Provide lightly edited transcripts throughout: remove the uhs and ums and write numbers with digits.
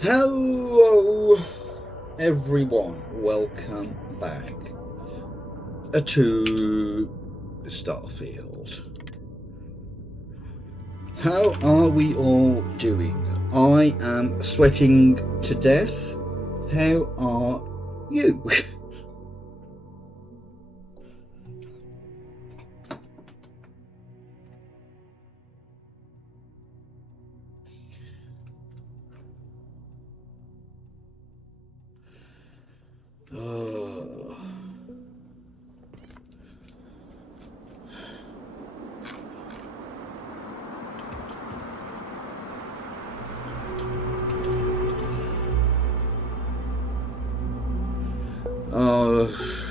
Hello everyone, welcome back to Starfield. How are we all doing? I am sweating to death. How are you?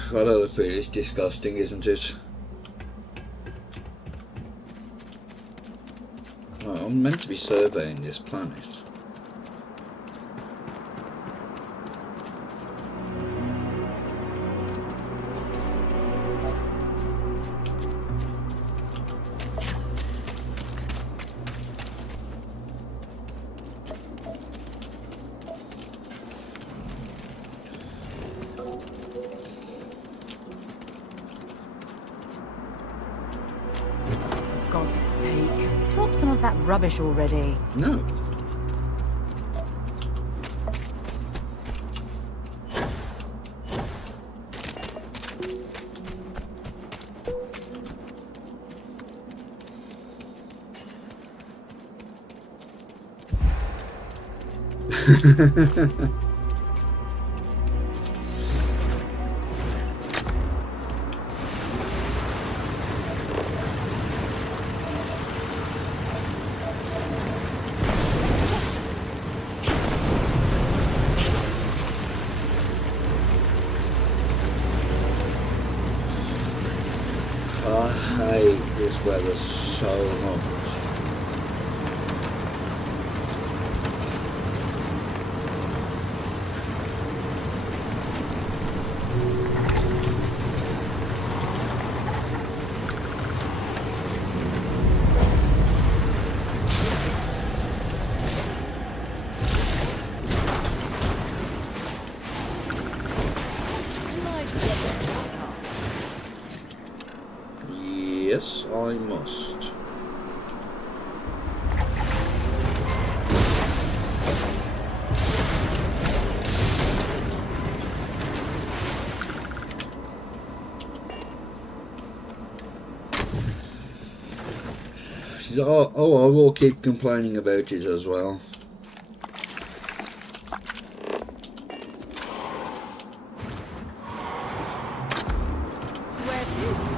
I know the feel, it's disgusting, isn't it? Oh, I'm meant to be surveying this planet. God's sake, drop some of that rubbish already. No. I hate this weather so much. Yes, I must. She's I will keep complaining about it as well. Where to?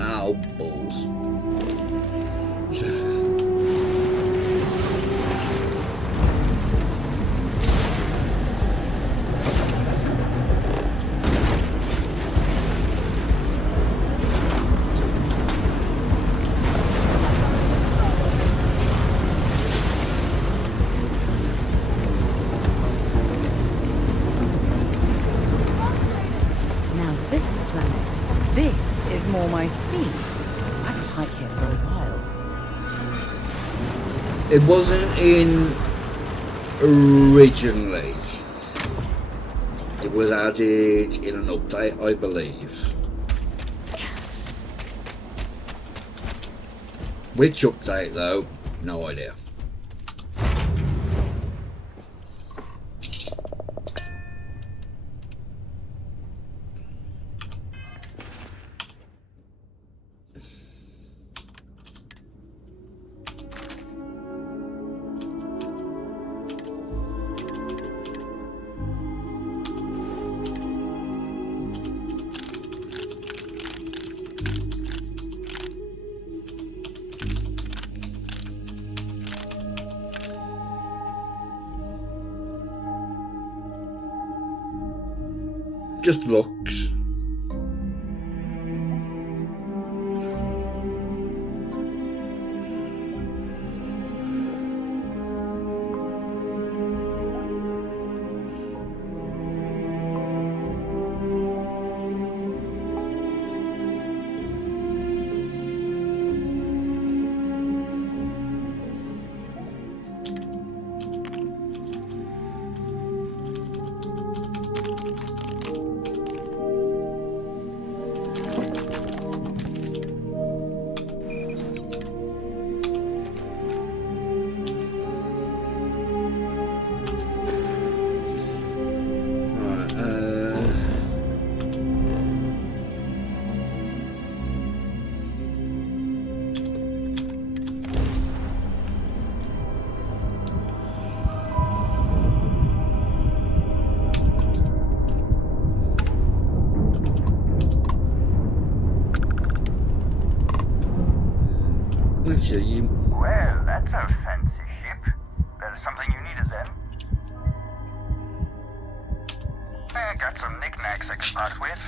Ow, balls. Now this planet, this is more my speed. I could hike here for a while. It wasn't in originally. It was added in an update, I believe. Which update though? No idea. just looks. Actually, Well, that's a fancy ship. There's something you needed then? I got some knickknacks I can start with.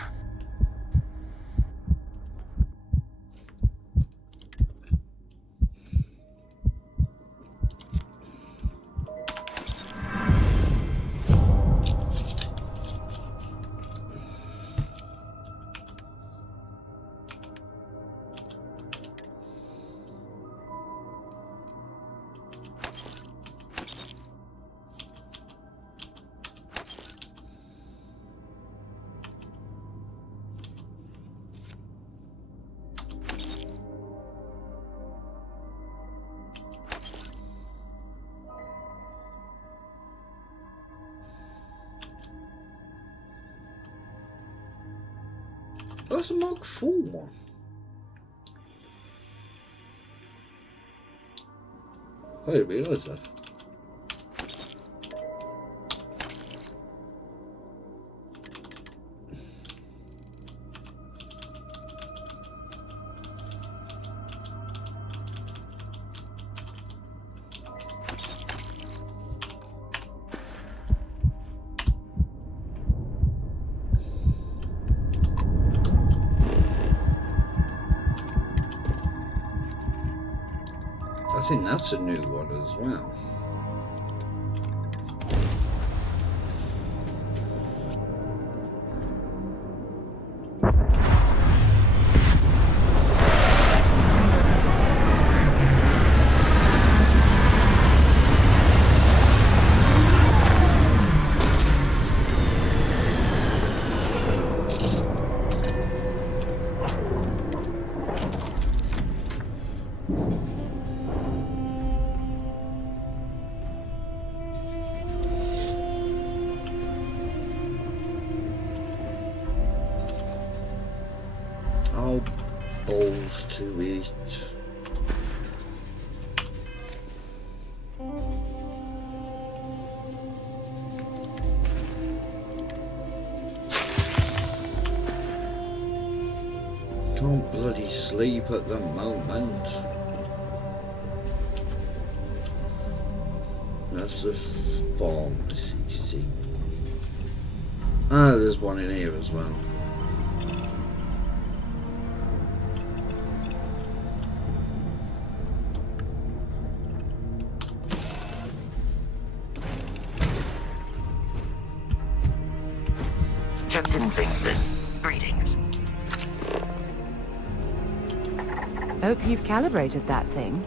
that's a Mark IV one. I didn't realise that. I think that's a new one as well. Oh, balls to it. Can't bloody sleep at the moment. That's the pharmacy. See. Ah, there's one in here as well. Captain Kingston, greetings. Hope you've calibrated that thing.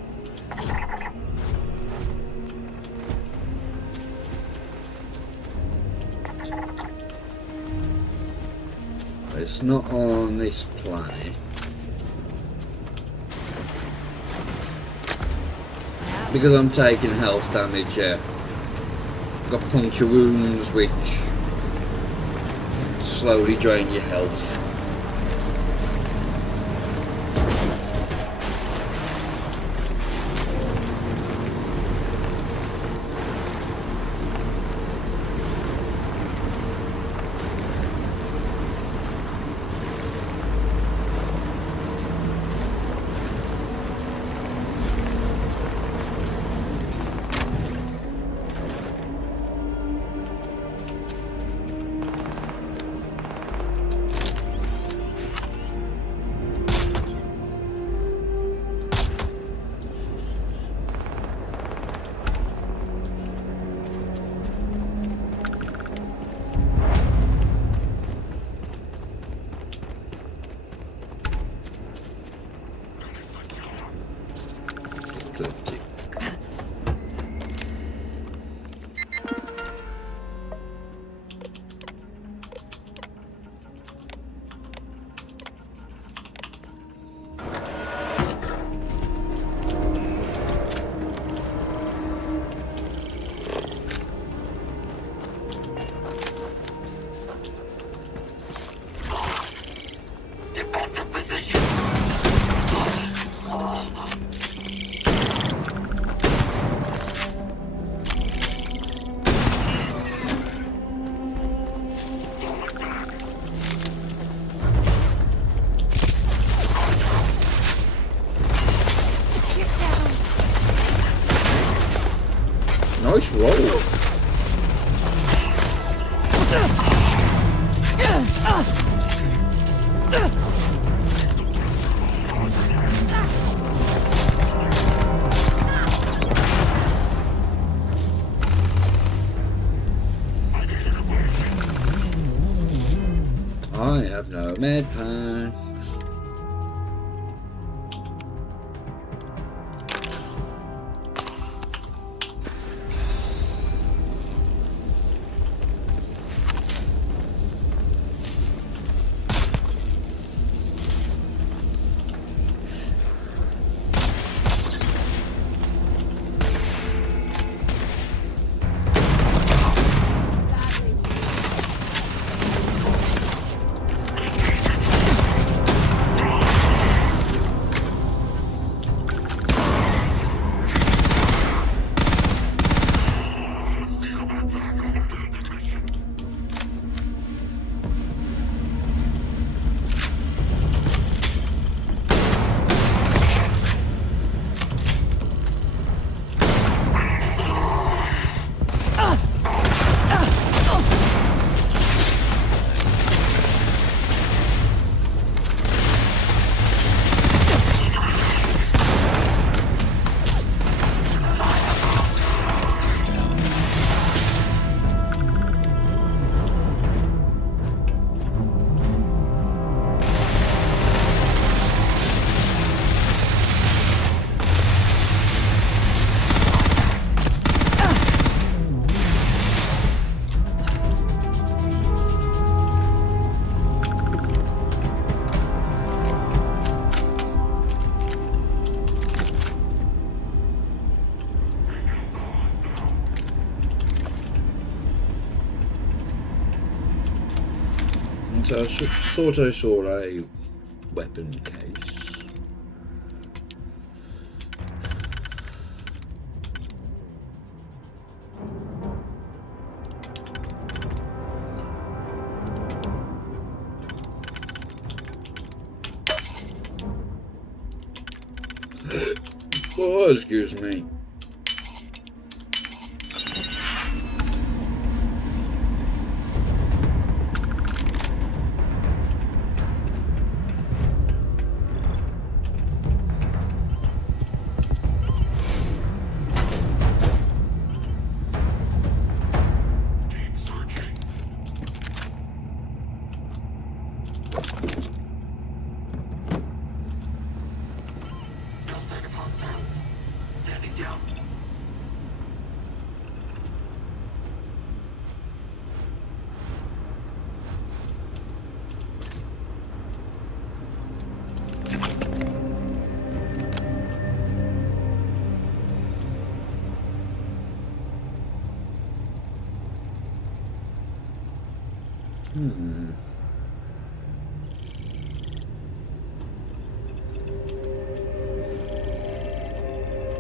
It's not on this planet. Because I'm taking health damage, yeah. Got puncture wounds which slowly drain your health. Whoa. I have no med pack. So I thought I saw a weapon case. Oh, excuse me.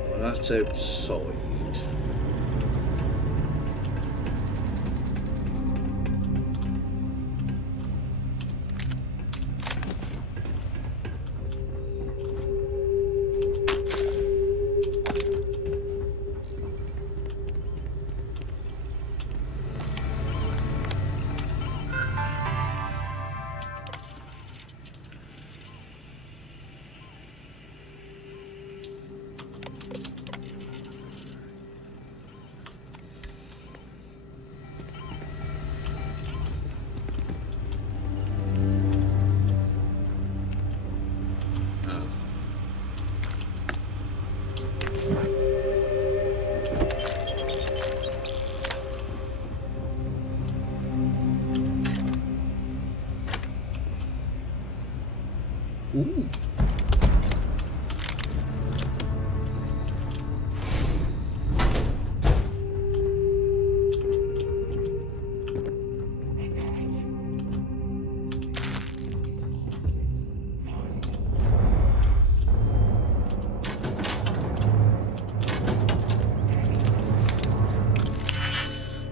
Well, that's outside. Ooh.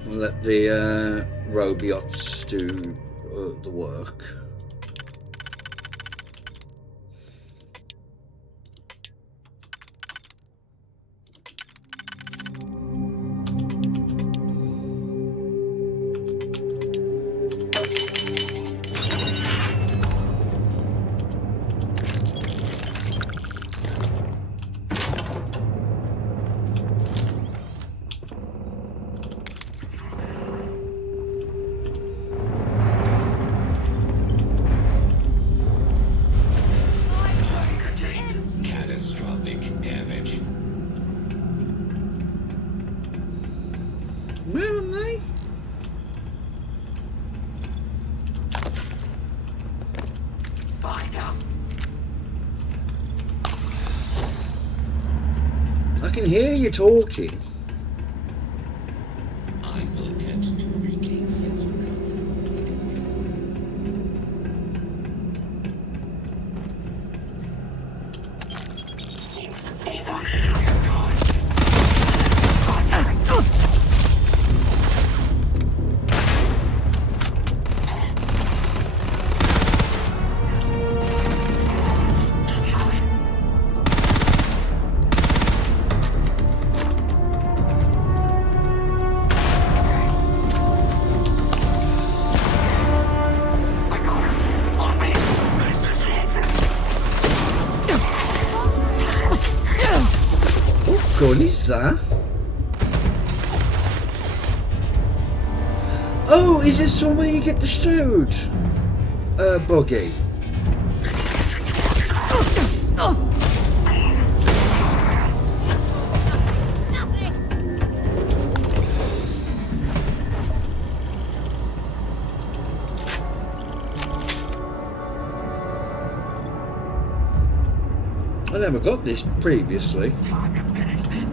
We'll let the robots do the work. aren't they? Find out. I can hear you talking. I will attempt to regain sense of control. What gun is that? Oh, is this somewhere you get the stowed? Buggy. I never got this previously. Time to finish this.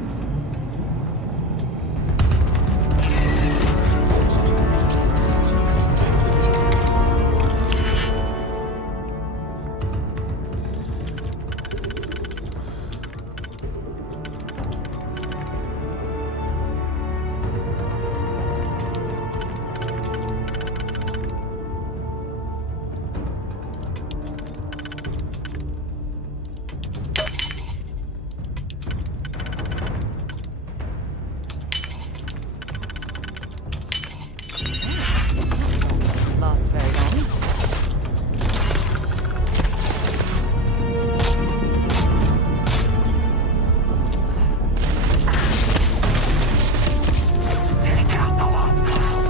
Last very long. Take out the hostile.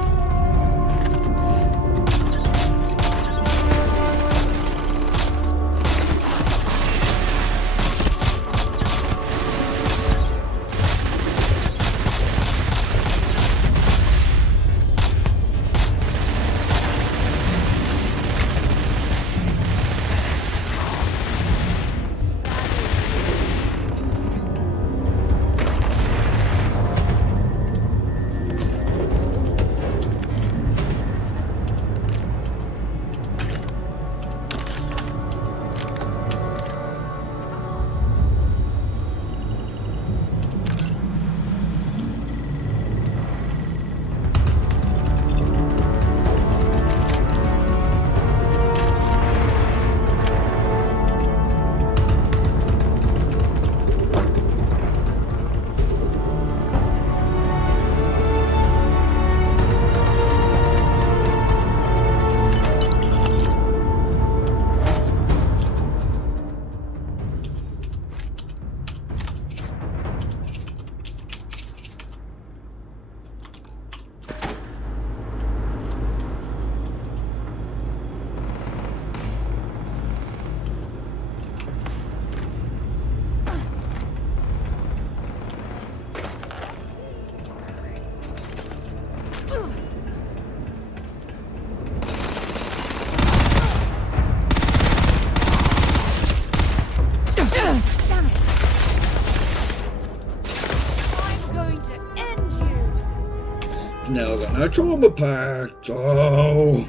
Damn it! I'm going to end you! No, I've got no trauma pack. Oh.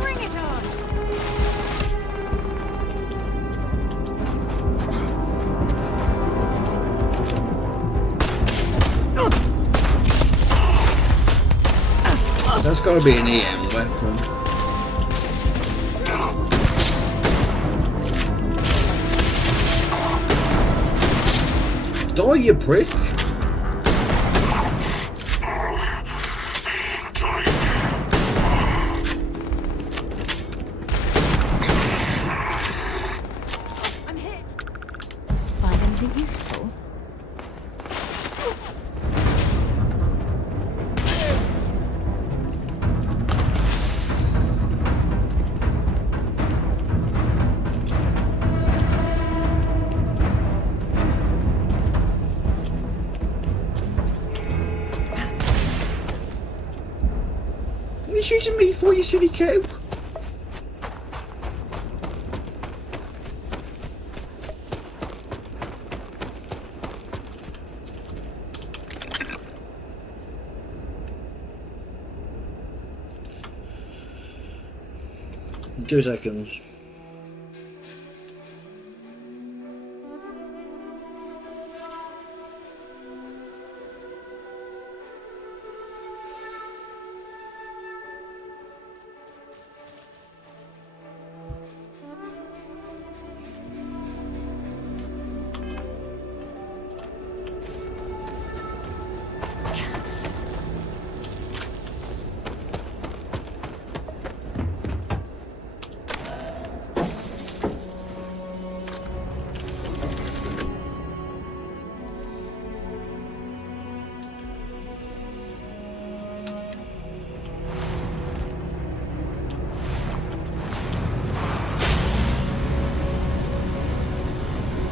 Bring it on! That's got to be an EM weapon. Die, you prick! I'm hit. Find anything useful? Are you shooting me for, you silly cow? In 2 seconds.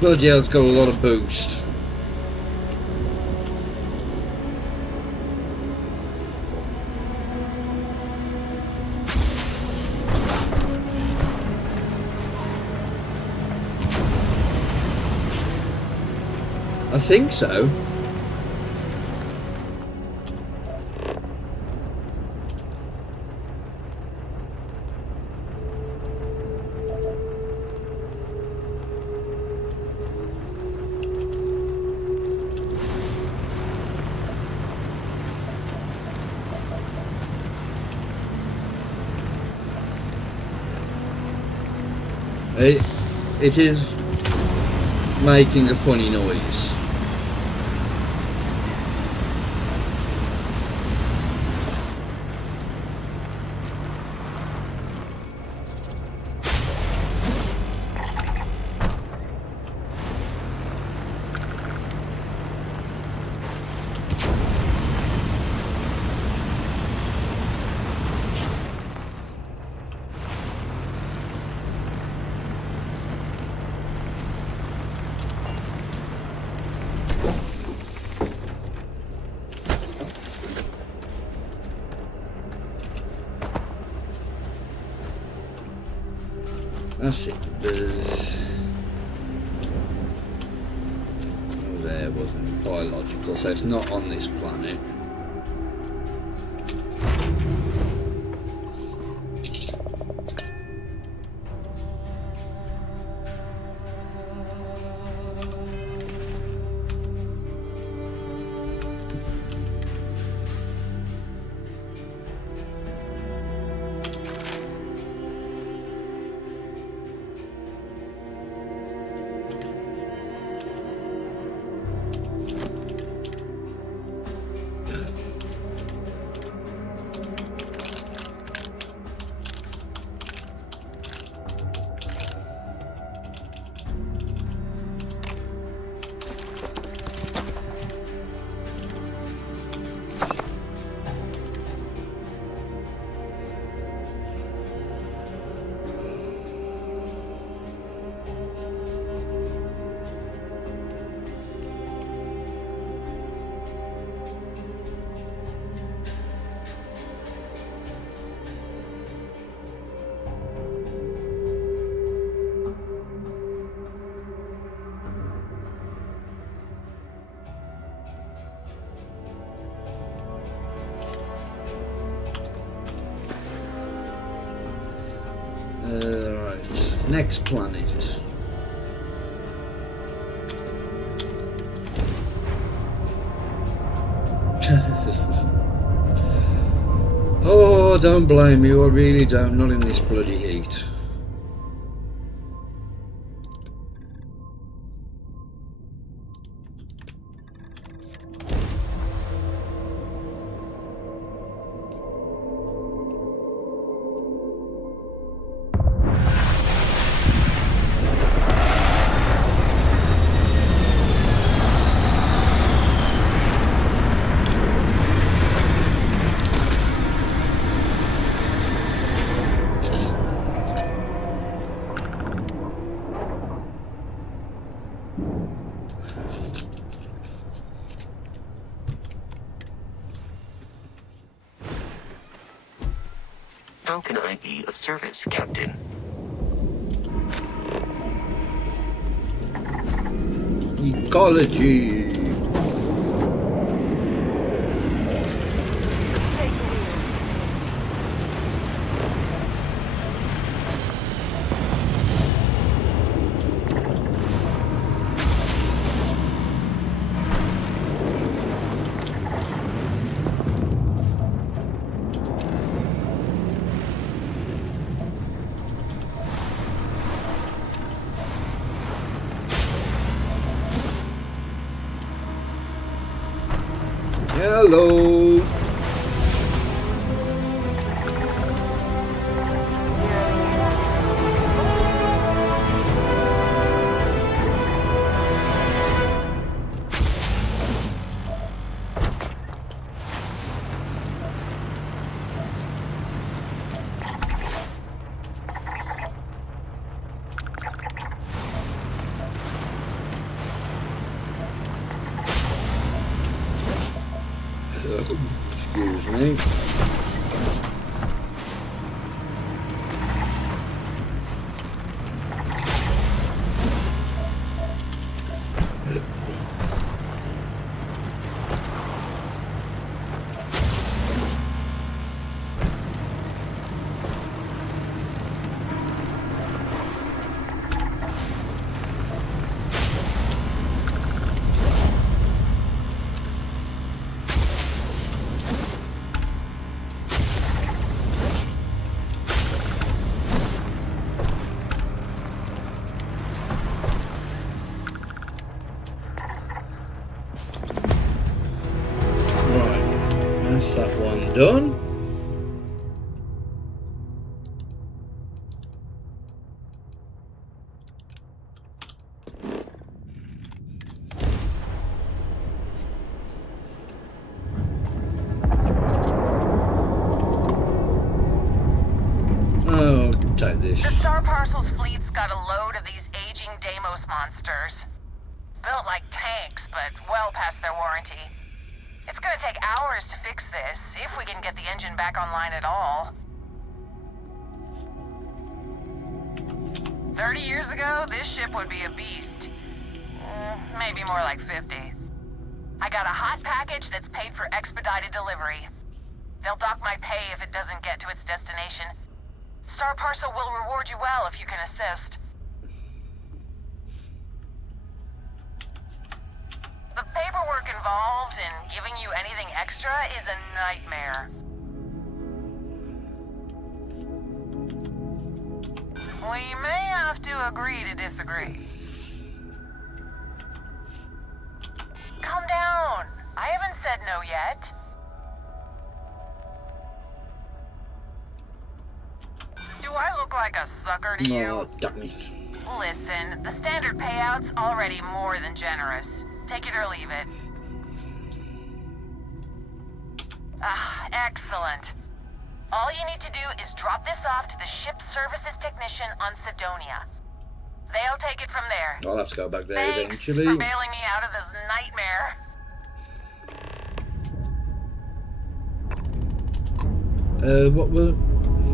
Bloody hell, it's got a lot of boost. I think so. It is making a funny noise. That's it. Oh, there wasn't biological, so it's not on this planet. Right, next planet. Oh, don't blame you, I really don't, not in this bloody heat. How can I be of service, Captain? Ecology. Hello. Excuse me. That's that one done. Oh, take this. The Star Parcels fleet's got a load of these aging Deimos monsters. Built like tanks, but well past their warranty. It's gonna take hours to fix this, if we can get the engine back online at all. 30 years ago, this ship would be a beast. Maybe more like 50. I got a hot package that's paid for expedited delivery. They'll dock my pay if it doesn't get to its destination. Star Parcel will reward you well if you can assist. The paperwork involved in giving you anything extra is a nightmare. We may have to agree to disagree. Calm down. I haven't said no yet. Do I look like a sucker to you? Oh, damn it. Listen, the standard payout's already more than generous. Take it or leave it. Ah, excellent. All you need to do is drop this off to the ship services technician on Sidonia. They'll take it from there. I'll have to go back there Thanks eventually. for bailing me out of this nightmare.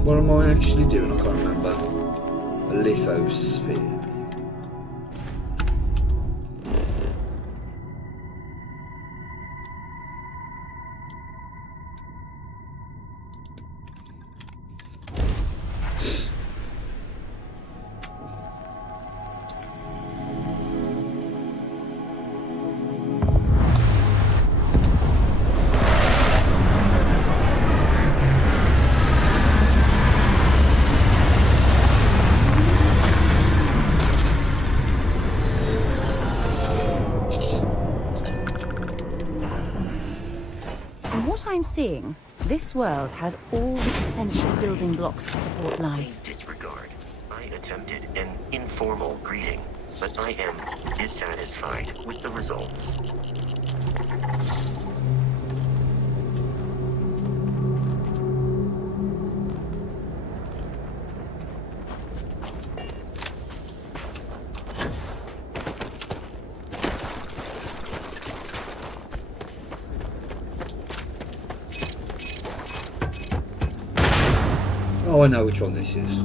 What am I actually doing? I can't remember. A lithosphere. I'm seeing, this world has all the essential building blocks to support life. Disregard. I attempted an informal greeting, but I am dissatisfied with the results. Oh, I know which one this is.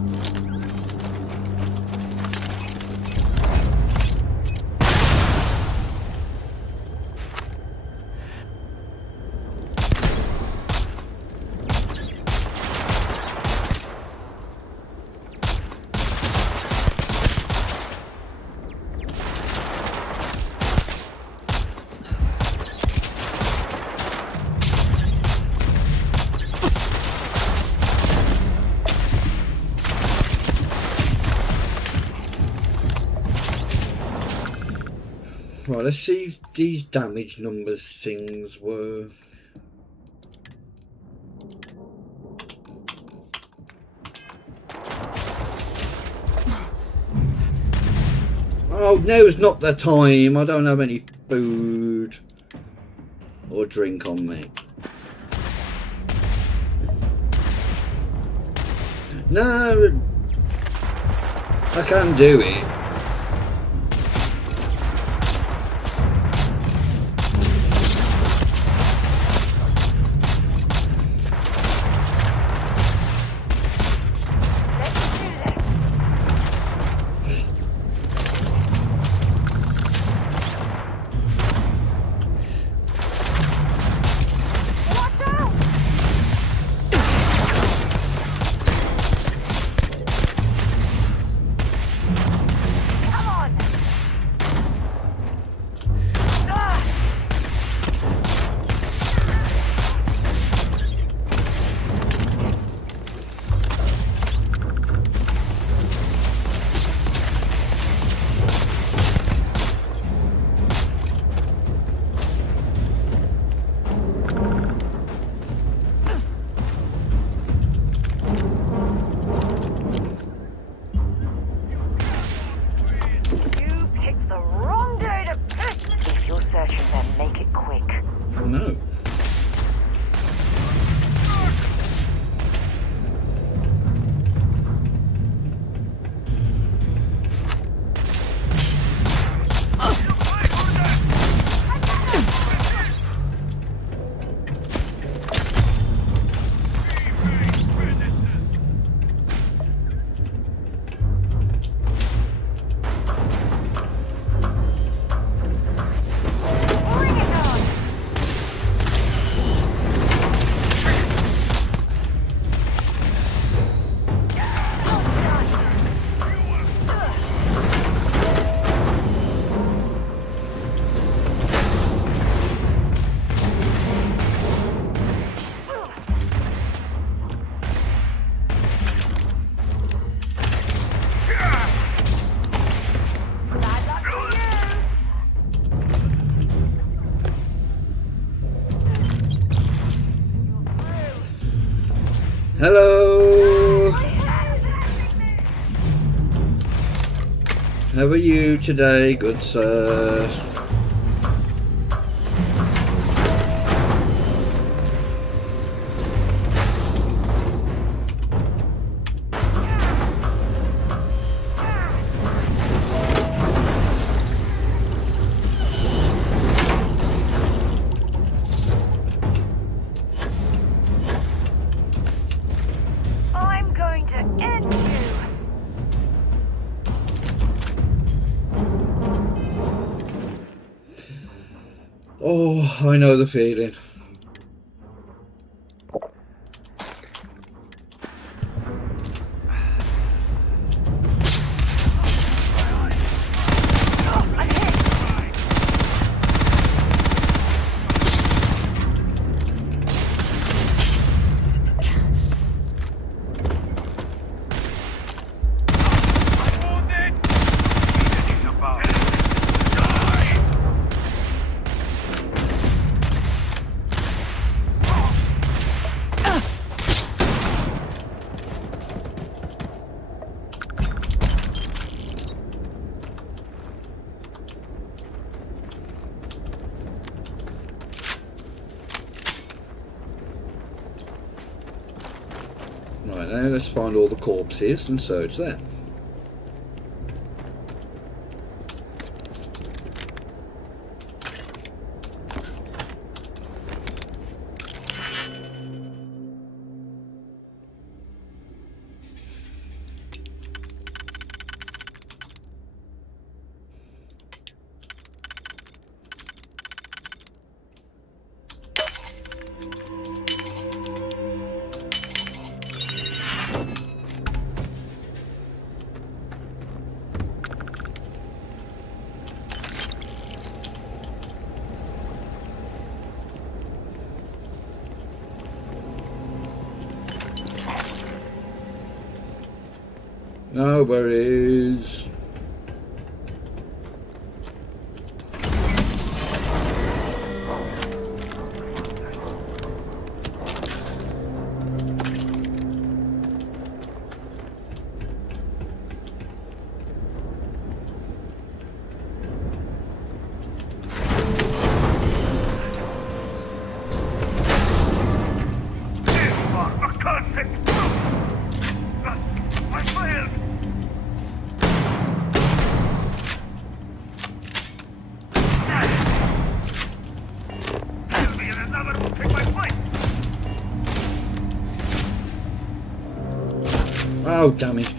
Right, let's see these damage numbers things were. Oh, now's not the time. I don't have any food or drink on me. No, I can do it. No. Hello. How are you today, good sir? Oh, I know the feeling. Right, now let's find all the corpses and search them. No worries. Oh, damn it.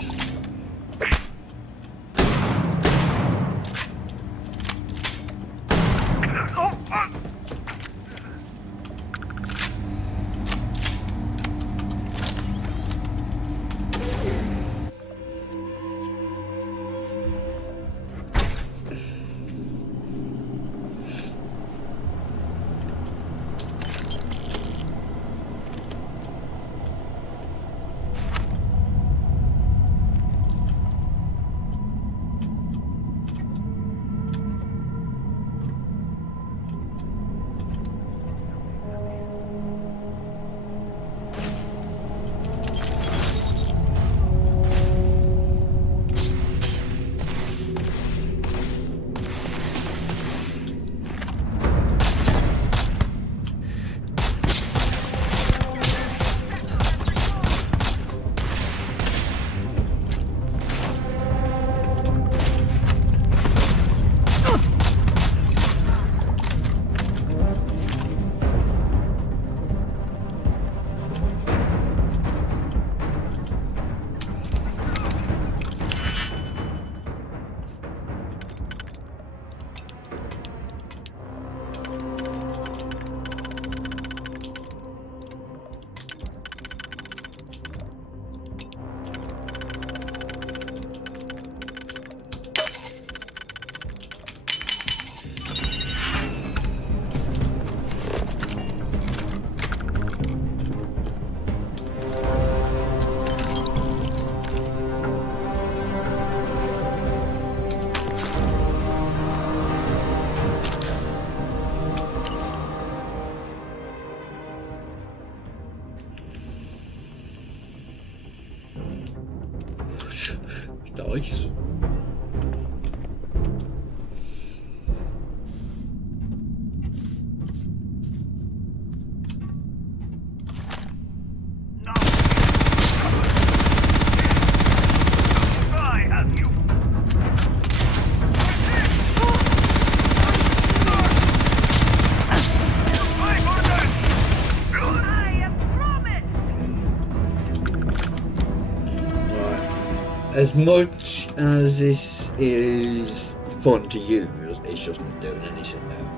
Nice. As much as this is fun to use, it's just not doing anything now.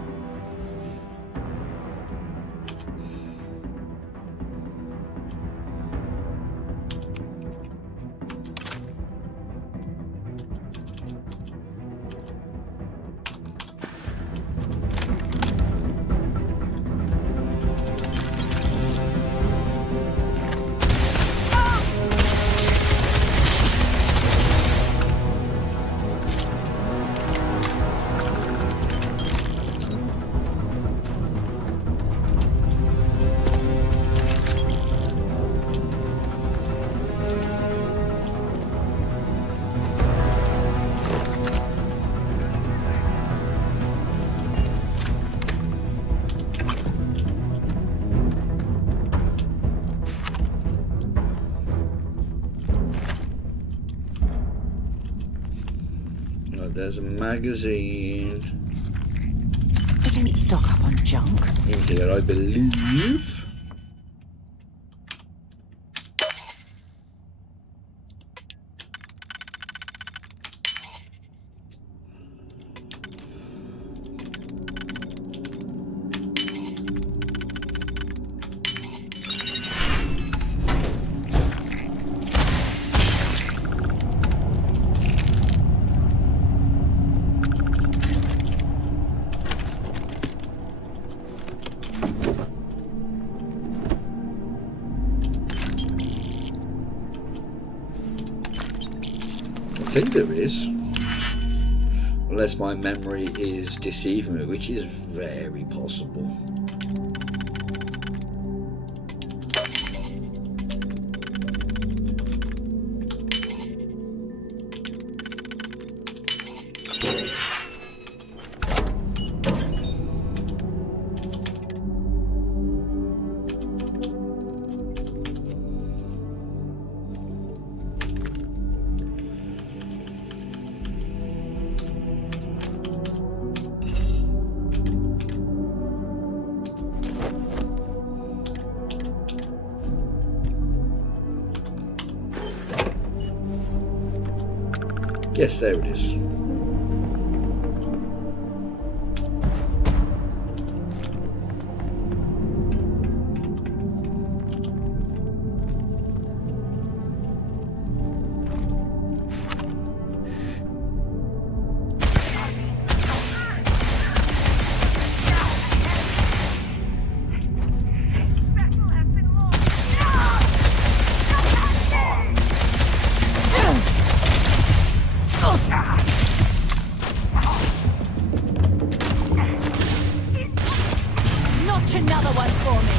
There's a magazine I don't stock up on junk. in here, I believe. think there is. Unless my memory is deceiving me, which is very possible. Yes, there it is. Another one for me.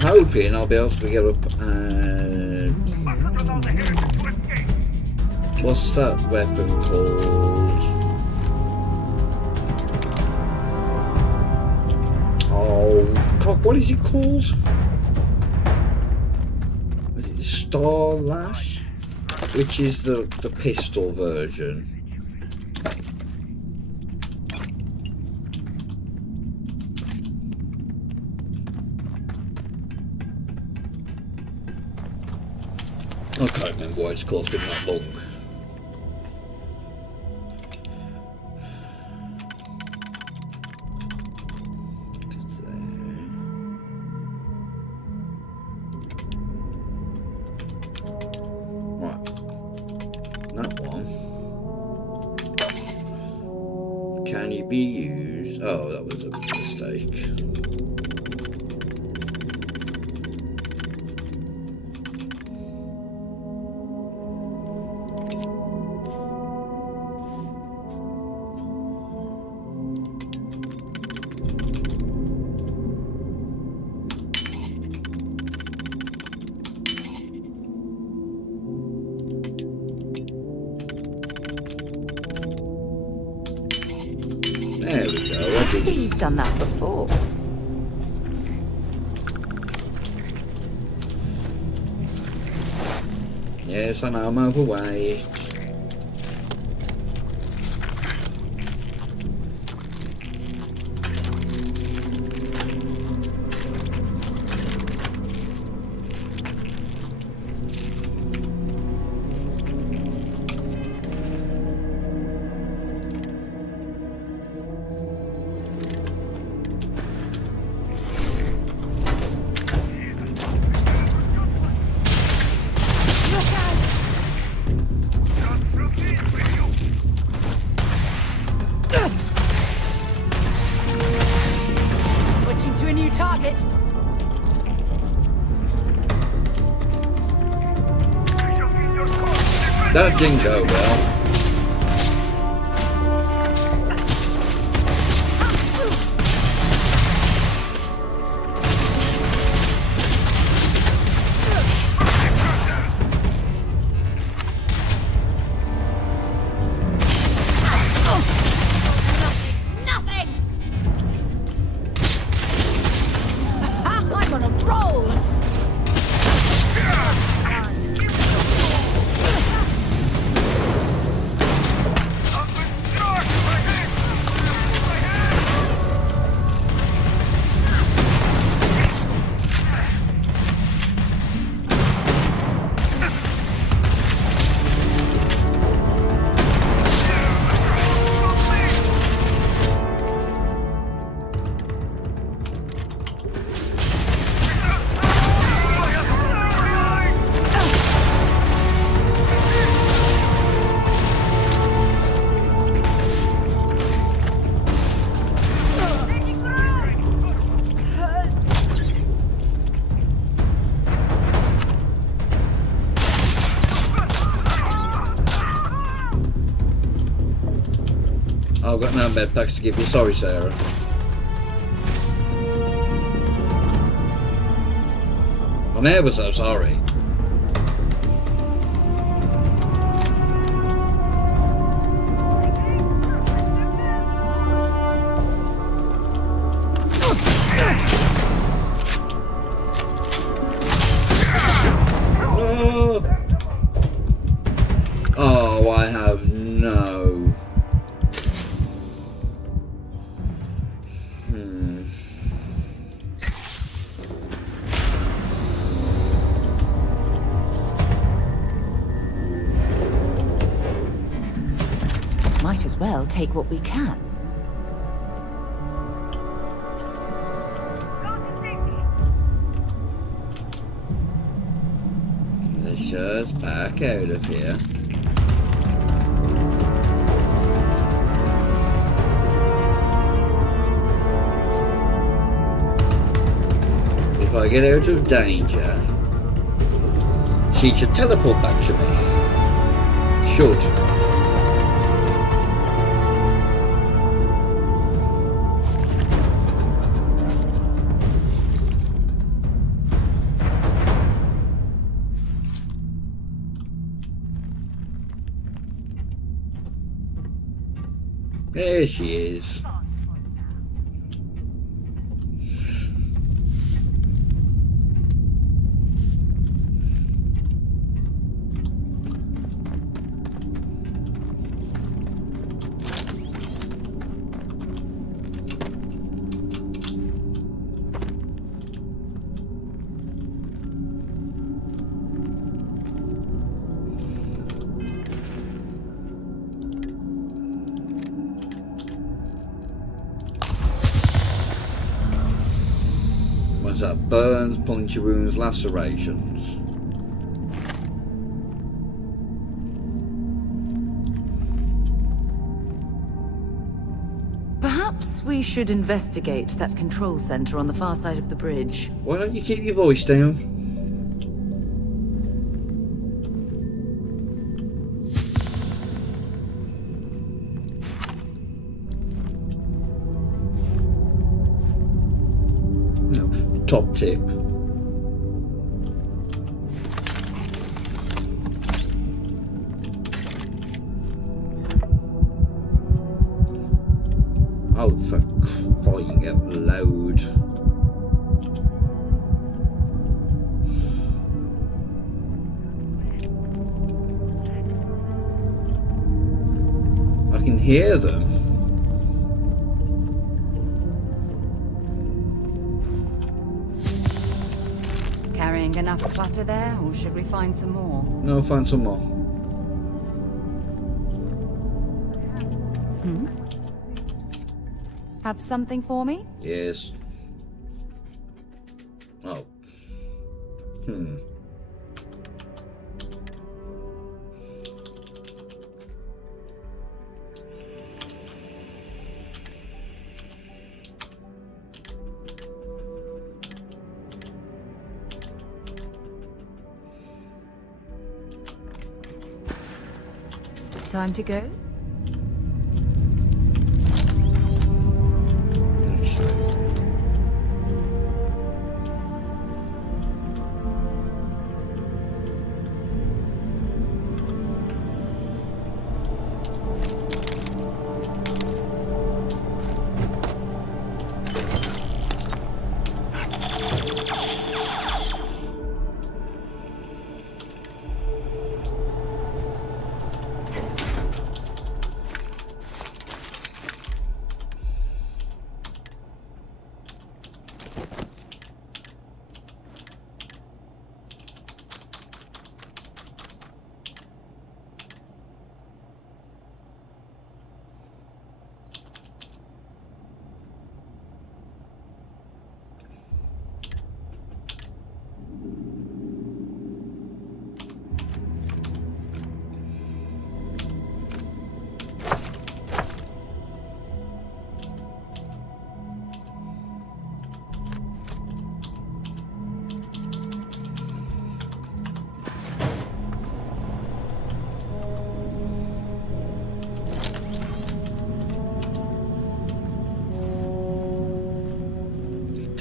Hoping I'll be able to get up and... What's that weapon called? Oh, God, what is it called? Is it Star Lash? Which is the pistol version. I can't remember what it's called, it's been that long. Right, that one. Can it be used? Oh, that was a mistake. There we go. I see you've done that before. Yes, I know, I'm overweight. Target. That didn't go well. I've got no med packs to give you. Sorry, Sarah. I'm ever so sorry. Oh, I have no. Might as well take what we can. Let's just back out of here. If I get out of danger, she should teleport back to me. Should. There she is. What's that? Burns, puncture wounds, lacerations. Perhaps we should investigate that control center on the far side of the bridge. Why don't you keep your voice down? Top tip. Oh, for crying out loud. I can hear them. Carrying enough clutter there, or should we find some more? No, find some more. Have something for me? Yes. Oh. Time to go?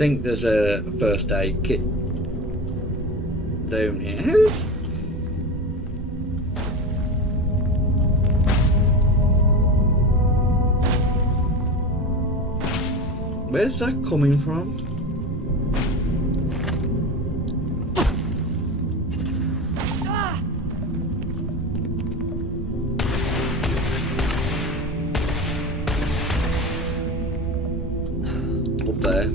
think there's a first aid kit down here. Where's that coming from? Up there.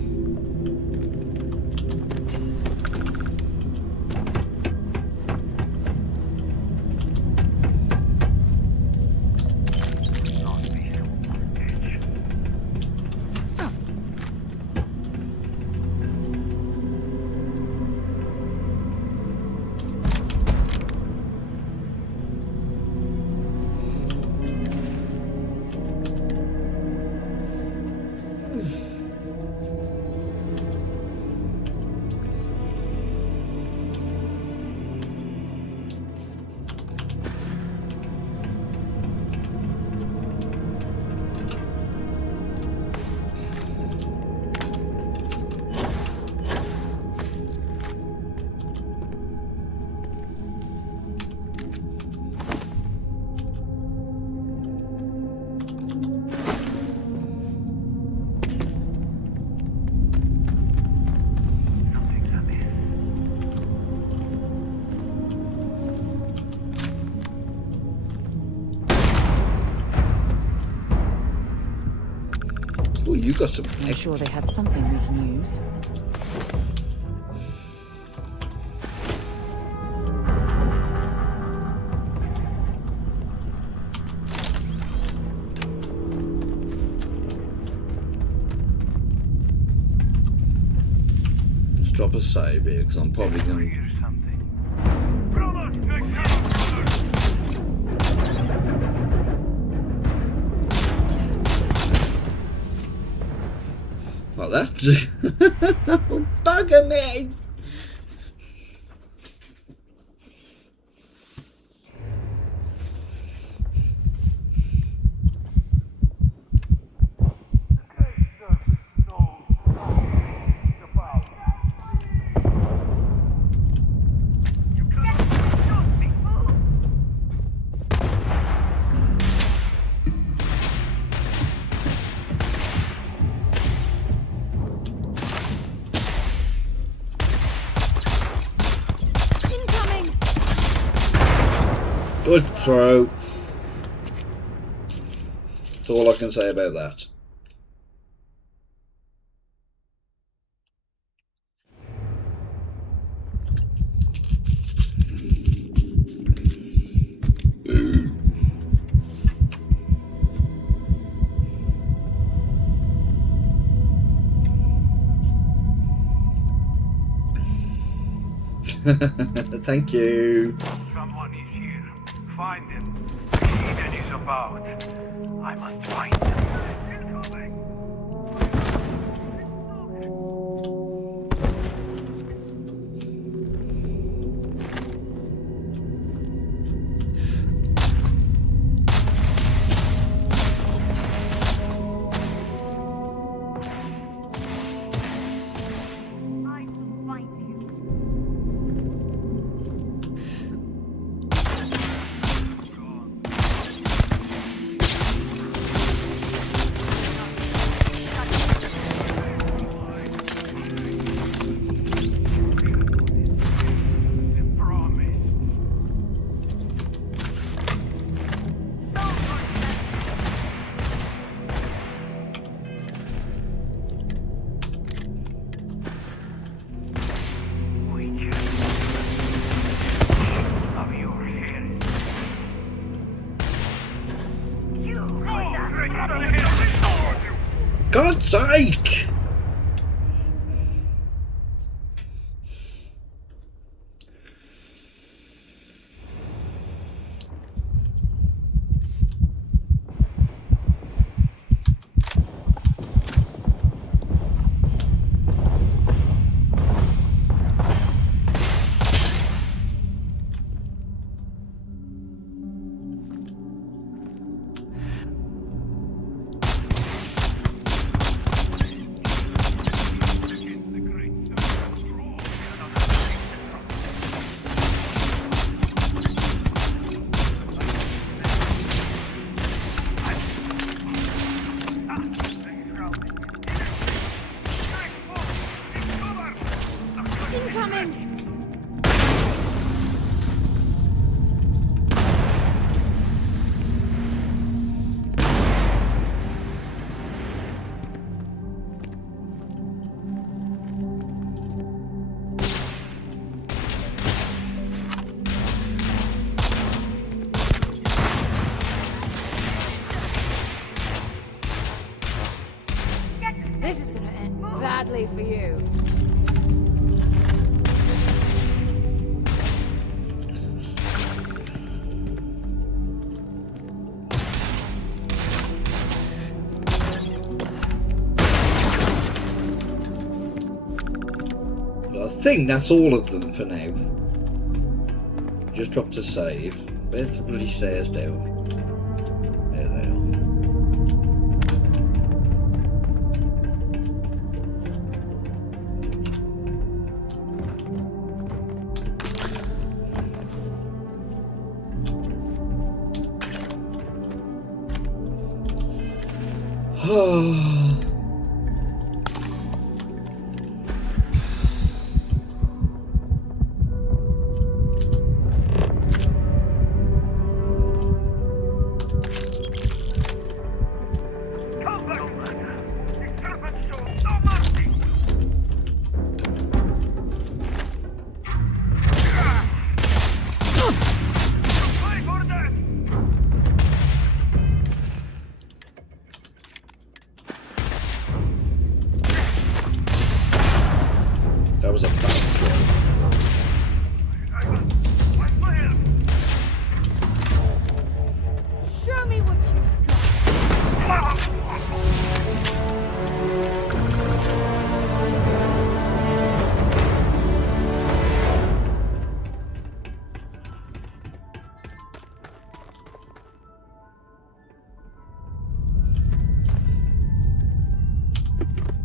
Oh, you got some. I'm sure they had something we can use. Let's drop a save here because I'm probably going to. Like that. Bugger me! Good throw. That's all I can say about that. Thank you. Someone is here. Find him. Eden is about. I must find him. God's sake! Sadly for you. I think that's all of them for now. Just dropped a save. Where's the bloody stairs down? There they are. Come back, man. The serpent shows no mercy. Play for death. That was a bad throw. My player. Show me what you've got.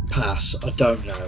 Pass. I don't know.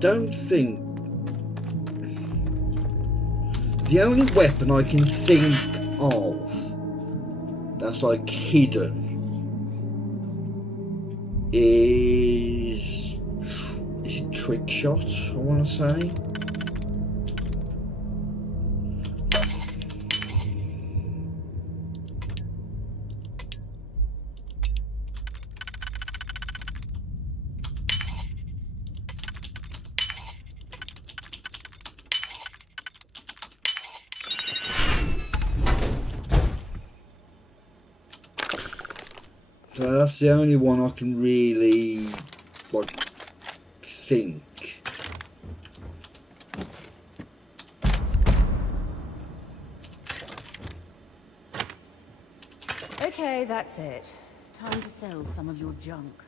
Don't think the only weapon I can think of that's like hidden is it trick shot, I want to say. So that's the only one I can really like think. Okay, that's it. Time to sell some of your junk.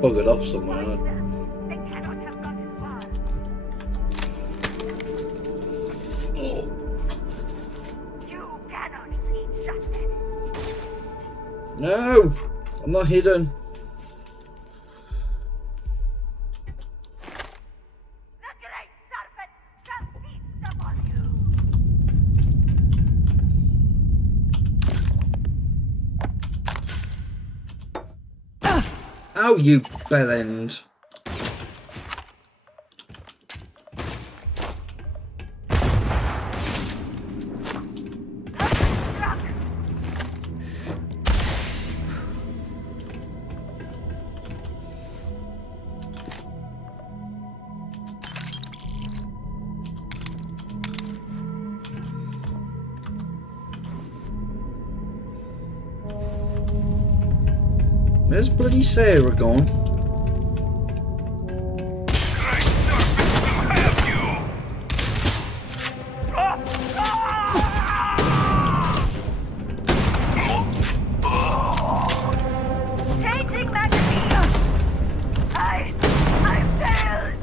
Buggered off somewhere. They cannot have gotten far. Oh, You cannot see justice. no! I'm not hidden. The great serpent shall feast upon you. Ow, you bellend. Where's bloody Sarah gone? Great serpent will have you. Changing magazine. I failed.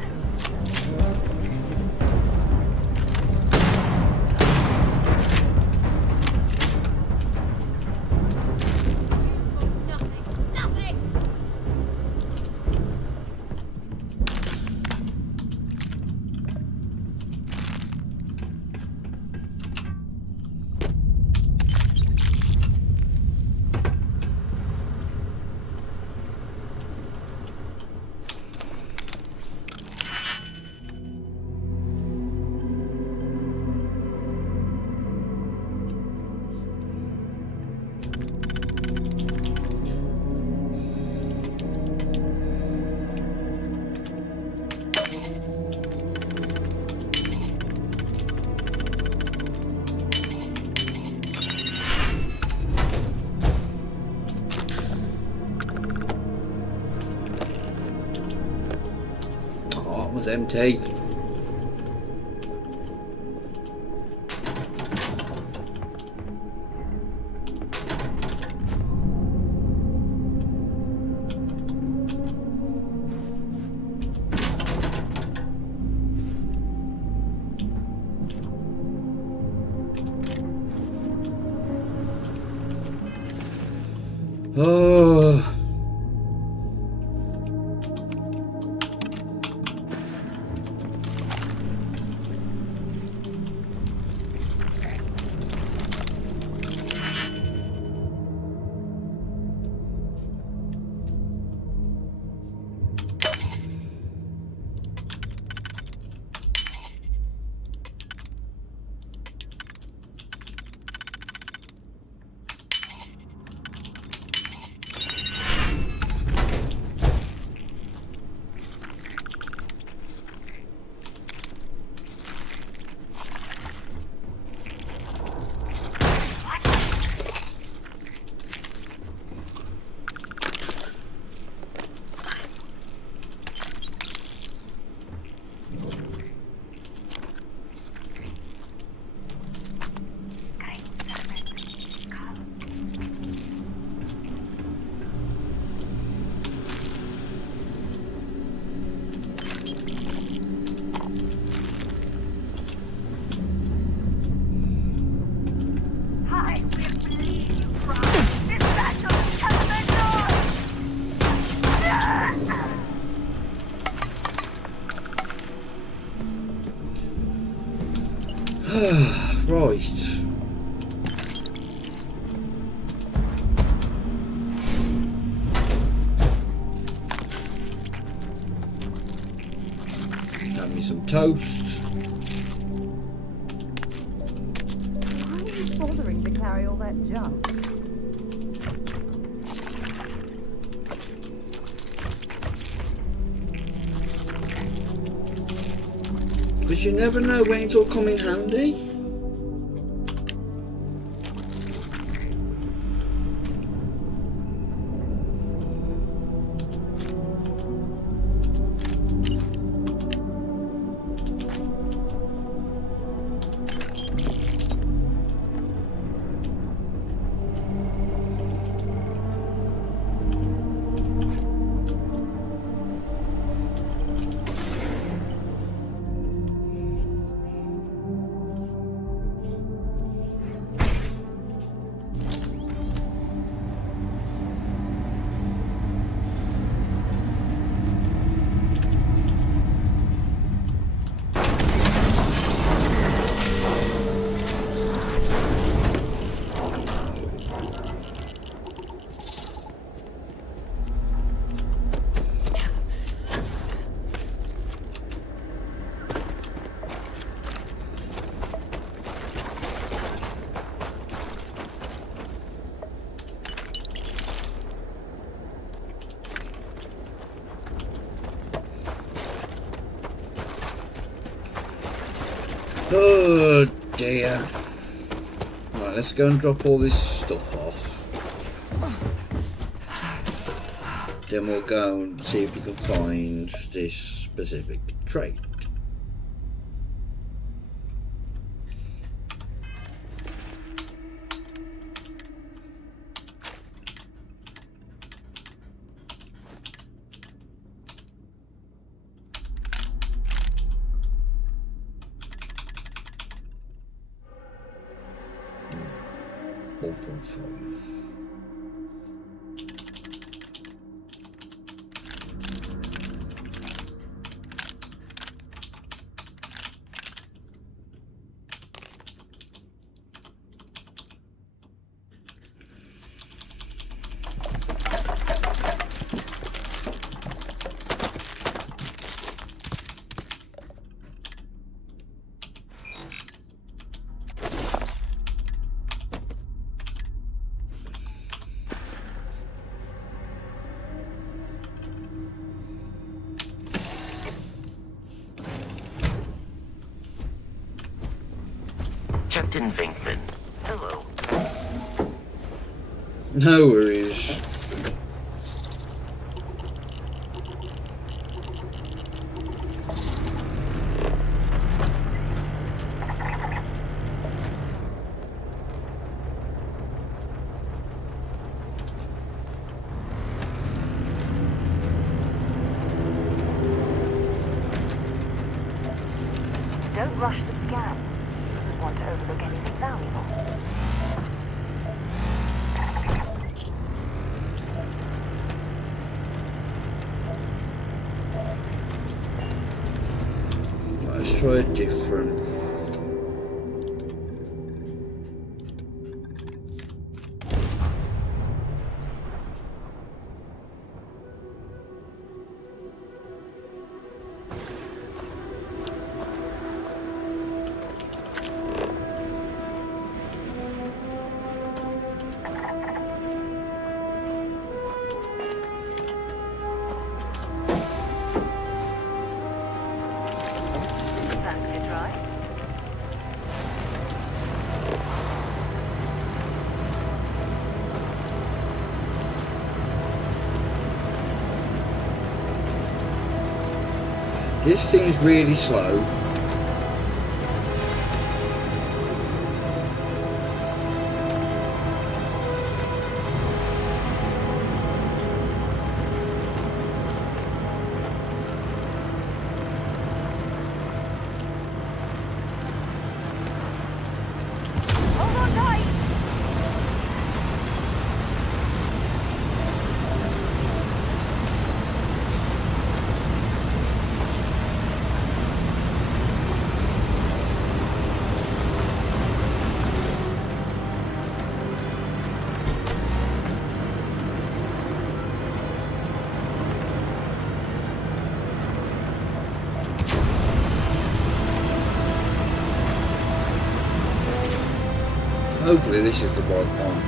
Oh, it was empty. Oh. Right. Have me some toast. Why are you bothering to carry all that junk? Because you never know when it'll come in handy. Oh dear. Right, let's go and drop all this stuff off. Then we'll go and see if we can find this specific trait. Captain Venkman, hello. No worries. Don't rush the scan. You want to overlook anything valuable. try it different. Fancy a try? This seems really slow. Hold on tight! Hopefully this is the right one.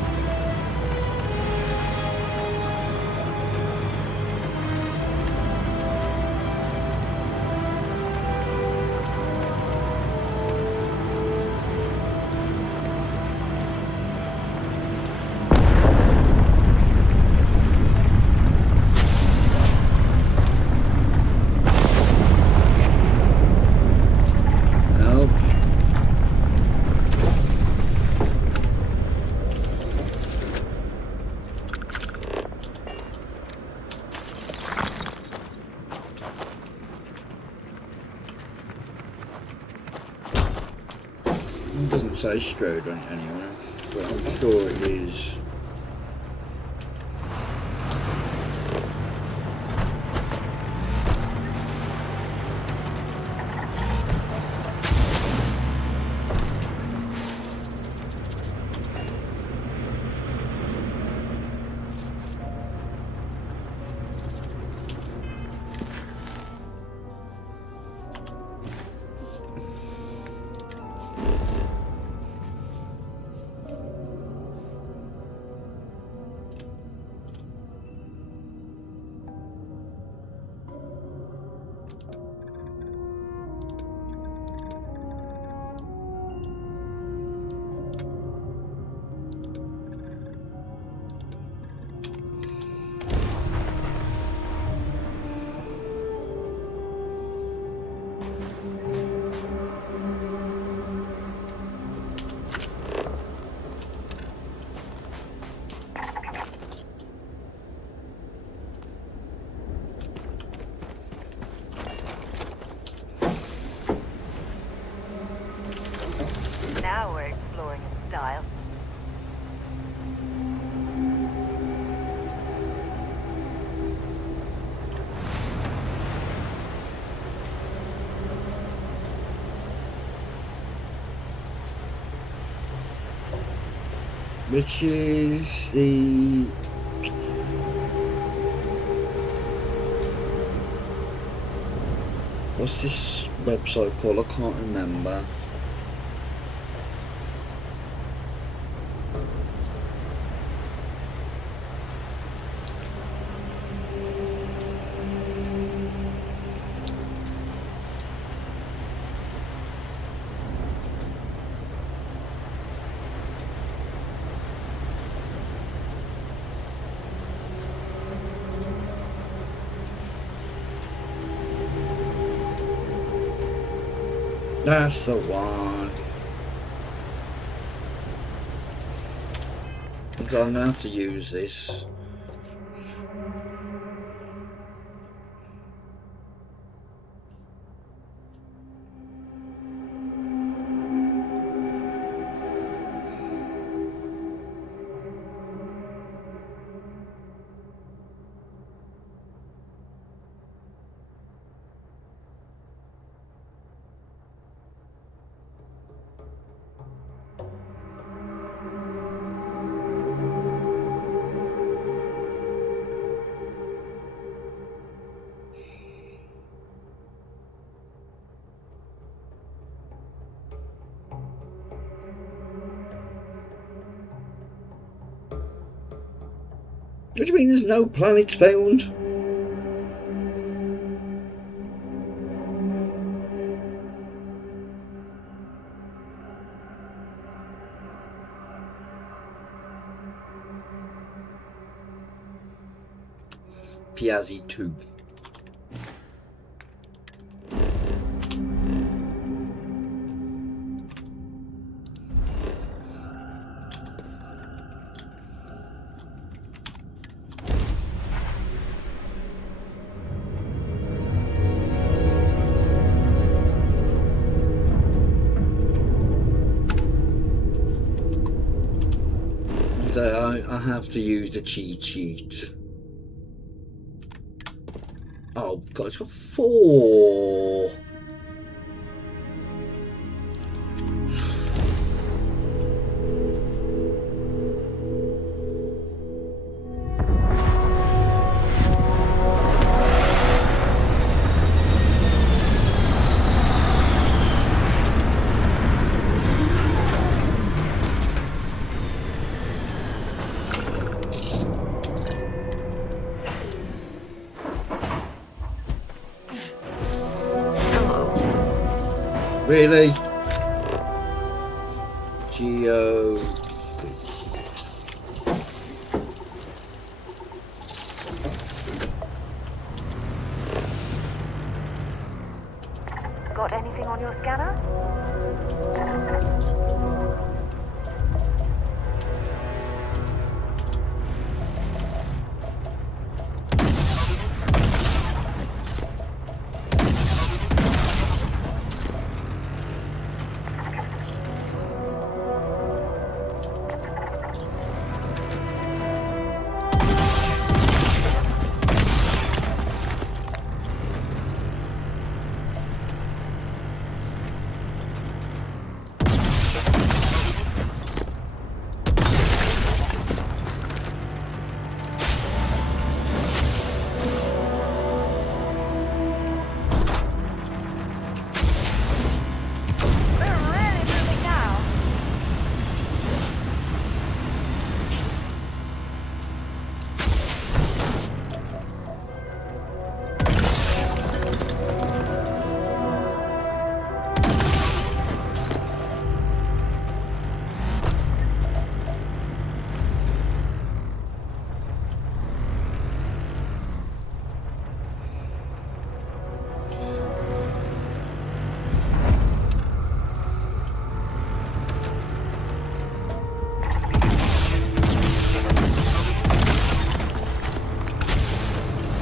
Nope. It doesn't say Strode on it anyway, but I'm sure it is. Now we're exploring in style. Which is the what's this website called? I can't remember. That's the one. So I'm gonna have to use this. What do you mean there's no planets found? Piazzi 2. I have to use the cheat sheet. Oh god, it's got 4. Really? Geo. Got anything on your scanner?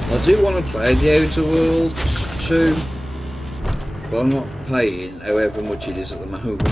I do want to play the Outer Worlds 2, but I'm not paying however much it is at the moment.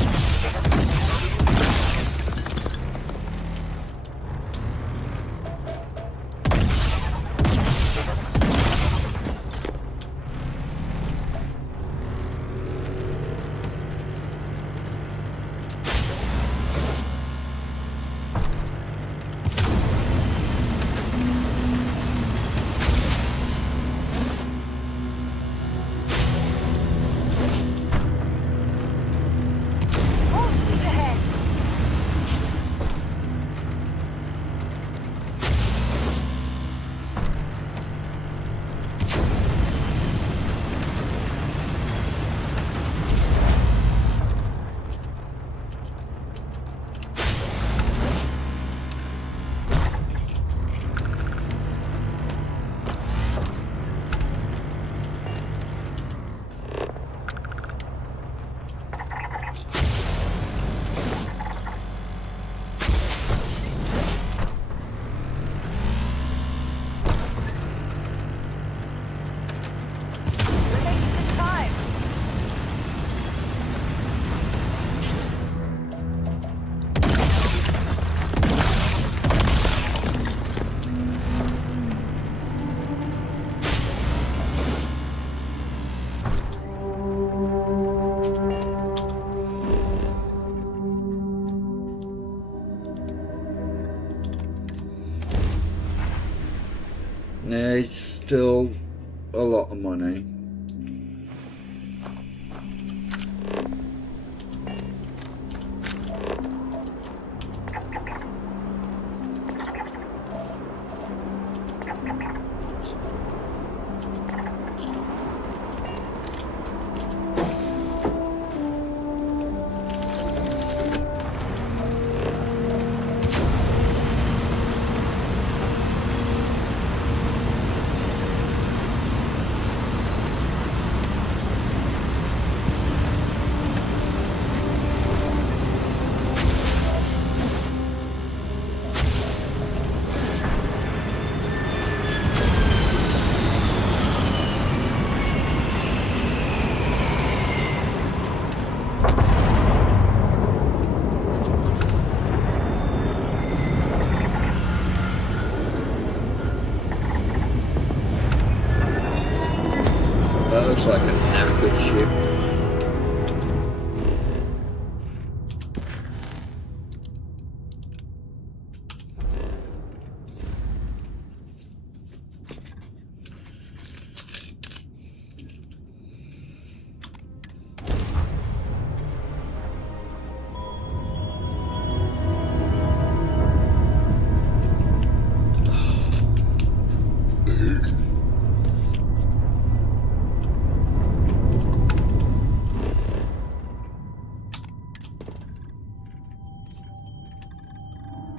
Yeah, it's still a lot of money.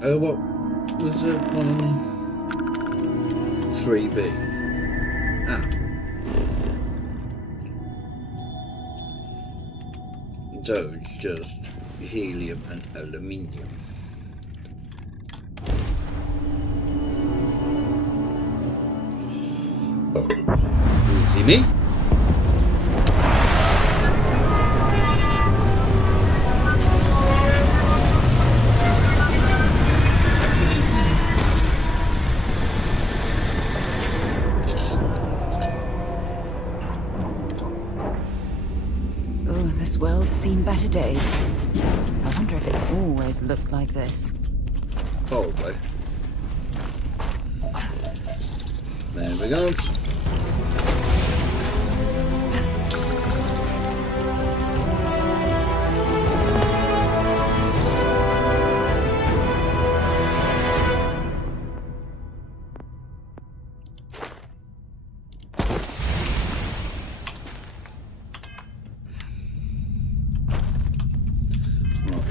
Oh, what was the one on 3B? Ah. So it's just helium and aluminium. See me? Oh, this world's seen better days. I wonder if it's always looked like this. Probably. There we go.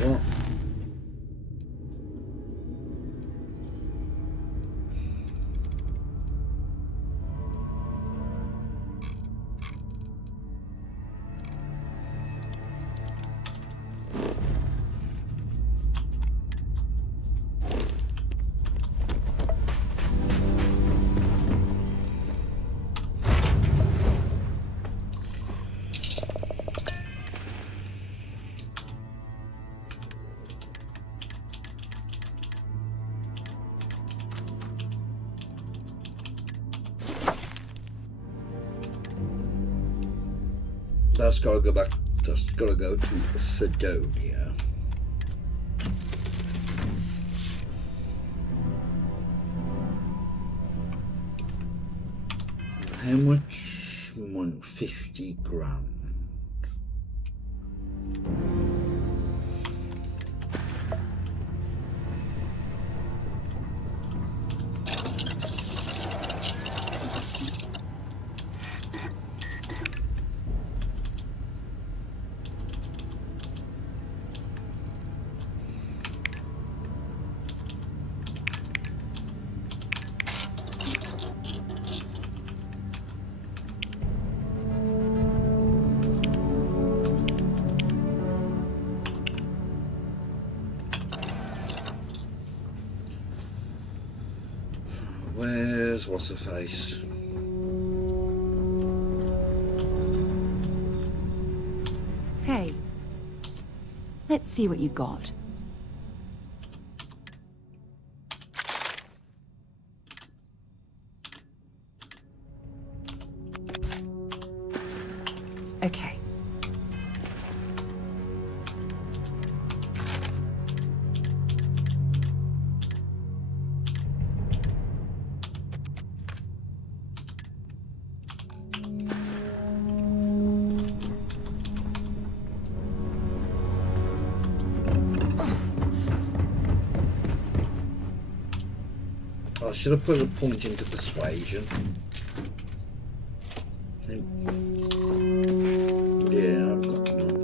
What? That's gotta go back. That's gotta go to Sidonia. How much? 150 grand. What's the face? Hey, let's see what you've got. Okay. I should have put a point into persuasion. Yeah, I've got none.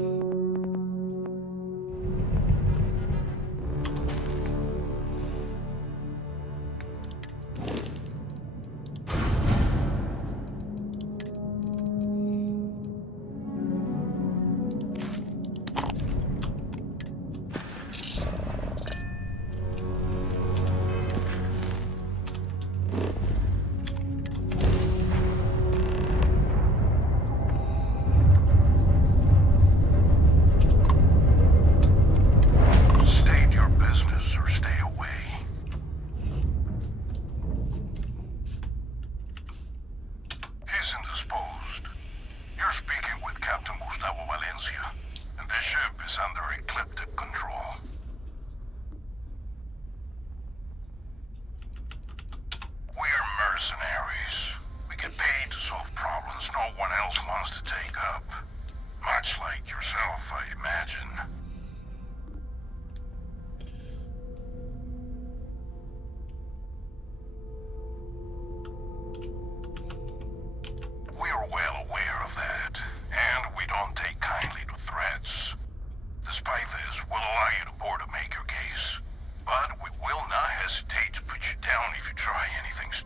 Despite this, we'll allow you to board to make your case. But we will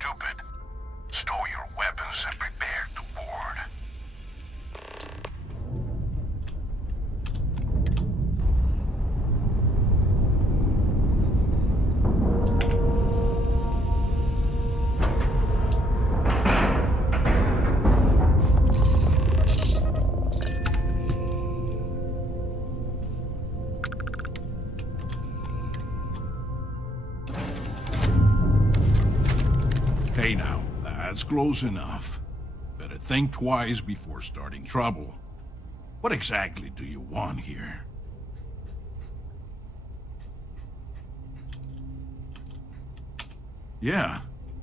stupid. Stow your weapons and prepare to board. Hey now, that's close enough. Better think twice before starting trouble. What exactly do you want here? Yeah,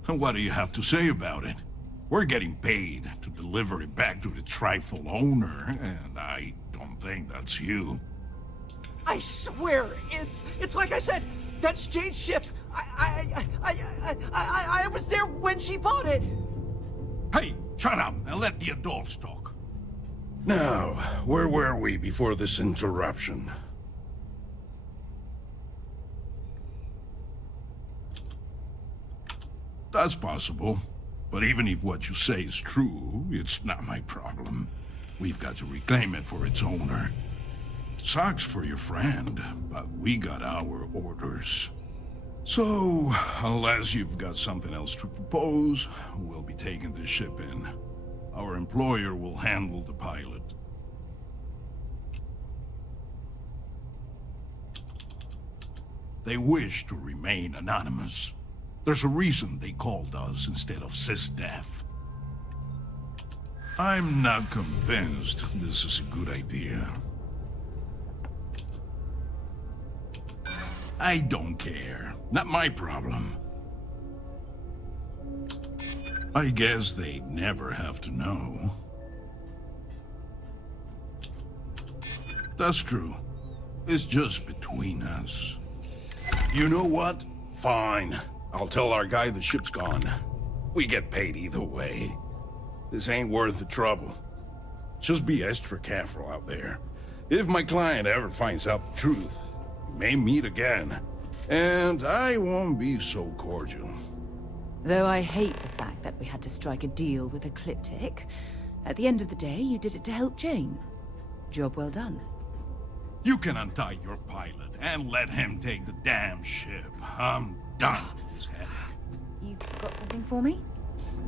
and what do you have to say about it? We're getting paid to deliver it back to the trifle owner, and I don't think that's you. I swear, it's like I said, that's Jade's ship. I was there when she bought it. Hey, shut up and let the adults talk. Now, where were we before this interruption? That's possible. But even if what you say is true, it's not my problem. We've got to reclaim it for its owner. Sucks for your friend, but we got our orders. So, unless you've got something else to propose, we'll be taking the ship in. Our employer will handle the pilot. They wish to remain anonymous. There's a reason they called us instead of SysDef. I'm not convinced this is a good idea. I don't care. Not my problem. I guess they'd never have to know. That's true. It's just between us. You know what? Fine. I'll tell our guy the ship's gone. We get paid either way. This ain't worth the trouble. Just be extra careful out there. If my client ever finds out the truth, we may meet again. And I won't be so cordial. Though I hate the fact that we had to strike a deal with Ecliptic, at the end of the day, you did it to help Jane. Job well done. You can untie your pilot and let him take the damn ship. I'm done with this headache. You've got something for me?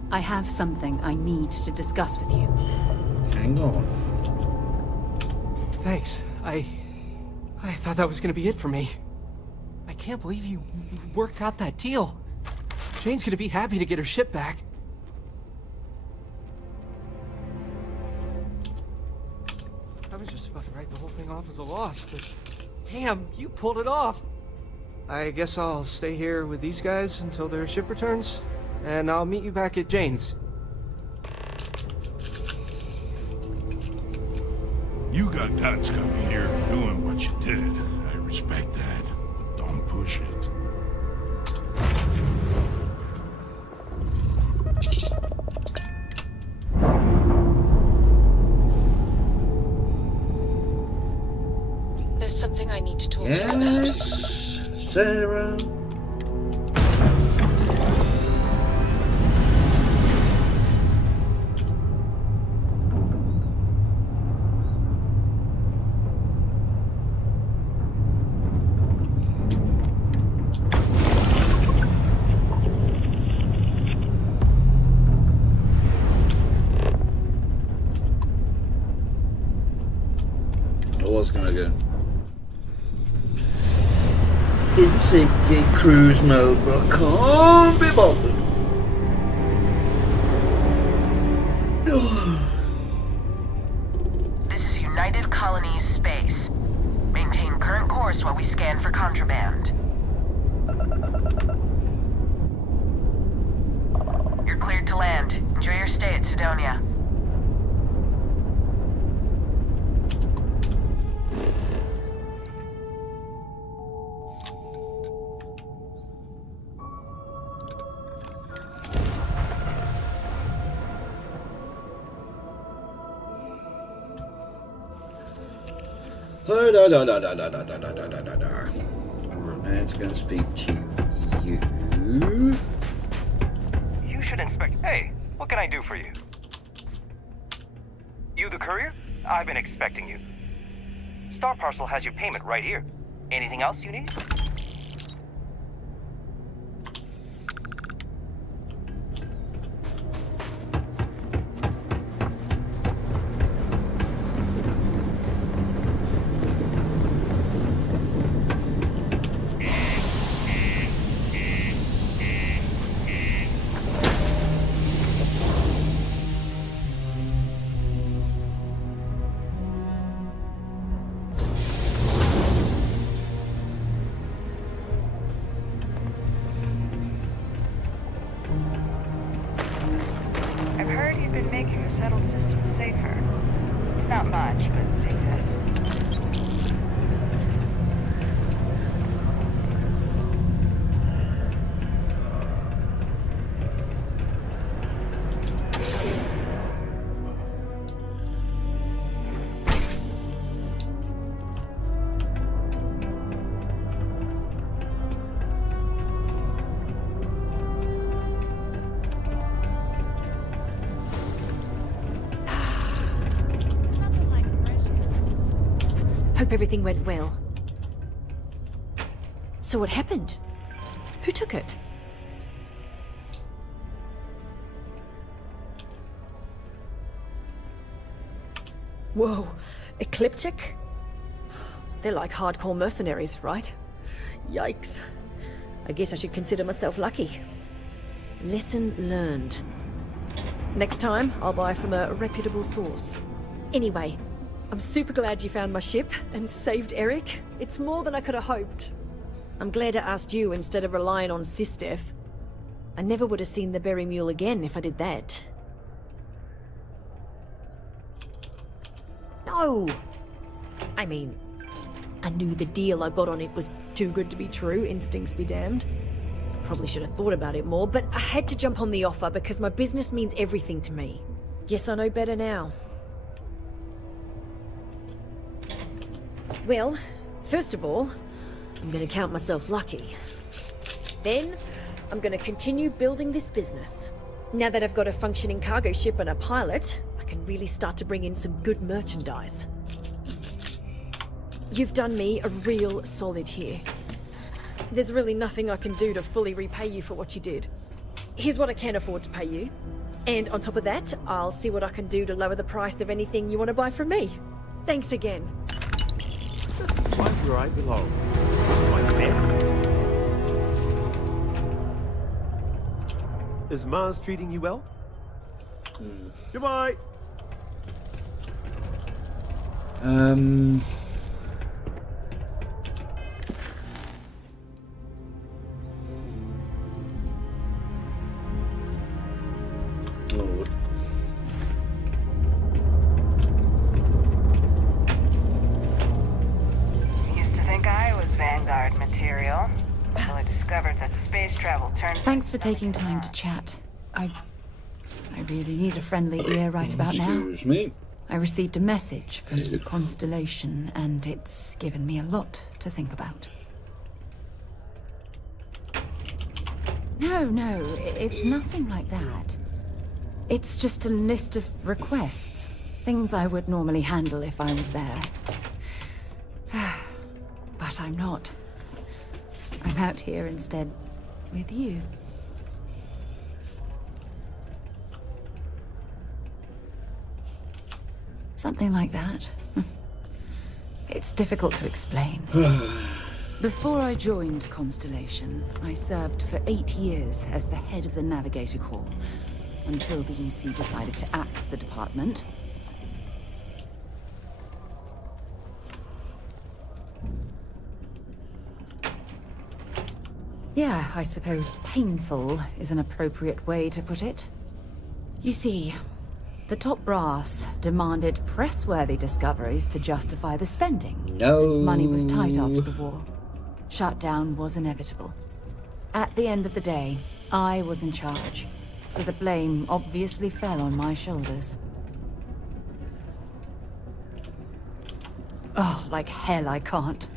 I have something I need to discuss with you. Hang on. Thanks. I thought that was gonna be it for me. I can't believe you worked out that deal. Jane's gonna be happy to get her ship back. I was just about to write the whole thing off as a loss, but damn, you pulled it off. I guess I'll stay here with these guys until their ship returns, and I'll meet you back at Jane's. You got guts coming here and doing what you did. I respect that, but don't push it. There's something I need to talk to you about. Yes, Sarah. I was gonna go. It's a gay cruise mode, but I can't be bothered. This is United Colonies Space. Maintain current course while we scan for contraband. You're cleared to land. Enjoy your stay at Sidonia. Now it's going to speak to you. What can I do for you? You the courier? I've been expecting you. Star Parcel has your payment right here. Anything else you need? I've heard you've been making the settled system safer. It's not much, but take this. Hope everything went well. So what happened? Who took it? Whoa, Ecliptic? They're like hardcore mercenaries, right? Yikes. I guess I should consider myself lucky. Lesson learned. Next time, I'll buy from a reputable source. Anyway, I'm super glad you found my ship and saved Eric. It's more than I could have hoped. I'm glad I asked you instead of relying on Sistef. I never would have seen the Berry Mule again if I did that. No! I mean, I knew the deal I got on it was too good to be true, instincts be damned. Probably should have thought about it more, but I had to jump on the offer because my business means everything to me. Guess I know better now. Well, first of all, I'm gonna count myself lucky. Then, I'm gonna continue building this business. Now that I've got a functioning cargo ship and a pilot, I can really start to bring in some good merchandise. You've done me a real solid here. There's really nothing I can do to fully repay you for what you did. Here's what I can afford to pay you. And on top of that, I'll see what I can do to lower the price of anything you want to buy from me. Thanks again. Right where I belong. This is my man. Is Mars treating you well? Goodbye. Oh. Used to think I was Vanguard material, until I discovered that space travel turned... Thanks for taking time to chat. I really need a friendly ear right about now. Excuse me. I received a message from Constellation, and it's given me a lot to think about. No, it's nothing like that. It's just a list of requests. Things I would normally handle if I was there. But I'm not. I'm out here instead with you. Something like that. It's difficult to explain. Before I joined Constellation, I served for 8 years as the head of the Navigator Corps, until the UC decided to axe the department. Yeah, I suppose painful is an appropriate way to put it. You see, the top brass demanded press-worthy discoveries to justify the spending. No. Money was tight after the war. Shutdown was inevitable. At the end of the day, I was in charge, so the blame obviously fell on my shoulders. Oh, like hell I can't.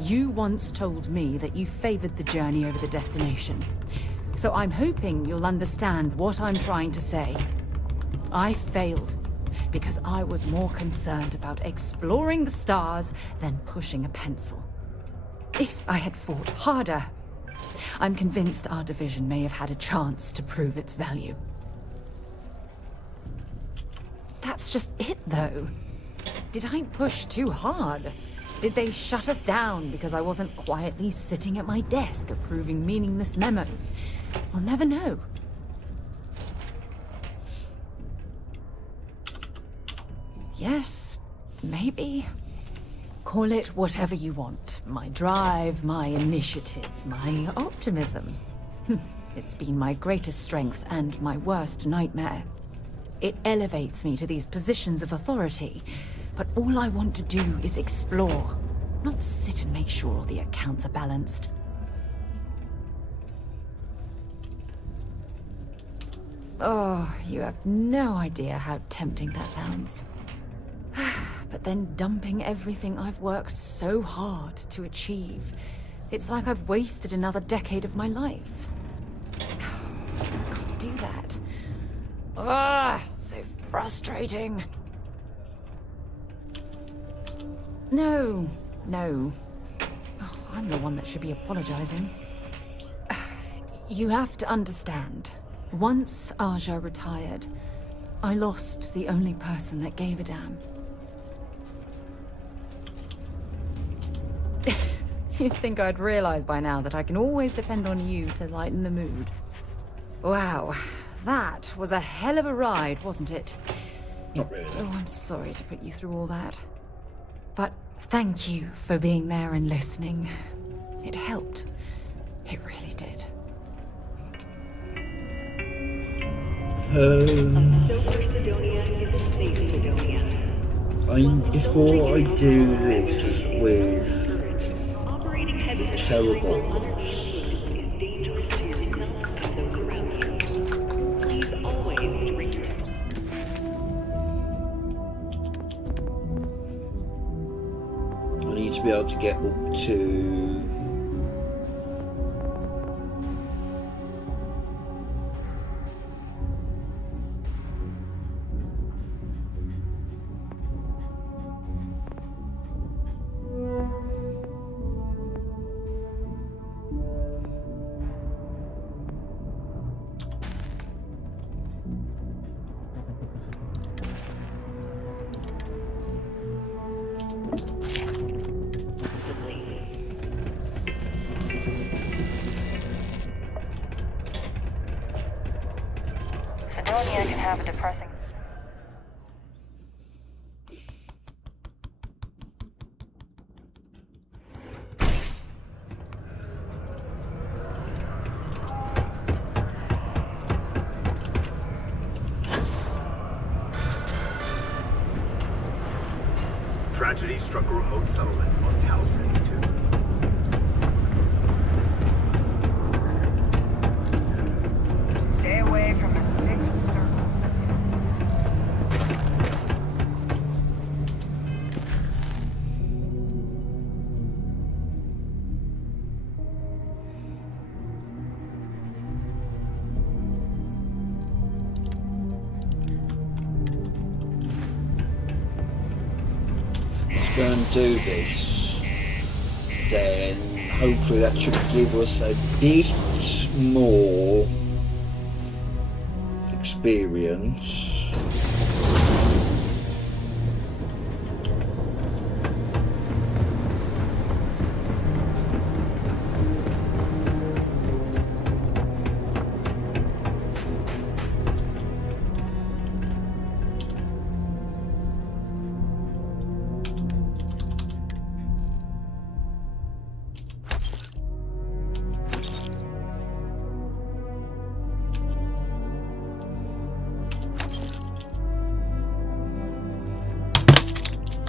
You once told me that you favored the journey over the destination. So I'm hoping you'll understand what I'm trying to say. I failed because I was more concerned about exploring the stars than pushing a pencil. If I had fought harder, I'm convinced our division may have had a chance to prove its value. That's just it, though. Did I push too hard? Did they shut us down because I wasn't quietly sitting at my desk approving meaningless memos? We'll never know. Yes, maybe. Call it whatever you want. My drive, my initiative, my optimism. It's been my greatest strength and my worst nightmare. It elevates me to these positions of authority, but all I want to do is explore, not sit and make sure all the accounts are balanced. Oh, you have no idea how tempting that sounds. But then dumping everything I've worked so hard to achieve, it's like I've wasted another decade of my life. I can't do that. So frustrating. No. Oh, I'm the one that should be apologizing. You have to understand. Once Aja retired, I lost the only person that gave a damn. You'd think I'd realize by now that I can always depend on you to lighten the mood. Wow, that was a hell of a ride, wasn't it? Not really. Oh, I'm sorry to put you through all that. But thank you for being there and listening. It helped. It really did. Before I do this with terrible, I need to be able to get up to Sidonia can have a depressing... Tragedy struck a remote settlement on Tau 72. Stay away from the Sixth Circle. go and do this, then hopefully that should give us a bit more experience.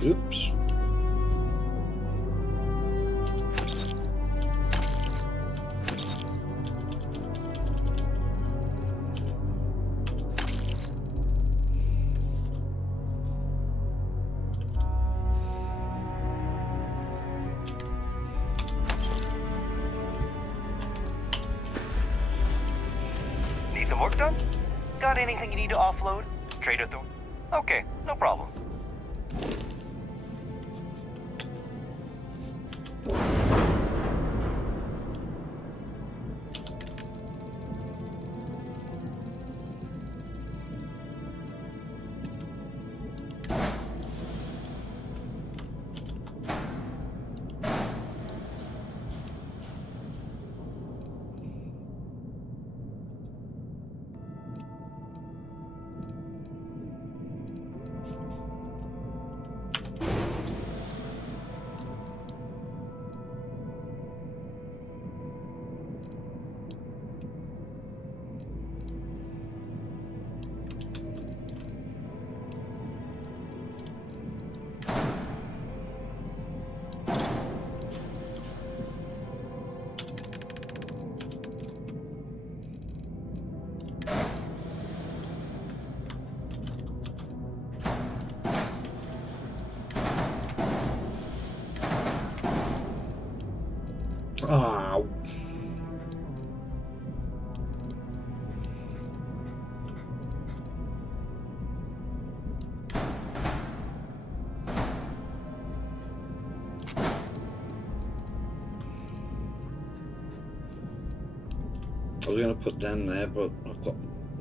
Oops. Need some work done? Got anything you need to offload? Trader Thor? Okay, no problem. Ah. I was going to put them there, but I've got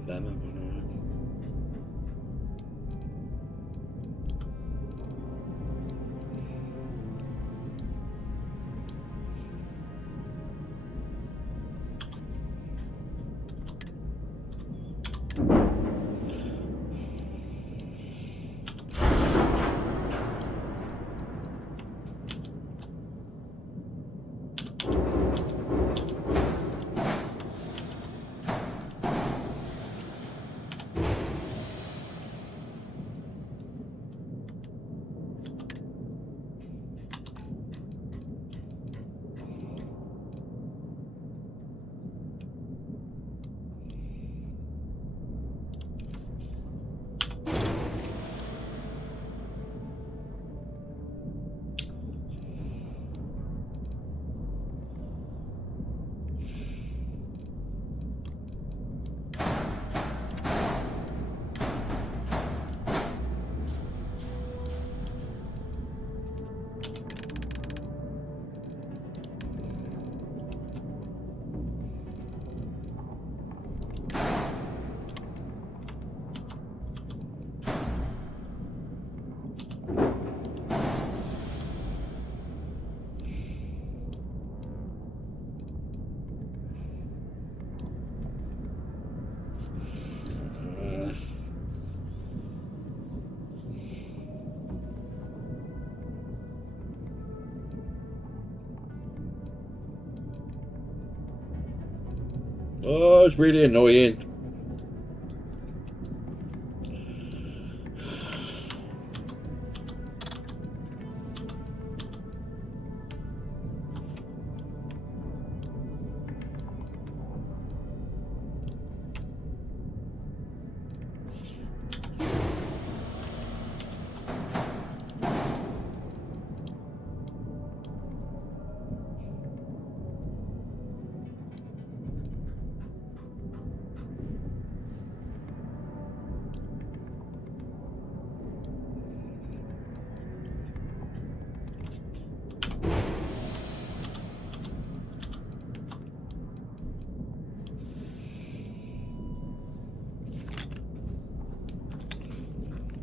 them. Haven't I? Oh, it's really annoying.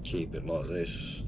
Keep it like this.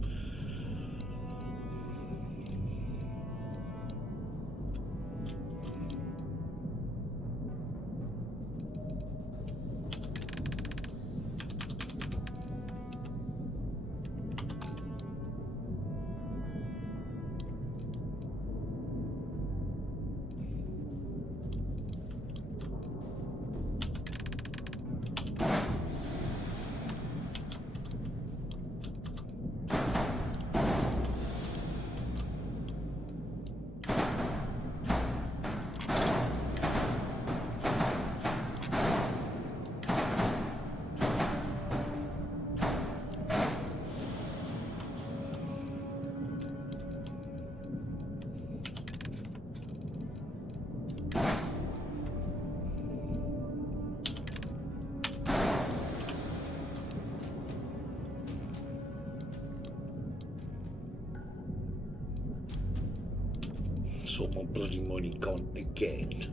That's all my bloody money gone again.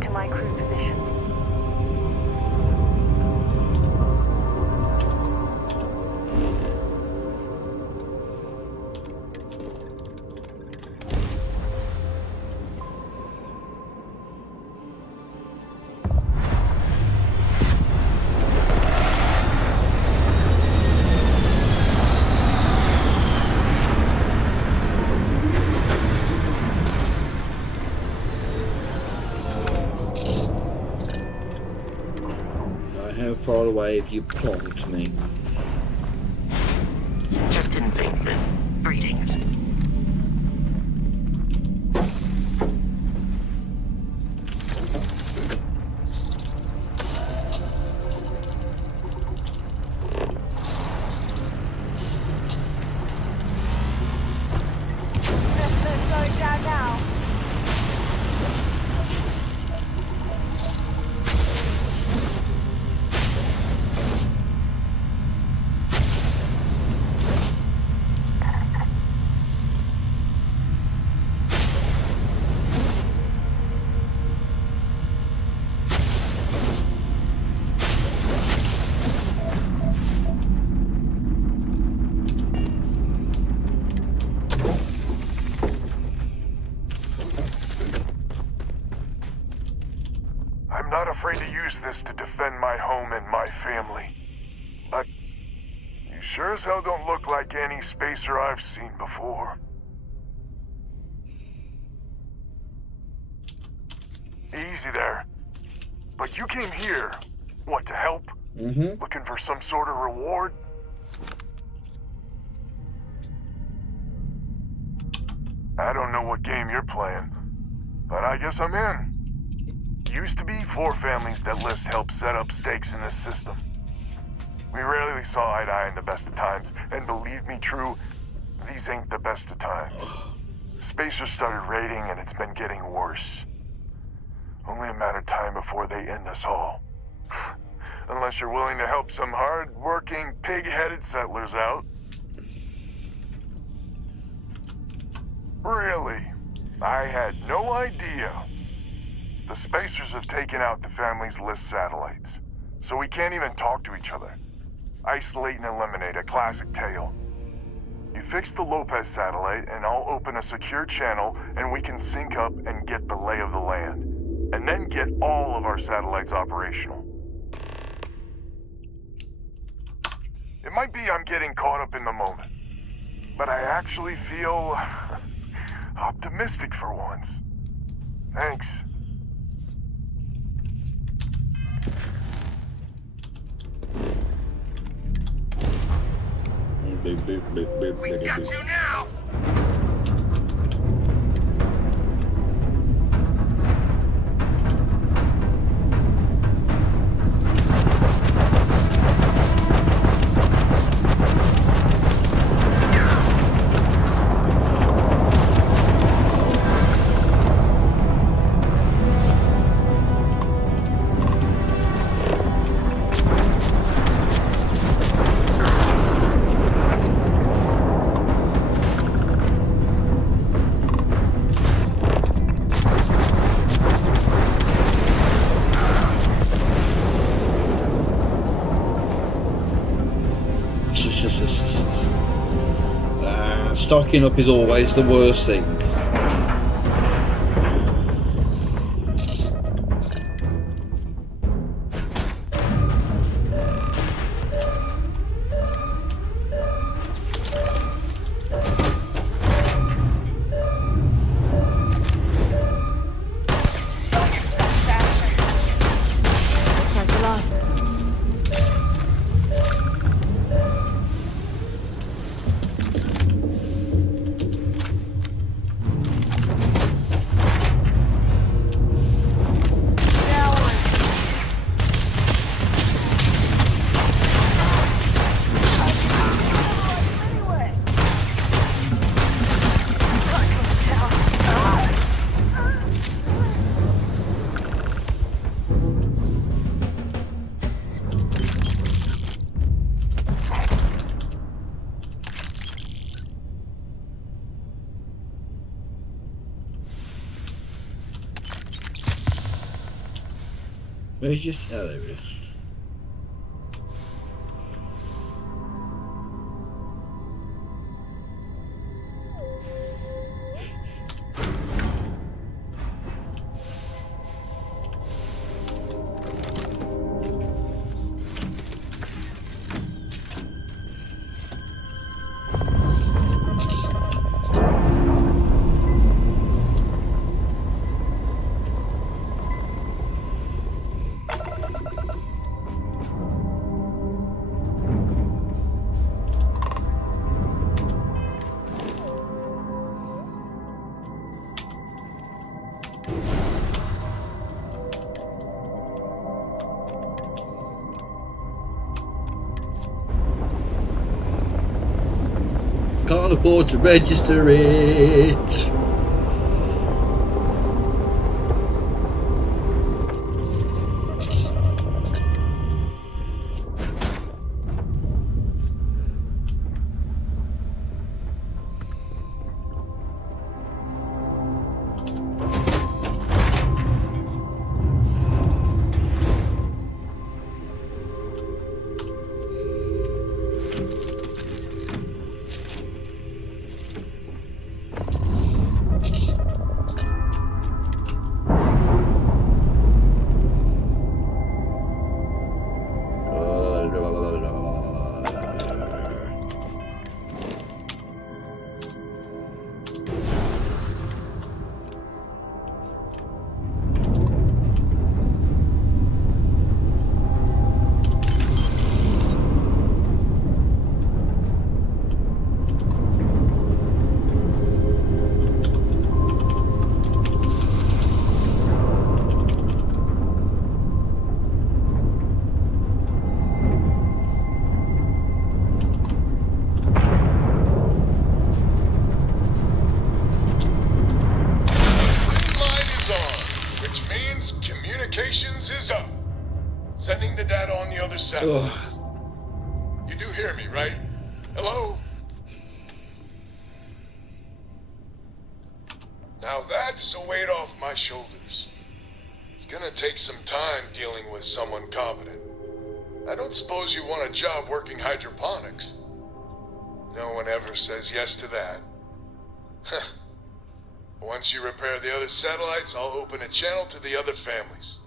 To my crew position. How far away have you plonked me? Captain Bateman, greetings. Slowing down now. I'm not afraid to use this to defend my home and my family. But you sure as hell don't look like any spacer I've seen before. Easy there. But you came here, what, to help? Mm-hmm. Looking for some sort of reward? I don't know what game you're playing, but I guess I'm in. Used to be 4 families that List helped set up stakes in this system. We rarely saw eye to eye in the best of times, and believe me, True, these ain't the best of times. Spacers started raiding, and it's been getting worse. Only a matter of time before they end us all. Unless you're willing to help some hard-working, pig-headed settlers out. Really? I had no idea. The Spacers have taken out the family's List satellites, so we can't even talk to each other. Isolate and eliminate, a classic tale. You fix the Lopez satellite, and I'll open a secure channel, and we can sync up and get the lay of the land. And then get all of our satellites operational. It might be I'm getting caught up in the moment, but I actually feel optimistic for once. Thanks. We got you now! Stocking up is always the worst thing. Where's your... Oh, there it is. Can't afford to register it. Communications is up. Sending the data on the other satellites. You do hear me, right? Hello? Now that's a weight off my shoulders. It's gonna take some time dealing with someone competent. I don't suppose you want a job working hydroponics. No one ever says yes to that. Once you repair the other satellites, I'll open a channel to the other families.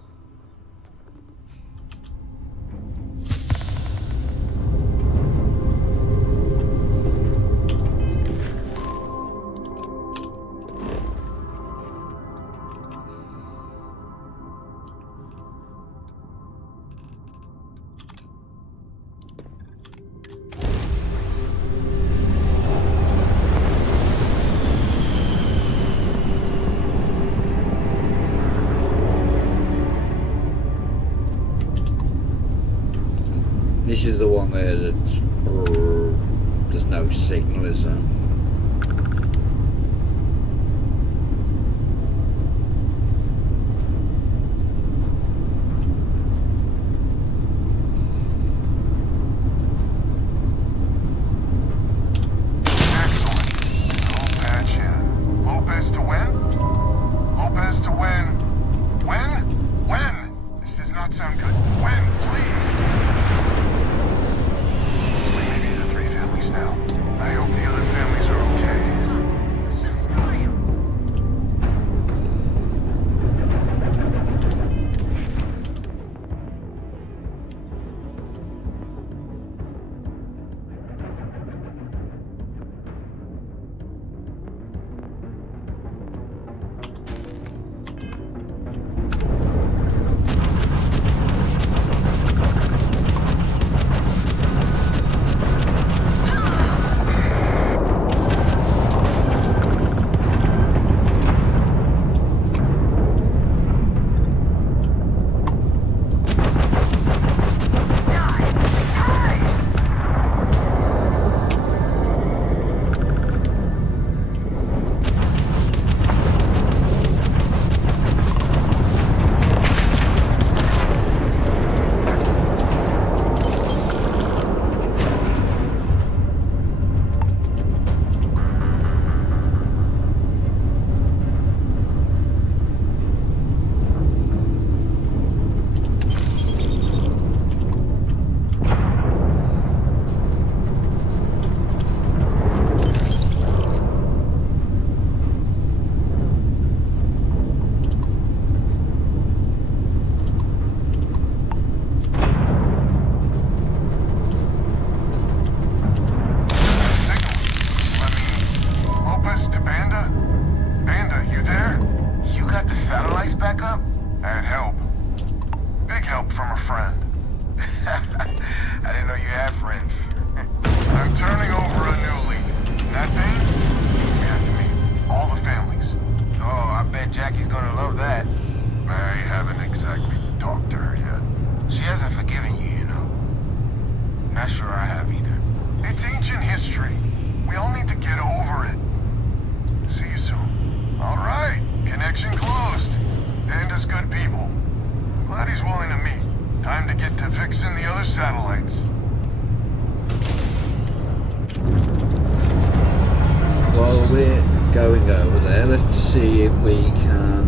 This is the one there that there's no signal, is there? I hope the other families device back up? And help. Big help from a friend. I didn't know you had friends. I'm turning over a new leaf. That thing? You have to meet all the families. Oh, I bet Jackie's gonna love that. I haven't exactly talked to her yet. She hasn't forgiven you, you know. Not sure I have either. It's ancient history. We all need to get over it. See you soon. All right. Connection closed. And as good people. Glad he's willing to meet. Time to get to fixing the other satellites. While we're going over there, let's see if we can...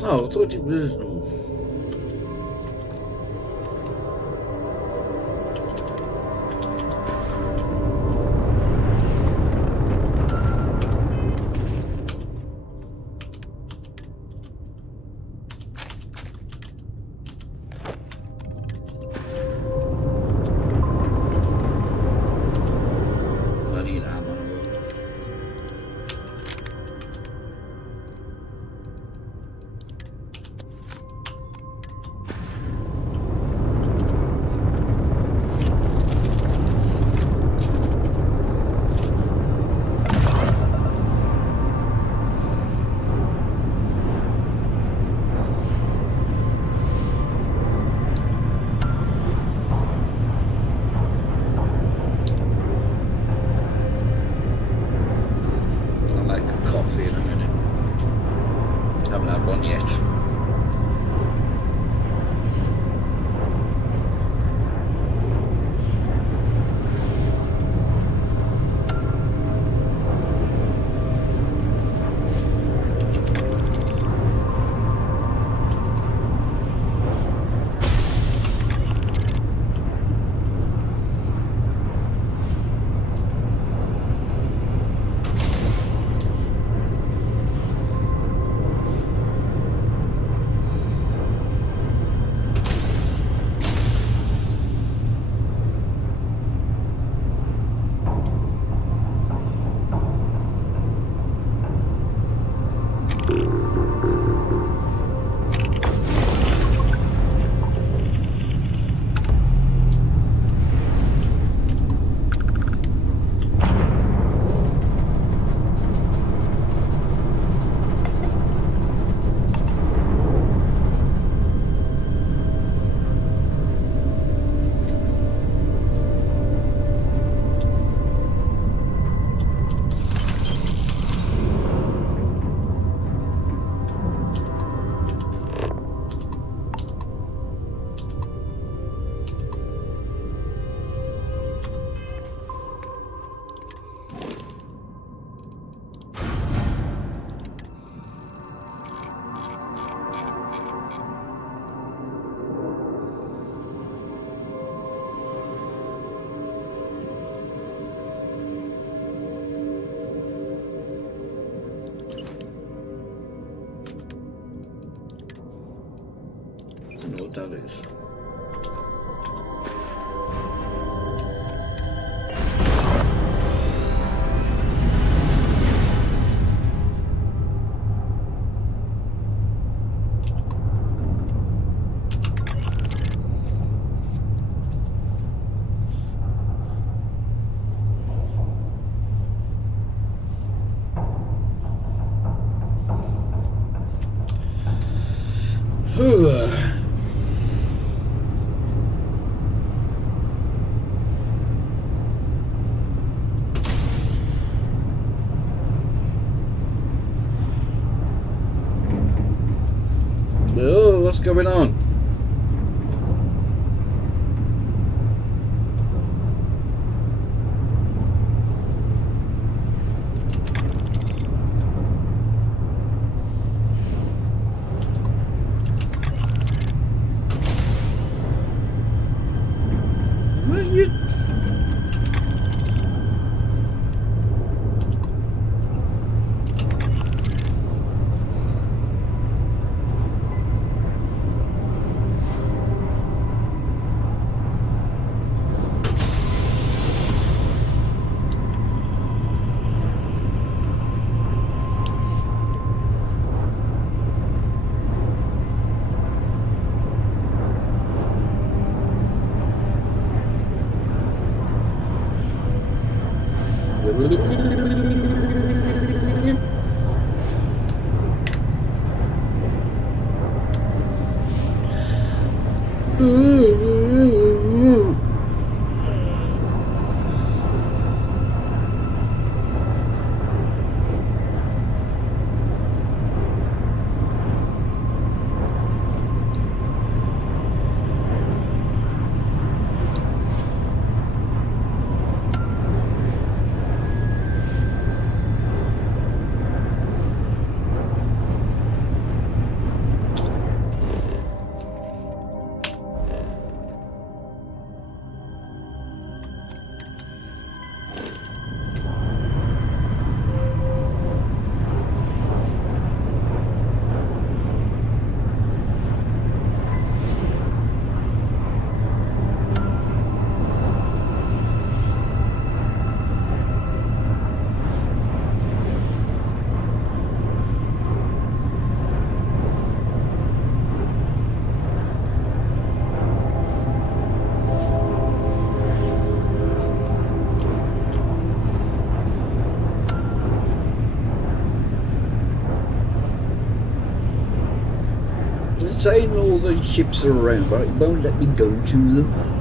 Oh, I thought it was... I need ammo. that is. Oh, what's going on? What are you? It's saying all these ships are around, but it won't let me go to them.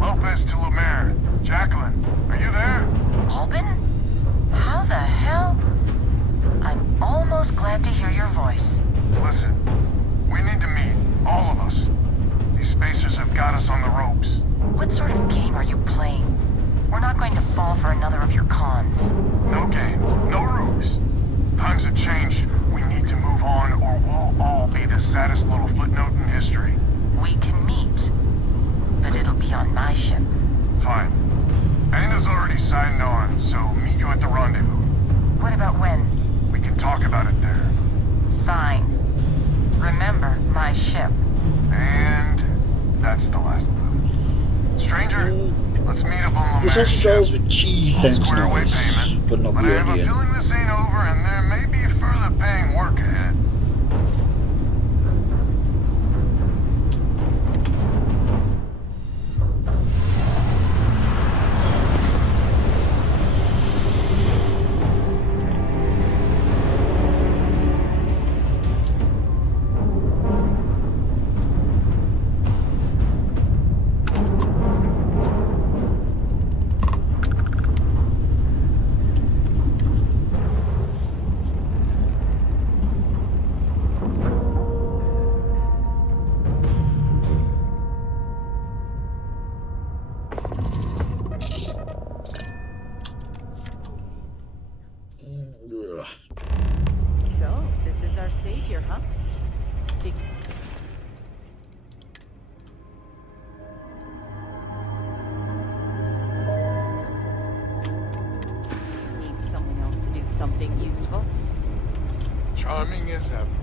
Lopez to Lemaire. Jacqueline, are you there? Albin? How the hell? I'm almost glad to hear your voice. Listen, we need to meet, all of us. These spacers have got us on the ropes. What sort of game are you playing? We're not going to fall for another of your cons. No game, no ruse. Times have changed. We need to move on or we'll all be the saddest little footnote in history. We can meet, but it'll be on my ship. Fine. Anna's already signed on, so meet you at the rendezvous. What about when? We can talk about it there. Fine. Remember, my ship. And that's the last of them. Stranger, let's meet up on The Lemaire's sausage ship. rolls with cheese sounds Square away nice, payment, but not but the I have a onion. feeling this ain't over and there may be further paying work ahead. So, this is our savior, huh? Need someone else to do something useful? Charming as heaven.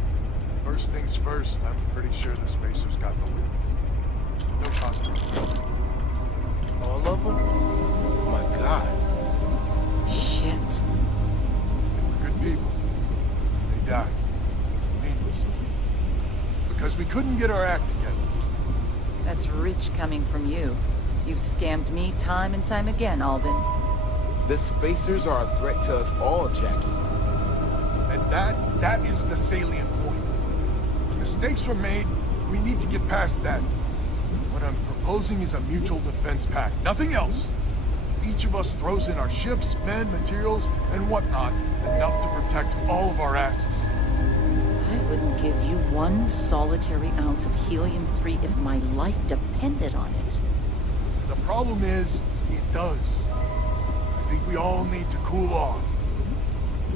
First things first, I'm pretty sure the Spacers got the wins. No consequences. All of them? Oh my God. Shit. They were good people. They died. Needlessly. Because we couldn't get our act together. That's rich coming from you. You've scammed me time and time again, Albin. The Spacers are a threat to us all, Jackie. And that is the salient point. Mistakes were made. We need to get past that. What I'm proposing is a mutual defense pact. Nothing else. Each of us throws in our ships, men, materials, and whatnot, enough to protect all of our asses. I wouldn't give you one solitary ounce of helium-3 if my life depended on it. The problem is, it does. I think we all need to cool off.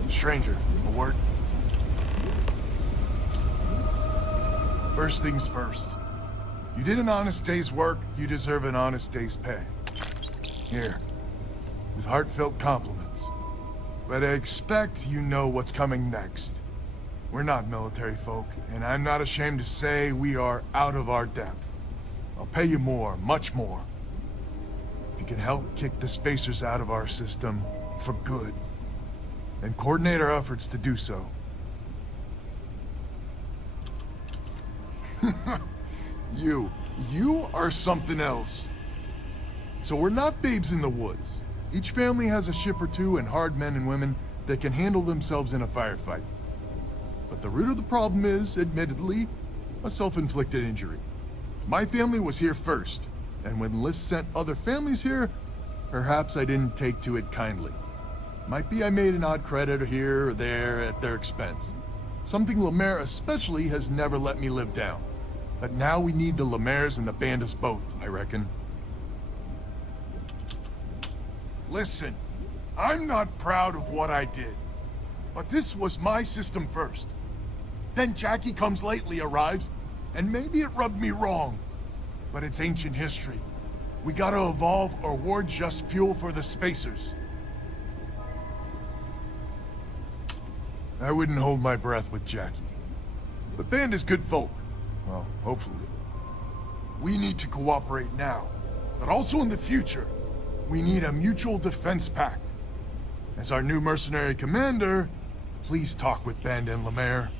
Stranger, a word? First things first. You did an honest day's work, you deserve an honest day's pay. Here, with heartfelt compliments. But I expect you know what's coming next. We're not military folk, and I'm not ashamed to say we are out of our depth. I'll pay you more, much more. If you can help kick the Spacers out of our system for good, and coordinate our efforts to do so. You are something else. So we're not babes in the woods. Each family has a ship or two and hard men and women that can handle themselves in a firefight. But the root of the problem is, admittedly, a self-inflicted injury. My family was here first, and when Liz sent other families here, perhaps I didn't take to it kindly. Might be I made an odd credit here or there at their expense. Something Lemaire especially has never let me live down. But now we need the Lemaires and the Bandits both, I reckon. Listen, I'm not proud of what I did, but this was my system first. Then Jackie Comes Lately arrives, and maybe it rubbed me wrong, but it's ancient history. We gotta evolve or we're just fuel for the Spacers. I wouldn't hold my breath with Jackie. The band is good folk. Well, hopefully. We need to cooperate now, but also in the future. We need a mutual defense pact. As our new mercenary commander, please talk with Band and Lemaire.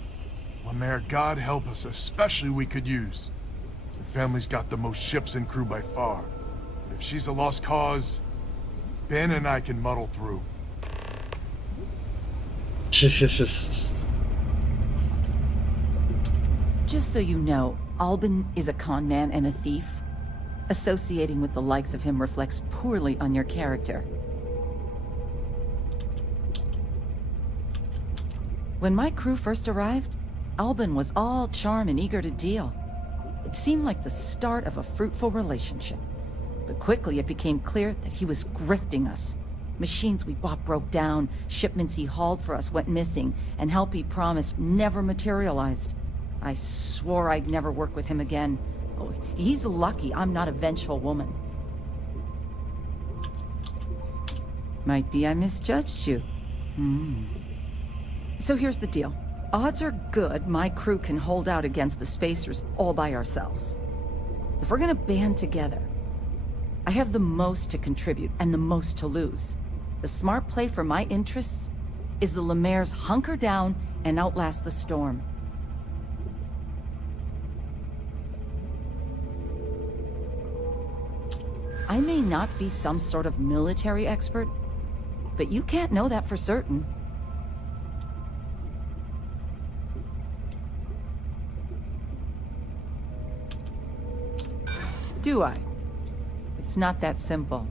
Lemaire, God help us, especially we could use. Her family's got the most ships and crew by far. But if she's a lost cause, Ben and I can muddle through. Just so you know, Albin is a con man and a thief. Associating with the likes of him reflects poorly on your character. When my crew first arrived, Albin was all charm and eager to deal. It seemed like the start of a fruitful relationship. But quickly it became clear that he was grifting us. Machines we bought broke down, shipments he hauled for us went missing, and help he promised never materialized. I swore I'd never work with him again. Oh, he's lucky I'm not a vengeful woman. Might be I misjudged you. So here's the deal. Odds are good my crew can hold out against the Spacers all by ourselves. If we're gonna band together, I have the most to contribute and the most to lose. The smart play for my interests is the Lemaire's hunker down and outlast the storm. I may not be some sort of military expert, but you can't know that for certain. Do I? It's not that simple.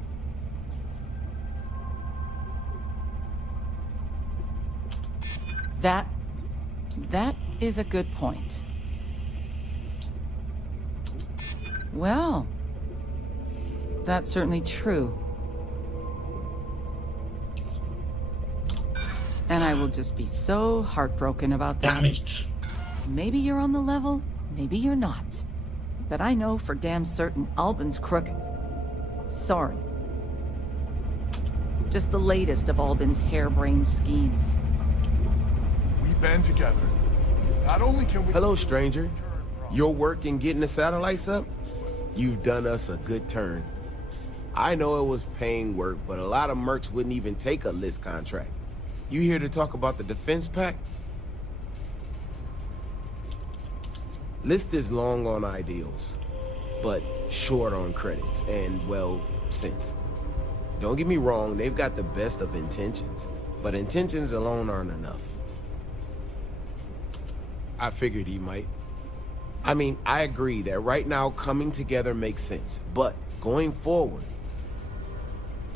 That is a good point. Well, that's certainly true. And I will just be so heartbroken about that. Damn it. Maybe you're on the level, maybe you're not. But I know for damn certain Albin's crooked. Sorry. Just the latest of Albin's harebrained schemes. We band together. Not only can we... Hello, stranger. Your work in getting the satellites up? You've done us a good turn. I know it was paying work, but a lot of mercs wouldn't even take a list contract. You here to talk about the defense pack? List is long on ideals, but short on credits and, well, sense. Don't get me wrong, they've got the best of intentions, but intentions alone aren't enough. I figured he might. I mean, I agree that right now coming together makes sense, but going forward,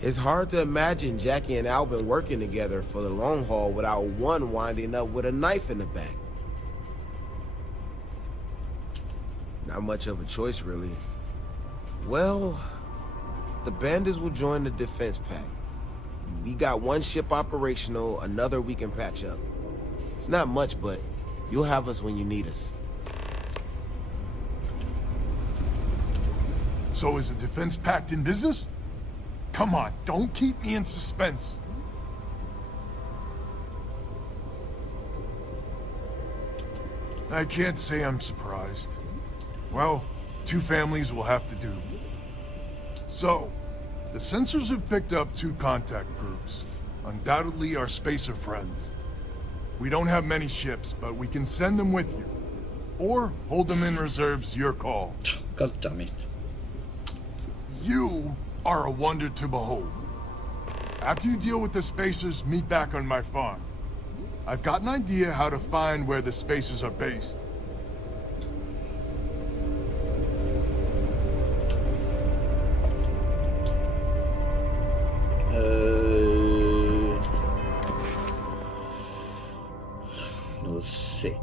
it's hard to imagine Jackie and Albin working together for the long haul without one winding up with a knife in the back. Not much of a choice, really. Well, the bandits will join the defense pack. We got one ship operational, another we can patch up. It's not much, but you'll have us when you need us. So is the defense pact in business? Come on, don't keep me in suspense. I can't say I'm surprised. Well, two families will have to do. So, the sensors have picked up two contact groups. Undoubtedly our spacer friends. We don't have many ships, but we can send them with you. Or hold them in reserves, your call. God damn it. You are a wonder to behold. After you deal with the spacers, meet back on my farm. I've got an idea how to find where the spacers are based. Another 6.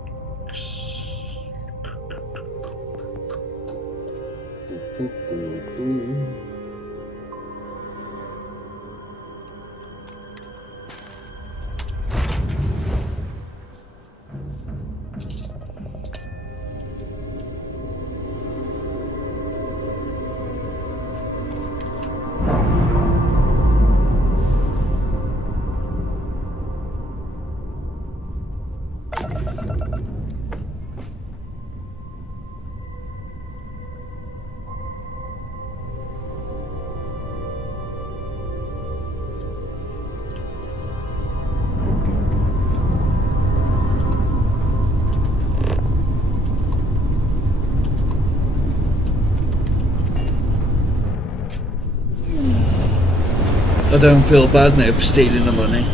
I don't feel bad now for stealing the money.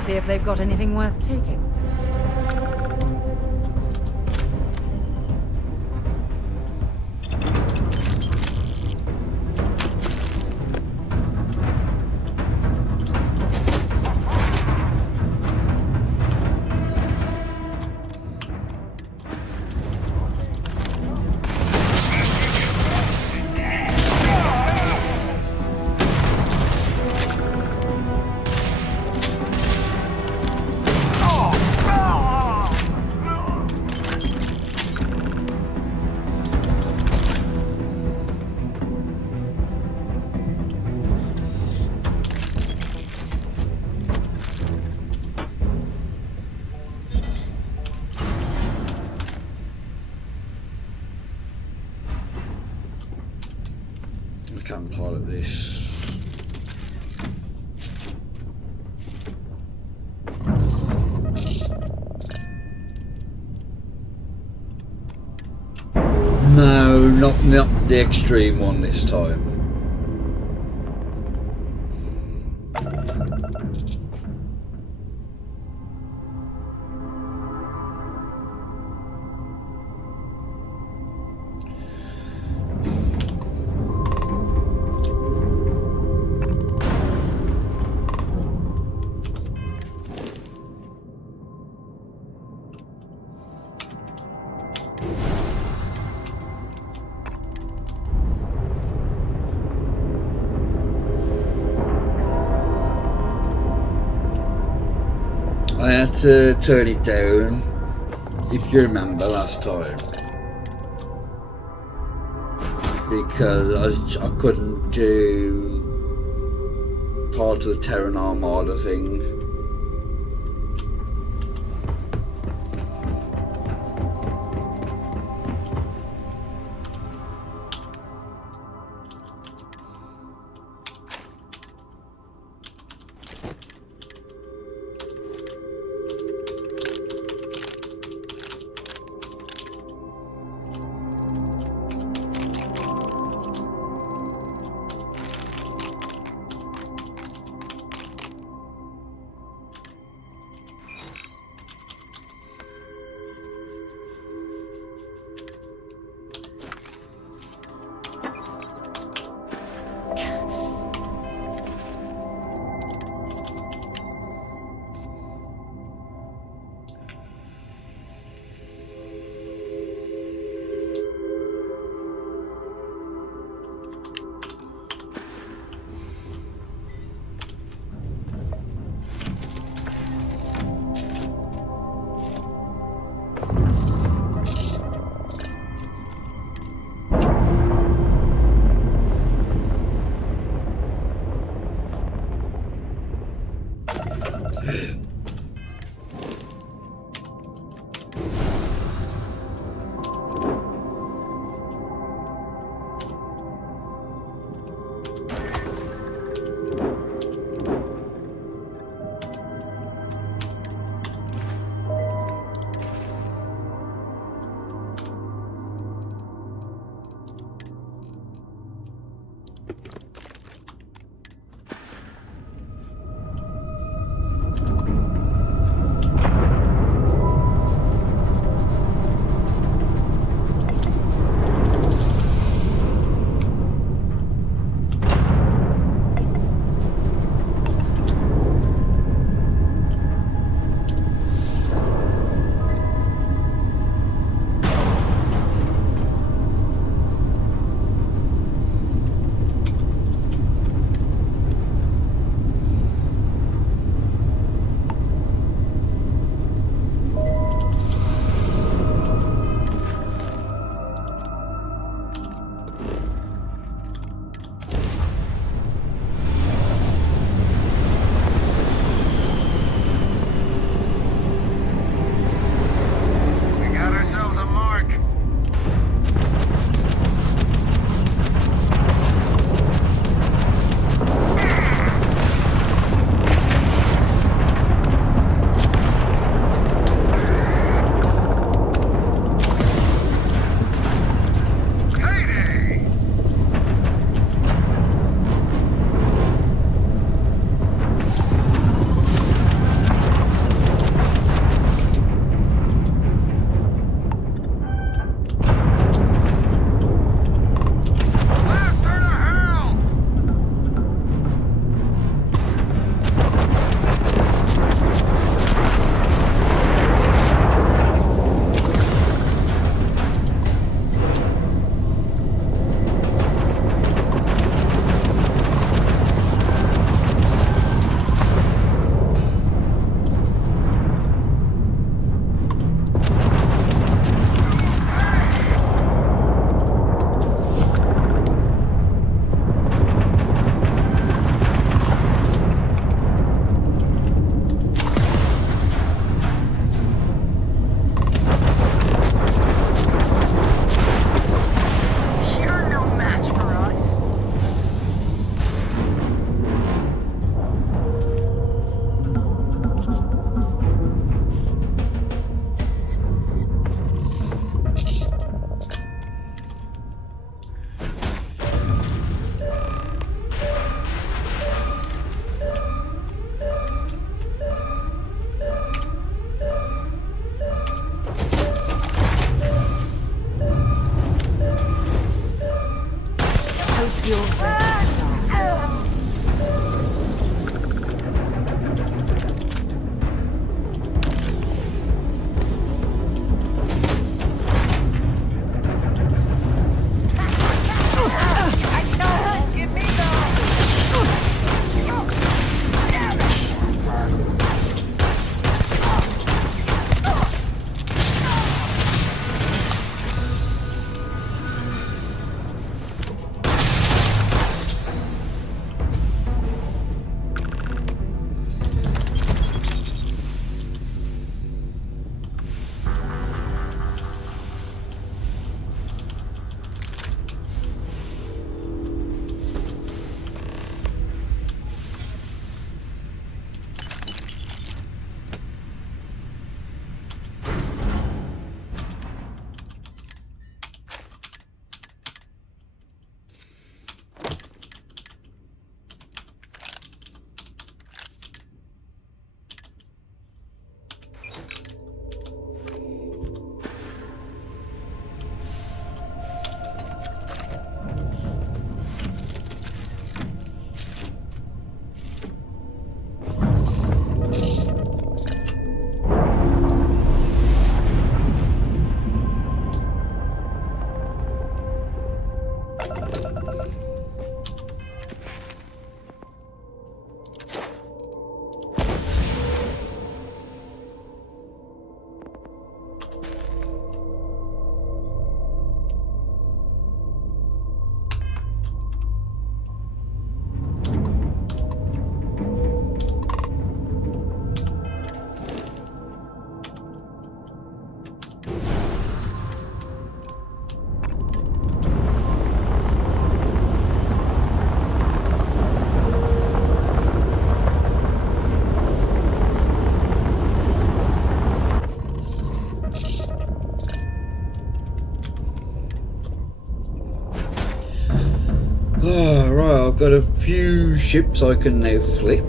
See if they've got anything worth taking. I can't pilot this. No, not the extreme one this time. I had to turn it down, if you remember last time, because I couldn't do part of the Terran Armada thing. You're ready to die. Right, I've got a few ships I can now flip.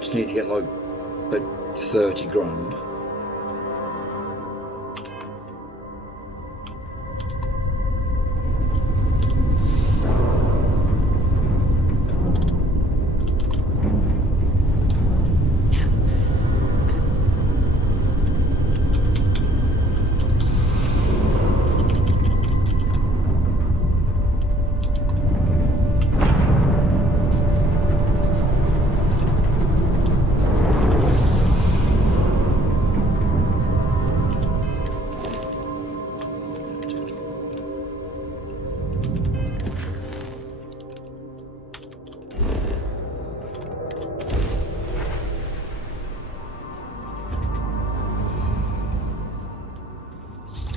Just need to get like about 30 grand.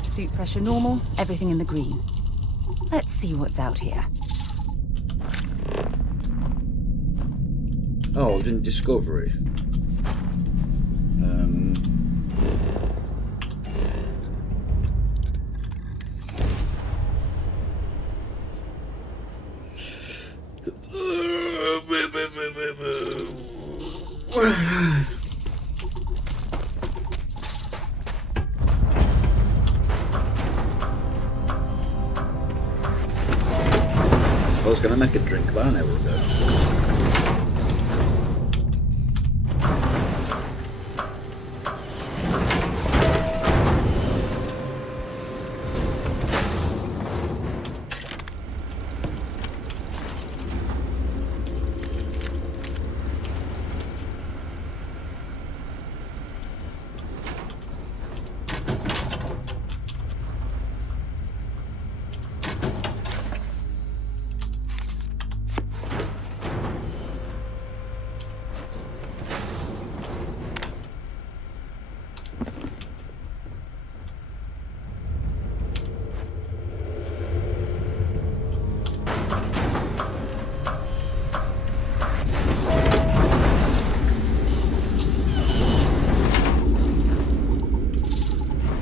Suit pressure normal, everything in the green. Let's see what's out here. Oh, I didn't discover it. I was going to make a drink about an hour ago.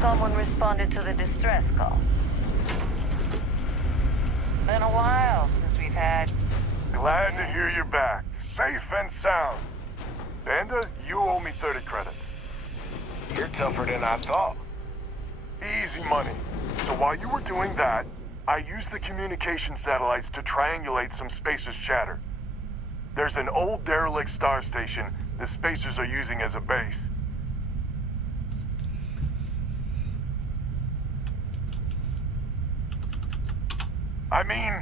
someone responded to the distress call. Been a while since we've had... Glad to hear you're back, safe and sound. Banda, you owe me 30 credits. You're tougher than I thought. Easy money. So while you were doing that, I used the communication satellites to triangulate some Spacers chatter. There's an old derelict star station the Spacers are using as a base. I mean,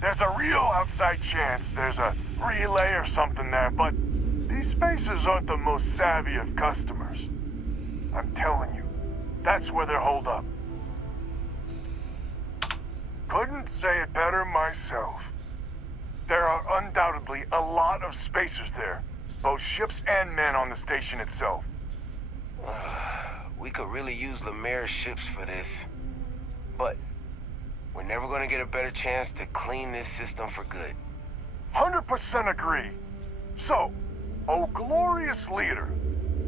there's a real outside chance there's a relay or something there, but these Spacers aren't the most savvy of customers. I'm telling you, that's where they're holed up. Couldn't say it better myself. There are undoubtedly a lot of Spacers there, both ships and men on the station itself. We could really use Lemaire's ships for this. But we're never gonna get a better chance to clean this system for good. 100% agree. So, oh glorious leader,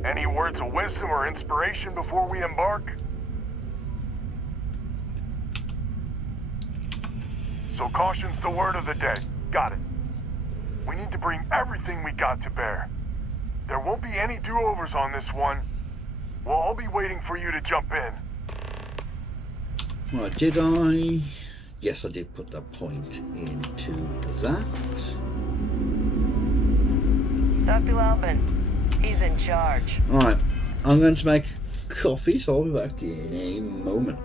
any words of wisdom or inspiration before we embark? So caution's the word of the day. Got it. We need to bring everything we got to bear. There won't be any do-overs on this one. We'll all be waiting for you to jump in. Right, did I? Yes, I did put that point into that. Talk to Albin. He's in charge. Alright, I'm going to make coffee, so I'll be back in a moment.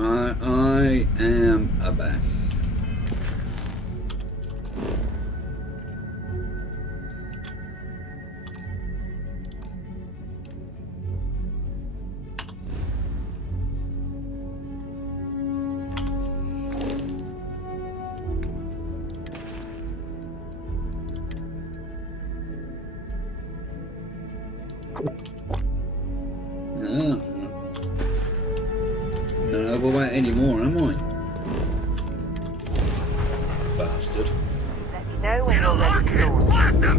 I am a bear. Not overweight anymore, am I? Bastard. Let me know when you're ready to launch.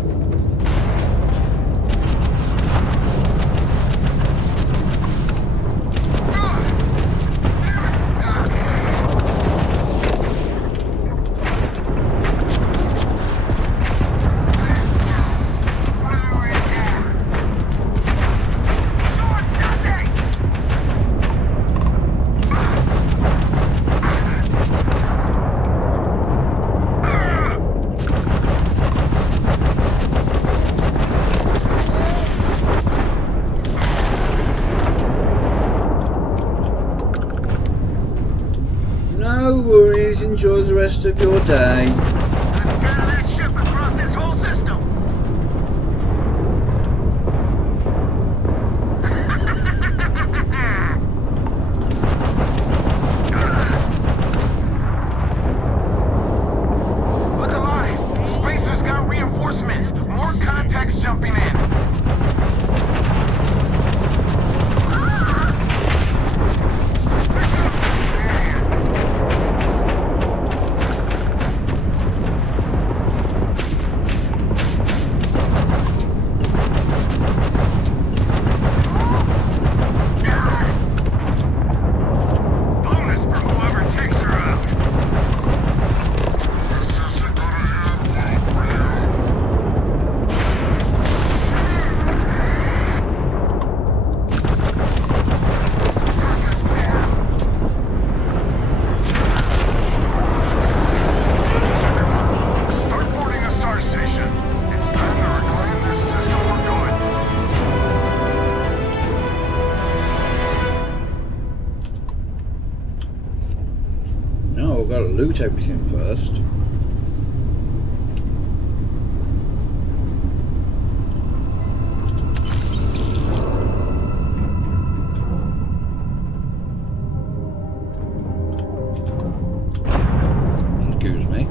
No worries, enjoy the rest of your day. That ship across this whole system. Look alive! Spacer's got reinforcements. More contacts jumping in. Bonus for whoever takes her out. Start boarding the star station. It's time to reclaim this system for good. No, I've got to loot everything first. Excuse me.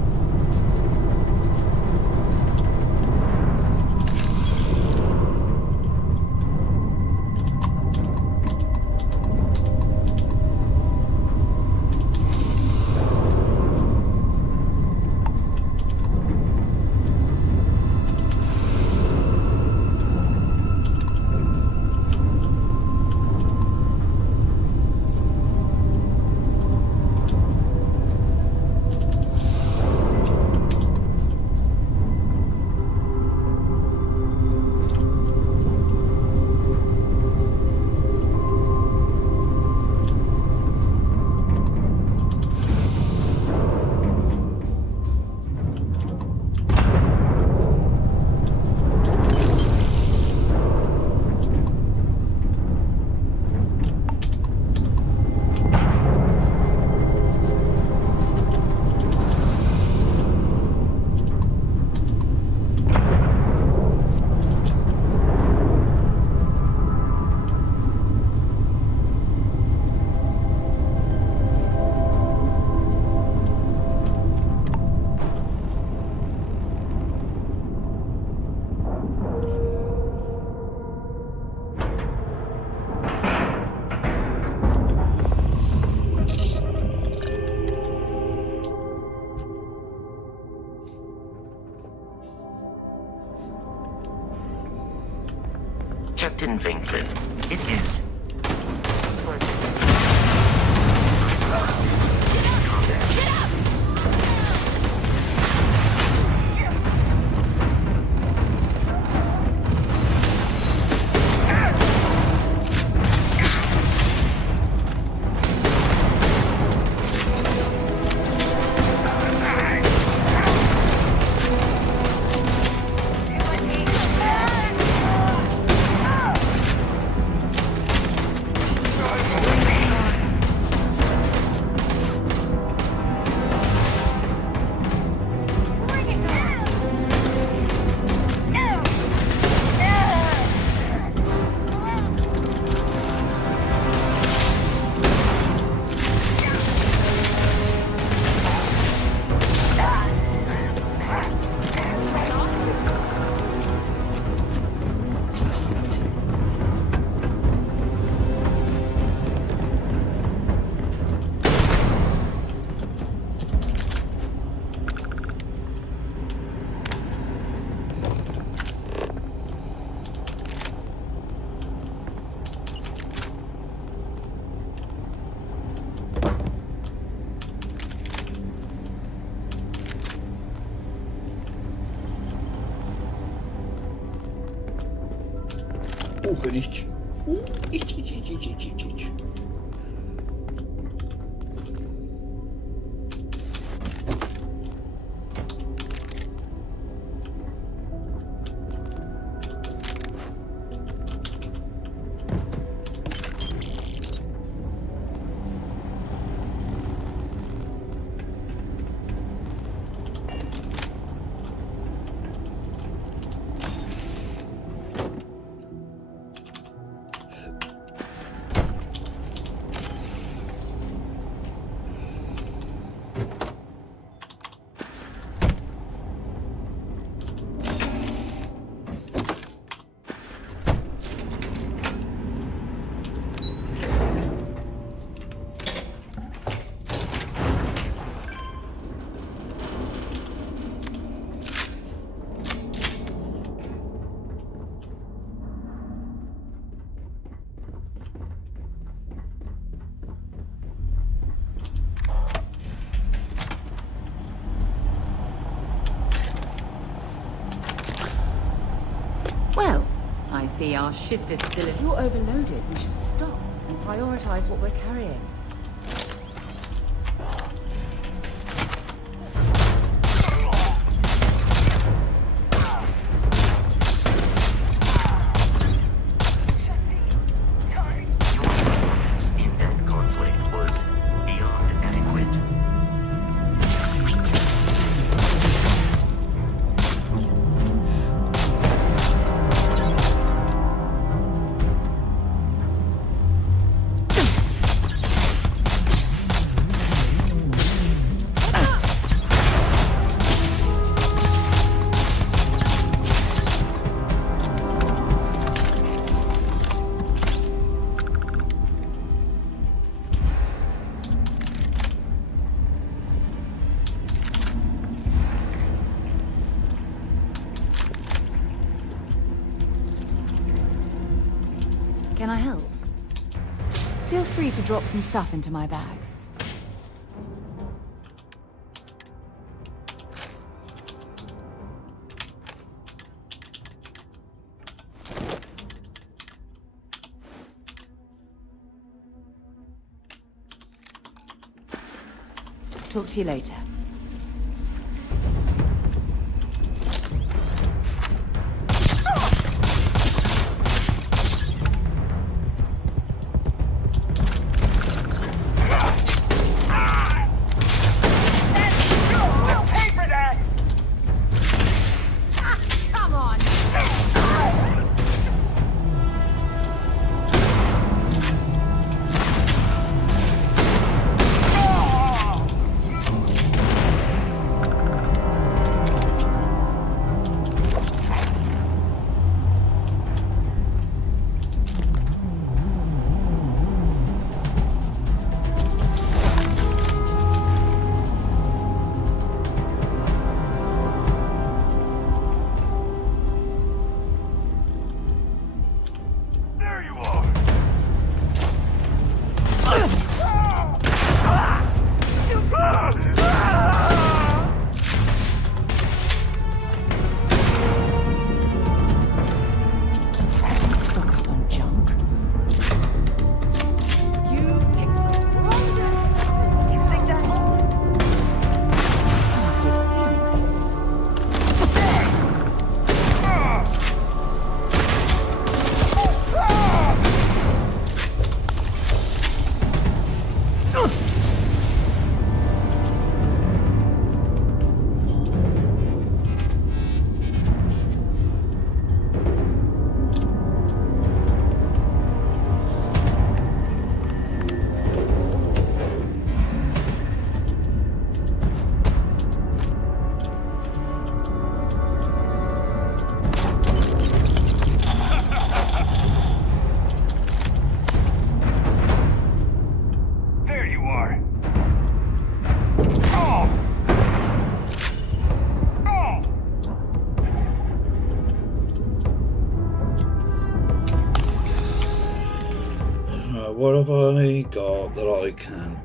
Captain Vinklin, it is. finished. Ooh, itch. Well, I see our ship is still... If you're overloaded, we should stop and prioritize what we're carrying. In that conflict was beyond adequate. Can I help? Feel free to drop some stuff into my bag. Talk to you later. What have I got that I can't?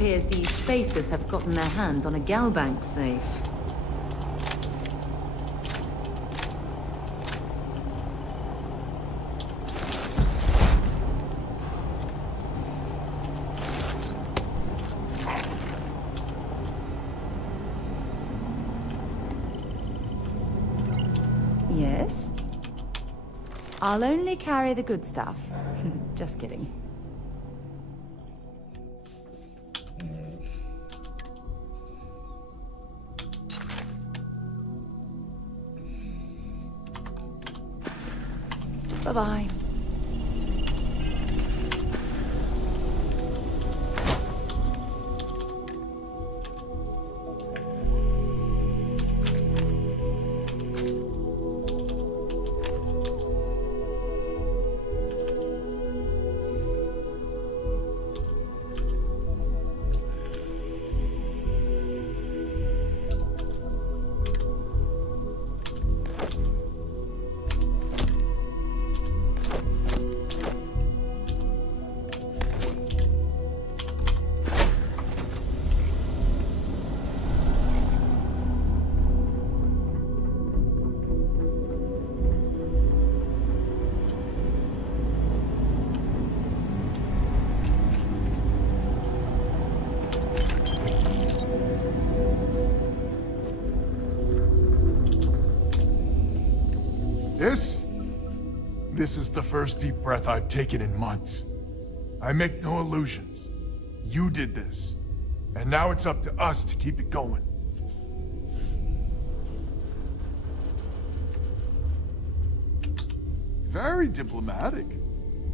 appears these spacers have gotten their hands on a Galbank safe. Yes? I'll only carry the good stuff. Just kidding. Bye-bye. This is the first deep breath I've taken in months. I make no illusions. You did this. And now it's up to us to keep it going. Very diplomatic.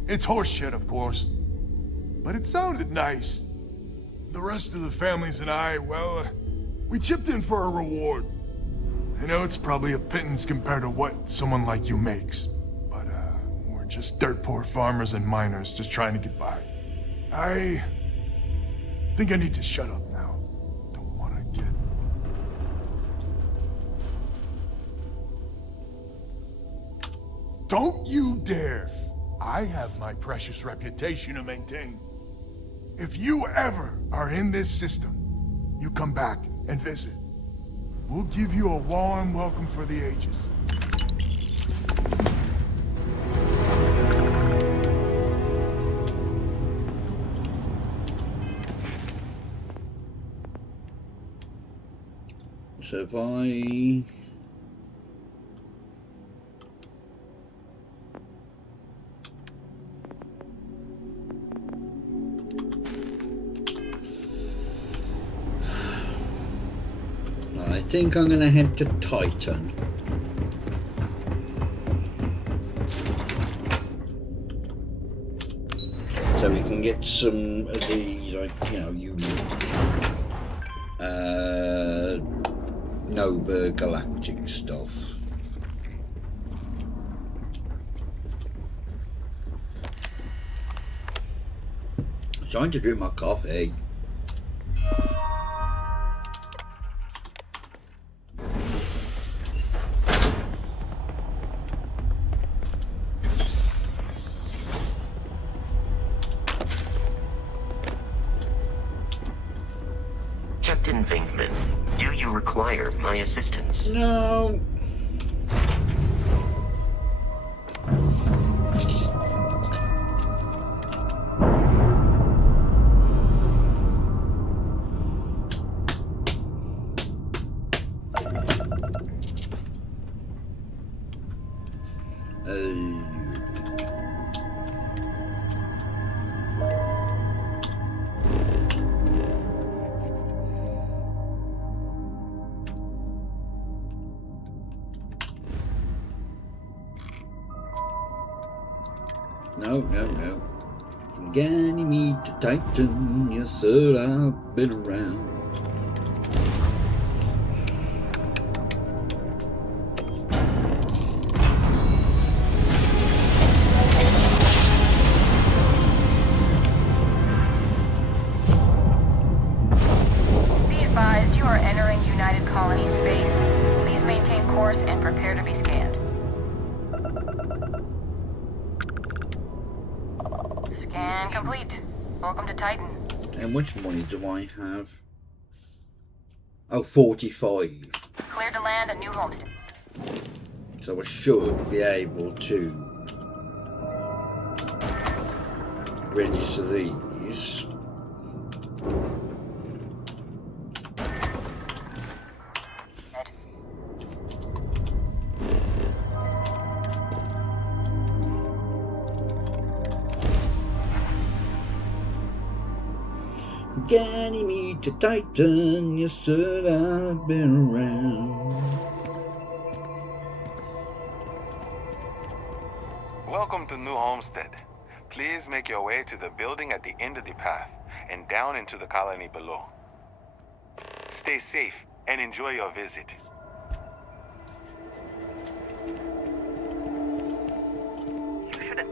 It's horseshit, of course. But it sounded nice. The rest of the families and I, well, we chipped in for a reward. I know it's probably a pittance compared to what someone like you makes. But, we're just dirt poor farmers and miners just trying to get by. I think I need to shut up now. Don't want to get... Don't you dare! I have my precious reputation to maintain. If you ever are in this system, you come back and visit. We'll give you a warm welcome for the ages. So if I... I think I'm going to head to Titan. So we can get some of the, like, you know, unique Nova Galactic stuff. I'm trying to drink my coffee. Captain Venkman, do you require my assistance? No. No. Ganymede to Titan, yes sir, I've been around. Be advised, you are entering United Colony space. Please maintain course and prepare to be scanned. Scan complete. Welcome to Titan. And which money do I have? Oh, 45. Cleared to land a new homestead. So I should be able to register these. Ganymede to Titan, yes sir, I've been around. Welcome to New Homestead. Please make your way to the building at the end of the path and down into the colony below. Stay safe and enjoy your visit. You shouldn't.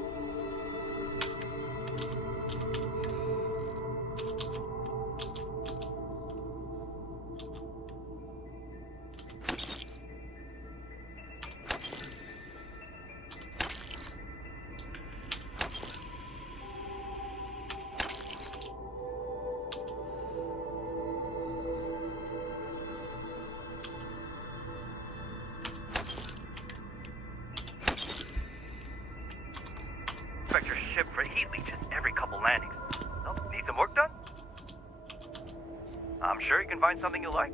Inspect your ship for heat leeches every couple landings. Oh, need some work done? I'm sure you can find something you like.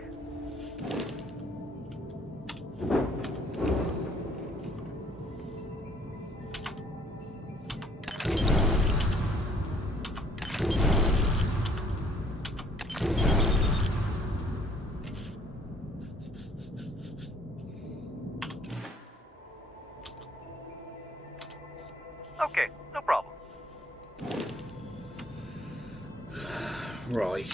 Okay, no problem. Right.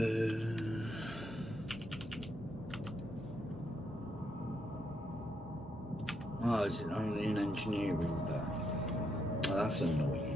Oh, is it only an engineering bay? Oh, that's annoying.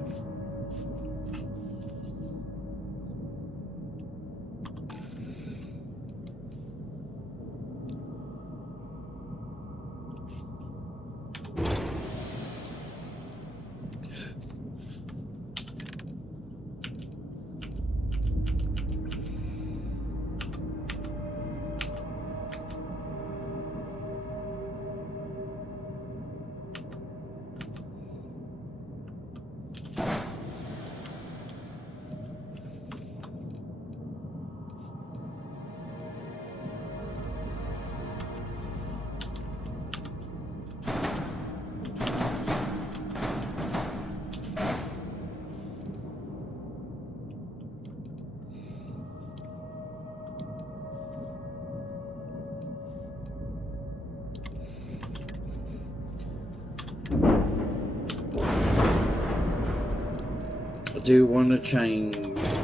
I do want to change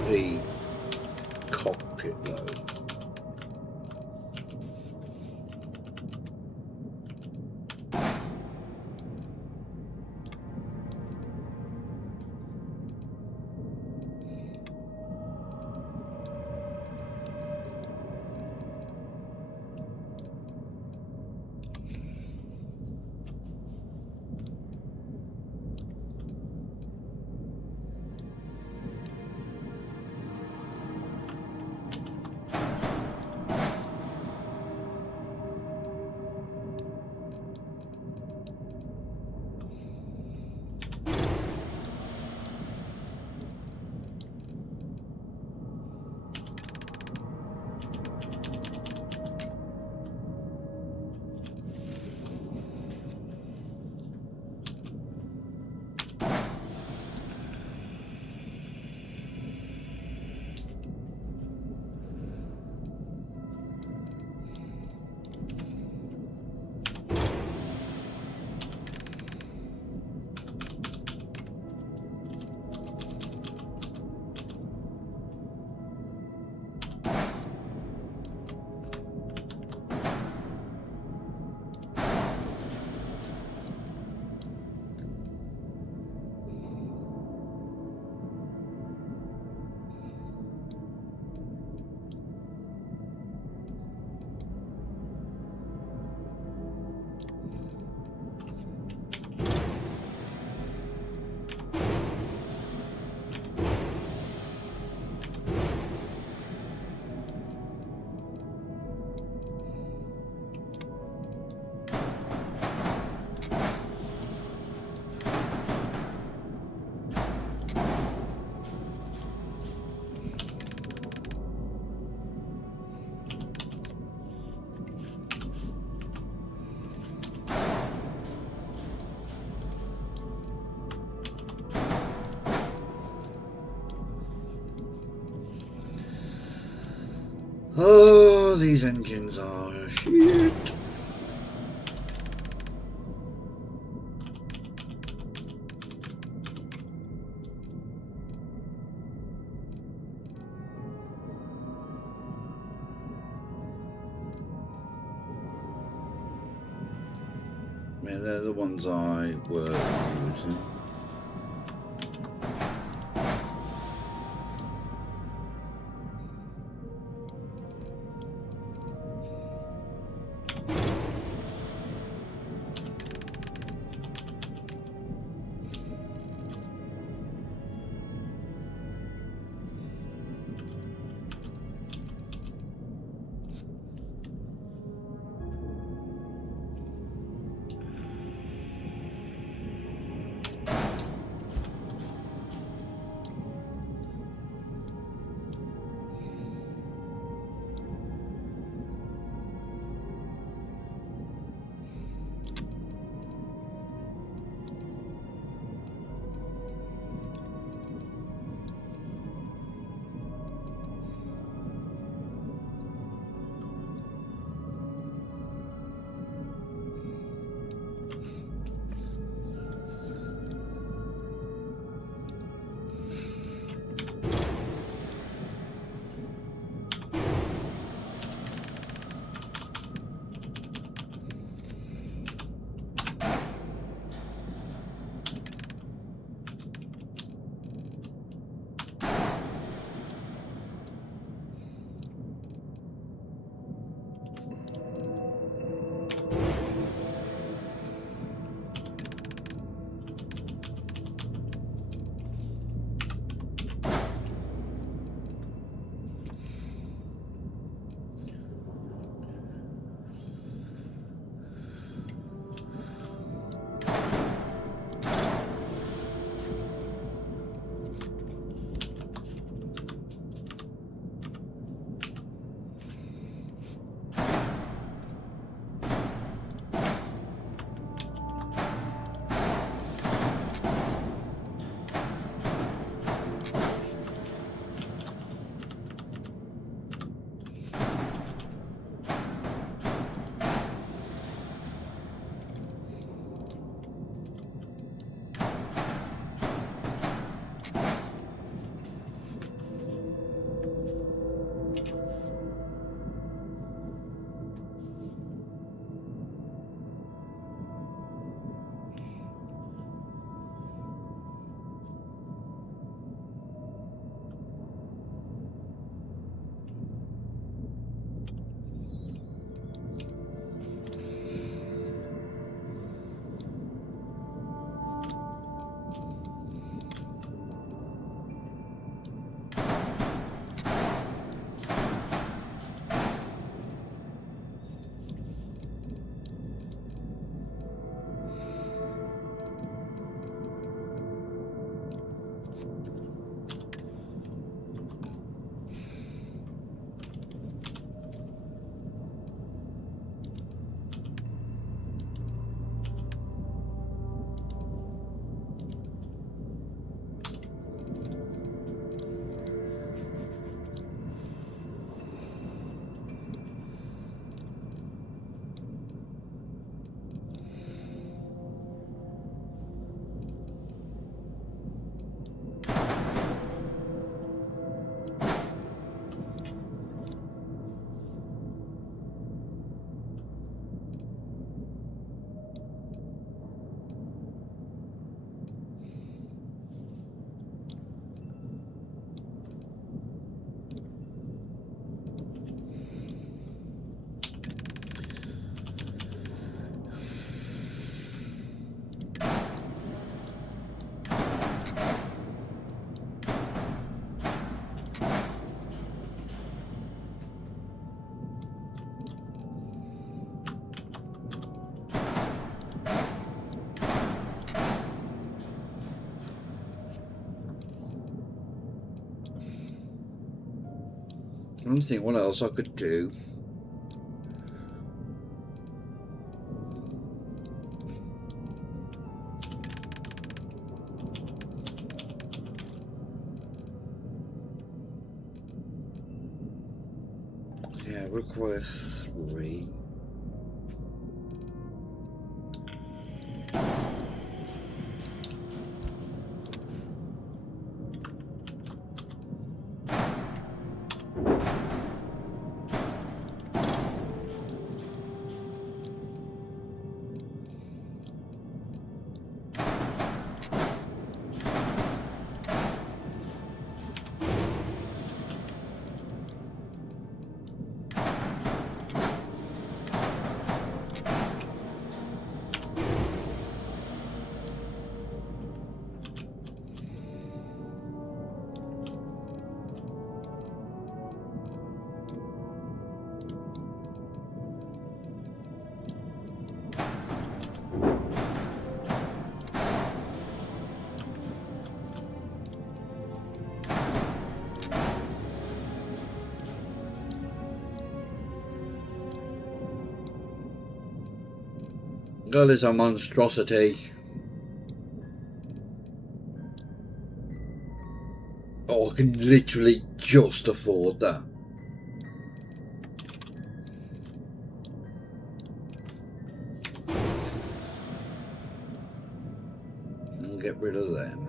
the cockpit though. Oh, these engines are shit. Yeah, they're the ones I were using. I don't think what else I could do. Yeah, request 3. God is a monstrosity. Oh, I can literally just afford that. I'll get rid of them.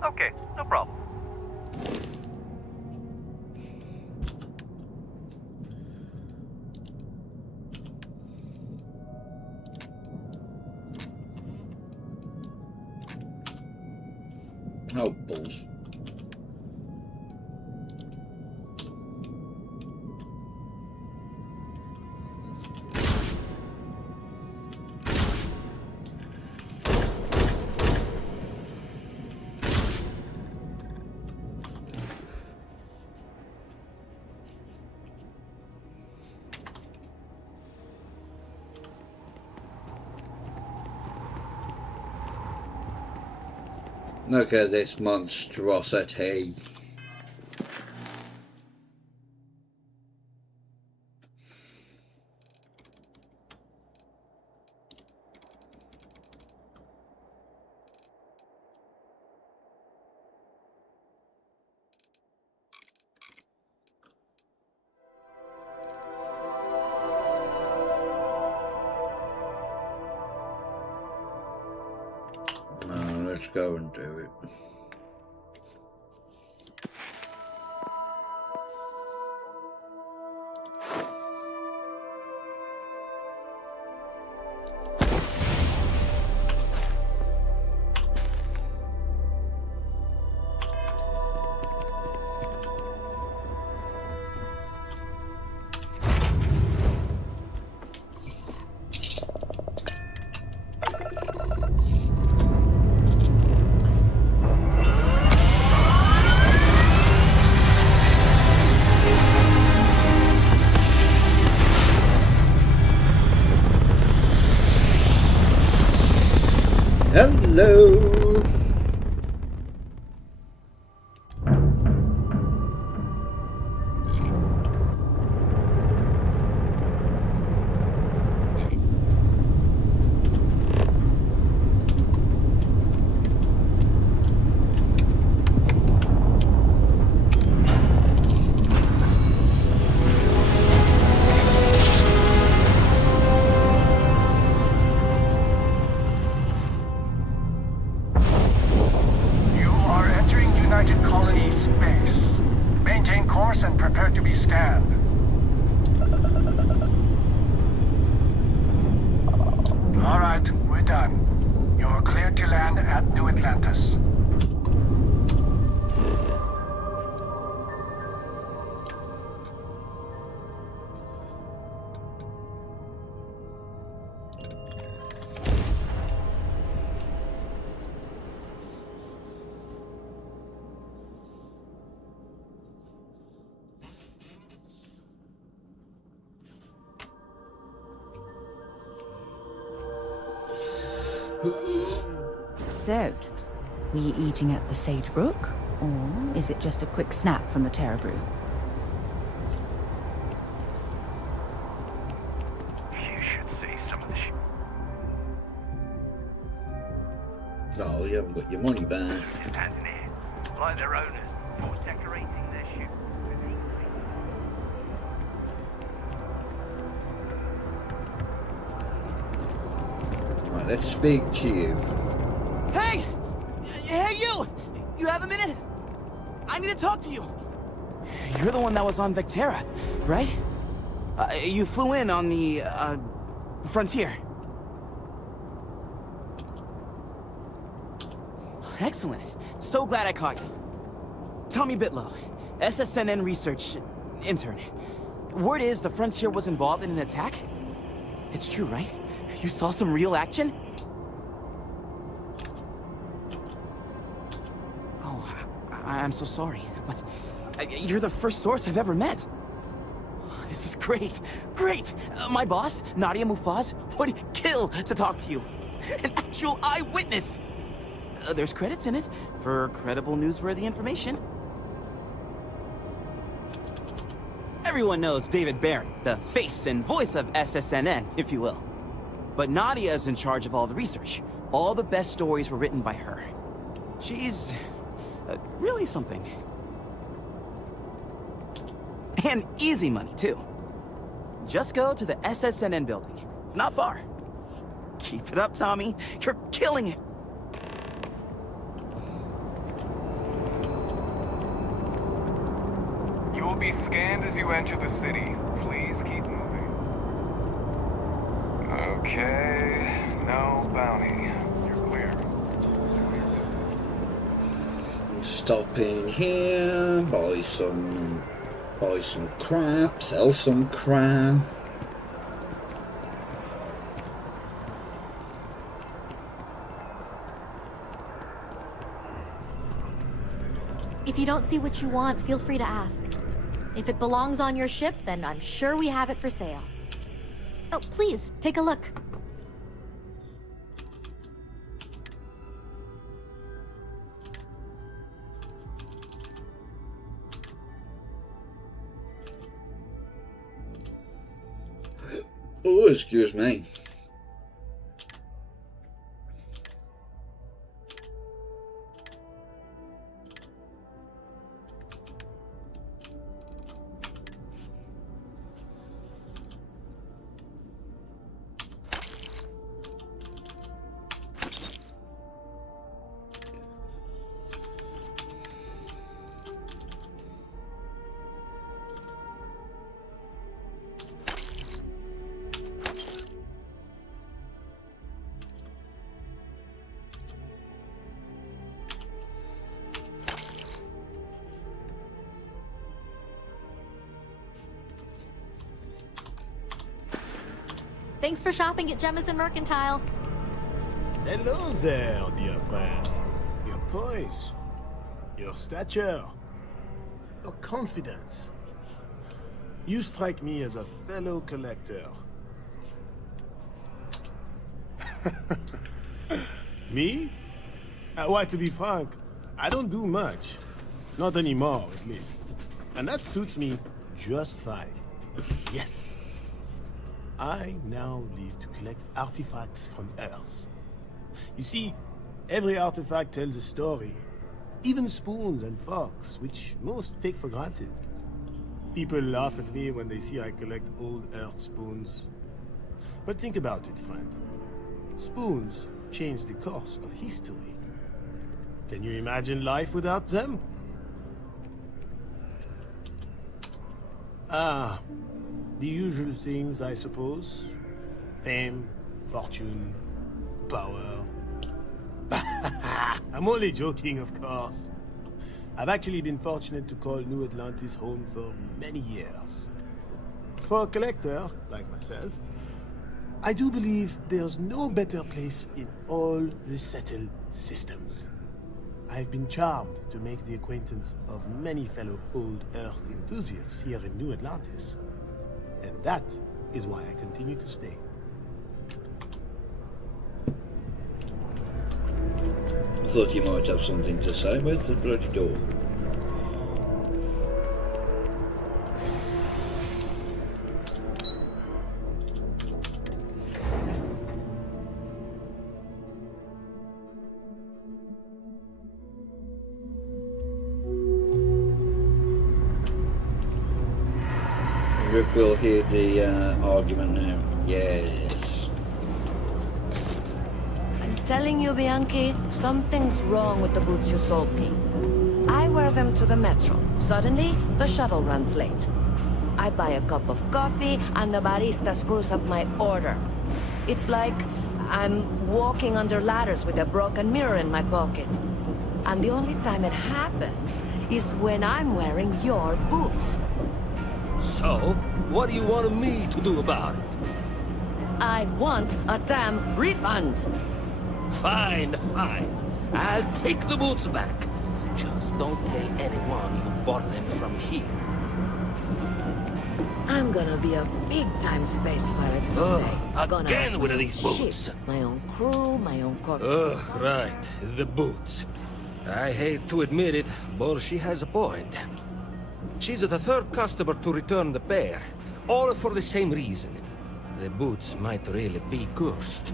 Okay, no problem. Oh, balls. Look at this monstrosity. Let's go and do it. So, were you eating at the Sage Brook, or is it just a quick snap from the Terror Brew? You should see some of the No, you haven't got your money back. standing here, like their owners, for decorating their ship. Right, let's speak to you. Hey! Hey, you! You have a minute? I need to talk to you. You're the one that was on Vectera, right? You flew in on the, Frontier. Excellent. So glad I caught you. Tommy Bitlow, SSNN research intern. Word is the Frontier was involved in an attack? It's true, right? You saw some real action? Oh, I'm so sorry, but you're the first source I've ever met. This is great, great! My boss, Nadia Mufaz, would kill to talk to you. An actual eyewitness! There's credits in it for credible, newsworthy information. Everyone knows David Barron, the face and voice of SSNN, if you will. But Nadia is in charge of all the research. All the best stories were written by her. She's really something. And easy money, too. Just go to the SSNN building. It's not far. Keep it up, Tommy. You're killing it. You will be scanned as you enter the city. Please keep moving. Okay, no bounty. You're clear. Stop in here, buy some crap, sell some crap. If you don't see what you want, feel free to ask. If it belongs on your ship, then I'm sure we have it for sale. Oh, please, take a look. Oh, excuse me. Thanks for shopping at Jemison Mercantile. Hello there, dear friend. Your poise, your stature, your confidence. You strike me as a fellow collector. Me? Why, to be frank, I don't do much. Not anymore, at least. And that suits me just fine. Yes. I now live to collect artifacts from Earth. You see, every artifact tells a story. Even spoons and forks, which most take for granted. People laugh at me when they see I collect old Earth spoons. But think about it, friend. Spoons change the course of history. Can you imagine life without them? Ah, the usual things, I suppose. Fame, fortune, power. I'm only joking, of course. I've actually been fortunate to call New Atlantis home for many years. For a collector, like myself, I do believe there's no better place in all the settled systems. I've been charmed to make the acquaintance of many fellow old Earth enthusiasts here in New Atlantis. And that is why I continue to stay. thought he might have something to say. Where's the bloody door? Rip will hear the argument now. Yes. I'm telling you, Bianchi, something's wrong with the boots you sold me. I wear them to the metro. Suddenly, the shuttle runs late. I buy a cup of coffee, and the barista screws up my order. It's like I'm walking under ladders with a broken mirror in my pocket. And the only time it happens is when I'm wearing your boots. So, what do you want me to do about it? I want a damn refund. Fine, fine. I'll take the boots back. Just don't tell anyone you bought them from here. I'm gonna be a big-time space pirate someday. Again with these boots. Ship, my own crew, my own corp. Ugh, right. The boots. I hate to admit it, but she has a point. She's the third customer to return the pair, all for the same reason. The boots might really be cursed.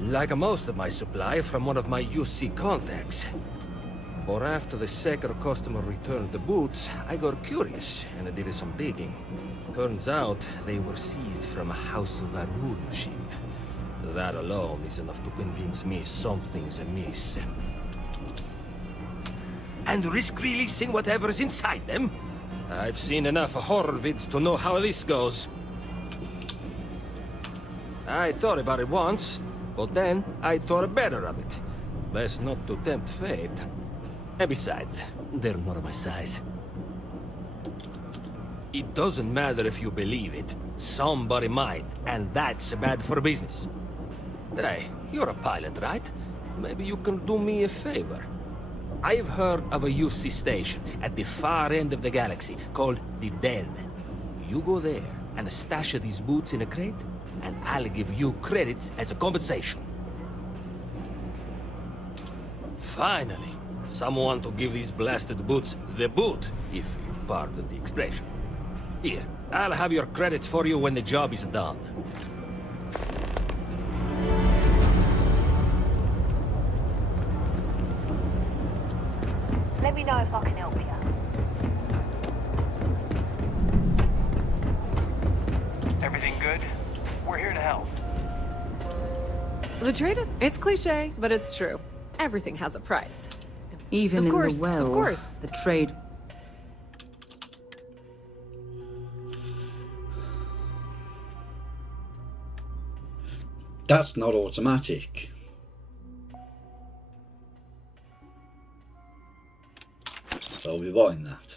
Like most of my supply from one of my UC contacts. But after the second customer returned the boots, I got curious and I did some digging. Turns out they were seized from a House of Arun ship. That alone is enough to convince me something's amiss. And risk releasing whatever's inside them? I've seen enough horror vids to know how this goes. I thought about it once, but then I thought better of it. Best not to tempt fate. And besides, they're not my size. It doesn't matter if you believe it. Somebody might, and that's bad for business. Hey, you're a pilot, right? Maybe you can do me a favor. I've heard of a UC station at the far end of the galaxy called the Den. You go there and stash these boots in a crate, and I'll give you credits as a compensation. Finally, someone to give these blasted boots the boot, if you pardon the expression. Here, I'll have your credits for you when the job is done. Let me know if I can help you. Everything good? We're here to help. The trade, it's cliche, but it's true. Everything has a price. Even of course, in the well, of course. the trade... That's not automatic. So I'll be buying that.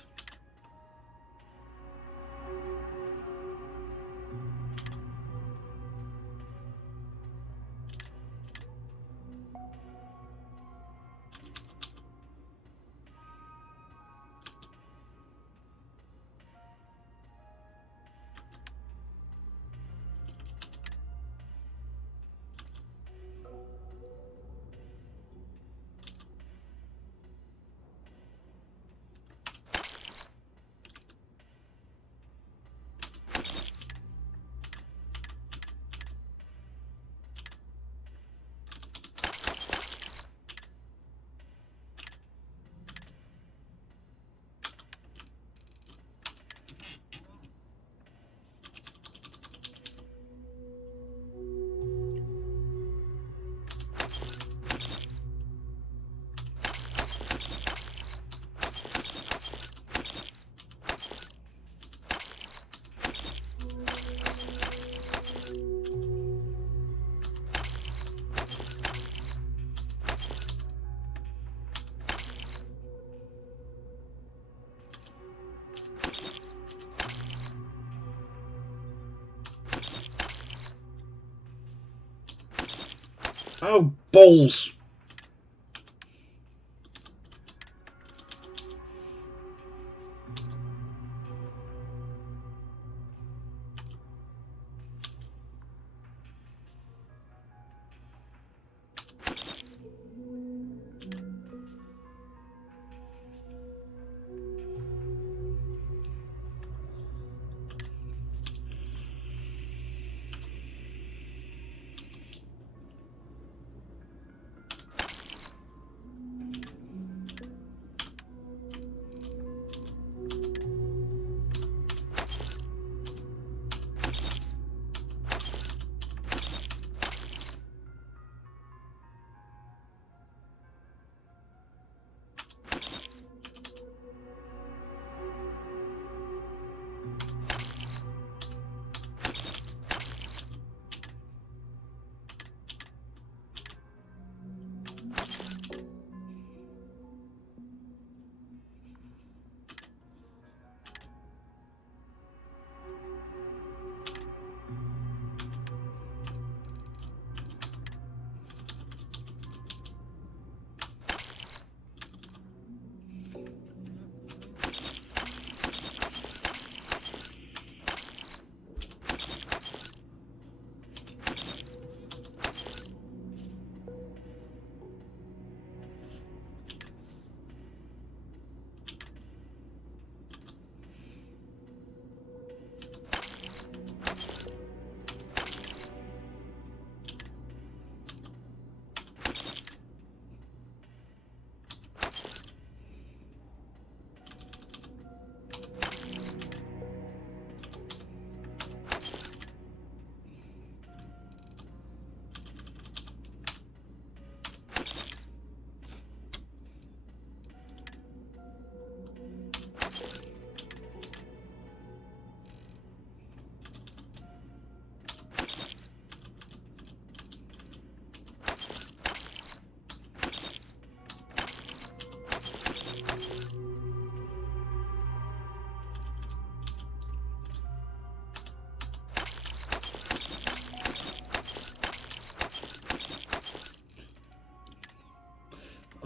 Oh, balls!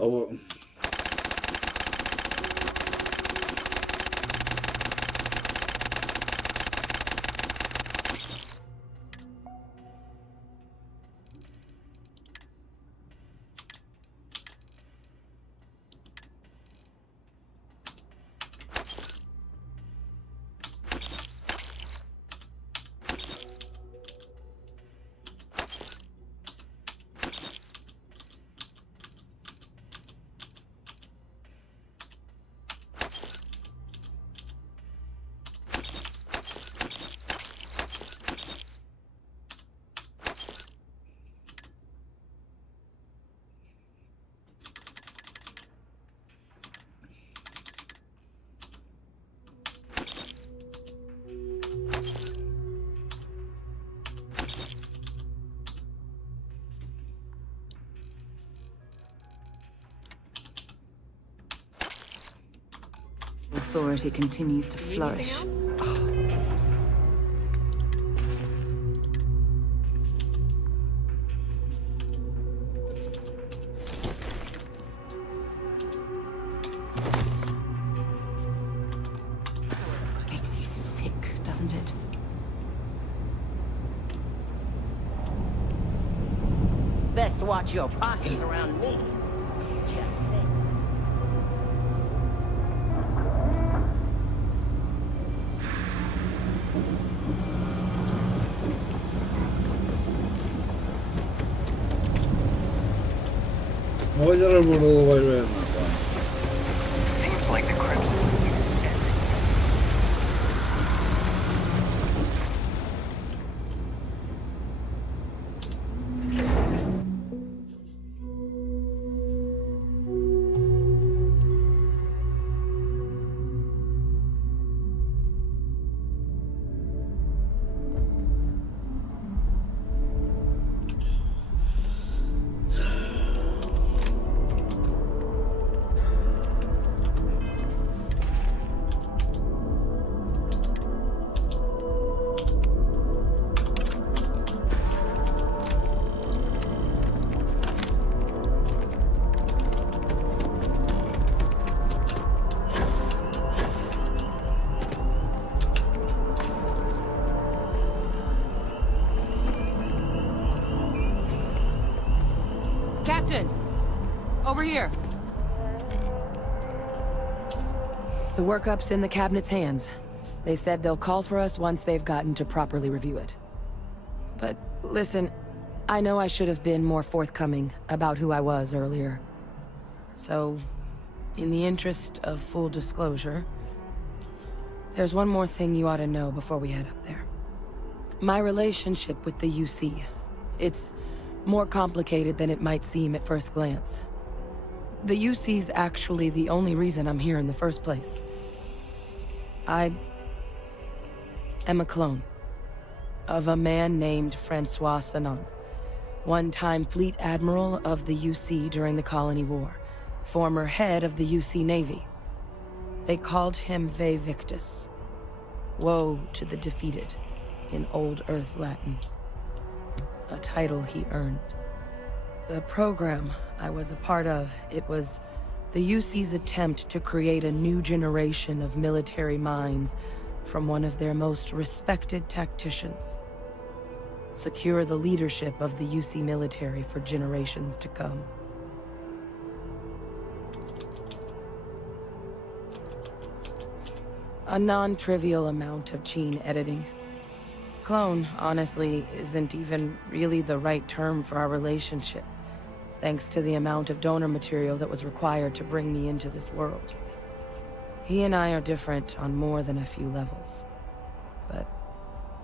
Oh. Authority continues to flourish. Makes you sick, doesn't it? Best watch your pockets around me. Just saying. Why did I run all the way around that way? Seems like the Crimson. Captain! Over here! The workup's in the cabinet's hands. They said they'll call for us once they've gotten to properly review it. But listen, I know I should have been more forthcoming about who I was earlier. So, in the interest of full disclosure, there's one more thing you ought to know before we head up there. My relationship with the UC, it's more complicated than it might seem at first glance. The UC's actually the only reason I'm here in the first place. I am a clone of a man named Francois Sanon, one-time fleet admiral of the UC during the Colony War, former head of the UC Navy. They called him Ve Victus, woe to the defeated, in Old Earth Latin. A title he earned. The program I was a part of, it was the UC's attempt to create a new generation of military minds from one of their most respected tacticians. Secure the leadership of the UC military for generations to come. A non-trivial amount of gene editing. Clone, honestly, isn't even really the right term for our relationship, thanks to the amount of donor material that was required to bring me into this world. He and I are different on more than a few levels, but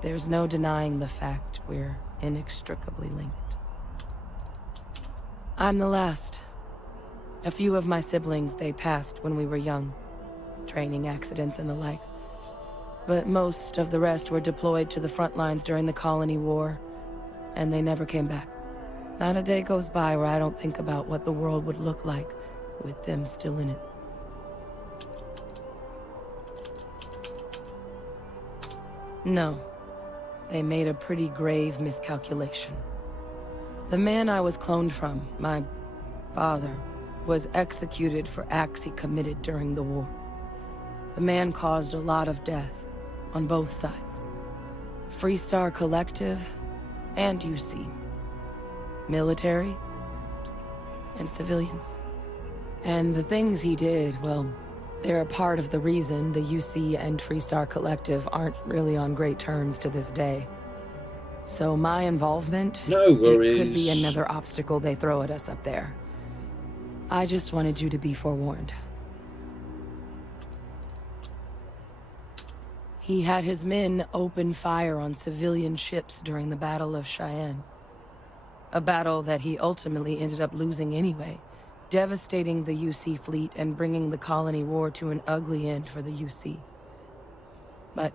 there's no denying the fact we're inextricably linked. I'm the last. A few of my siblings, they passed when we were young, training accidents and the like. But most of the rest were deployed to the front lines during the Colony War, and they never came back. Not a day goes by where I don't think about what the world would look like with them still in it. No, they made a pretty grave miscalculation. The man I was cloned from, my father, was executed for acts he committed during the war. The man caused a lot of death, on both sides. Freestar Collective and UC. Military and civilians. And the things he did, well, they're a part of the reason the UC and Freestar Collective aren't really on great terms to this day. So my involvement, no worries. It could be another obstacle they throw at us up there. I just wanted you to be forewarned. He had his men open fire on civilian ships during the Battle of Cheyenne. A battle that he ultimately ended up losing anyway, devastating the UC fleet and bringing the colony war to an ugly end for the UC. But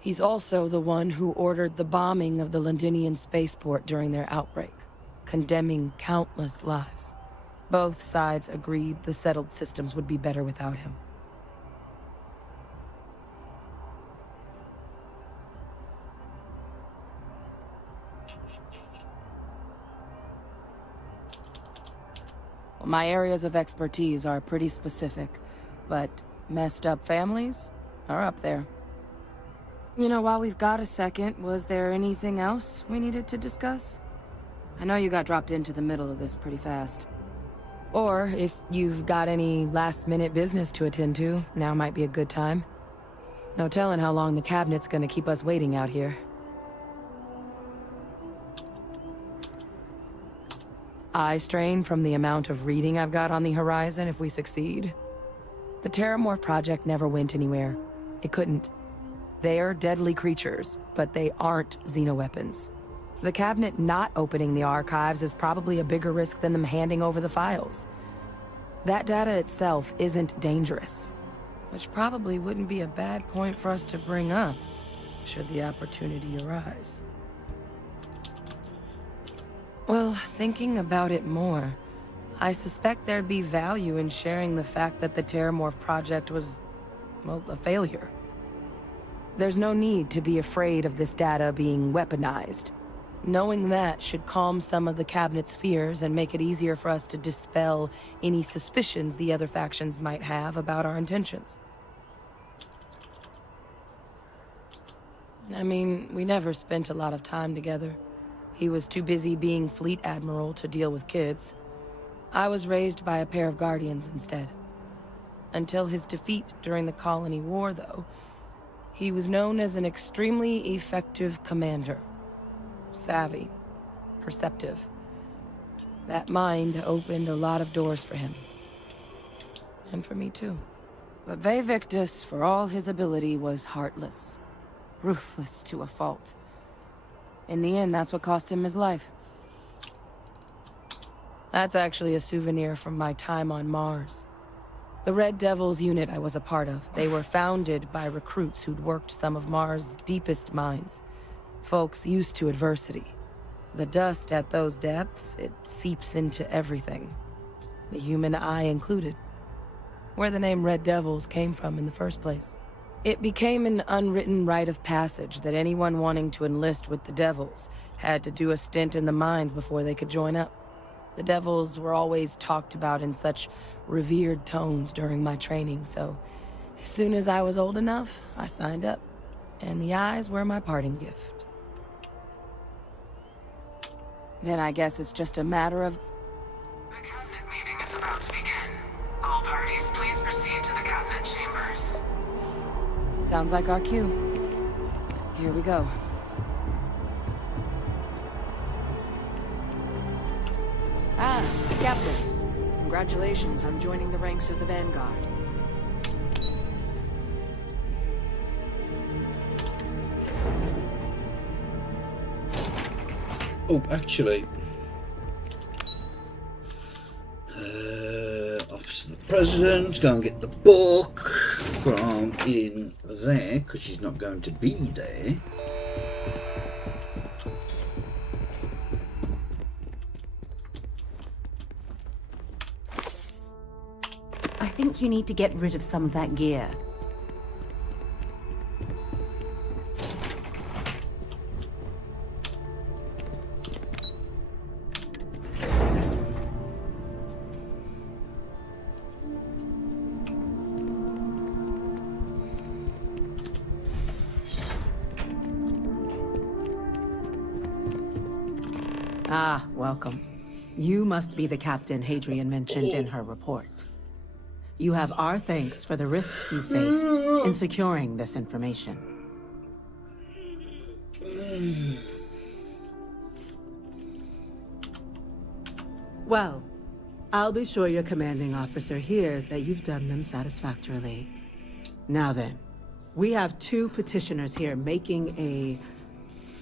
he's also the one who ordered the bombing of the Londinian spaceport during their outbreak, condemning countless lives. Both sides agreed the settled systems would be better without him. My areas of expertise are pretty specific, but messed up families are up there. You know, while we've got a second, was there anything else we needed to discuss? I know you got dropped into the middle of this pretty fast. Or if you've got any last-minute business to attend to, now might be a good time. No telling how long the cabinet's gonna keep us waiting out here. Eye strain from the amount of reading I've got on the horizon if we succeed. The Terramorph project never went anywhere. It couldn't. They're deadly creatures, but they aren't xenoweapons. The cabinet not opening the archives is probably a bigger risk than them handing over the files. That data itself isn't dangerous, which probably wouldn't be a bad point for us to bring up, should the opportunity arise. Well, thinking about it more, I suspect there'd be value in sharing the fact that the Terramorph project was, well, a failure. There's no need to be afraid of this data being weaponized. Knowing that should calm some of the cabinet's fears and make it easier for us to dispel any suspicions the other factions might have about our intentions. I mean, we never spent a lot of time together. He was too busy being Fleet Admiral to deal with kids. I was raised by a pair of Guardians instead. Until his defeat during the Colony War, though, he was known as an extremely effective commander. Savvy, perceptive. That mind opened a lot of doors for him. And for me too. But Vivictus, for all his ability, was heartless. Ruthless to a fault. In the end, that's what cost him his life. That's actually a souvenir from my time on Mars. The Red Devils unit I was a part of, they were founded by recruits who'd worked some of Mars' deepest mines. Folks used to adversity. The dust at those depths, it seeps into everything. The human eye included. Where the name Red Devils came from in the first place. It became an unwritten rite of passage that anyone wanting to enlist with the Devils had to do a stint in the mines before they could join up. The Devils were always talked about in such revered tones during my training, so as soon as I was old enough, I signed up. And the eyes were my parting gift. Then I guess it's just a matter of... The cabinet meeting is about to begin. All parties, please proceed to the cabinet chambers. Sounds like our cue. Here we go. Ah, Captain. Congratulations on joining the ranks of the Vanguard. Oh, actually, Office of the President, go and get the book from in there, because she's not going to be there. I think you need to get rid of some of that gear. Ah, welcome. You must be the captain Hadrian mentioned in her report. You have our thanks for the risks you faced in securing this information. Well, I'll be sure your commanding officer hears that you've done them satisfactorily. Now then, we have 2 petitioners here making a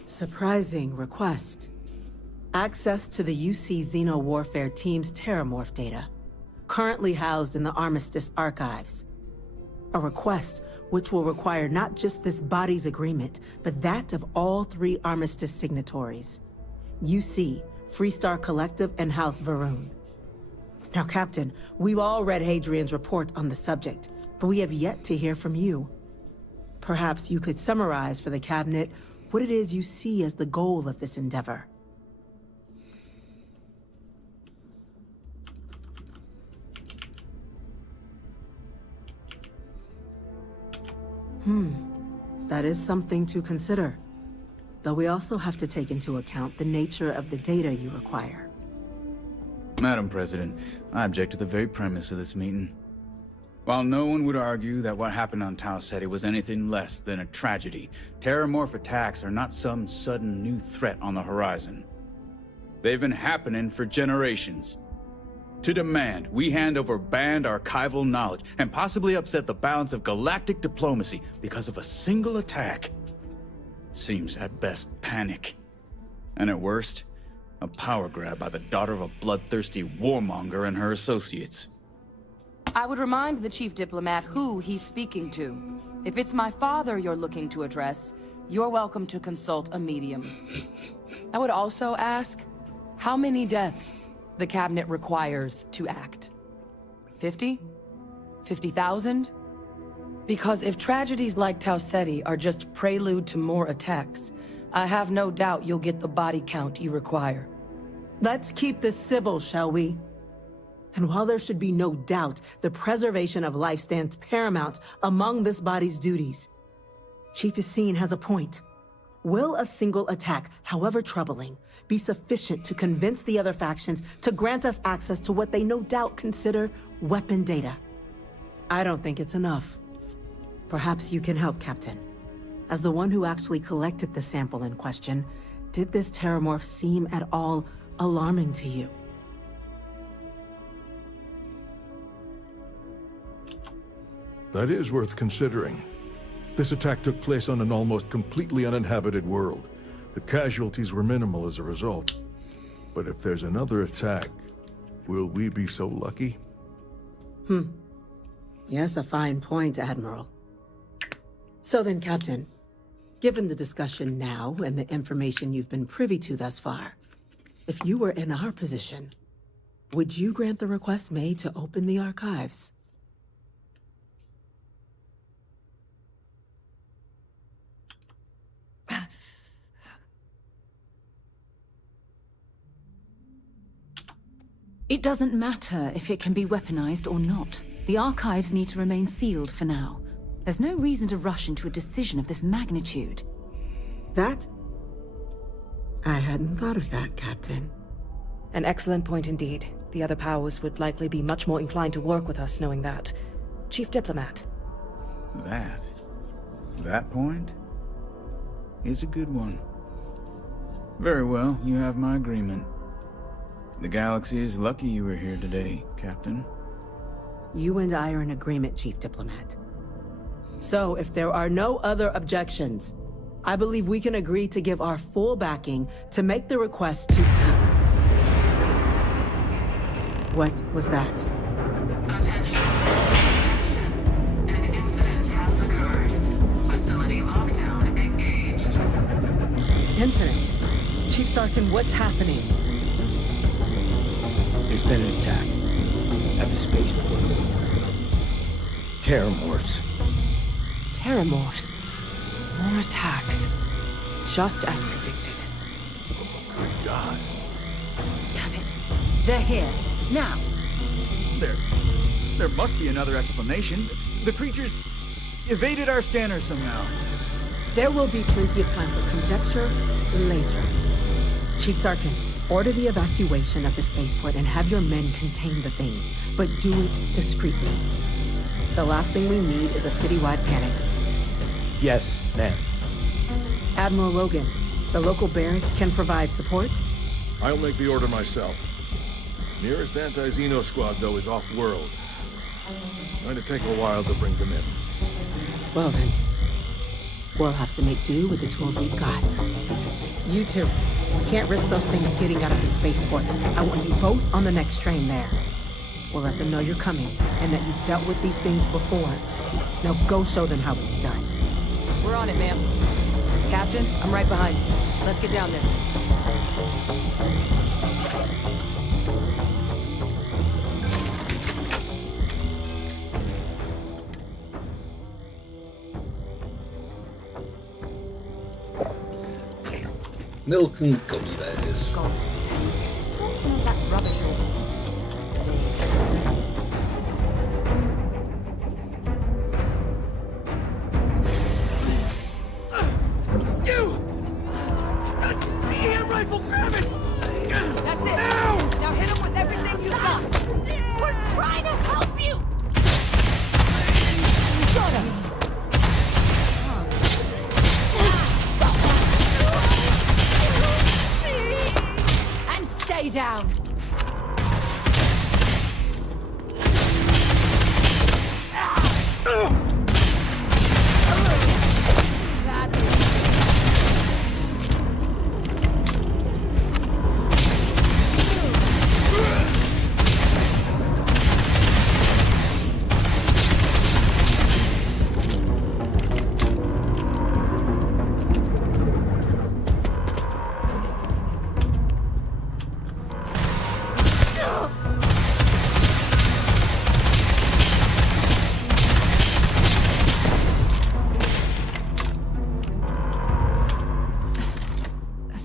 surprising request. Access to the UC Xeno Warfare Team's Terramorph data, currently housed in the Armistice archives. A request which will require not just this body's agreement, but that of all 3 Armistice signatories. UC, Freestar Collective, and House Varun. Now, Captain, we've all read Hadrian's report on the subject, but we have yet to hear from you. Perhaps you could summarize for the Cabinet what it is you see as the goal of this endeavor. That is something to consider. Though we also have to take into account the nature of the data you require. Madam President, I object to the very premise of this meeting. While no one would argue that what happened on Tau Ceti was anything less than a tragedy, Terramorph attacks are not some sudden new threat on the horizon. They've been happening for generations. To demand we hand over banned archival knowledge and possibly upset the balance of galactic diplomacy because of a single attack seems at best panic. And at worst, a power grab by the daughter of a bloodthirsty warmonger and her associates. I would remind the Chief Diplomat who he's speaking to. If it's my father you're looking to address, you're welcome to consult a medium. I would also ask, how many deaths the Cabinet requires to act? 50? 50,000? Because if tragedies like Tau Ceti are just prelude to more attacks, I have no doubt you'll get the body count you require. Let's keep this civil, shall we? And while there should be no doubt the preservation of life stands paramount among this body's duties, Chief Yassine has a point. Will a single attack, however troubling, be sufficient to convince the other factions to grant us access to what they no doubt consider weapon data? I don't think it's enough. Perhaps you can help, Captain. As the one who actually collected the sample in question, did this Terramorph seem at all alarming to you? That is worth considering. This attack took place on an almost completely uninhabited world. The casualties were minimal as a result. But if there's another attack, will we be so lucky? Yes, a fine point, Admiral. So then, Captain, given the discussion now and the information you've been privy to thus far, if you were in our position, would you grant the request made to open the archives? It doesn't matter if it can be weaponized or not. The archives need to remain sealed for now. There's no reason to rush into a decision of this magnitude. That? I hadn't thought of that, Captain. An excellent point indeed. The other powers would likely be much more inclined to work with us knowing that. Chief Diplomat. That point is a good one. Very well, you have my agreement. The galaxy is lucky you were here today, Captain. You and I are in agreement, Chief Diplomat. So, if there are no other objections, I believe we can agree to give our full backing to make the request to... What was that? Attention. An incident has occurred. Facility lockdown engaged. Incident? Chief Sarkin, what's happening? There's been an attack at the spaceport. Terramorphs. Terramorphs. More attacks. Just as predicted. Good God. Damn it. They're here. Now. There must be another explanation. The creatures evaded our scanner somehow. There will be plenty of time for conjecture later. Chief Sarkin, Order the evacuation of the spaceport and have your men contain the things, but do it discreetly. The last thing we need is a citywide panic. Yes, ma'am. Admiral Logan, the local barracks can provide support? I'll make the order myself. Nearest anti-Xeno squad, though, is off-world. Going to take a while to bring them in. Well then, we'll have to make do with the tools we've got. You two, we can't risk those things getting out of the spaceport. I want you both on the next train there. We'll let them know you're coming, and that you've dealt with these things before. Now go show them how it's done. We're on it, ma'am. Captain, I'm right behind you. Let's get down there. Milk and gummy bears. God's sake. Drop some of that rubbish over. You! The EM rifle, grab it! That's it! Now hit him with everything you've got! We're trying to help you! Got him! And stay down!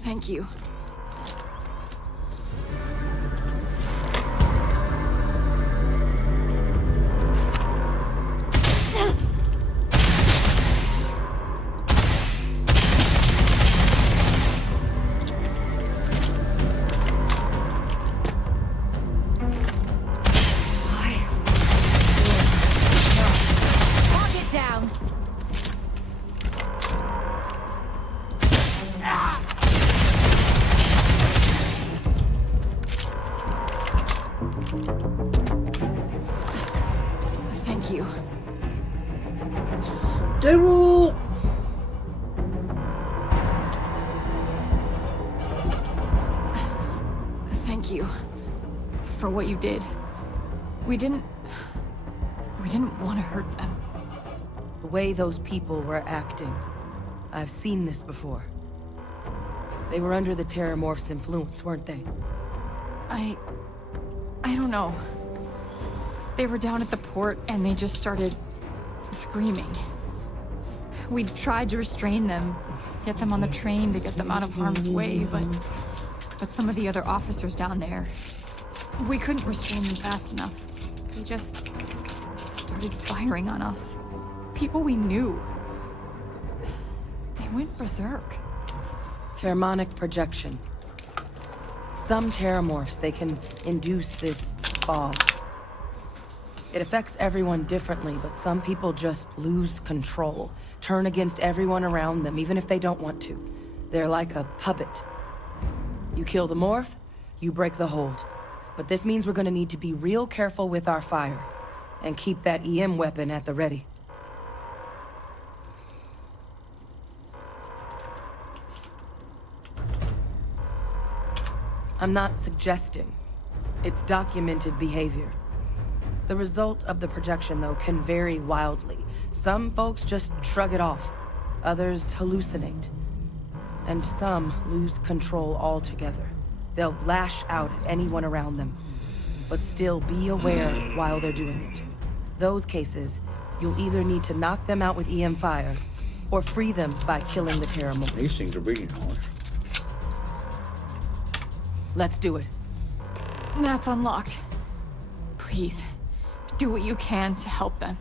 Thank you. Target down! Thank you. Daryl! Thank you for what you did. We didn't want to hurt them. The way those people were acting, I've seen this before. They were under the Terramorph's influence, weren't they? I don't know. They were down at the port and they just started screaming. We tried to restrain them, get them on the train to get them out of harm's way, but some of the other officers down there, we couldn't restrain them fast enough. They just started firing on us. People we knew. They went berserk. Pheromonic projection. Some Terramorphs, they can induce this fog. It affects everyone differently, but some people just lose control, turn against everyone around them, even if they don't want to. They're like a puppet. You kill the morph, you break the hold. But this means we're gonna need to be real careful with our fire, and keep that EM weapon at the ready. I'm not suggesting. It's documented behavior. The result of the projection, though, can vary wildly. Some folks just shrug it off. Others hallucinate. And some lose control altogether. They'll lash out at anyone around them, but still be aware while they're doing it. Those cases, you'll either need to knock them out with EM fire, or free them by killing the Terramorph. These things are really hard. Let's do it. That's unlocked. Please, do what you can to help them.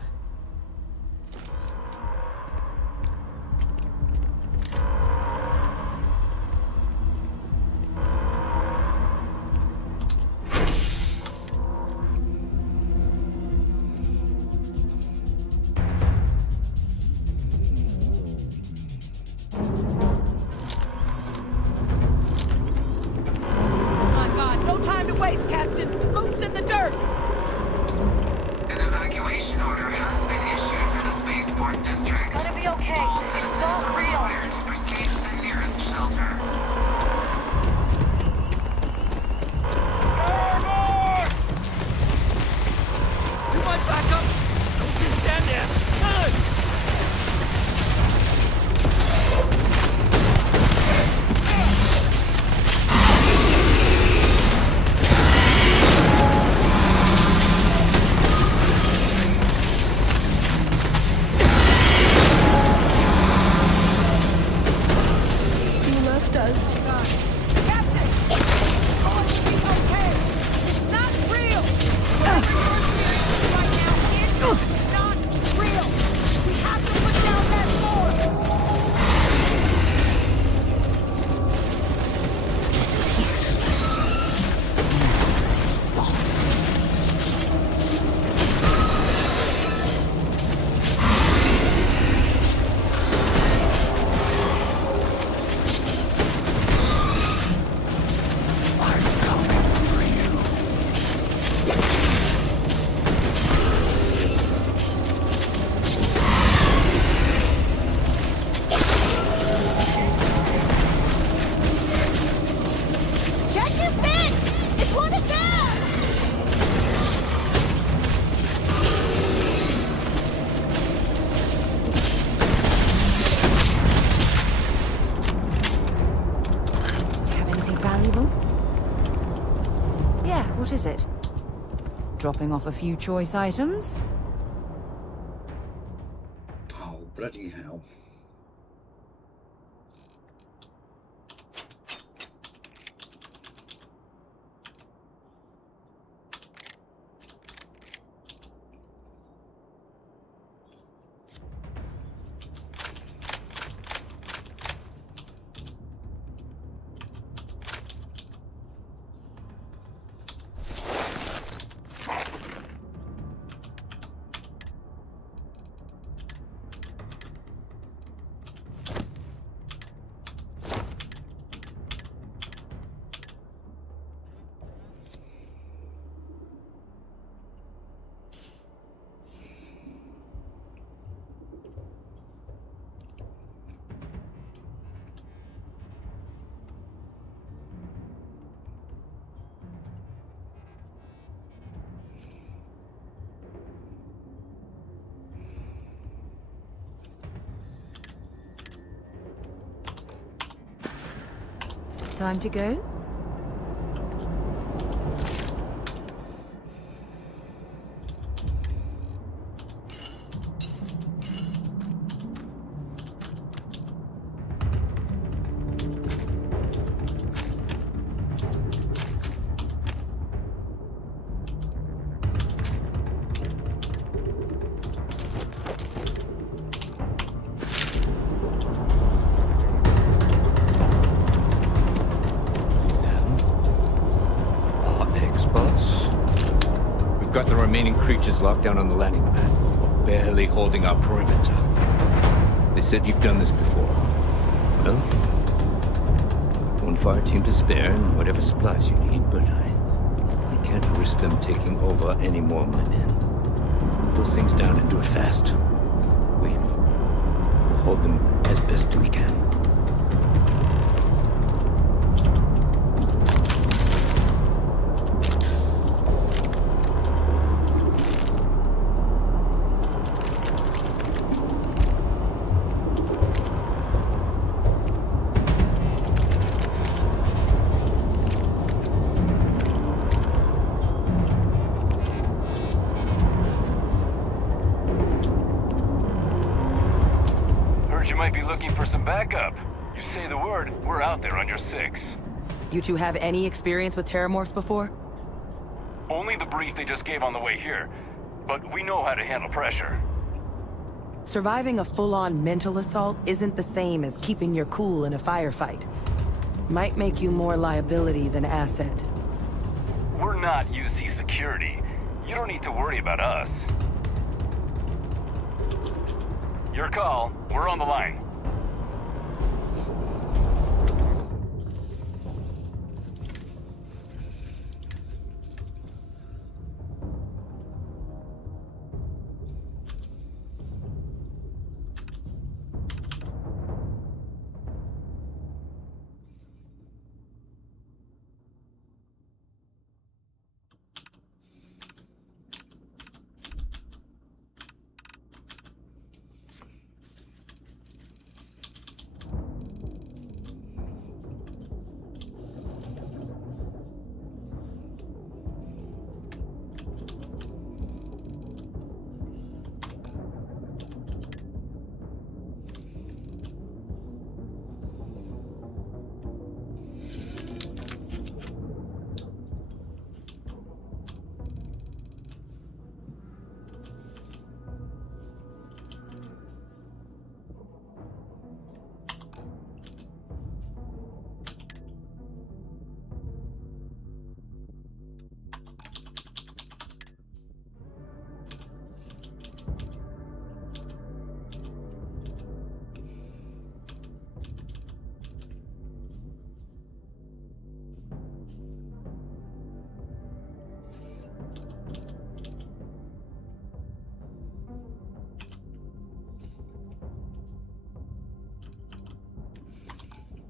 What is it? Dropping off a few choice items? Oh, bloody hell. Time to go? Got the remaining creatures locked down on the landing pad. We're barely holding our perimeter. They said you've done this before. Well, one fire team to spare and whatever supplies you need, but I can't risk them taking over any more of my men. Put those things down and do it fast. We'll hold them as best we can. Backup. You say the word, we're out there on your 6. You two have any experience with terramorphs before? Only the brief they just gave on the way here, but we know how to handle pressure. Surviving a full-on mental assault isn't the same as keeping your cool in a firefight. Might make you more liability than asset. We're not UC security. You don't need to worry about us. Your call. We're on the line.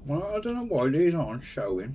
Well, I don't know why these aren't showing.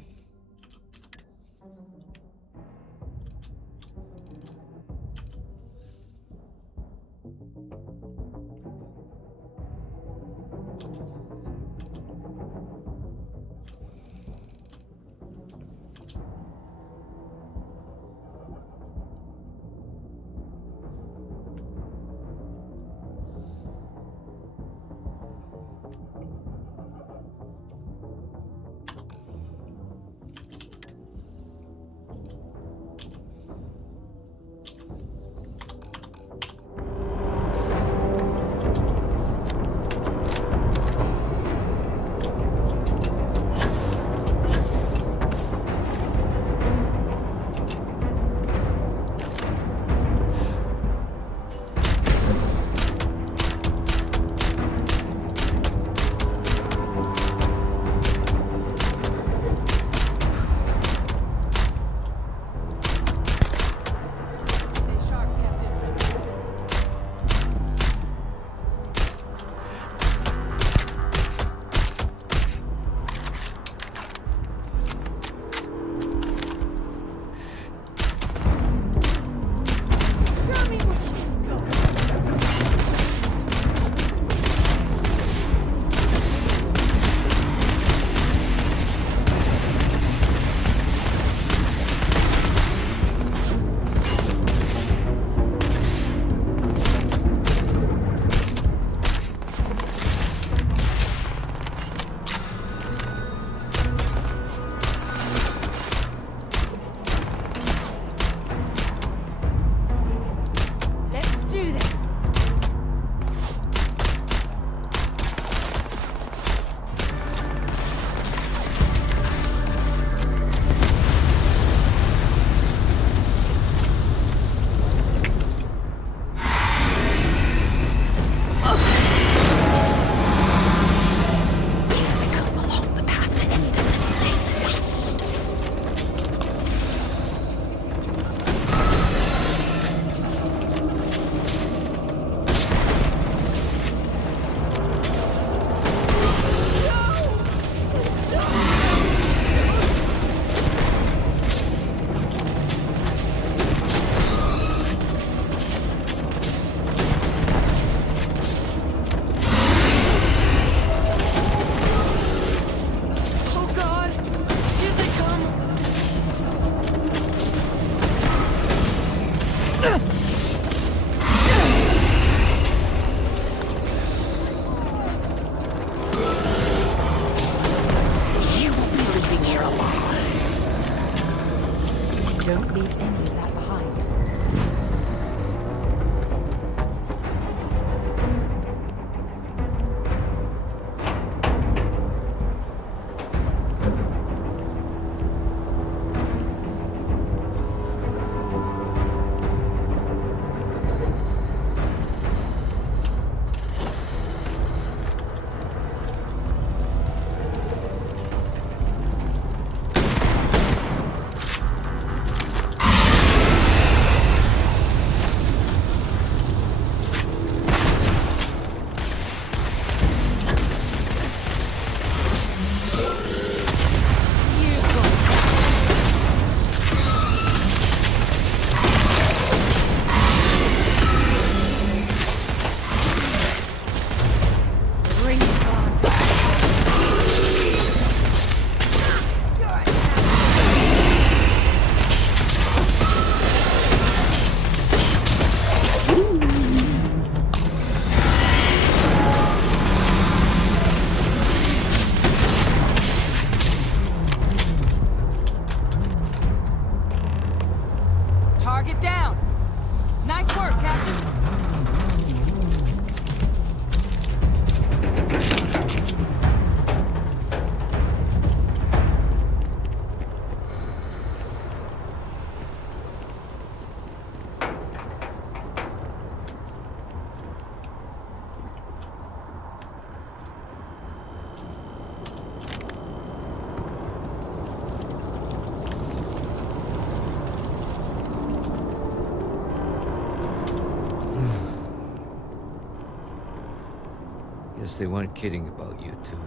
guess they weren't kidding about you two.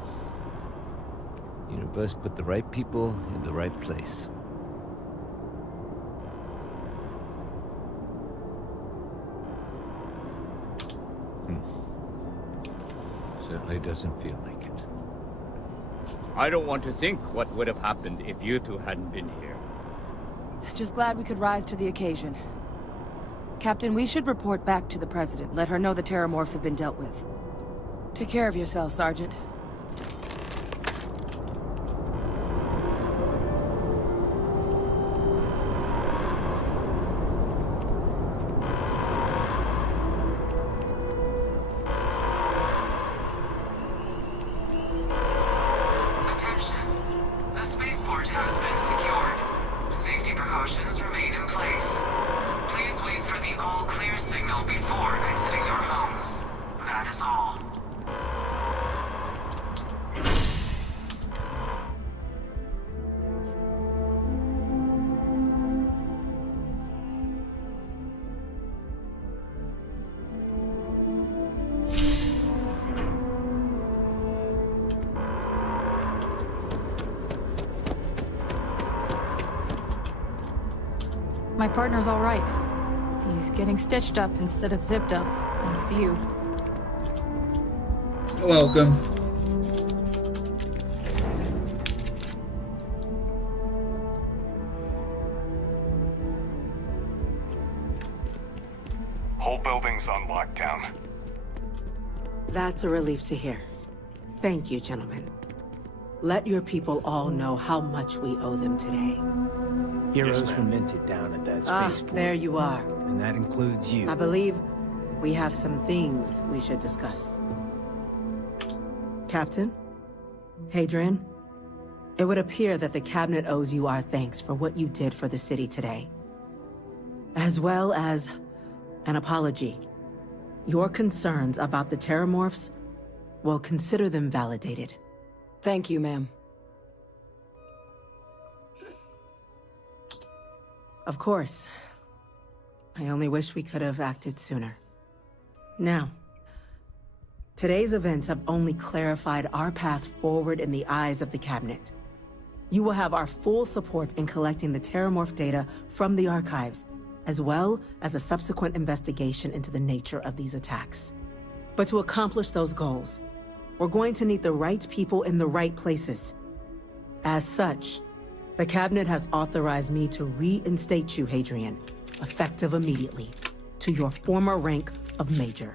Universe put the right people in the right place. Certainly doesn't feel like it. I don't want to think what would have happened if you two hadn't been here. Just glad we could rise to the occasion. Captain, we should report back to the President. Let her know the Terramorphs have been dealt with. Take care of yourself, Sergeant. My partner's all right. He's getting stitched up instead of zipped up, thanks to you. Welcome. Whole building's on lockdown. That's a relief to hear. Thank you, gentlemen. Let your people all know how much we owe them today. Heroes were minted down at that spaceport. There you are. And that includes you. I believe we have some things we should discuss. Captain? Hadrian? It would appear that the Cabinet owes you our thanks for what you did for the city today. As well as an apology. Your concerns about the Terramorphs, well, consider them validated. Thank you, ma'am. Of course. I only wish we could have acted sooner. Now, today's events have only clarified our path forward in the eyes of the Cabinet. You will have our full support in collecting the Terramorph data from the archives, as well as a subsequent investigation into the nature of these attacks. But to accomplish those goals, we're going to need the right people in the right places. As such, the Cabinet has authorized me to reinstate you, Hadrian, effective immediately, to your former rank of Major.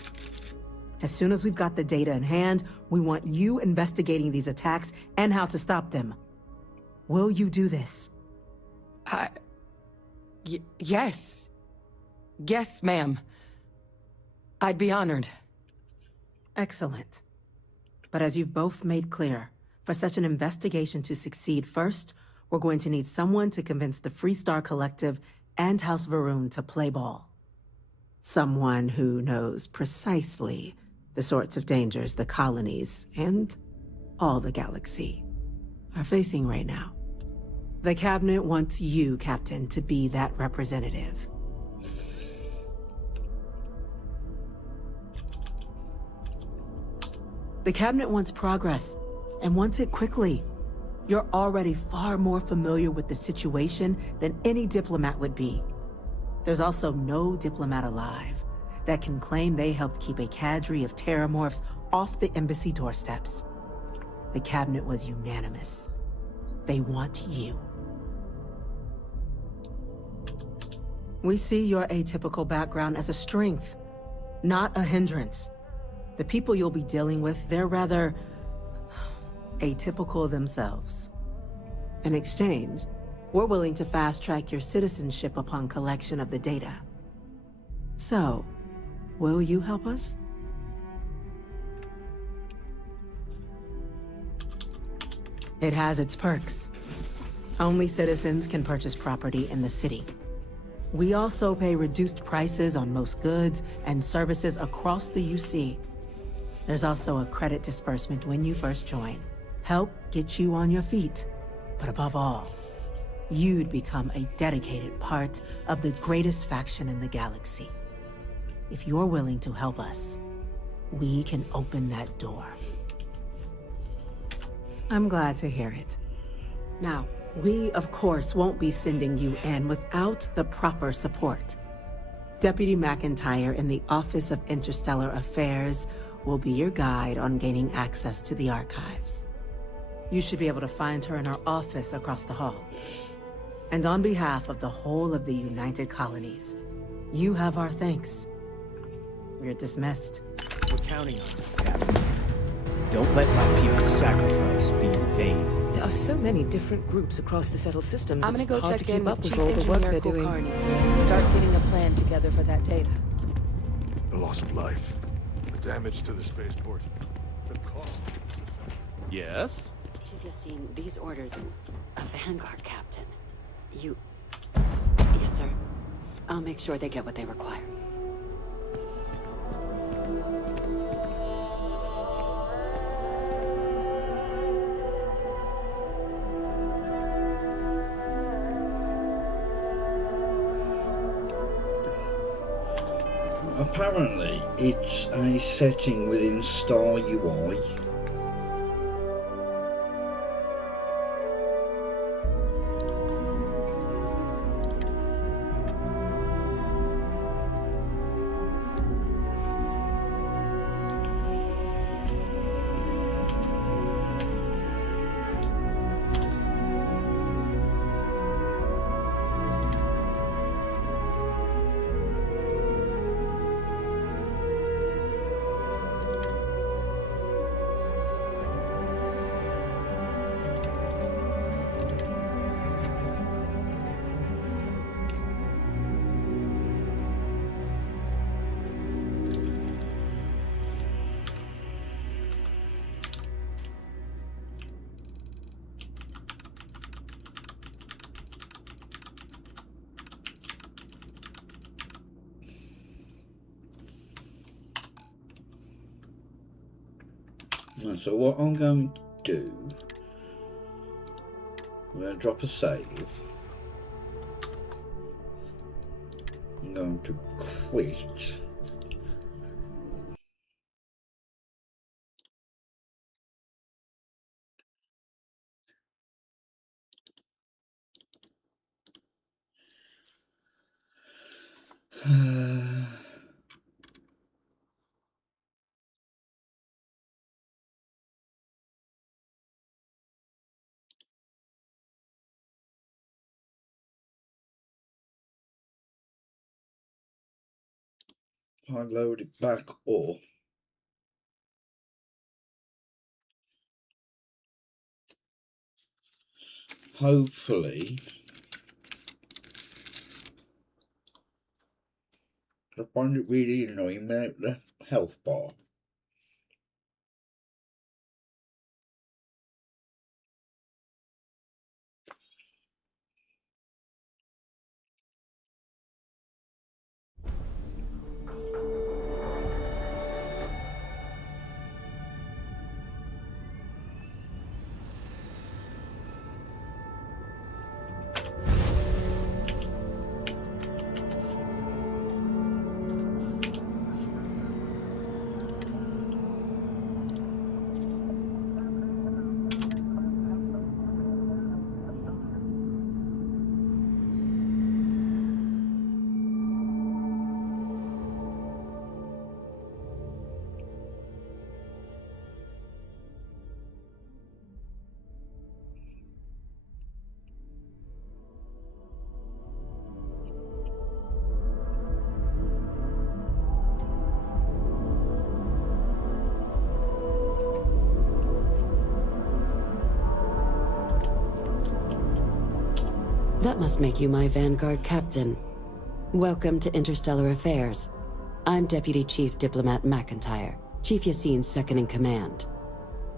As soon as we've got the data in hand, we want you investigating these attacks and how to stop them. Will you do this? Yes. Yes, ma'am. I'd be honored. Excellent. But as you've both made clear, for such an investigation to succeed first, we're going to need someone to convince the Freestar Collective and House Varun to play ball. Someone who knows precisely the sorts of dangers the colonies and all the galaxy are facing right now. The Cabinet wants you, Captain, to be that representative. The Cabinet wants progress, and wants it quickly. You're already far more familiar with the situation than any diplomat would be. There's also no diplomat alive that can claim they helped keep a cadre of Terramorphs off the embassy doorsteps. The Cabinet was unanimous. They want you. We see your atypical background as a strength, not a hindrance. The people you'll be dealing with, they're rather atypical themselves. In exchange, we're willing to fast-track your citizenship upon collection of the data. So, will you help us? It has its perks. Only citizens can purchase property in the city. We also pay reduced prices on most goods and services across the UC. There's also a credit disbursement when you first join. Help get you on your feet. But above all, you'd become a dedicated part of the greatest faction in the galaxy. If you're willing to help us, we can open that door. I'm glad to hear it. Now, we, of course, won't be sending you in without the proper support. Deputy McIntyre in the Office of Interstellar Affairs will be your guide on gaining access to the archives. You should be able to find her in her office across the hall. And on behalf of the whole of the United Colonies, you have our thanks. We're dismissed. We're counting on you, Captain. Don't let my people's sacrifice be in vain. There are so many different groups across the settled systems. I'm gonna It's go hard check to in keep up with with Chief all the work Engineer they're doing. Kulkarni. Start getting a plan together for that data. The loss of life, the damage to the spaceport, the cost. Yes? Chief Yassine, these orders, a Vanguard captain. You... Yes, sir. I'll make sure they get what they require. Apparently, it's a setting within Star UI. So what I'm going to do, I'm going to drop a save. I'm going to quit. I load it back up. Hopefully, I find it really annoying without the health bar. That must make you my Vanguard captain. Welcome to Interstellar Affairs. I'm Deputy Chief Diplomat McIntyre, Chief Yassine's second-in-command.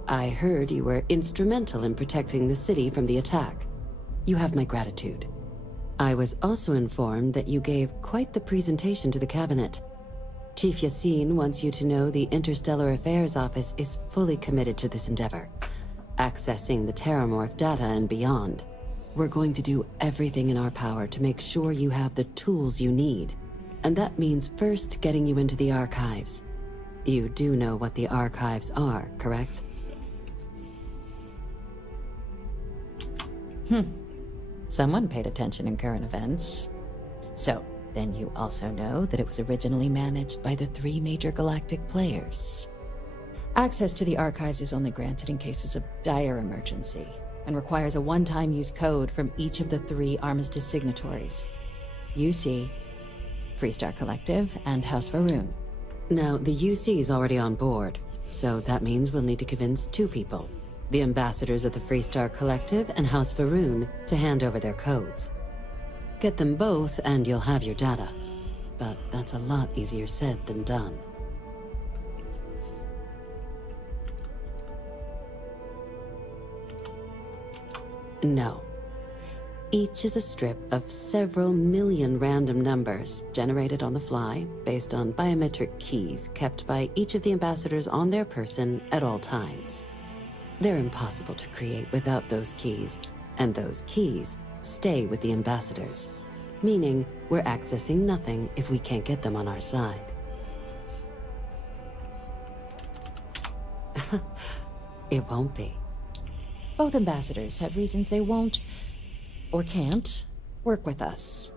I heard you were instrumental in protecting the city from the attack. You have my gratitude. I was also informed that you gave quite the presentation to the cabinet. Chief Yassine wants you to know the Interstellar Affairs Office is fully committed to this endeavor, accessing the Terramorph data and beyond. We're going to do everything in our power to make sure you have the tools you need. And that means first getting you into the archives. You do know what the archives are, correct? Someone paid attention in current events. So, then you also know that it was originally managed by the 3 major galactic players. Access to the archives is only granted in cases of dire emergency, and requires a one-time use code from each of the 3 Armistice signatories. UC, Freestar Collective, and House Varun. Now, the UC is already on board, so that means we'll need to convince 2 people. The ambassadors of the Freestar Collective and House Varun to hand over their codes. Get them both and you'll have your data. But that's a lot easier said than done. No. Each is a strip of several million random numbers generated on the fly based on biometric keys kept by each of the ambassadors on their person at all times. They're impossible to create without those keys, and those keys stay with the ambassadors, meaning we're accessing nothing if we can't get them on our side. It won't be. Both ambassadors have reasons they won't, or can't, work with us.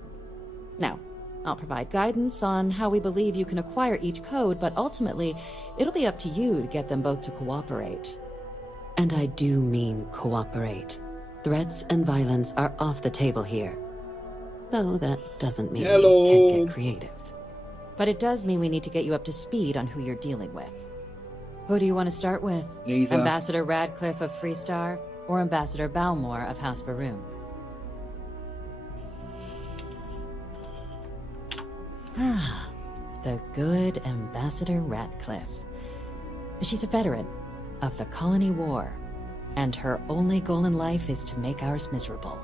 Now, I'll provide guidance on how we believe you can acquire each code, but ultimately, it'll be up to you to get them both to cooperate. And I do mean cooperate. Threats and violence are off the table here. Though that doesn't mean we can't get creative. But it does mean we need to get you up to speed on who you're dealing with. Who do you want to start with? Neither. Ambassador Radcliffe of Freestar, or Ambassador Balmore of House Varun? Ah, the good Ambassador Radcliffe. She's a veteran of the Colony War, and her only goal in life is to make ours miserable.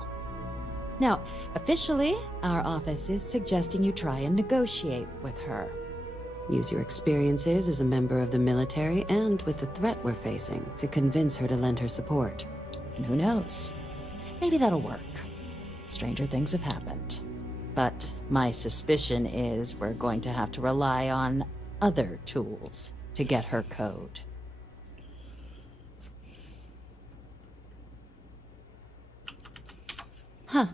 Now, officially, our office is suggesting you try and negotiate with her. Use your experiences as a member of the military and with the threat we're facing to convince her to lend her support. And who knows? Maybe that'll work. Stranger things have happened. But my suspicion is we're going to have to rely on other tools to get her code. Huh.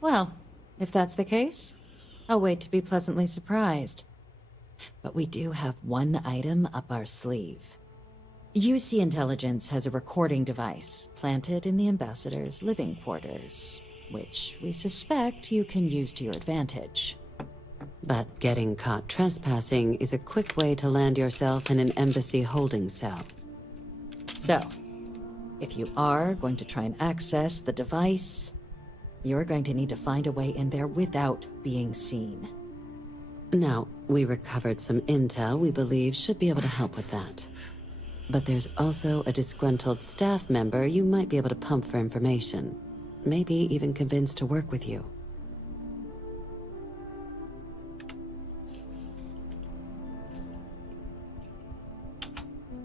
Well, if that's the case, I'll wait to be pleasantly surprised. But we do have one item up our sleeve. UC Intelligence has a recording device planted in the ambassador's living quarters, which we suspect you can use to your advantage. But getting caught trespassing is a quick way to land yourself in an embassy holding cell. So, if you are going to try and access the device, you're going to need to find a way in there without being seen. Now, we recovered some intel we believe should be able to help with that. But there's also a disgruntled staff member you might be able to pump for information. Maybe even convince to work with you.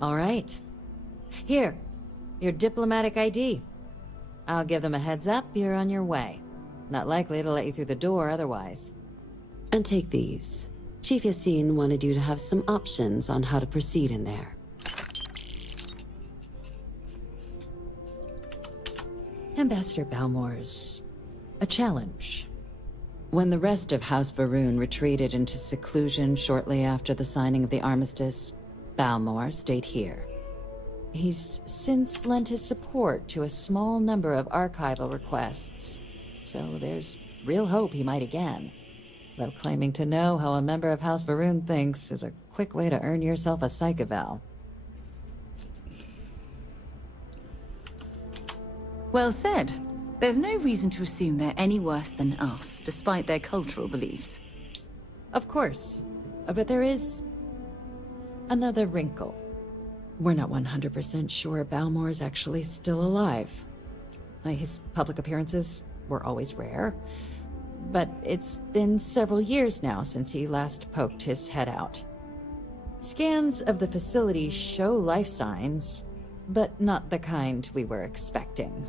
All right. Here, your diplomatic ID. I'll give them a heads up, you're on your way. Not likely to let you through the door otherwise. And take these. Chief Yassine wanted you to have some options on how to proceed in there. Ambassador Balmore's a challenge. When the rest of House Varun retreated into seclusion shortly after the signing of the armistice, Balmore stayed here. He's since lent his support to a small number of archival requests, so there's real hope he might again. Though claiming to know how a member of House Varun thinks is a quick way to earn yourself a psych eval. Well said. There's no reason to assume they're any worse than us, despite their cultural beliefs. Of course. But there is another wrinkle. We're not 100% sure Balmore's actually still alive. His public appearances were always rare, but it's been several years now since he last poked his head out. Scans of the facility show life signs, but not the kind we were expecting.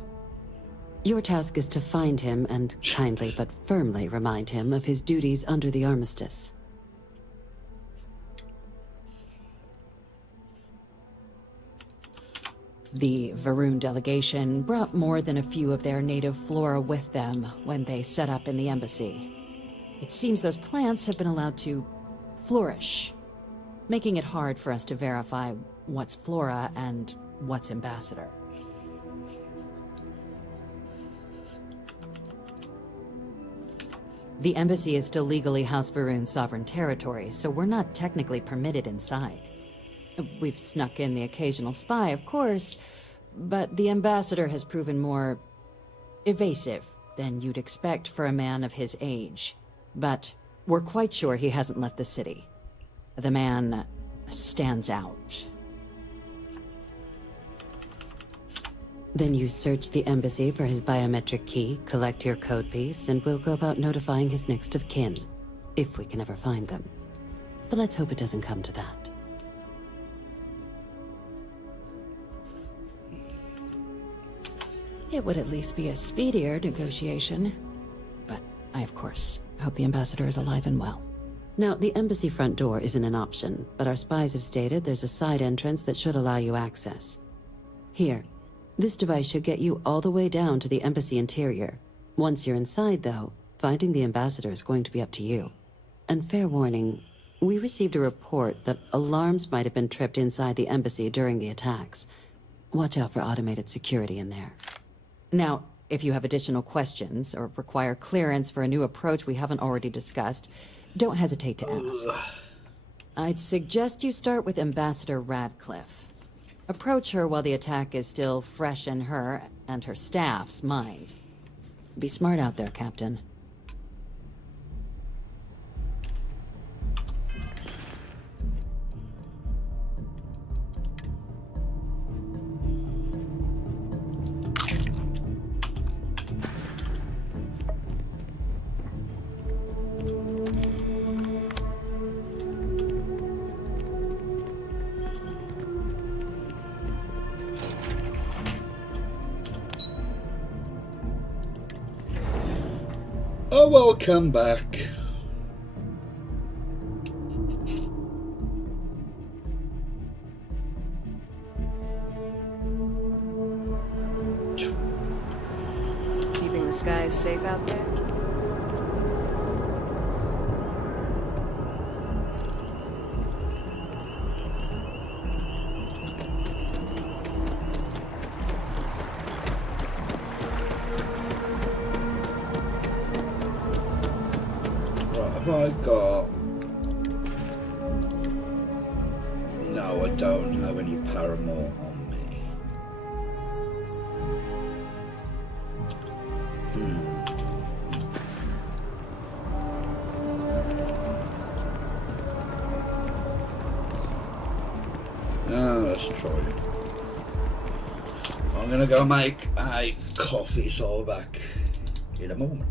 Your task is to find him and kindly but firmly remind him of his duties under the armistice. The Varun delegation brought more than a few of their native flora with them when they set up in the embassy. It seems those plants have been allowed to flourish, making it hard for us to verify what's flora and what's ambassador. The embassy is still legally House Varun's sovereign territory, so we're not technically permitted inside. We've snuck in the occasional spy, of course, but the ambassador has proven more evasive than you'd expect for a man of his age. But we're quite sure he hasn't left the city. The man stands out. Then you search the embassy for his biometric key, collect your code piece, and we'll go about notifying his next of kin, if we can ever find them. But let's hope it doesn't come to that. It would at least be a speedier negotiation. But I, of course, hope the ambassador is alive and well. Now, the embassy front door isn't an option, but our spies have stated there's a side entrance that should allow you access. Here. This device should get you all the way down to the embassy interior. Once you're inside, though, finding the ambassador is going to be up to you. And fair warning, we received a report that alarms might have been tripped inside the embassy during the attacks. Watch out for automated security in there. Now, if you have additional questions or require clearance for a new approach we haven't already discussed, don't hesitate to ask. I'd suggest you start with Ambassador Radcliffe. Approach her while the attack is still fresh in her and her staff's mind. Be smart out there, Captain. Oh, welcome back. Keeping the skies safe out there? Have I got... No, I don't have any Paramore on me. Let's try it. I'm gonna go make a coffee, so I'll be back in a moment.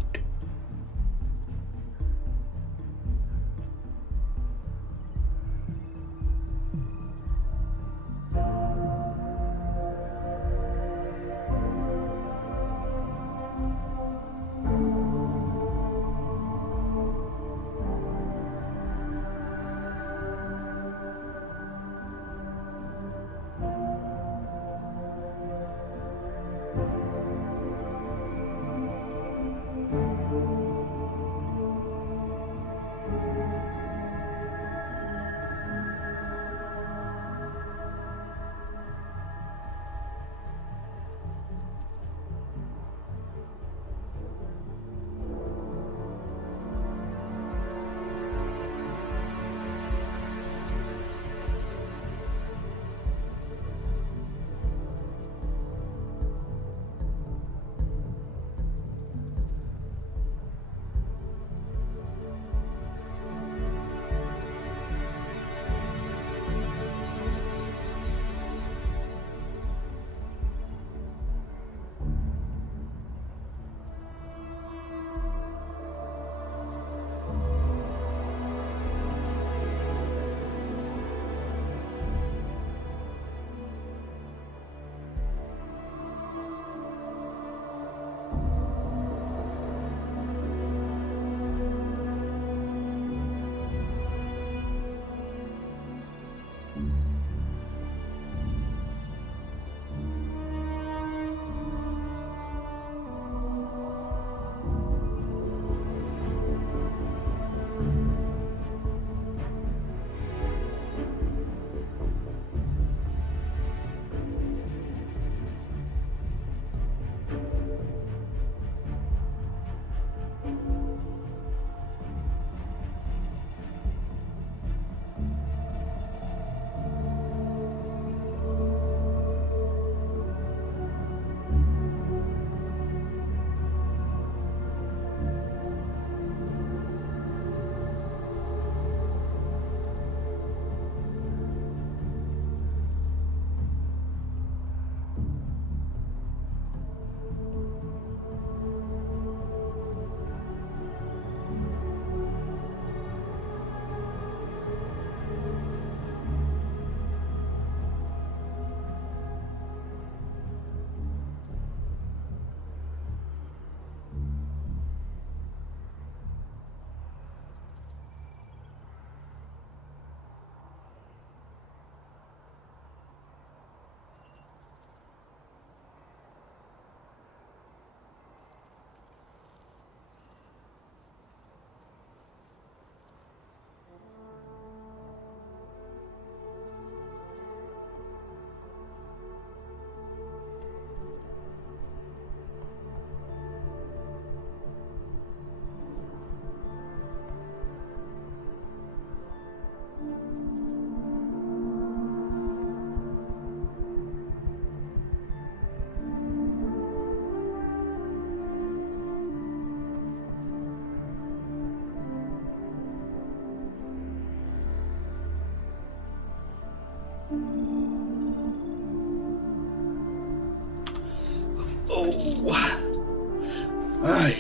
Right.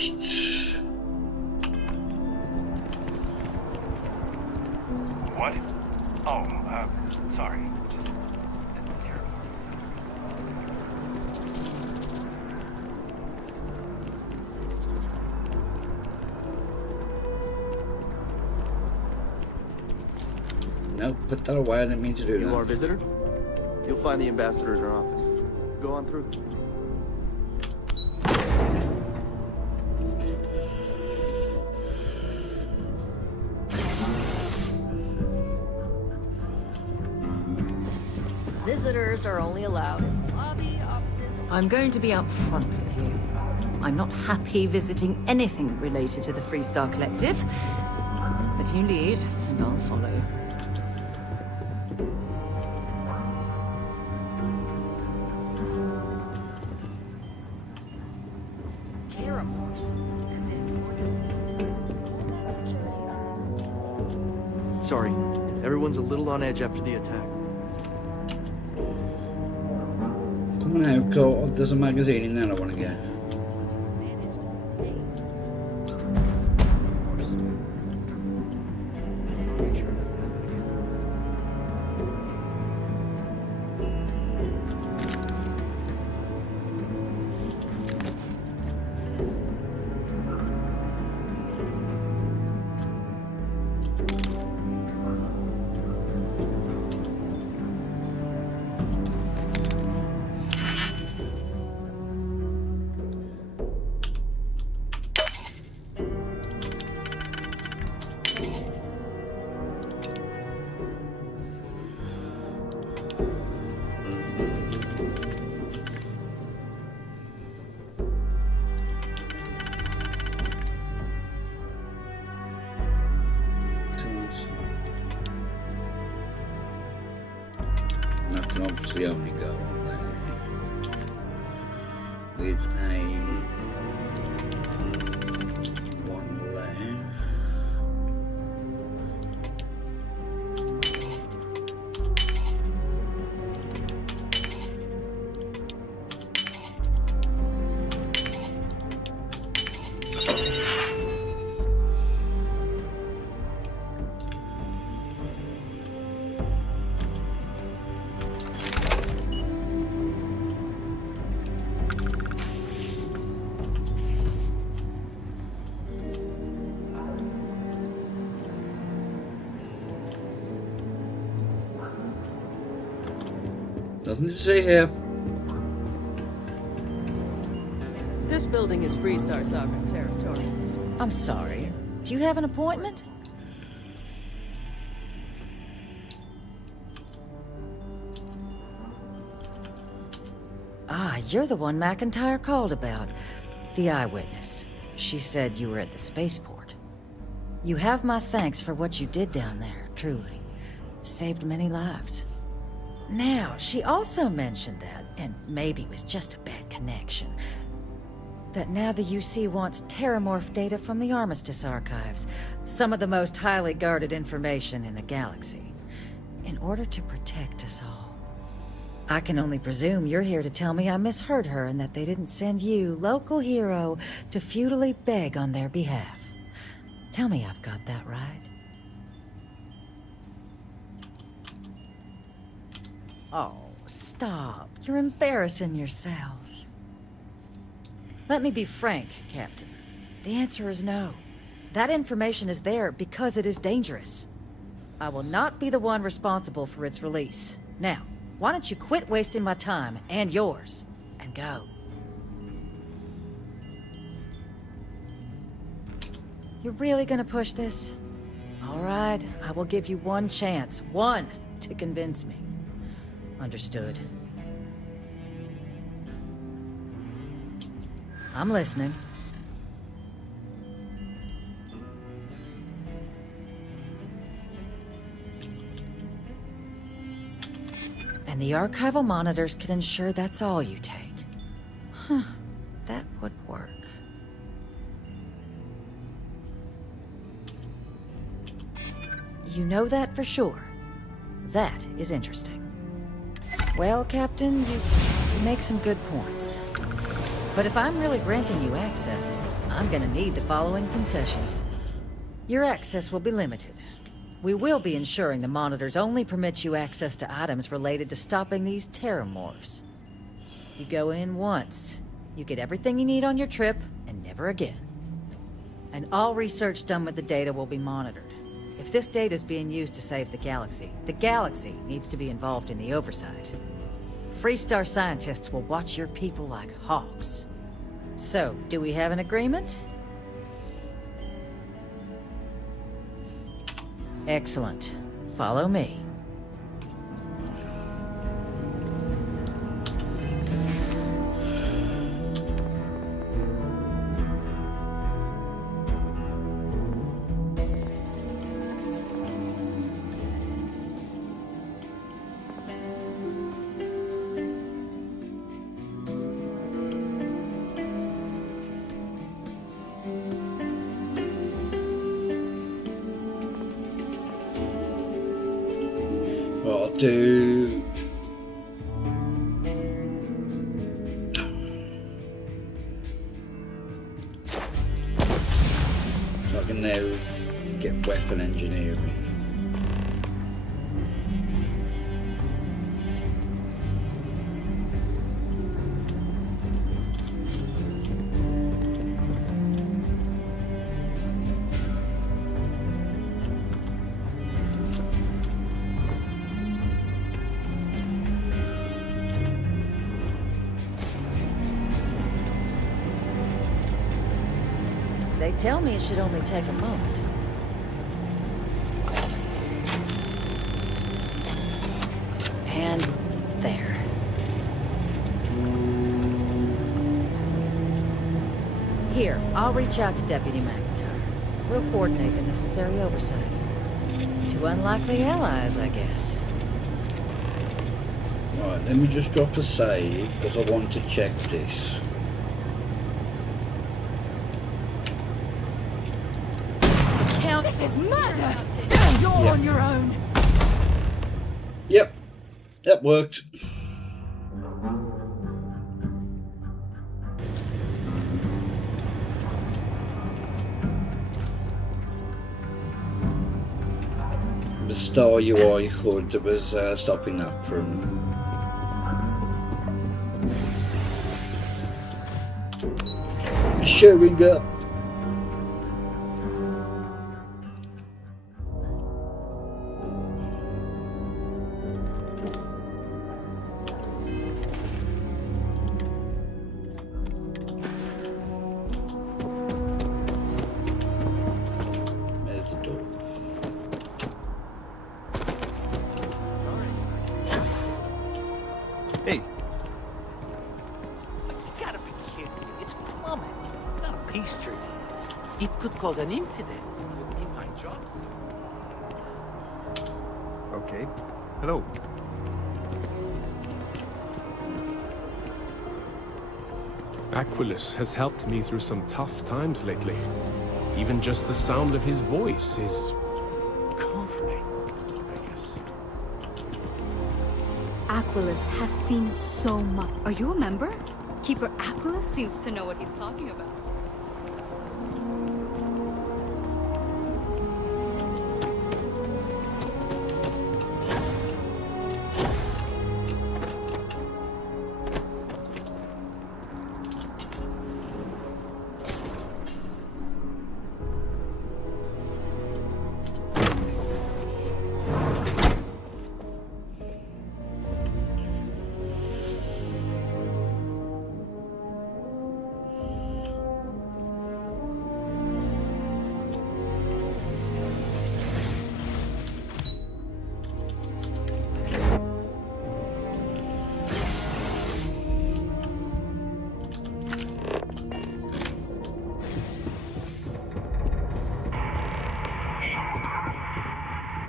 What? Oh, sorry. Just terrible. No, put that away. I didn't mean to do that. You are a visitor? You'll find the ambassador at our office. Go on through. Visitors are only allowed in the lobby, offices. I'm going to be upfront with you. I'm not happy visiting anything related to the Freestar Collective. But you lead, and I'll follow. Sorry, everyone's a little on edge after the attack. Come on out, go. There's a magazine in there I want to get. That can obviously only go on there with a one there. Doesn't it say here? This building is Freestar sovereign territory. I'm sorry. Do you have an appointment? Ah, you're the one McIntyre called about. The eyewitness. She said you were at the spaceport. You have my thanks for what you did down there, truly. Saved many lives. Now, she also mentioned that, and maybe it was just a bad connection, that now the UC wants terramorph data from the Armistice archives, some of the most highly guarded information in the galaxy, in order to protect us all. I can only presume you're here to tell me I misheard her and that they didn't send you, local hero, to futilely beg on their behalf. Tell me I've got that right. Oh, stop. You're embarrassing yourself. Let me be frank, Captain. The answer is no. That information is there because it is dangerous. I will not be the one responsible for its release. Now, why don't you quit wasting my time, and yours, and go? You're really gonna push this? All right, I will give you one chance. One, to convince me. Understood. I'm listening. And the archival monitors can ensure that's all you take. Huh. That would work. You know that for sure. That is interesting. Well, Captain, you make some good points. But if I'm really granting you access, I'm gonna need the following concessions. Your access will be limited. We will be ensuring the monitors only permit you access to items related to stopping these terramorphs. You go in once, you get everything you need on your trip, and never again. And all research done with the data will be monitored. If this data is being used to save the galaxy needs to be involved in the oversight. Freestar scientists will watch your people like hawks. So, do we have an agreement? Excellent. Follow me. What I'll do... So I can now get weapon engineering. They tell me it should only take a moment. And there. Here, I'll reach out to Deputy McIntyre. We'll coordinate the necessary oversights. Two unlikely allies, I guess. Right, let me just drop a save because I want to check this. This is murder! You're on your own! Yep, that worked. The Star UI HUD was stopping that from... showing up. Cause an incident in my jobs. Okay. Hello. Aquilus has helped me through some tough times lately. Even just the sound of his voice is comforting, I guess. Aquilus has seen so much. Are you a member? Keeper Aquilus seems to know what he's talking about.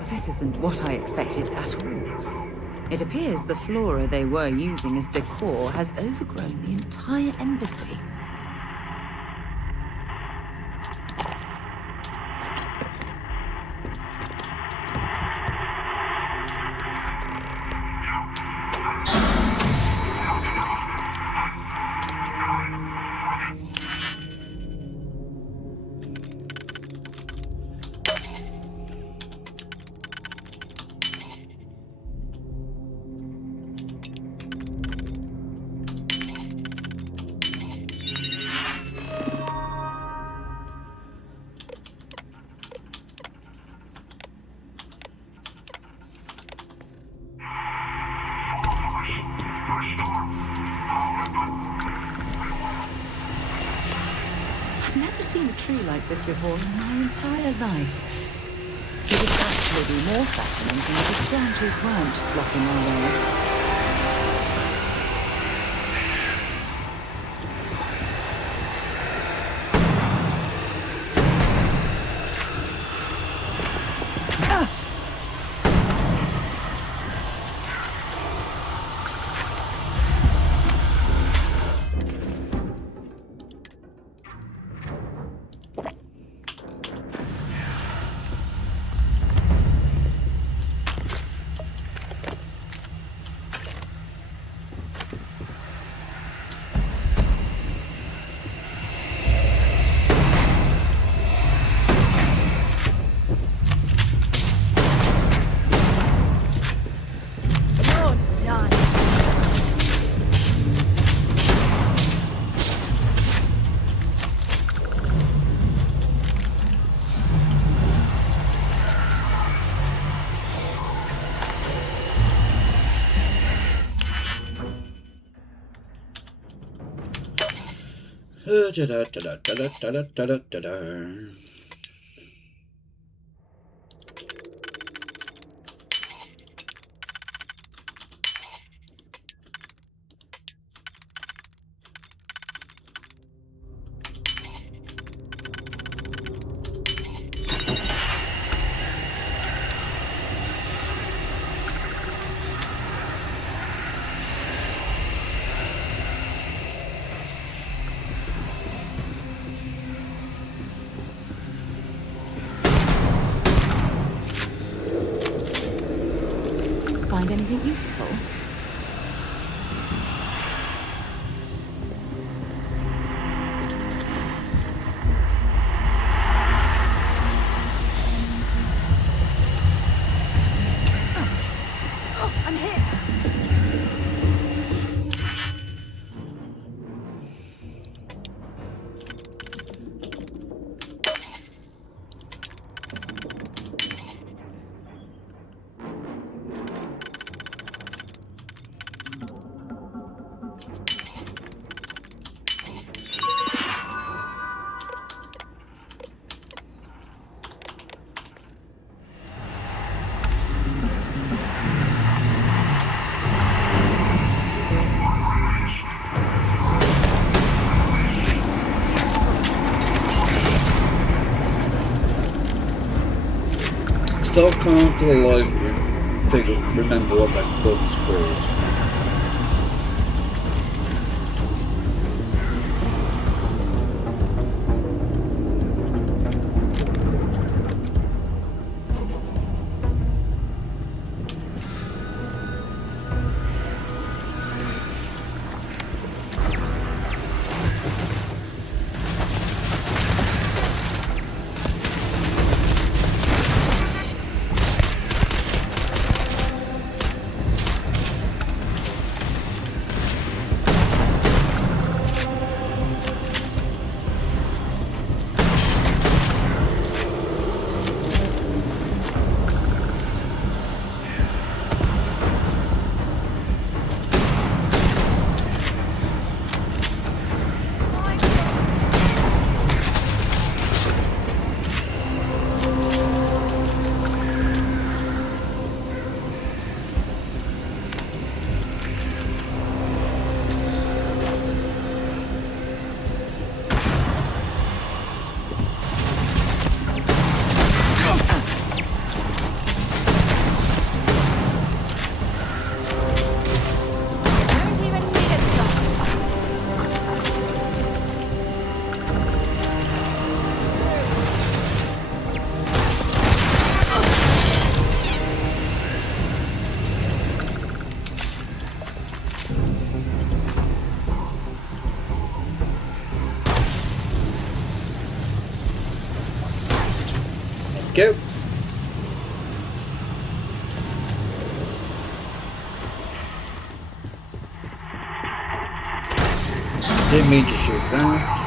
This isn't what I expected at all. It appears the flora they were using as decor has overgrown the entire embassy. I've never seen a tree like this before in my entire life. It would actually be more fascinating if its branches weren't blocking our way. Find anything useful? Oh, I'm hit! Still can't for the life of me remember what that gun's called. Go. Didn't mean to shoot that.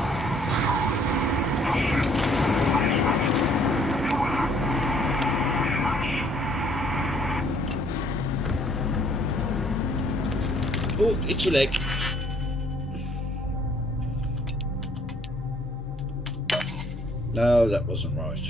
Oh, itchy leg. No, that wasn't right.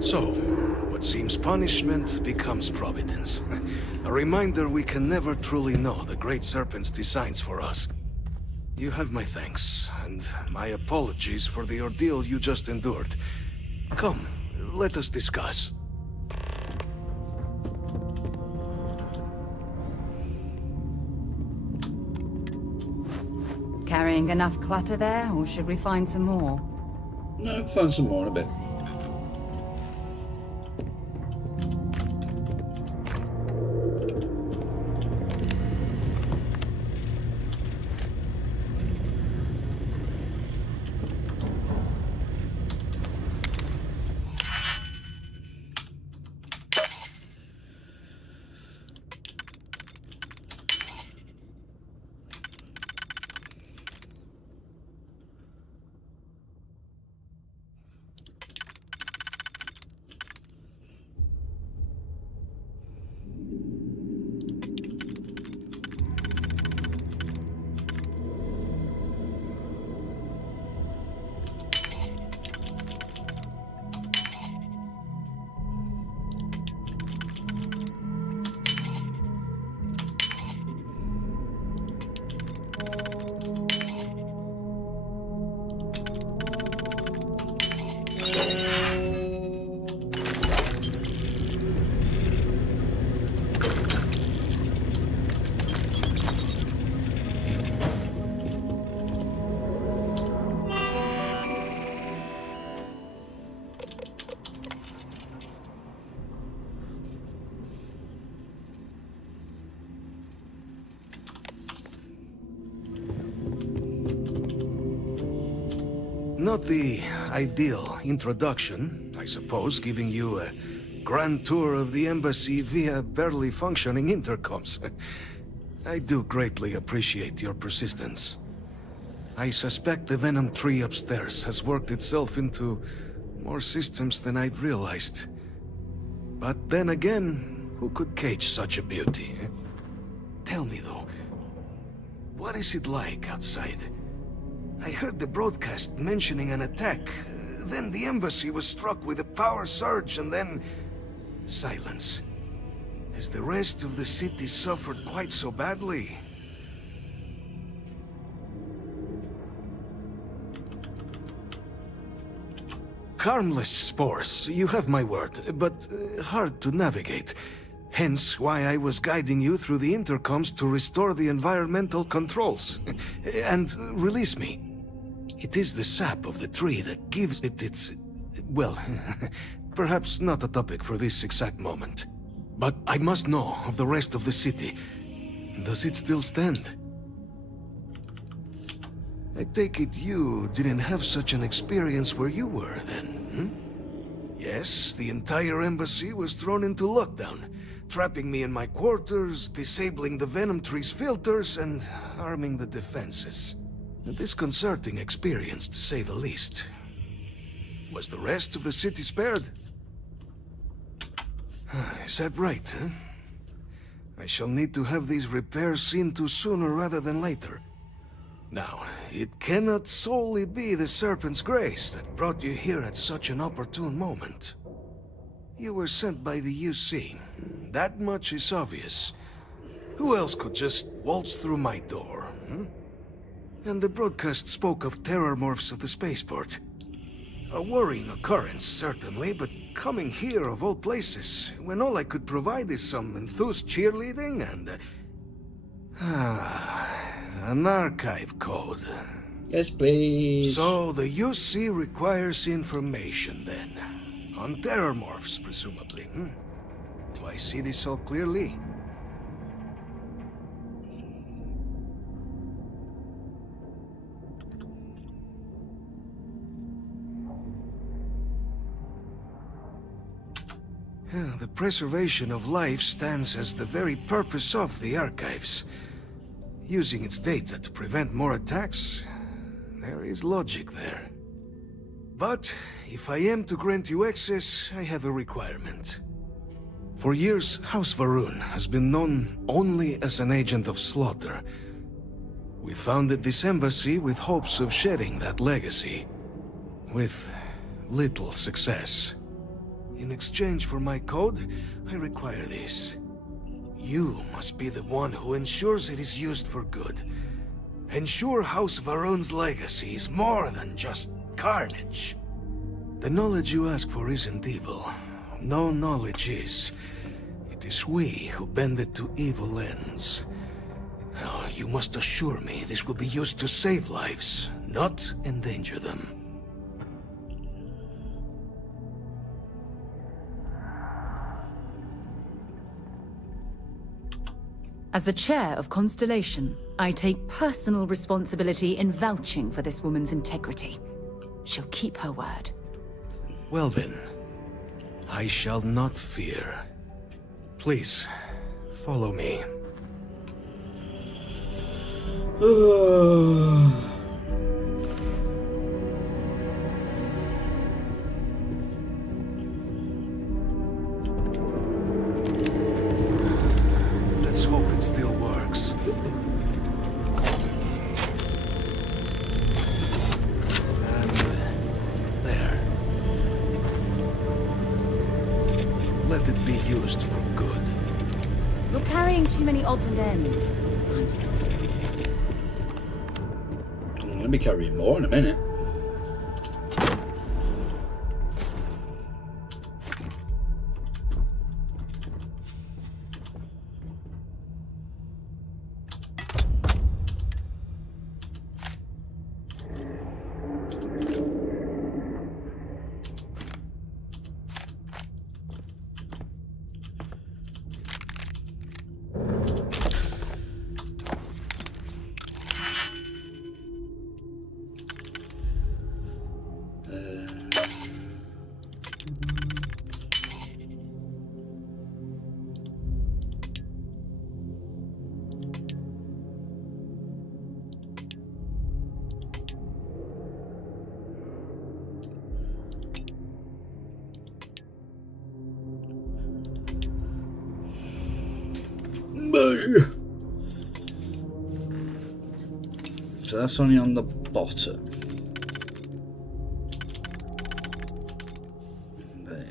So, what seems punishment becomes providence. A reminder we can never truly know the Great Serpent's designs for us. You have my thanks, and my apologies for the ordeal you just endured. Come, let us discuss. Carrying enough clutter there, or should we find some more? No, find some more in a bit. Not the ideal introduction, I suppose, giving you a grand tour of the embassy via barely functioning intercoms. I do greatly appreciate your persistence. I suspect the Venom tree upstairs has worked itself into more systems than I'd realized. But then again, who could cage such a beauty? Tell me though, what is it like outside? I heard the broadcast mentioning an attack. Then the embassy was struck with a power surge and then... silence. Has the rest of the city suffered quite so badly? Harmless spores, you have my word, but hard to navigate. Hence why I was guiding you through the intercoms to restore the environmental controls. And release me. It is the sap of the tree that gives it its... well, perhaps not a topic for this exact moment. But I must know of the rest of the city. Does it still stand? I take it you didn't have such an experience where you were then, Yes, the entire embassy was thrown into lockdown, trapping me in my quarters, disabling the Venom tree's filters, and arming the defenses. A disconcerting experience, to say the least. Was the rest of the city spared? Is that right, huh? I shall need to have these repairs seen to sooner rather than later. Now, it cannot solely be the Serpent's grace that brought you here at such an opportune moment. You were sent by the UC. That much is obvious. Who else could just waltz through my door, hmm? And the broadcast spoke of terror morphs at the spaceport. A worrying occurrence, certainly, but coming here of all places, when all I could provide is some enthused cheerleading and... an archive code. Yes, please. So the UC requires information, then. On terror morphs, presumably, hmm? Do I see this all clearly? The preservation of life stands as the very purpose of the archives. Using its data to prevent more attacks, there is logic there. But if I am to grant you access, I have a requirement. For years, House Varun has been known only as an agent of slaughter. We founded this embassy with hopes of shedding that legacy, with little success. In exchange for my code, I require this. You must be the one who ensures it is used for good. Ensure House Varun's legacy is more than just carnage. The knowledge you ask for isn't evil. No knowledge is. It is we who bend it to evil ends. Now, you must assure me this will be used to save lives, not endanger them. As the chair of Constellation, I take personal responsibility in vouching for this woman's integrity. She'll keep her word. Well then, I shall not fear. Please, follow me. Let's hope it still works. And there. Let it be used for good. You're carrying too many odds and ends. I'm going to be carrying more in a minute. So that's only on the bottom. There.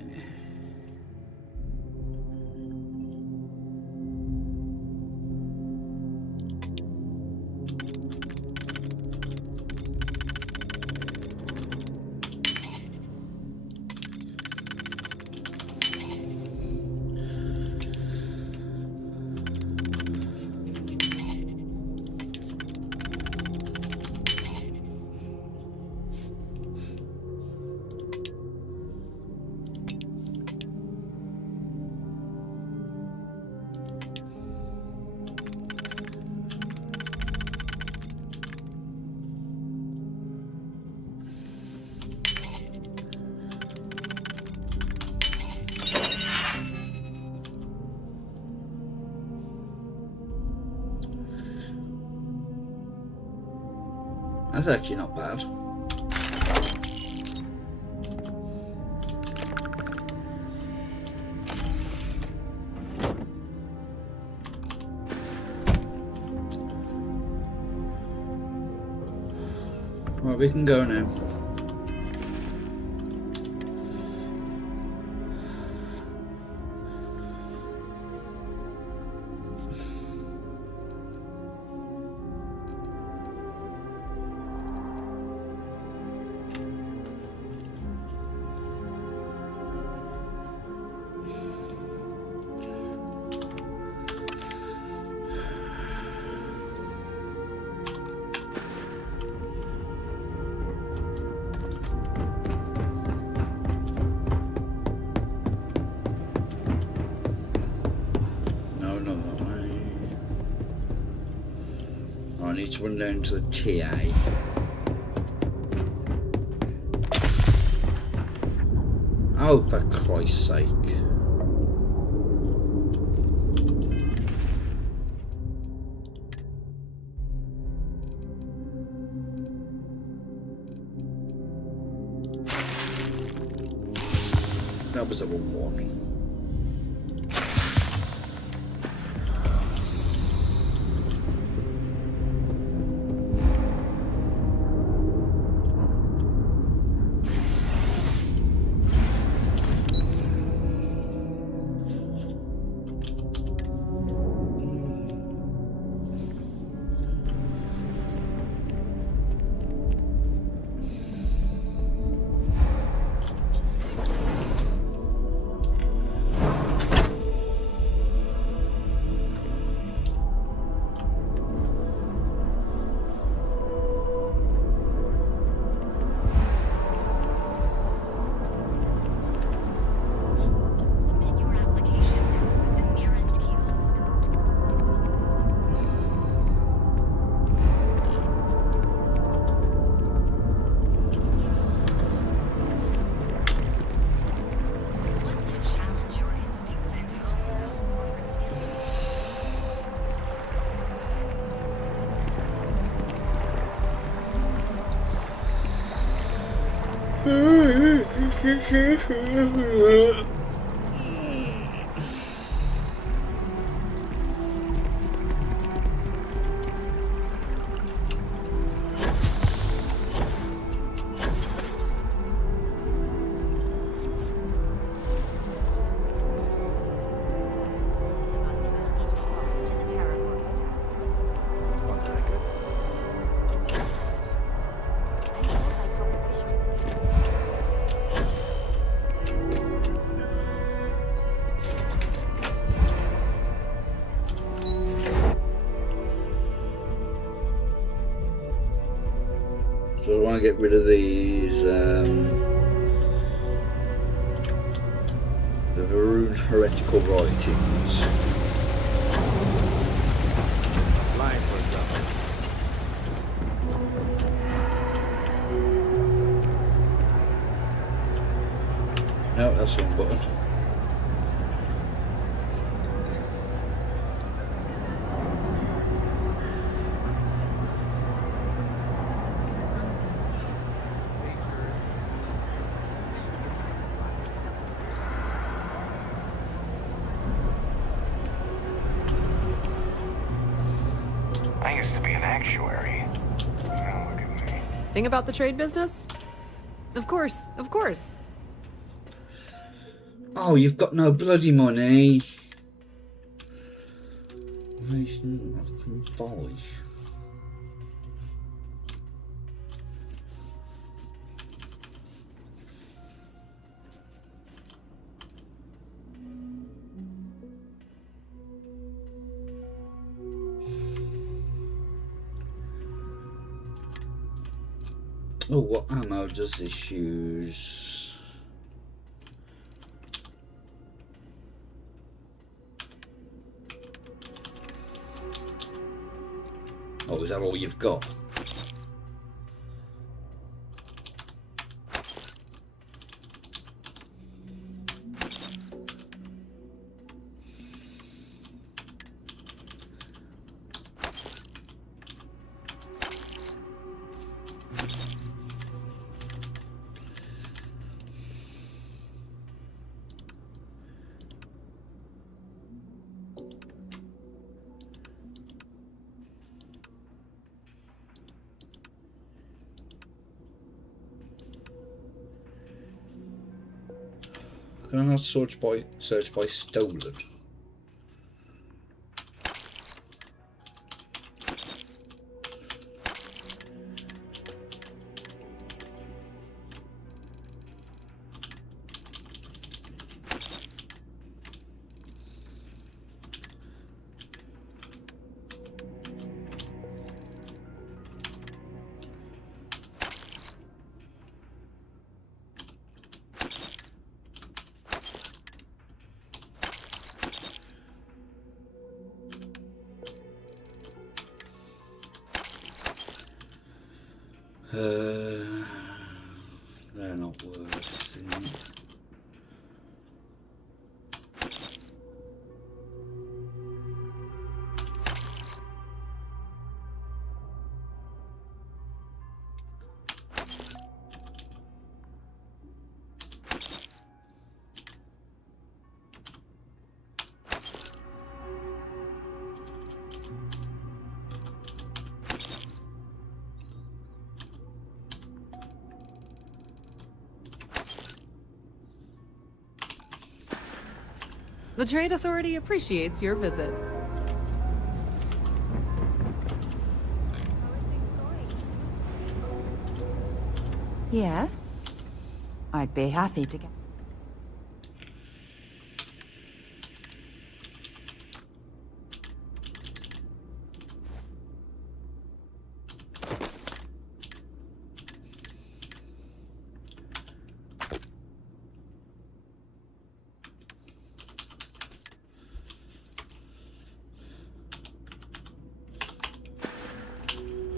That's actually not bad. Right, we can go now. I need to run down to the TA. Oh, for Christ's sake. That was the wrong one. So I want to get rid of these, the Varun heretical writings. Line for No, that's the wrong button. I used to be an actuary. Now look at me. Thing about the trade business? Of course, of course. Oh, you've got no bloody money. Boy. Oh, what ammo does this use? Oh, is that all you've got? Can I not search by stolen? They're not working. The Trade Authority appreciates your visit. Yeah? I'd be happy to get...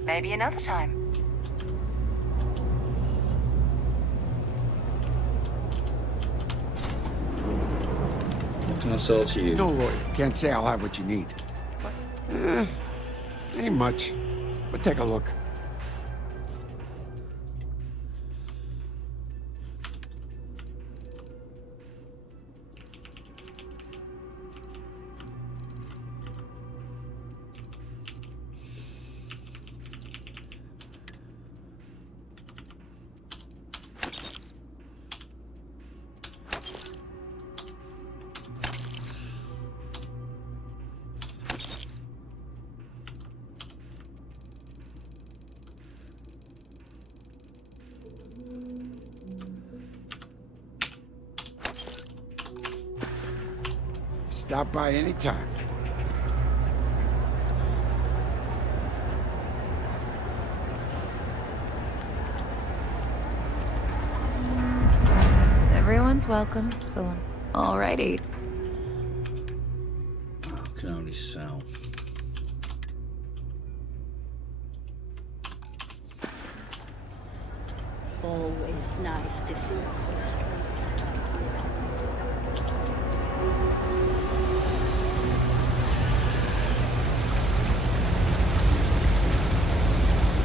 Maybe another time. What can I sell to you? No lawyer. Can't say I'll have what you need. But, ain't much. But take a look. Stop by any time. Everyone's welcome, so long. Alrighty. I can only sell. Always nice to see a fresh face.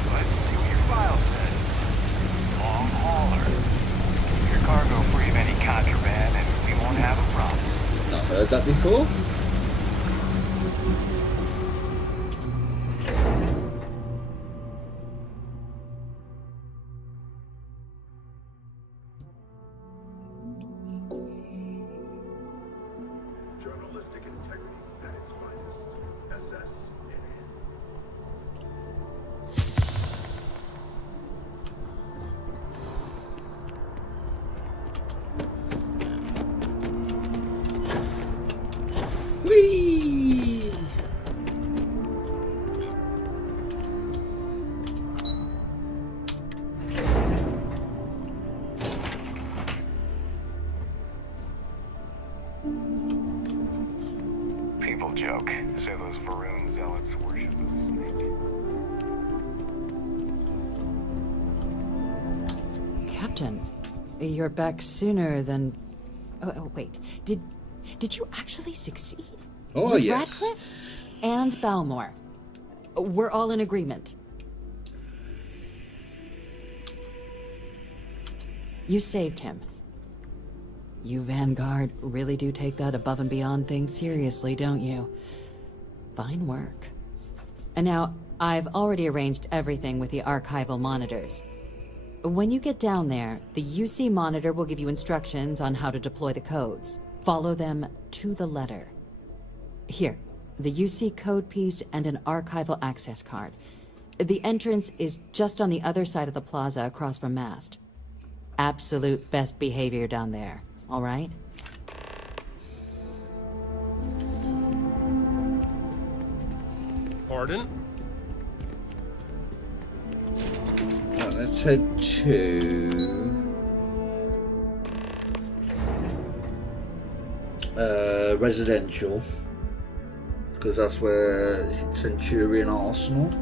Let's see what your file says. Long hauler. Keep your cargo free of any contraband and we won't have a problem. Not heard that before. Journalistic integrity at its finest. SS Whee! People joke. Say those Varun zealots worship a snake. Captain, you're back sooner than... Oh, wait. Did you actually succeed? Oh, with yes. Radcliffe and Balmore. We're all in agreement. You saved him. You Vanguard really do take that above and beyond thing seriously, don't you? Fine work. And now, I've already arranged everything with the archival monitors. When you get down there, the UC monitor will give you instructions on how to deploy the codes. Follow them to the letter. Here, the UC code piece and an archival access card. The entrance is just on the other side of the plaza across from Mast. Absolute best behavior down there, all right? Pardon? Right, let's head to residential, because that's where Centurion Arsenal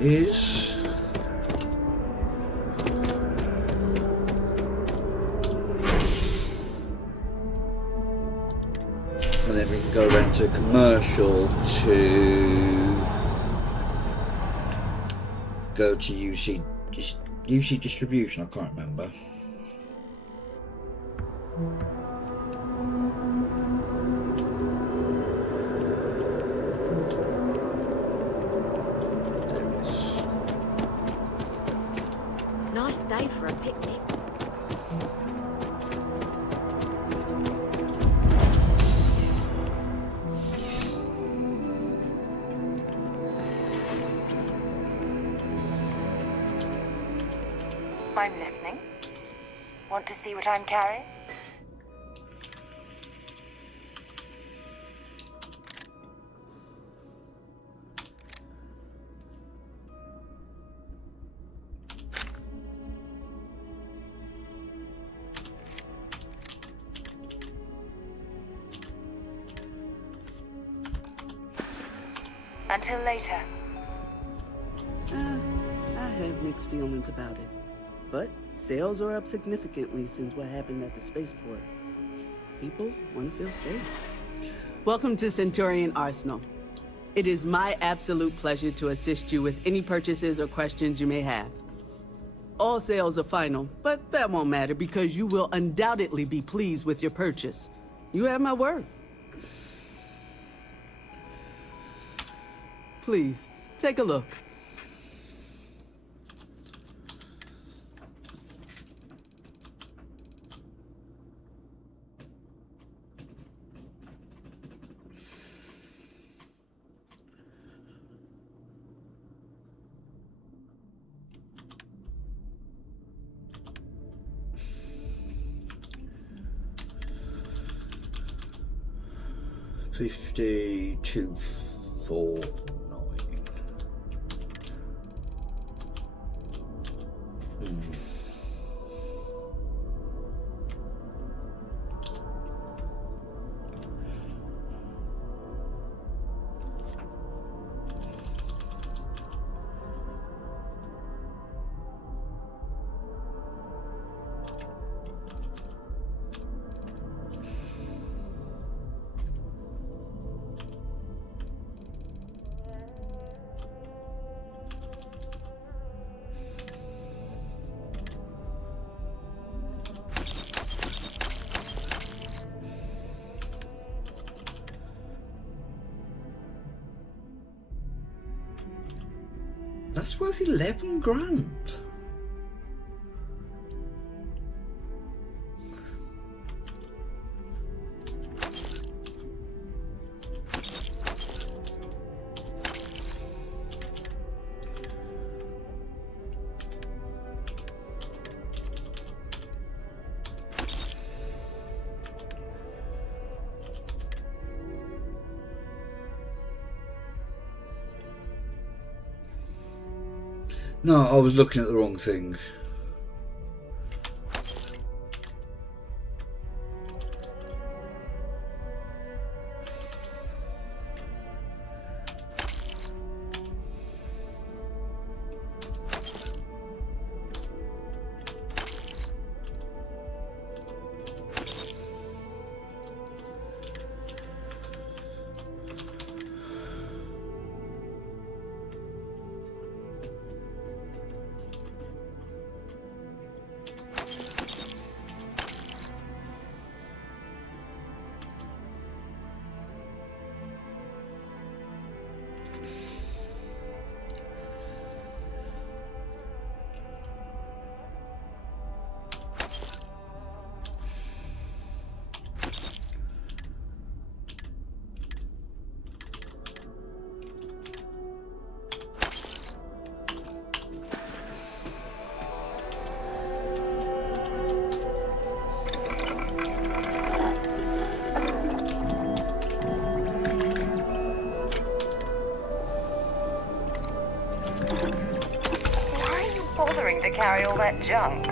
is. And then we can go around to commercial to go to UC distribution. I can't remember. Nice day for a picnic. I'm listening. Want to see what I'm carrying? Until later. I have mixed feelings about it. But sales are up significantly since what happened at the spaceport. People want to feel safe. Welcome to Centurion Arsenal. It is my absolute pleasure to assist you with any purchases or questions you may have. All sales are final, but that won't matter because you will undoubtedly be pleased with your purchase. You have my word. Please, take a look. $52.49. That's worth 11 grand. No, I was looking at the wrong thing. having to carry all that junk.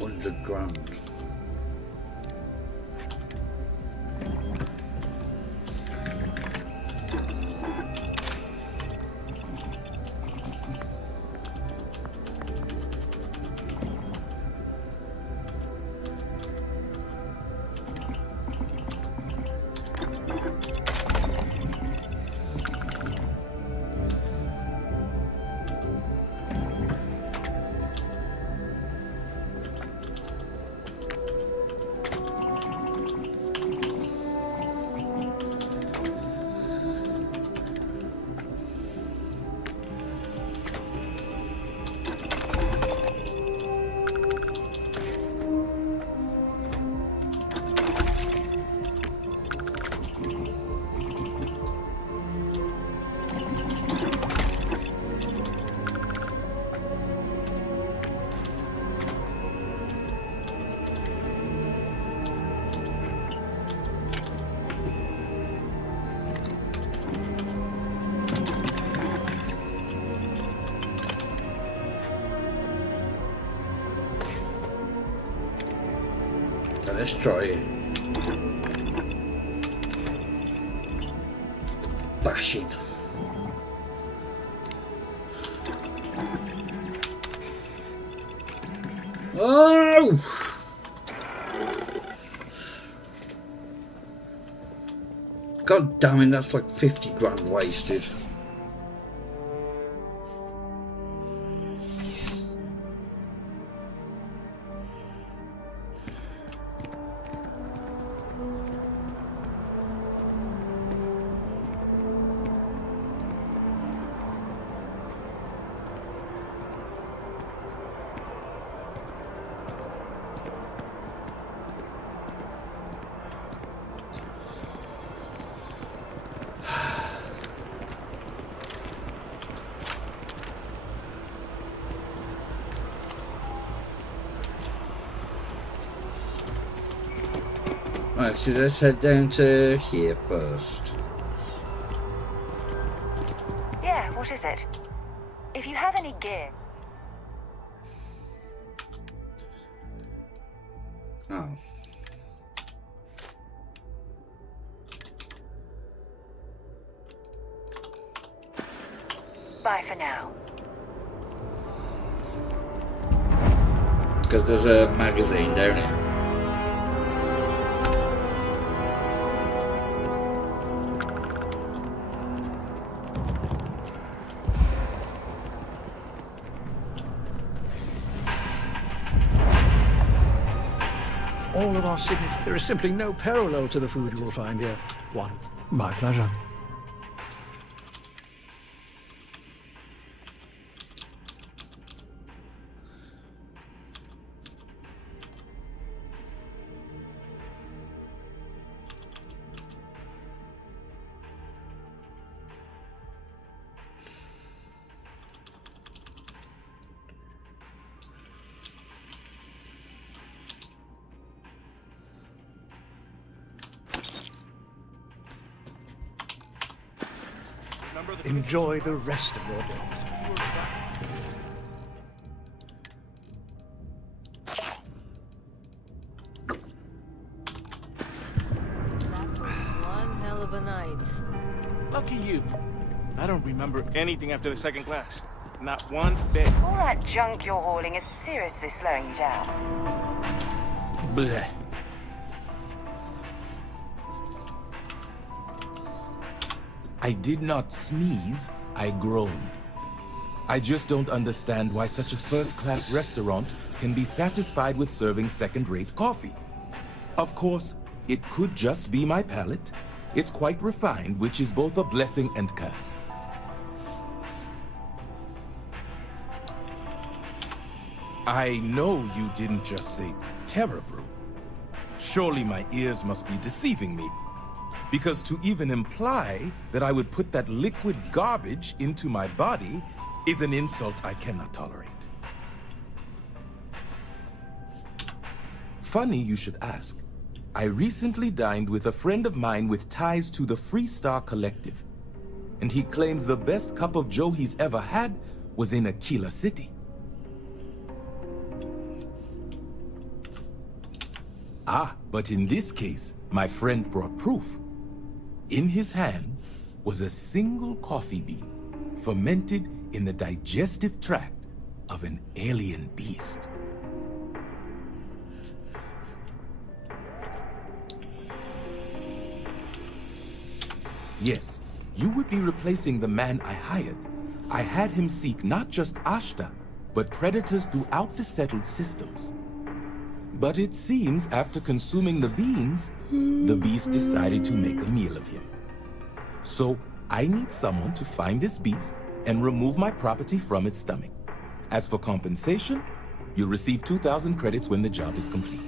$100,000. Let's try it. Bashing. Oh! God damn it, that's like 50 grand wasted. Right, so let's head down to here first. Yeah, what is it? If you have any gear... Oh. Bye for now. Because there's a magazine down here. All of our signatures. There is simply no parallel to the food you will find here. One. My pleasure. Enjoy the rest of your day. of a night. Lucky you. I don't remember anything after the second class. Not one bit. All that junk you're hauling is seriously slowing you down. Bleh. I did not sneeze, I groaned. I just don't understand why such a first-class restaurant can be satisfied with serving second-rate coffee. Of course, it could just be my palate. It's quite refined, which is both a blessing and curse. I know you didn't just say Terror Brew. Surely my ears must be deceiving me. Because to even imply that I would put that liquid garbage into my body is an insult I cannot tolerate. Funny you should ask. I recently dined with a friend of mine with ties to the Freestar Collective, and he claims the best cup of joe he's ever had was in Aquila City. Ah, but in this case, my friend brought proof. In his hand was a single coffee bean, fermented in the digestive tract of an alien beast. Yes, you would be replacing the man I hired. I had him seek not just Ashta, but predators throughout the settled systems. But it seems after consuming the beans, the beast decided to make a meal of him. So I need someone to find this beast and remove my property from its stomach. As for compensation, you'll receive 2,000 credits when the job is complete.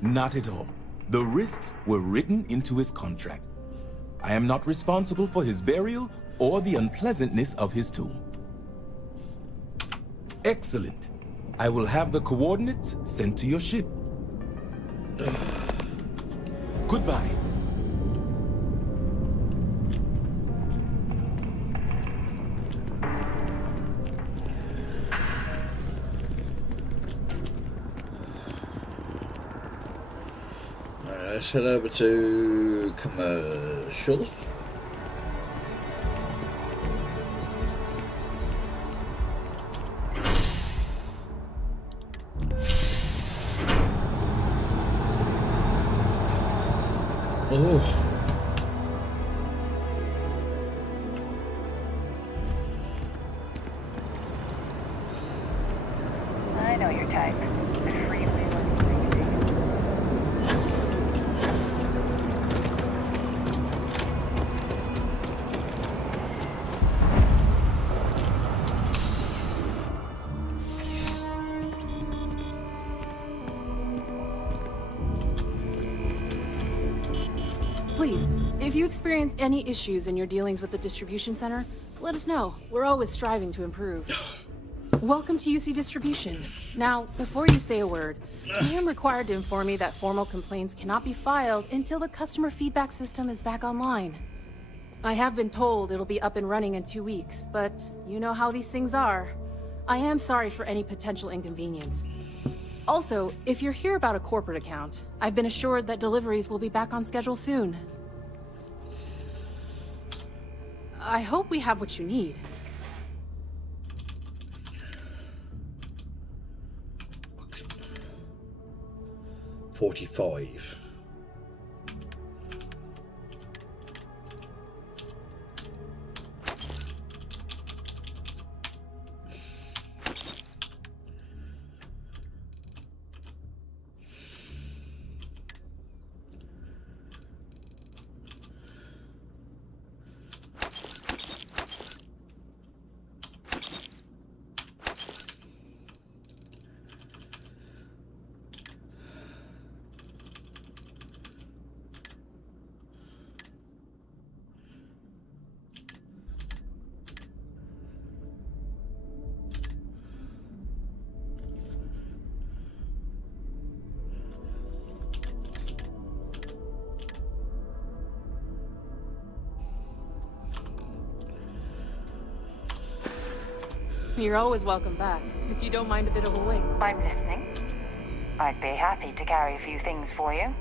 Not at all. The risks were written into his contract. I am not responsible for his burial or the unpleasantness of his tomb. Excellent. I will have the coordinates sent to your ship. Goodbye. Let's head over to commercial. Oh. I know your type. The freewheelers. Please, if you experience any issues in your dealings with the distribution center, let us know. We're always striving to improve. Welcome to UC Distribution. Now, before you say a word, I am required to inform you that formal complaints cannot be filed until the customer feedback system is back online. I have been told it'll be up and running in 2 weeks, but you know how these things are. I am sorry for any potential inconvenience. Also, if you're here about a corporate account, I've been assured that deliveries will be back on schedule soon. I hope we have what you need. $45. You're always welcome back, if you don't mind a bit of a wait. I'm listening. I'd be happy to carry a few things for you.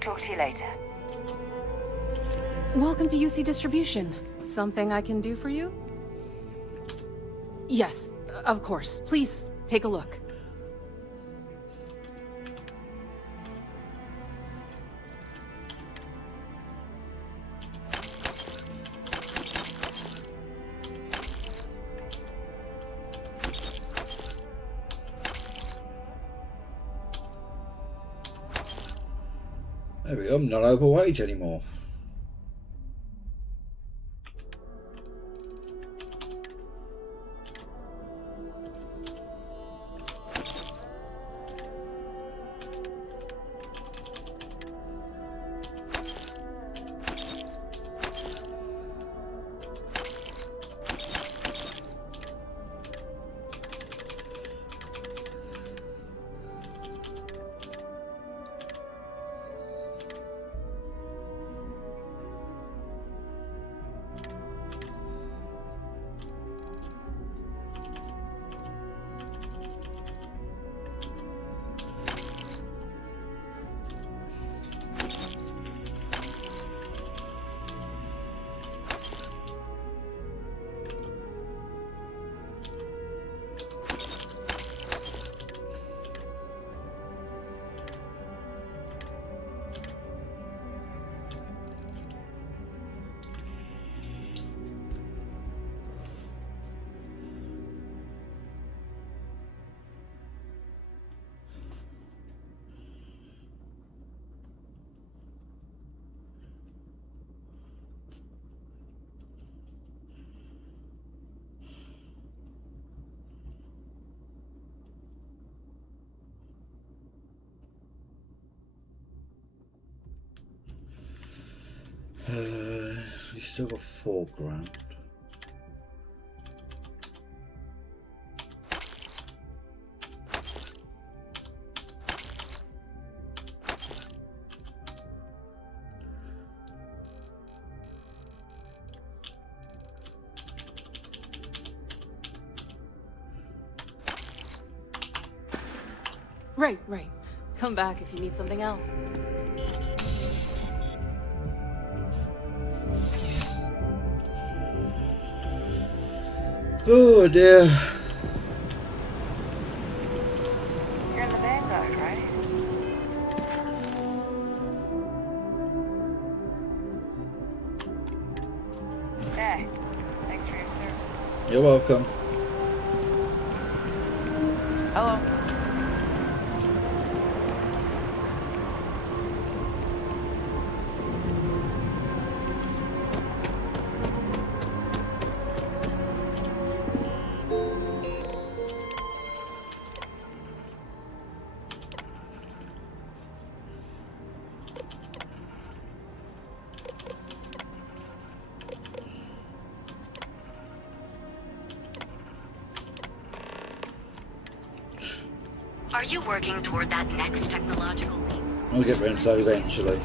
Talk to you later. Welcome to UC Distribution. Something I can do for you? Yes, of course. Please, take a look. There we go, I'm not overweight anymore. We still got $4 grand. Right. Come back if you need something else. Oh dear. You're in the Vanguard, right? Hey, thanks for your service. You're welcome. Hello. Are you working toward that next technological leap? I'll get round to that eventually.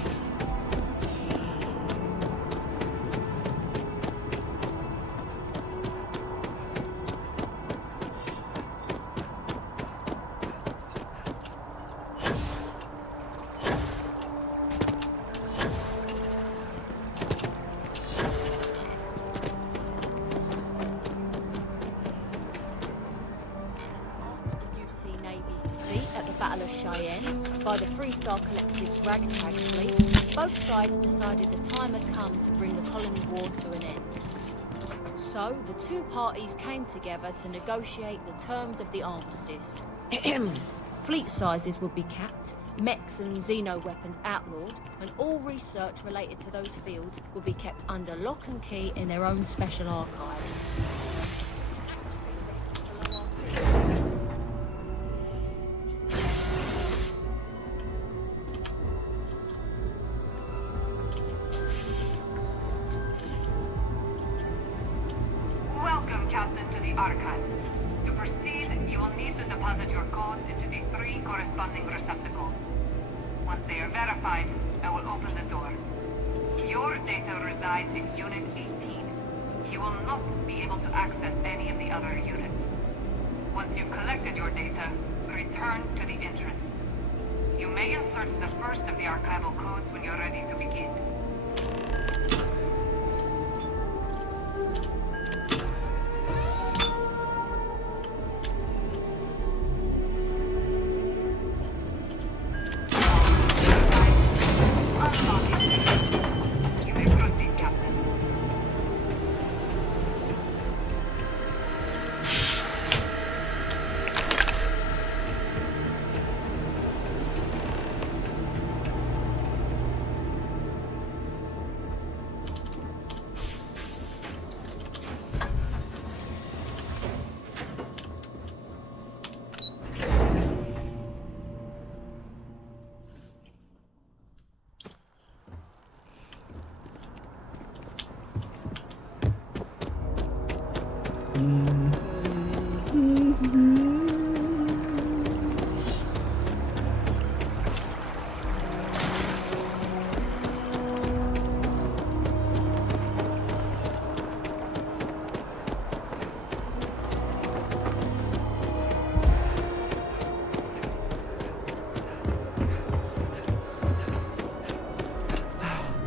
Freestar Collective's ragtag fleet, both sides decided the time had come to bring the colony war to an end. So, the two parties came together to negotiate the terms of the armistice. Fleet sizes would be capped, mechs and xeno weapons outlawed, and all research related to those fields would be kept under lock and key in their own special archive. Welcome, Captain, to the archives. To proceed, you will need to deposit your codes into the 3 corresponding receptacles. Once they are verified, I will open the door. Your data resides in Unit 18. You will not be able to access any of the other units. Once you've collected your data, return to the entrance. You may insert the first of the archival codes when you're ready to begin. You may proceed, Captain.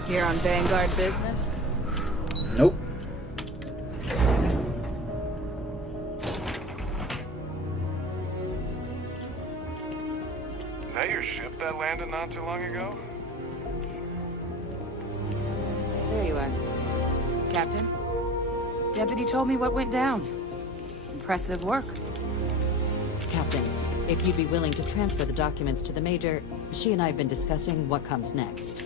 Here on Vanguard business? Nope. That your ship that landed not too long ago? There you are. Captain, Deputy told me what went down. Impressive work. Captain, if you'd be willing to transfer the documents to the Major, she and I have been discussing what comes next.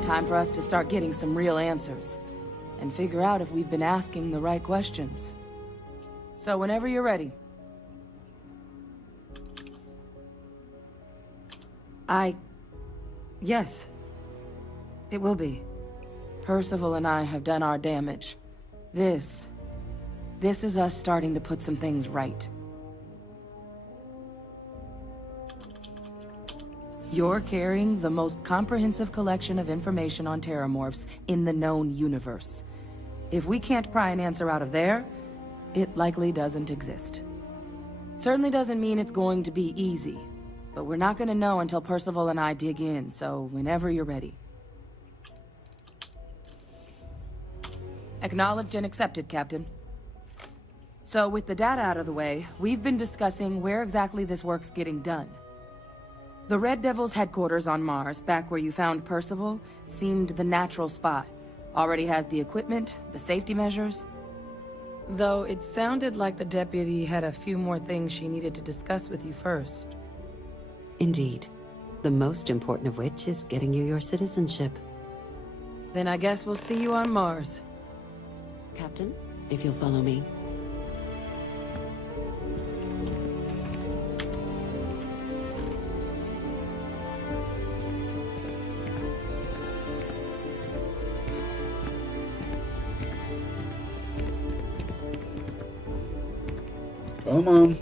Time for us to start getting some real answers. And figure out if we've been asking the right questions. So whenever you're ready. Yes. It will be. Percival and I have done our damage. This is us starting to put some things right. You're carrying the most comprehensive collection of information on terramorphs in the known universe. If we can't pry an answer out of there, it likely doesn't exist. Certainly doesn't mean it's going to be easy, but we're not going to know until Percival and I dig in, so whenever you're ready. Acknowledged and accepted, Captain. So with the data out of the way, we've been discussing where exactly this work's getting done. The Red Devil's headquarters on Mars, back where you found Percival, seemed the natural spot. Already has the equipment, the safety measures. Though it sounded like the deputy had a few more things she needed to discuss with you first. Indeed. The most important of which is getting you your citizenship. Then I guess we'll see you on Mars. Captain, if you'll follow me. Come on.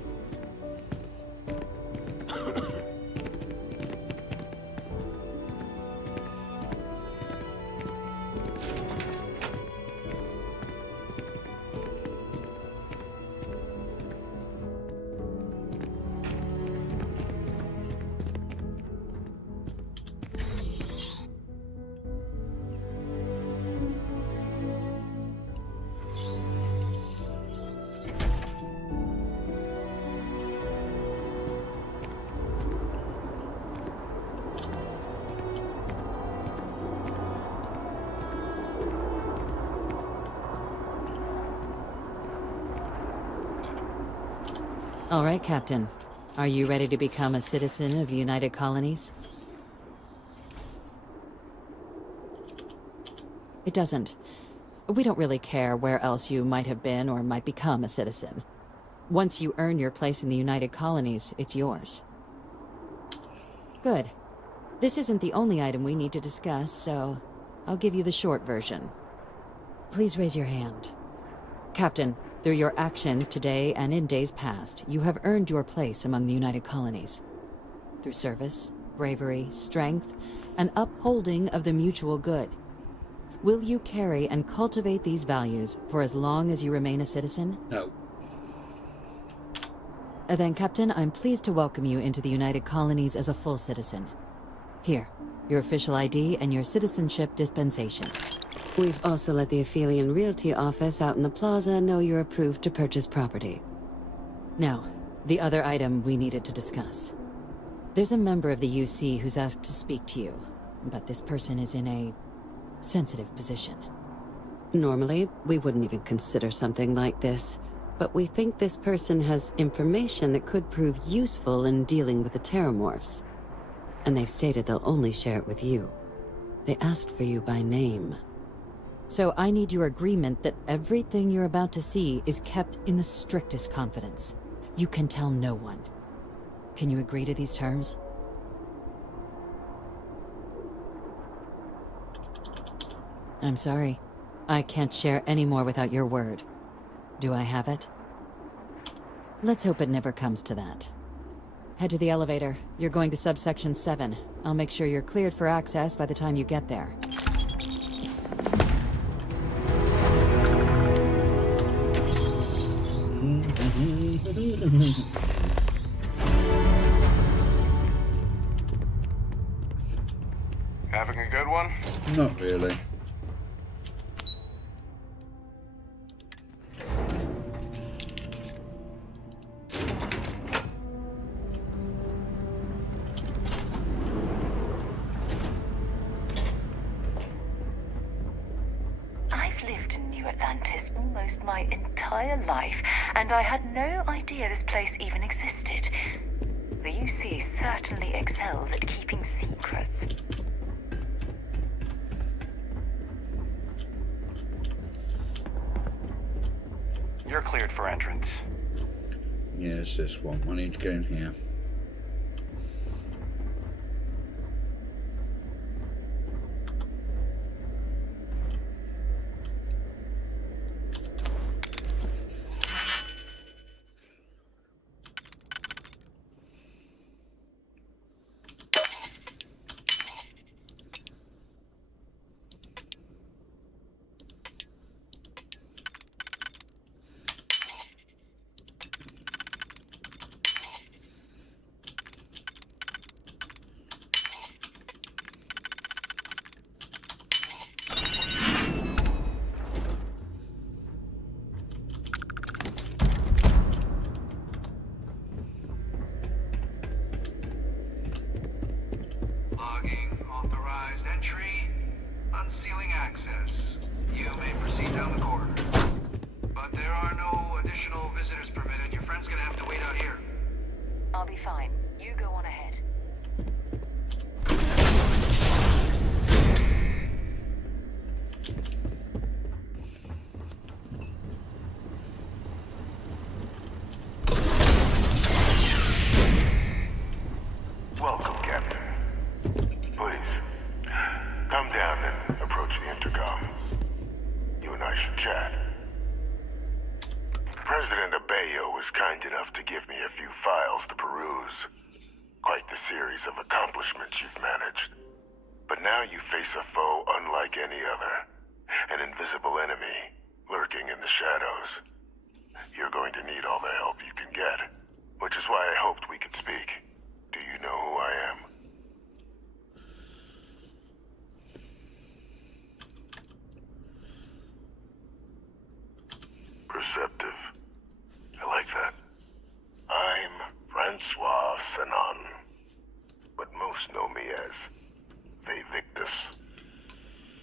All right, Captain. Are you ready to become a citizen of the United Colonies? It doesn't. We don't really care where else you might have been or might become a citizen. Once you earn your place in the United Colonies, it's yours. Good. This isn't the only item we need to discuss, so I'll give you the short version. Please raise your hand. Captain, through your actions today and in days past, you have earned your place among the United Colonies. Through service, bravery, strength, and upholding of the mutual good. Will you carry and cultivate these values for as long as you remain a citizen? No. Then, Captain, I'm pleased to welcome you into the United Colonies as a full citizen. Here, your official ID and your citizenship dispensation. We've also let the Aphelion Realty office out in the plaza know you're approved to purchase property. Now, the other item we needed to discuss. There's a member of the UC who's asked to speak to you, but this person is in a sensitive position. Normally, we wouldn't even consider something like this, but we think this person has information that could prove useful in dealing with the Terramorphs. And they've stated they'll only share it with you. They asked for you by name. So I need your agreement that everything you're about to see is kept in the strictest confidence. You can tell no one. Can you agree to these terms? I'm sorry. I can't share any more without your word. Do I have it? Let's hope it never comes to that. Head to the elevator. You're going to subsection 7. I'll make sure you're cleared for access by the time you get there. Having a good one? Not really. I've lived in New Atlantis almost my entire life, and I had no idea this place even existed. The UC certainly excels at keeping secrets. You're cleared for entrance. Yeah, it's this one. I need to go in here. Entry, unsealing access. You may proceed down the corridor. But there are no additional visitors permitted. Your friend's gonna have to wait out here. I'll be fine. You go on ahead. Welcome, Captain. Please, come down and approach the intercom. You and I should chat. President Abeyo was kind enough to give me a few files to peruse. Quite the series of accomplishments you've managed. But now you face a foe unlike any other. An invisible enemy, lurking in the shadows. You're going to need all the help you can get. Which is why I hoped we could speak. Do you know who I am? Perceptive. I like that. I'm Francois Sanon, but most know me as Victus.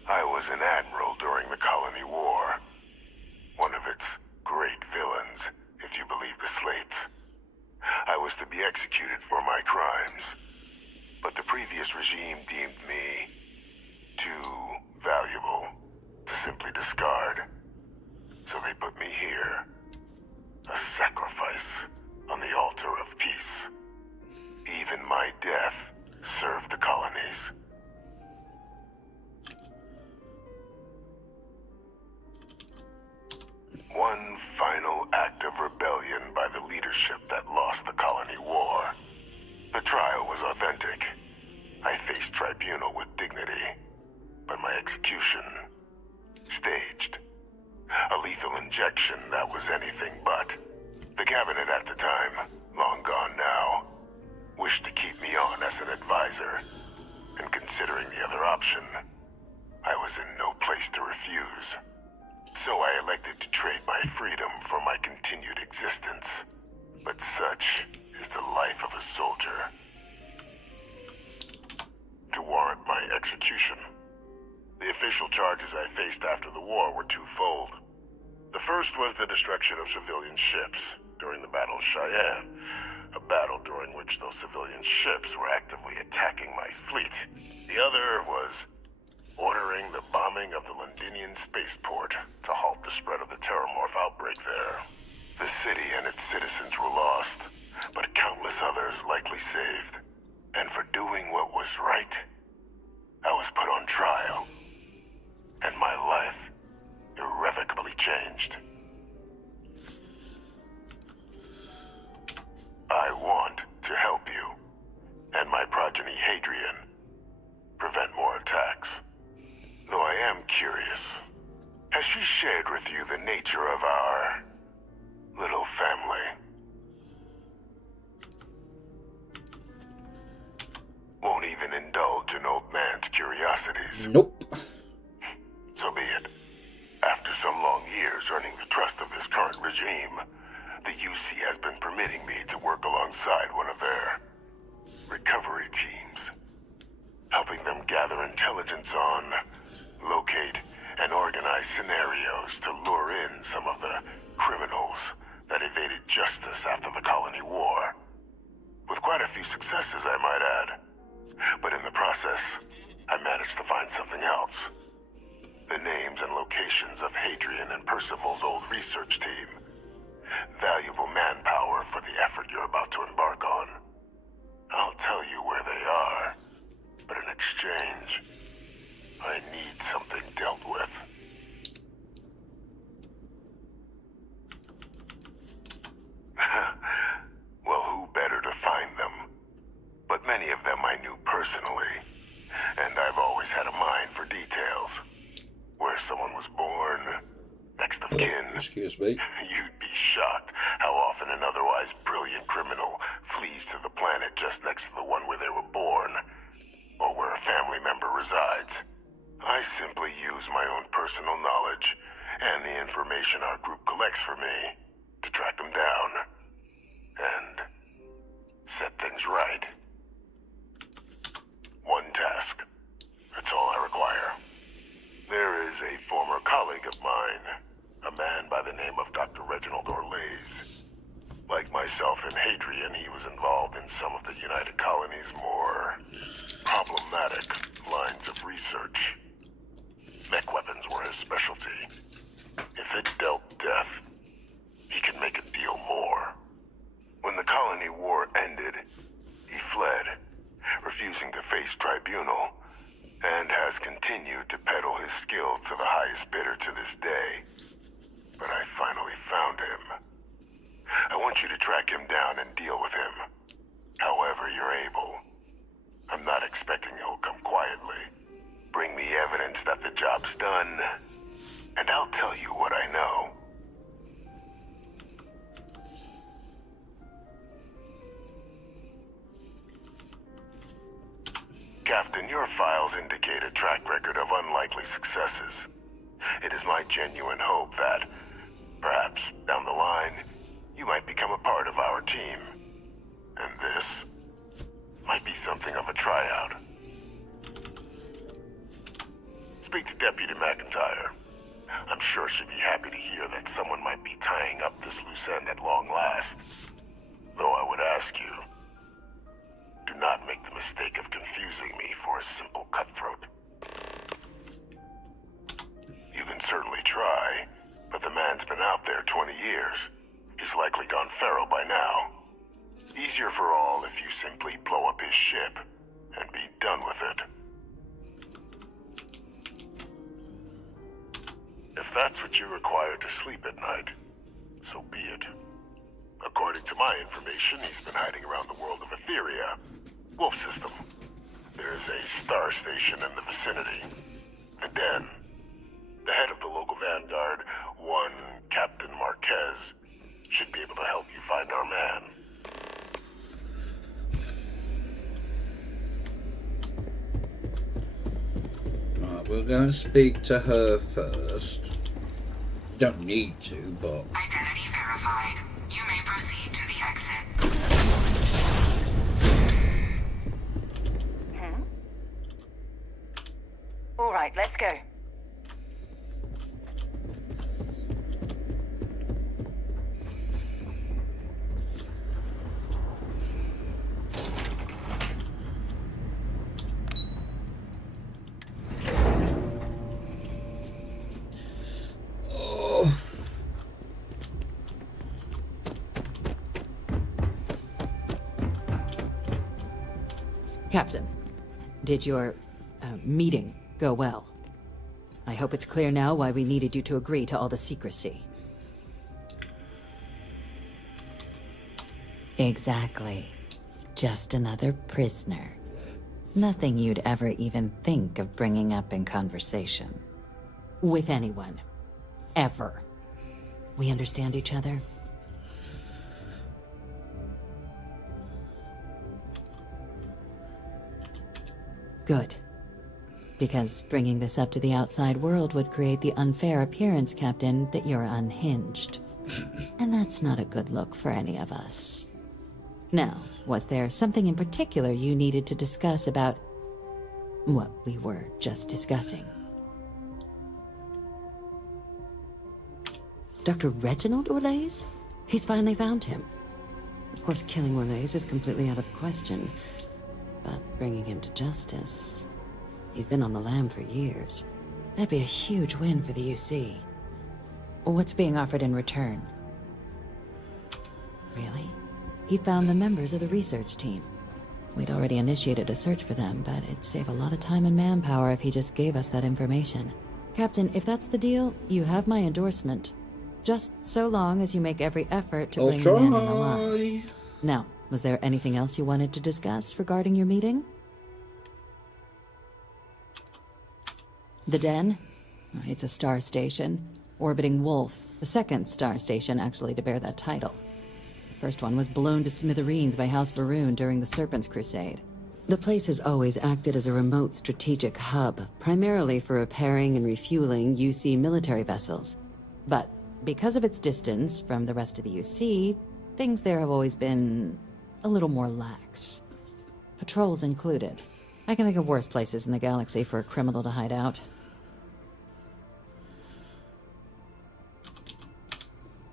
I was an admiral during the Colony War. One of its great villains, if you believe the slates. I was to be executed for my crimes. But the previous regime deemed me too valuable to simply discard. So they put me here. A sacrifice on the altar of peace. Even my death served the colonies. One final act of rebellion by the leadership that lost the colony war. The trial was authentic. I faced tribunal with dignity, but my execution, staged. A lethal injection that was anything but. The cabinet at the time, long gone now, wished to keep me on as an advisor, and considering the other option, I was in no place to refuse. So I elected to trade my freedom for my continued existence. But such is the life of a soldier. To warrant my execution, the official charges I faced after the war were twofold. The first was the destruction of civilian ships during the Battle of Cheyenne, a battle during which those civilian ships were actively attacking my fleet. The other was ordering the bombing of the Londinian spaceport to halt the spread of the Terramorph outbreak there. The city and its citizens were lost, but countless others likely saved. And for doing what was right, I was put on trial. And my life irrevocably changed. I want to help you, and my progeny Hadrian, prevent more attacks. Though I am curious, has she shared with you the nature of our little family? Won't even indulge an old man's curiosities. Nope. So be it. After some long years earning the trust of this current regime, the UC has been permitting me to work alongside one of their recovery teams, helping them gather intelligence on, locate, and organize scenarios to lure in some of the criminals that evaded justice after the colony war. With quite a few successes, I might add. But in the process, I managed to find something else. The names and locations of Hadrian and Percival's old research team. Valuable manpower for the effort you're about to embark on. I'll tell you where they are, but in exchange, I need something dealt with. Well, who better to find them? But many of them I knew personally, and I've always had a mind for details. Where someone was born, next of kin. Excuse me. You'd be shocked how often an otherwise brilliant criminal flees to the planet just next to the one where they were born, or where a family member resides. I simply use my own personal knowledge and the information our group collects for me to track them down and set things right. One task. That's all I require. There is a former colleague of mine, a man by the name of Dr. Reginald Orlaise. Like myself and Hadrian, he was involved in some of the United Colony's more problematic lines of research. Mech weapons were his specialty. If it dealt death, he could make a deal more. When the colony war ended, he fled, refusing to face tribunal, and has continued to peddle his skills to the highest bidder to this day. But I finally found him. I want you to track him down and deal with him, however you're able. I'm not expecting he'll come quietly. Bring me evidence that the job's done, and I'll tell you what I know. Captain, your files indicate a track record of unlikely successes. It is my genuine hope that, perhaps down the line, you might become a part of our team. And this might be something of a tryout. Speak to Deputy McIntyre. I'm sure she'd be happy to hear that someone might be tying up this loose end at long last. Though I would ask you. Do not make the mistake of confusing me for a simple cutthroat. You can certainly try, but the man's been out there 20 years. He's likely gone feral by now. Easier for all if you simply blow up his ship and be done with it. If that's what you require to sleep at night, so be it. According to my information, he's been hiding around the world of Etheria, Wolf System. There's a star station in the vicinity, the Den. The head of the local vanguard, one Captain Marquez, should be able to help you find our man. Right, we'll go and speak to her first. Don't need to, but... Identity verified. You may proceed to the exit. All right, let's go. Captain, did your meeting go well? I hope it's clear now why we needed you to agree to all the secrecy. Exactly. Just another prisoner. Nothing you'd ever even think of bringing up in conversation. With anyone. Ever. We understand each other? Good. Because bringing this up to the outside world would create the unfair appearance, Captain, that you're unhinged. And that's not a good look for any of us. Now, was there something in particular you needed to discuss about what we were just discussing? Dr. Reginald Orlaise? He's finally found him. Of course, killing Orlaise is completely out of the question. But bringing him to justice... He's been on the lam for years. That'd be a huge win for the UC. What's being offered in return? Really? He found the members of the research team. We'd already initiated a search for them, but it'd save a lot of time and manpower if he just gave us that information. Captain, if that's the deal, you have my endorsement. Just so long as you make every effort to bring the man in alive. Now, was there anything else you wanted to discuss regarding your meeting? The Den? It's a star station. Orbiting Wolf, the second star station actually to bear that title. The first one was blown to smithereens by House Varun during the Serpent's Crusade. The place has always acted as a remote strategic hub, primarily for repairing and refueling UC military vessels. But because of its distance from the rest of the UC, things there have always been a little more lax. Patrols included. I can think of worse places in the galaxy for a criminal to hide out.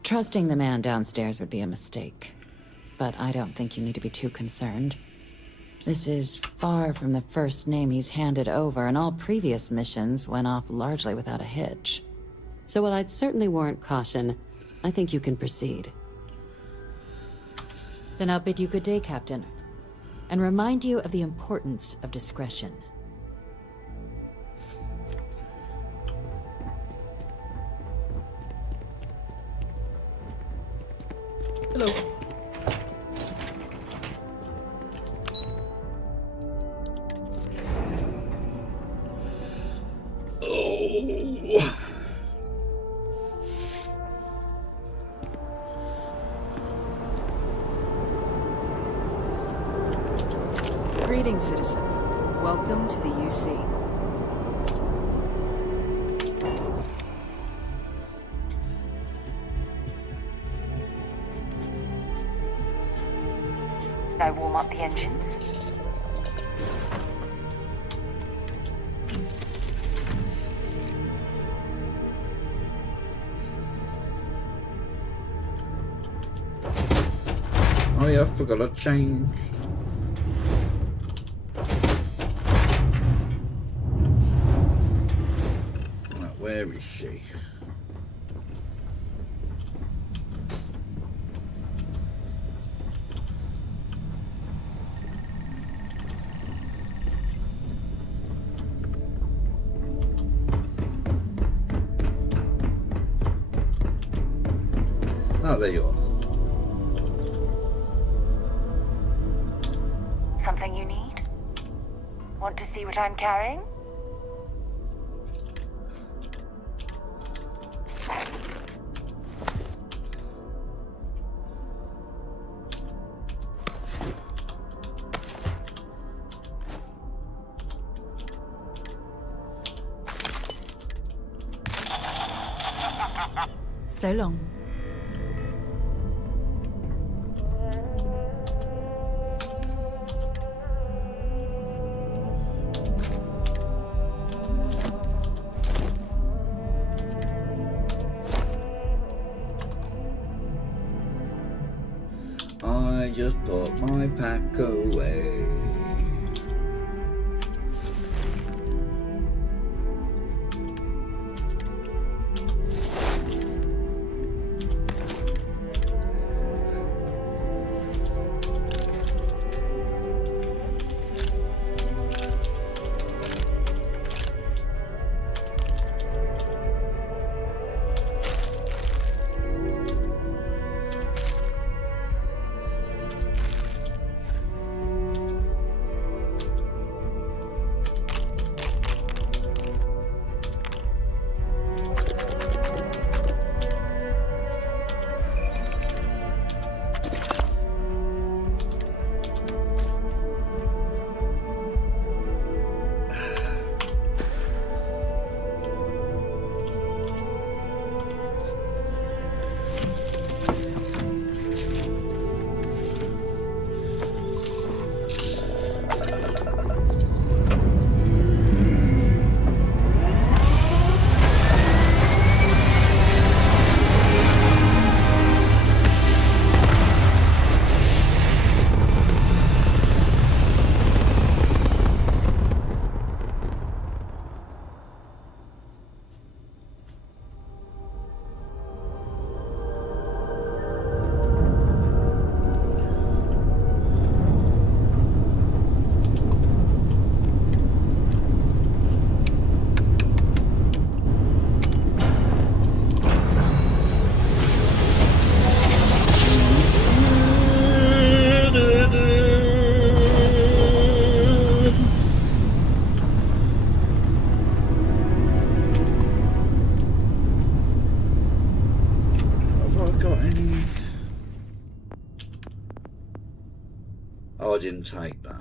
Trusting the man downstairs would be a mistake, but I don't think you need to be too concerned. This is far from the first name he's handed over, and all previous missions went off largely without a hitch. So while I'd certainly warrant caution, I think you can proceed. Then I'll bid you good day, Captain, and remind you of the importance of discretion. Hello. Oh. Greetings, citizen. Welcome to the UC. I warm up the engines. Oh yeah, I forgot I changed. Right, where is she? Oh, there you are. Something you need? Want to see what I'm carrying? So long. I just put my pack away. Oh, I didn't take that.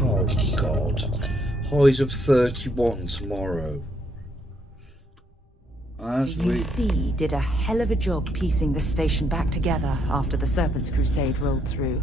Oh God. Highs of 31 tomorrow. UC did a hell of a job piecing the station back together after the Serpent's Crusade rolled through.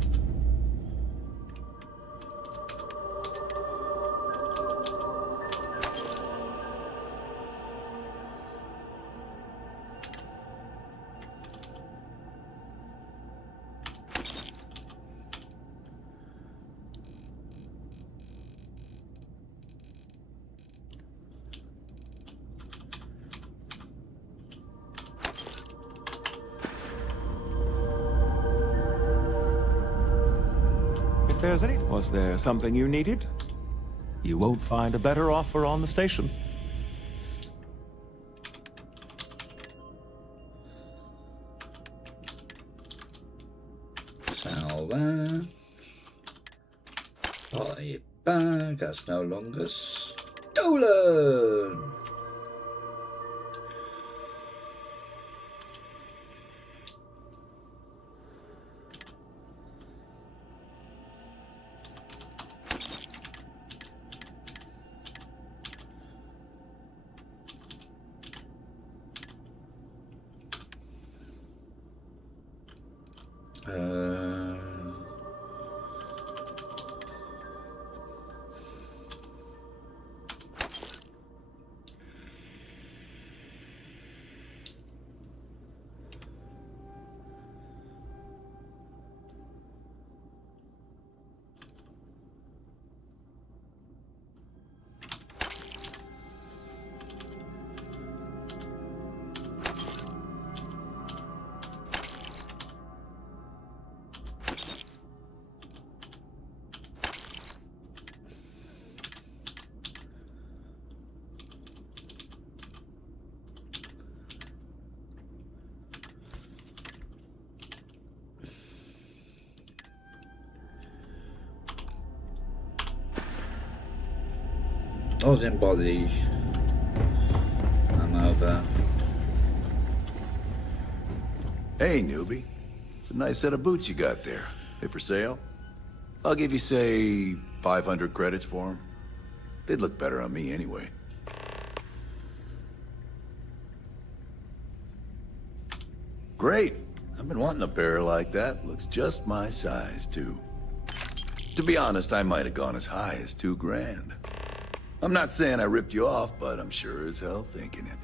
Was there something you needed? You won't find a better offer on the station. Sell that. Buy it back. That's no longer stolen. I was in by the over. Hey, newbie. It's a nice set of boots you got there. They for sale? I'll give you, say, 500 credits for them. They'd look better on me anyway. Great. I've been wanting a pair like that. Looks just my size, too. To be honest, I might have gone as high as $2,000. I'm not saying I ripped you off, but I'm sure as hell thinking it.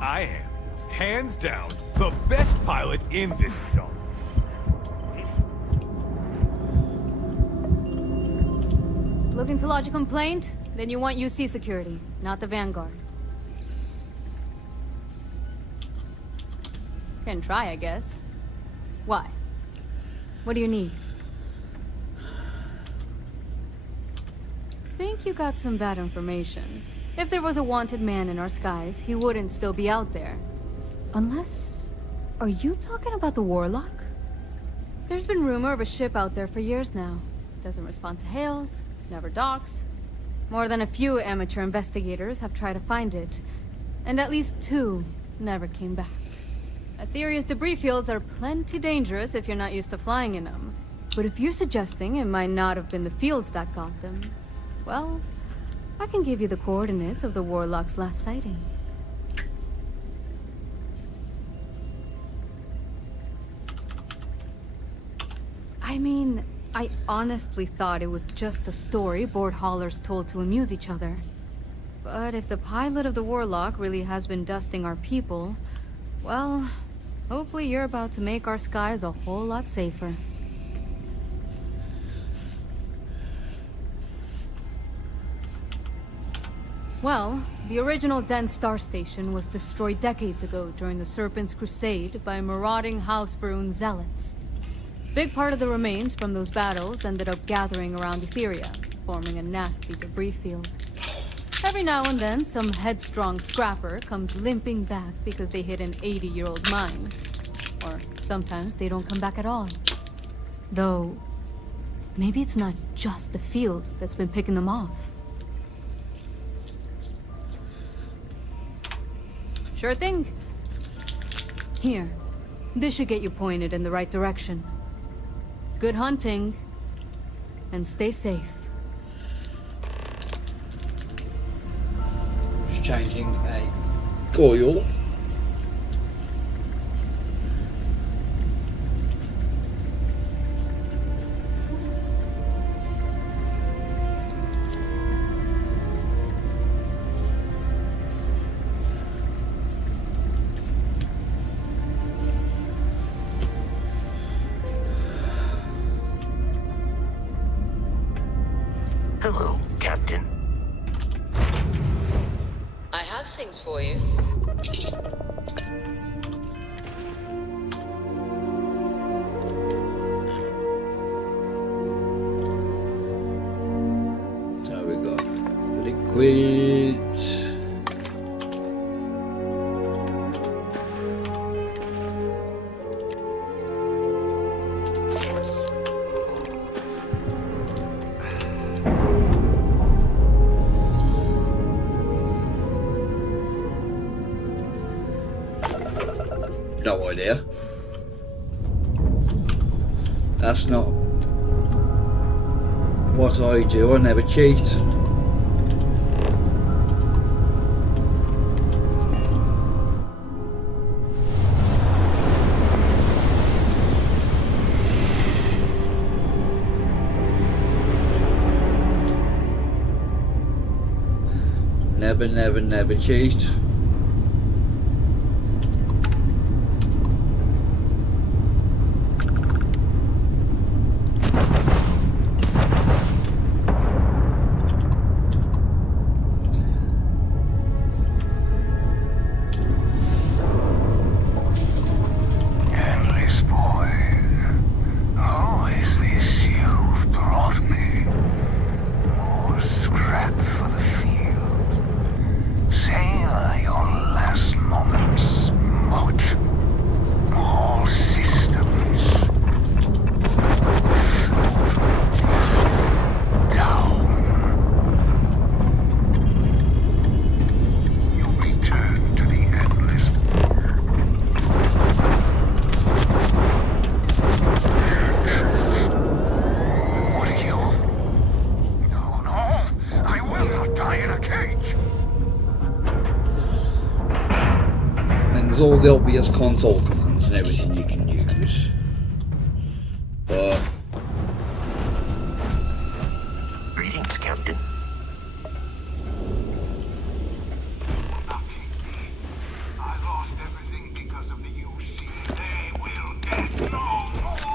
I am, hands down, the best pilot in this zone. Looking to lodge a complaint? Then you want UC security, not the Vanguard. Can try, I guess. Why? What do you need? Think you got some bad information. If there was a wanted man in our skies, he wouldn't still be out there. Unless... Are you talking about the Warlock? There's been rumor of a ship out there for years now. Doesn't respond to hails, never docks. More than a few amateur investigators have tried to find it. And at least 2 never came back. Aetherius debris fields are plenty dangerous if you're not used to flying in them. But if you're suggesting it might not have been the fields that got them, well, I can give you the coordinates of the Warlock's last sighting. I mean, I honestly thought it was just a story board haulers told to amuse each other. But if the pilot of the Warlock really has been dusting our people, well, hopefully you're about to make our skies a whole lot safer. Well, the original Den Star Station was destroyed decades ago during the Serpent's Crusade by marauding House Varun zealots. Big part of the remains from those battles ended up gathering around Etheria, forming a nasty debris field. Every now and then, some headstrong scrapper comes limping back because they hit an 80-year-old mine. Or sometimes they don't come back at all. Though, maybe it's not just the field that's been picking them off. Sure thing. Here, this should get you pointed in the right direction. Good hunting, and stay safe. Just changing a coil. Hello, Captain. I have things for you. So we've got liquid. No idea. That's not what I do. I never cheat. Never, never, never cheat. Endless boy. Oh, is this you've brought me? More scrap for the field. Savor your last moments. Watch. All systems. Down. You return to the endless. What are you? No, no. I will not die in a cage. And there's all the obvious console commands and everything you can use. But Greetings, Captain. I lost everything because of the UC. They will get no more.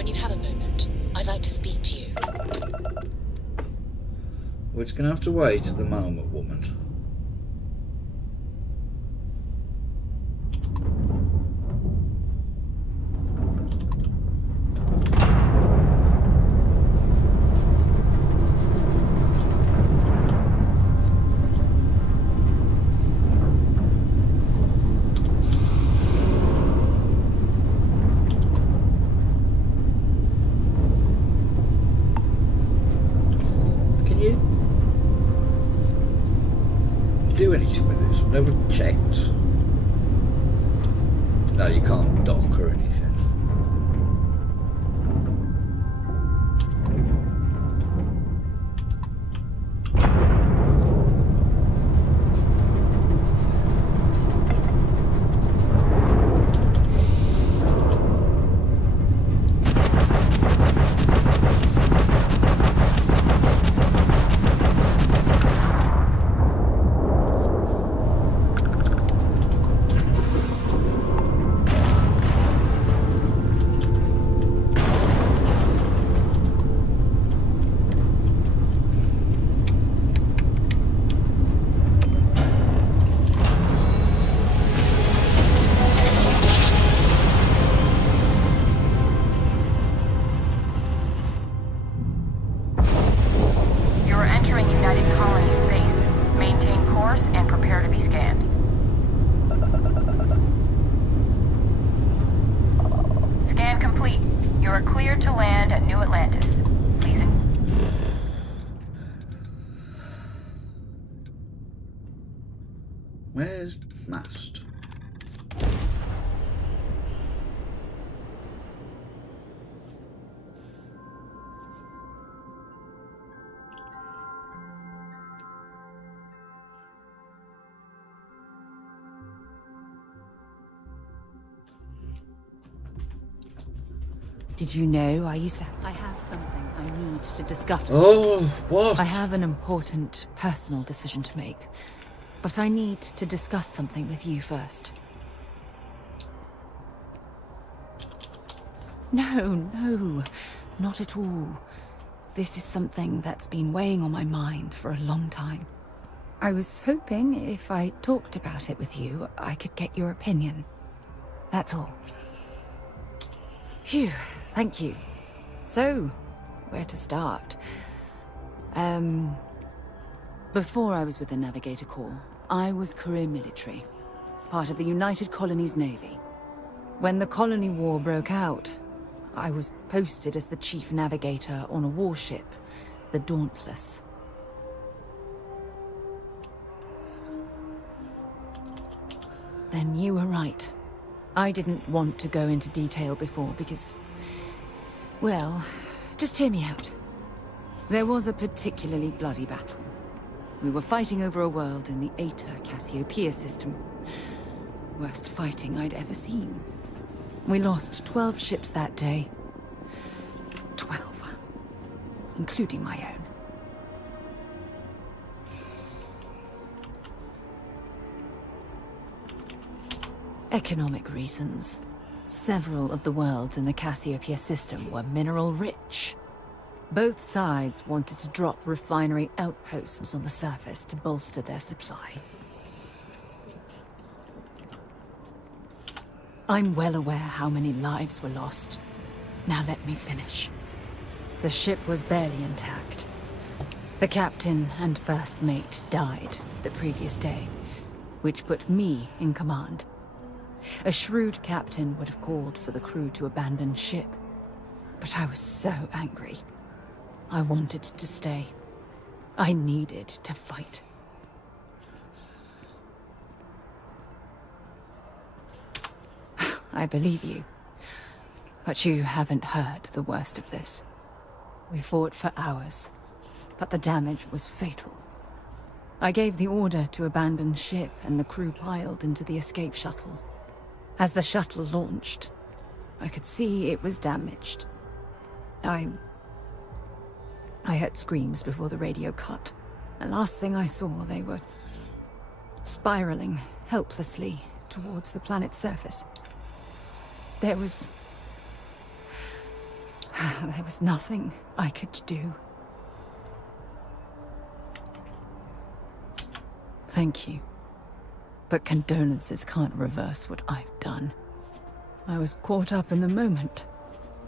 When you have a moment, I'd like to speak to you. We're just going to have to wait at the moment, woman. Do anything with this? I've never checked. No, you can't dock or anything. Where's mast? Did you know I used to... I have something I need to discuss with you. you. What? I have an important personal decision to make. But I need to discuss something with you first. No, not at all. This is something that's been weighing on my mind for a long time. I was hoping if I talked about it with you, I could get your opinion. That's all. Phew, thank you. So, where to start? Before I was with the Navigator Corps, I was career military, part of the United Colonies Navy. When the Colony War broke out, I was posted as the chief navigator on a warship, the Dauntless. Then you were right. I didn't want to go into detail before because, well, just hear me out. There was a particularly bloody battle. We were fighting over a world in the Eta Cassiopeia system. Worst fighting I'd ever seen. We lost 12 ships that day. 12. Including my own. Economic reasons. Several of the worlds in the Cassiopeia system were mineral rich. Both sides wanted to drop refinery outposts on the surface to bolster their supply. I'm well aware how many lives were lost. Now let me finish. The ship was barely intact. The captain and first mate died the previous day, which put me in command. A shrewd captain would have called for the crew to abandon ship, but I was so angry. I wanted to stay. I needed to fight. I believe you. But you haven't heard the worst of this. We fought for hours, but the damage was fatal. I gave the order to abandon ship and the crew piled into the escape shuttle. As the shuttle launched, I could see it was damaged. I heard screams before the radio cut. The last thing I saw, they were spiraling helplessly towards the planet's surface. There was There was nothing I could do. Thank you. But condolences can't reverse what I've done. I was caught up in the moment.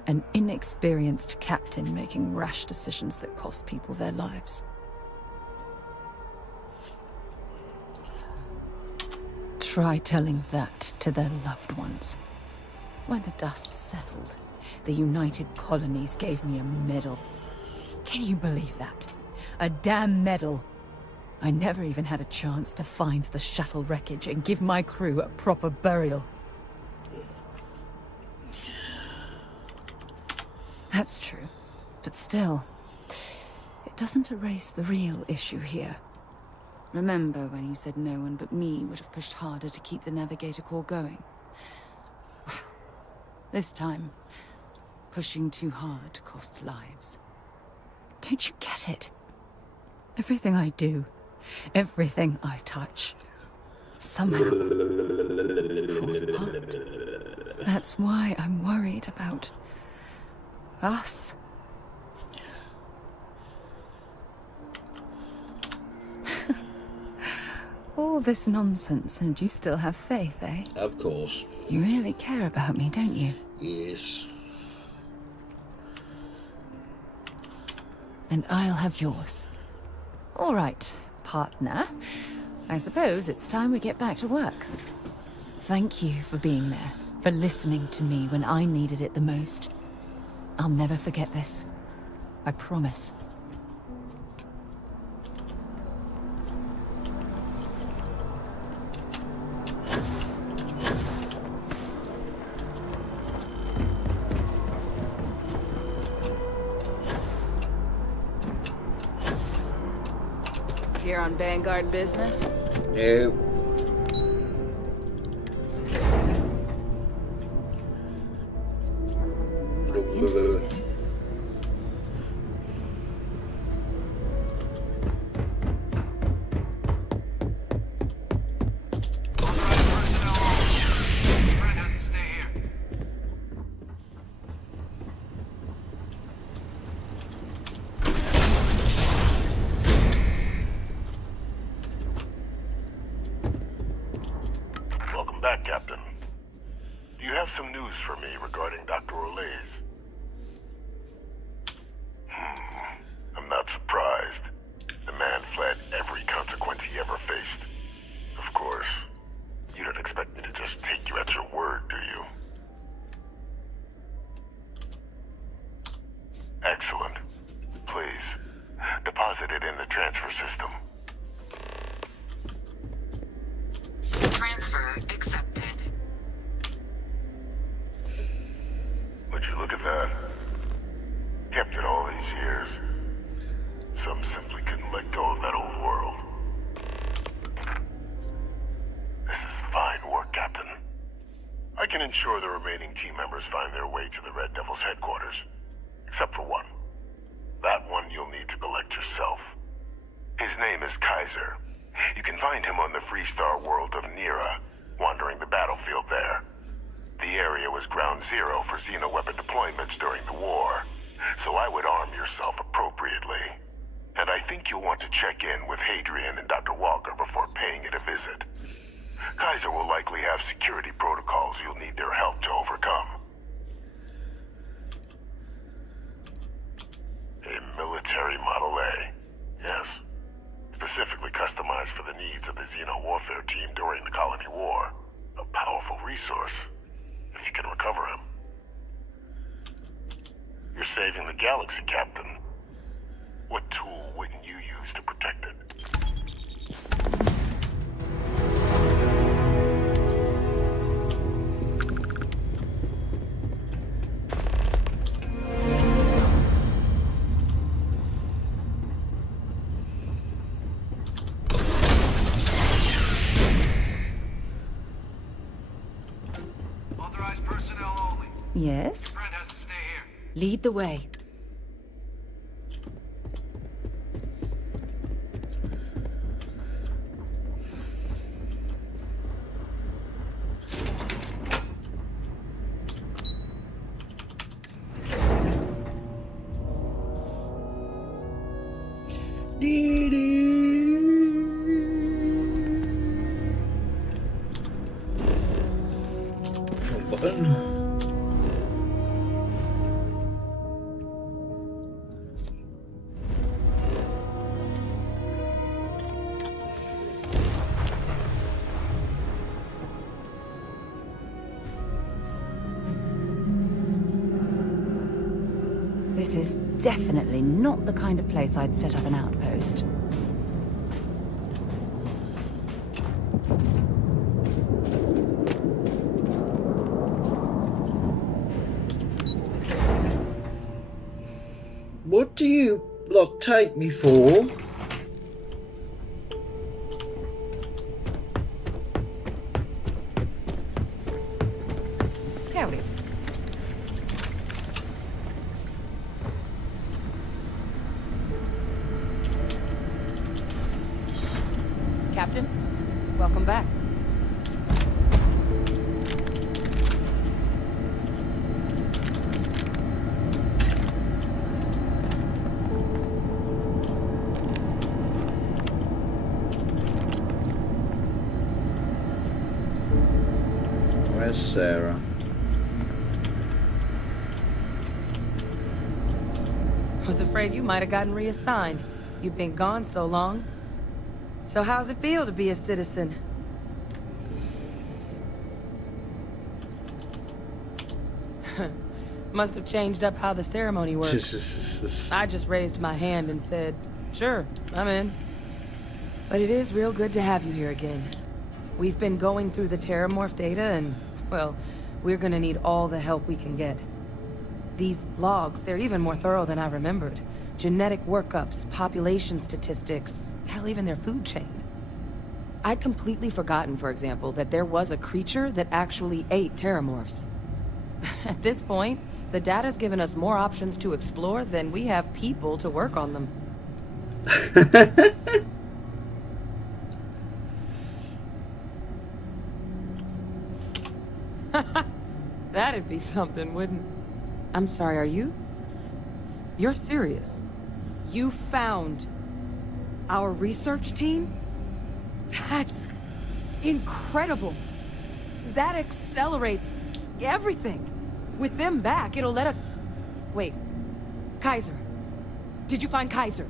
An inexperienced captain making rash decisions that cost people their lives. Try telling that to their loved ones. When the dust settled, the United Colonies gave me a medal. Can you believe that? A damn medal. I never even had a chance to find the shuttle wreckage and give my crew a proper burial. That's true, but still, it doesn't erase the real issue here. Remember when you said no one but me would have pushed harder to keep the Navigator Corps going? Well, this time, pushing too hard cost lives. Don't you get it? Everything I do, everything I touch, somehow falls apart. That's why I'm worried about us. All this nonsense and you still have faith, eh? Of course. You really care about me, don't you? Yes. And I'll have yours. All right, partner. I suppose it's time we get back to work. Thank you for being there, for listening to me when I needed it the most. I'll never forget this. I promise. Here on Vanguard business? No. Interested in? Welcome back, Captain. Do you have some news for me regarding Dr. Olays? I'm not surprised. The man fled every consequence he ever faced. Of course, you don't expect me to just take you at your word, do you? Excellent. Please, deposit it in the transfer system. Transfer accepted. Would you look at that? Kept it all these years. Some simply couldn't let go of that old world. This is fine work, Captain. I can ensure the remaining team members find their way to the Red Devil's headquarters. Except for one. That one you'll need to collect yourself. His name is Kaiser. You can find him on the Freestar world of Nira, wandering the battlefield there. The area was ground zero for xeno-weapon deployments during the war, so I would arm yourself appropriately. And I think you'll want to check in with Hadrian and Dr. Walker before paying it a visit. Kaiser will likely have security protocols you'll need their help to overcome. A military Model A, yes. Specifically customized for the needs of the Xeno warfare team during the Colony War. A powerful resource, if you can recover him. You're saving the galaxy, Captain. What tool wouldn't you use to protect it? Authorized personnel only. Yes? Friend has to stay here. Lead the way. Wrong button. This is definitely not the kind of place I'd set up an outpost. What do you lot take me for? Howdy. Captain, welcome back. Where's Sarah? Was afraid you might have gotten reassigned. You've been gone so long. So how's it feel to be a citizen? Must have changed up how the ceremony works. I just raised my hand and said, sure, I'm in. But it is real good to have you here again. We've been going through the Terramorph data and, well, we're gonna need all the help we can get. These logs, they're even more thorough than I remembered. Genetic workups, population statistics, hell, even their food chain. I'd completely forgotten, for example, that there was a creature that actually ate Terramorphs. At this point, the data's given us more options to explore than we have people to work on them. That'd be something, wouldn't? I'm sorry, are you? You're serious? You found our research team? That's incredible. That accelerates everything. With them back, it'll let us... Wait. Kaiser. Did you find Kaiser?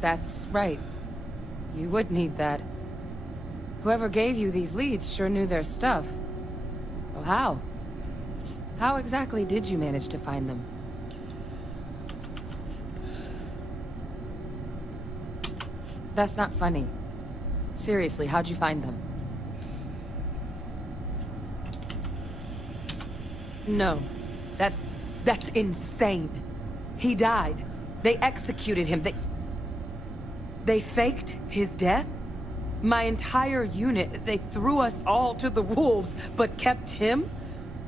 That's right. You would need that. Whoever gave you these leads sure knew their stuff. Well, how? How exactly did you manage to find them? That's not funny. Seriously, how'd you find them? No. That's insane. He died. They executed him. They faked his death? My entire unit, they threw us all to the wolves, but kept him?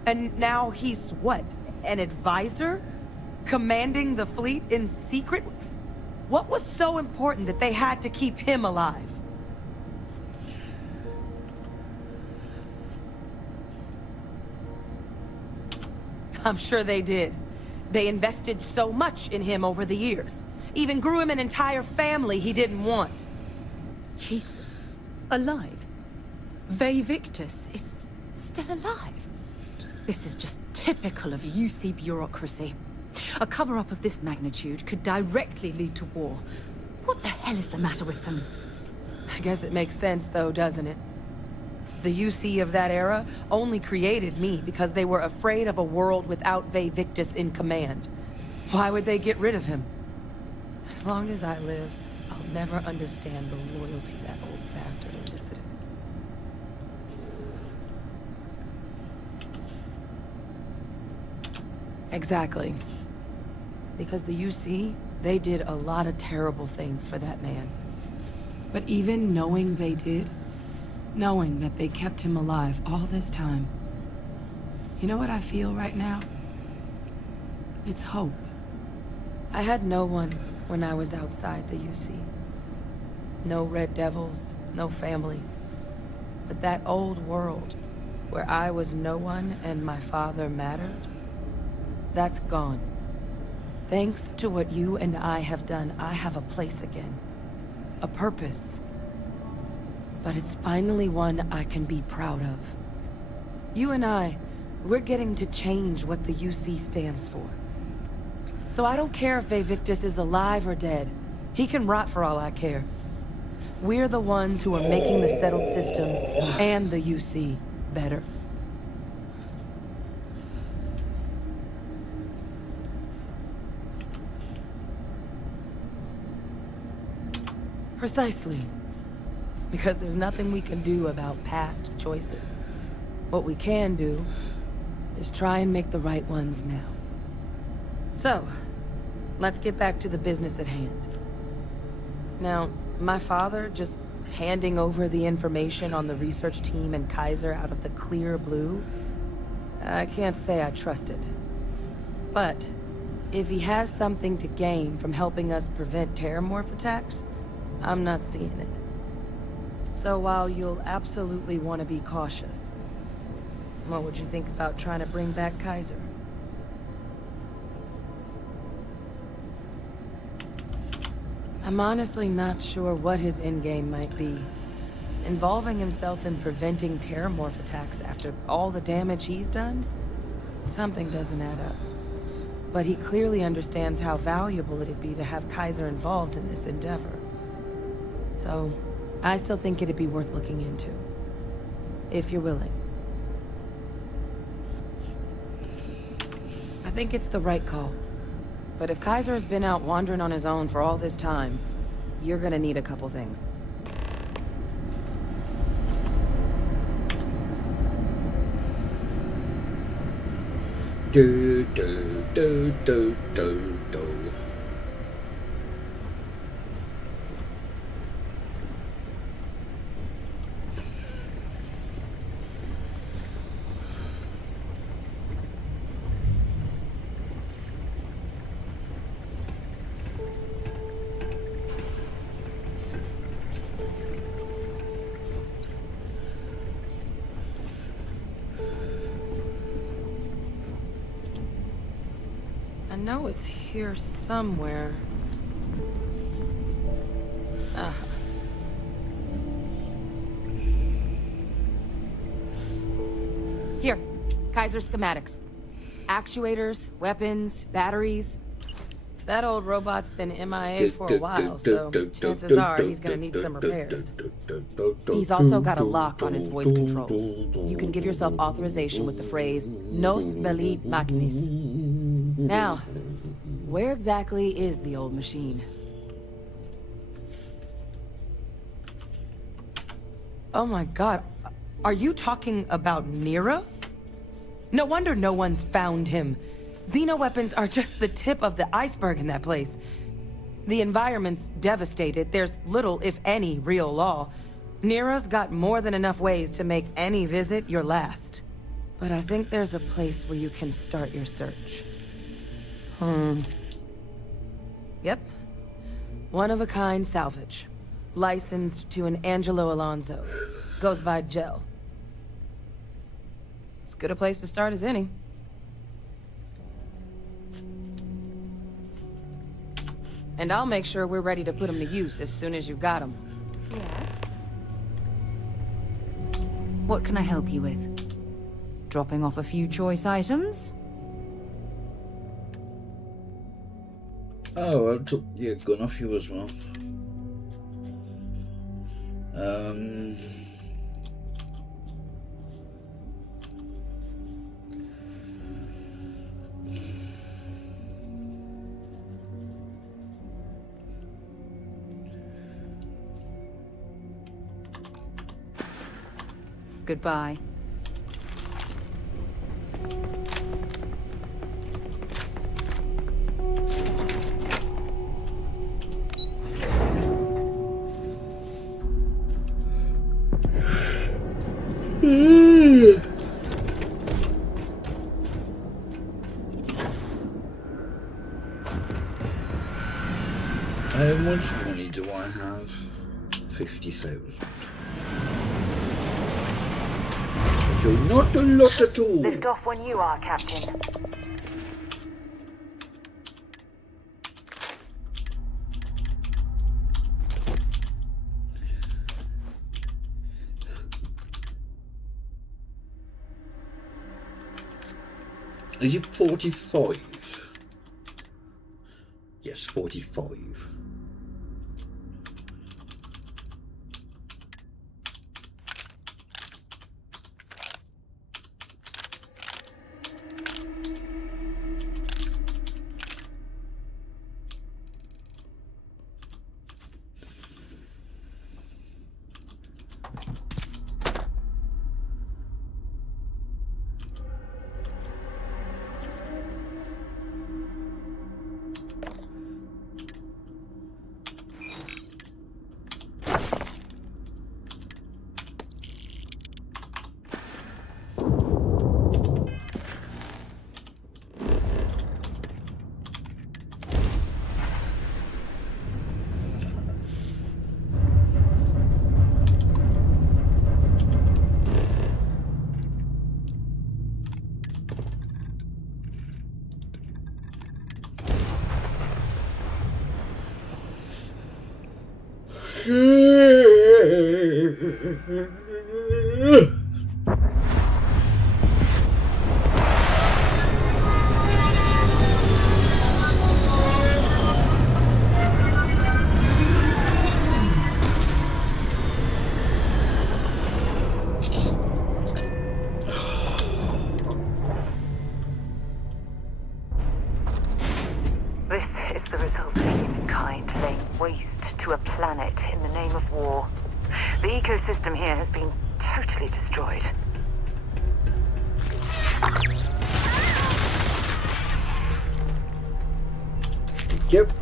And now he's what? An advisor? Commanding the fleet in secret? What was so important that they had to keep him alive? I'm sure they did. They invested so much in him over the years. Even grew him an entire family he didn't want. He's alive. Ve Victus is still alive. This is just typical of UC bureaucracy. A cover-up of this magnitude could directly lead to war. What the hell is the matter with them? I guess it makes sense though, doesn't it? The UC of that era only created me because they were afraid of a world without Ve Victus in command. Why would they get rid of him? As long as I live, I'll never understand the loyalty that old bastard elicited. Exactly. Because the UC, they did a lot of terrible things for that man. But even knowing they did, knowing that they kept him alive all this time, you know what I feel right now? It's hope. I had no one when I was outside the UC. No Red Devils, no family. But that old world, where I was no one and my father mattered, that's gone. Thanks to what you and I have done, I have a place again. A purpose. But it's finally one I can be proud of. You and we're getting to change what the UC stands for. So I don't care if Victus is alive or dead. He can rot for all I care. We're the ones who are making the settled systems and the UC better. Precisely. Because there's nothing we can do about past choices. What we can do is try and make the right ones now. So, let's get back to the business at hand. Now, my father just handing over the information on the research team and Kaiser out of the clear blue, I can't say I trust it. But, if he has something to gain from helping us prevent terramorph attacks, I'm not seeing it. So while you'll absolutely want to be cautious, what would you think about trying to bring back Kaiser? I'm honestly not sure what his endgame might be. Involving himself in preventing terramorph attacks after all the damage he's done? Something doesn't add up. But he clearly understands how valuable it'd be to have Kaiser involved in this endeavor. So, I still think it'd be worth looking into. If you're willing. I think it's the right call. But if Kaiser has been out wandering on his own for all this time, you're gonna need a couple things. Do do do do do do. I know it's here somewhere. Here, Kaiser schematics. Actuators, weapons, batteries. That old robot's been MIA for a while, so chances are he's gonna need some repairs. He's also got a lock on his voice controls. You can give yourself authorization with the phrase, Nos belli machinis. Now, where exactly is the old machine? Oh my god, are you talking about Nero? No wonder no one's found him. Xenoweapons are just the tip of the iceberg in that place. The environment's devastated. There's little, if any, real law. Nero's got more than enough ways to make any visit your last. But I think there's a place where you can start your search. Yep. One-of-a-kind salvage. Licensed to an Angelo Alonso. Goes by Gel. As good a place to start as any. And I'll make sure we're ready to put them to use as soon as you've got them. Yeah. What can I help you with? Dropping off a few choice items? Oh, I took your gun off you as well. Goodbye. How much money do I have? 57. So not a lot at all. Lift off when you are, Captain. Is it 45? Yes, 45. This is the result of humankind laying waste to a planet in the name of war. The ecosystem here has been totally destroyed. Yep.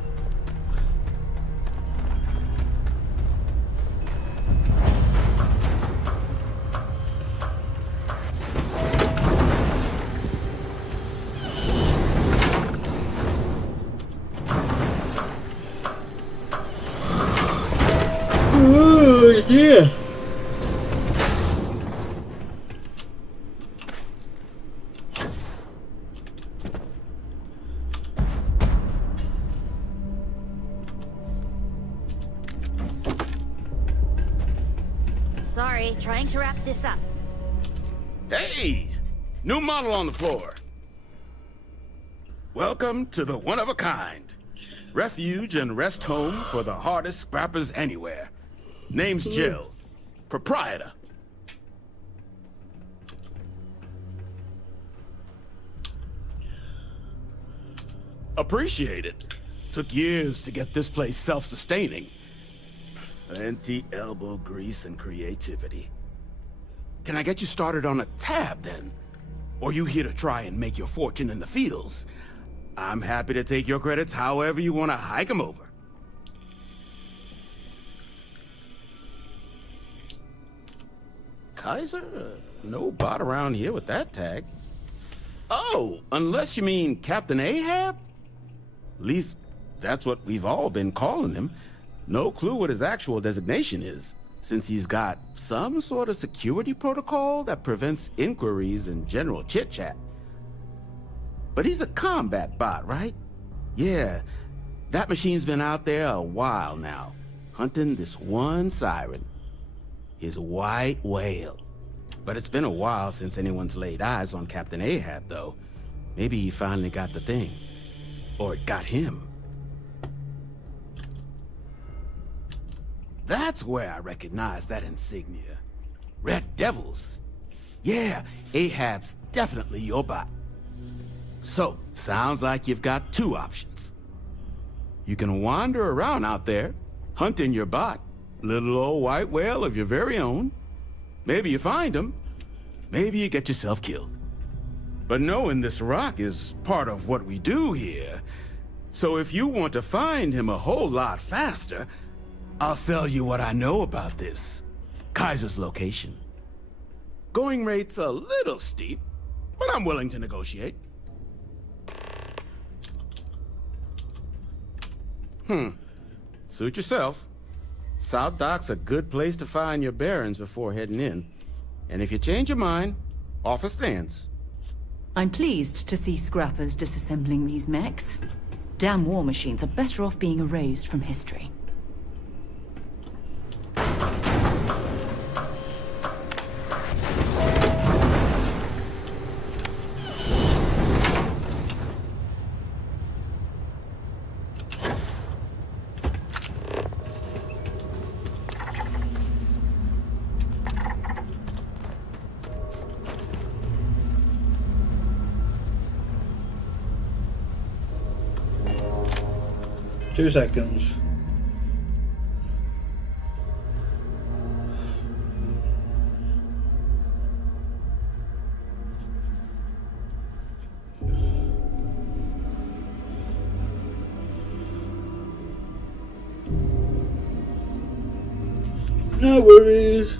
Oh dear. Sorry, trying to wrap this up. Hey! New model on the floor. Welcome to the one-of-a-kind. Refuge and rest home for the hardest scrappers anywhere. Name's Jill. Proprietor. Appreciate it. Took years to get this place self-sustaining. Plenty elbow grease and creativity. Can I get you started on a tab, then? Or you here to try and make your fortune in the fields? I'm happy to take your credits however you want to hike them over. Kaiser? No bot around here with that tag. Oh, unless you mean Captain Ahab? At least, that's what we've all been calling him. No clue what his actual designation is, since he's got some sort of security protocol that prevents inquiries and general chit-chat. But he's a combat bot, right? Yeah, that machine's been out there a while now, hunting this one siren. His white whale. But it's been a while since anyone's laid eyes on Captain Ahab, though. Maybe he finally got the thing. Or it got him. That's where I recognize that insignia. Red Devils. Yeah, Ahab's definitely your bot. So, sounds like you've got two options. You can wander around out there, hunting your bot, little old white whale of your very own. Maybe you find him, maybe you get yourself killed. But knowing this rock is part of what we do here. So if you want to find him a whole lot faster, I'll sell you what I know about this. Kaiser's location. Going rate's a little steep, but I'm willing to negotiate. Suit yourself. South Dock's a good place to find your bearings before heading in. And if you change your mind, offer stands. I'm pleased to see scrappers disassembling these mechs. Damn war machines are better off being erased from history. 2 seconds. No worries.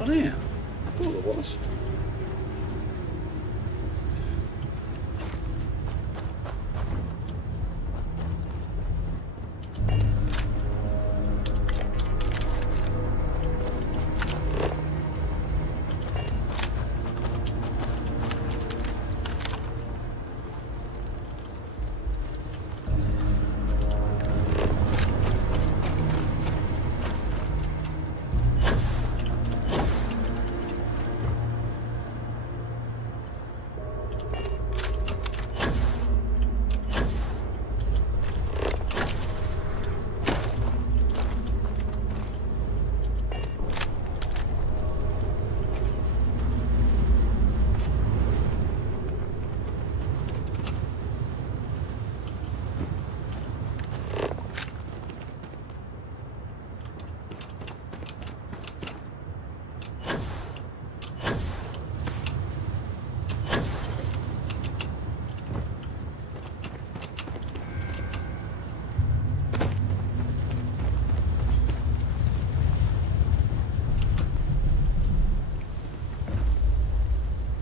On here. I thought it was.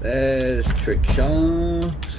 There's trick shots.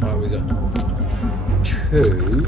Right, we got 2.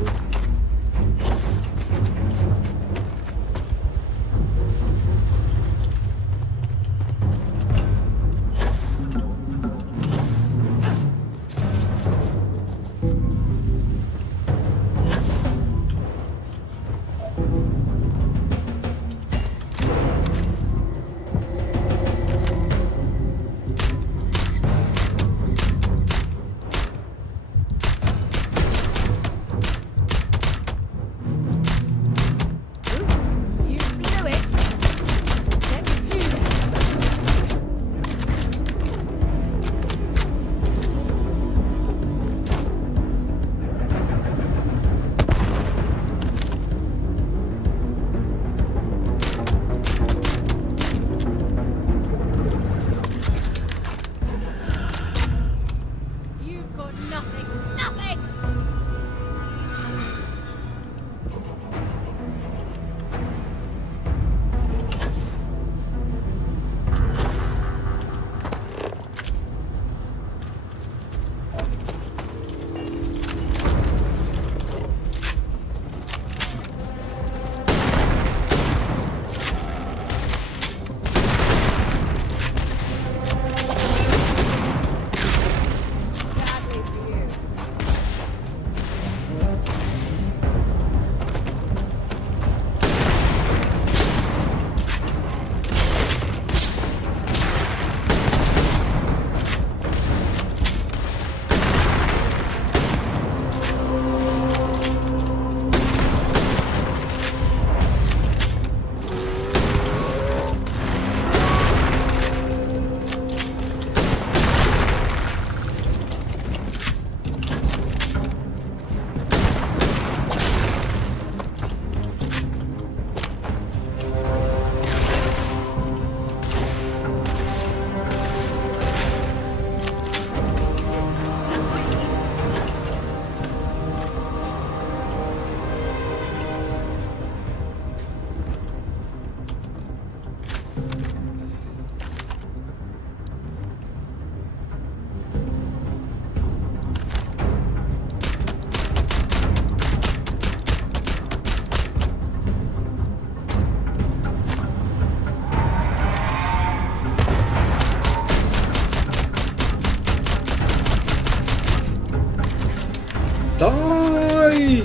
Die!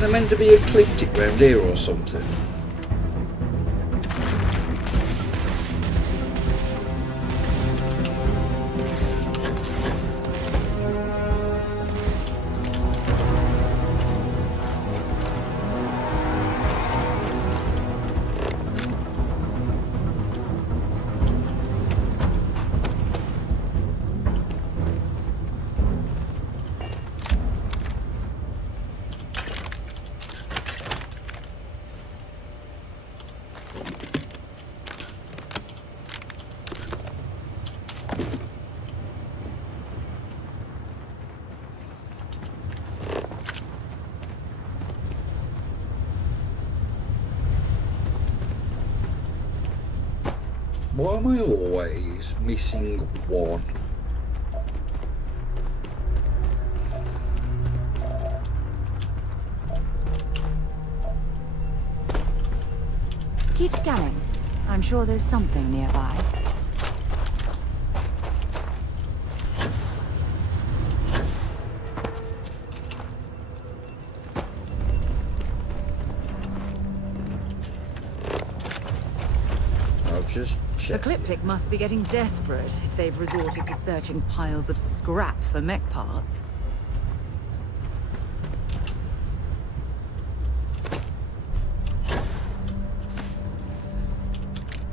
They're meant to be eclectic round here or something. Why am I always missing one? Keep scanning. I'm sure there's something nearby. I'll just check. Ecliptic must be getting desperate if they've resorted to searching piles of scrap for mech parts.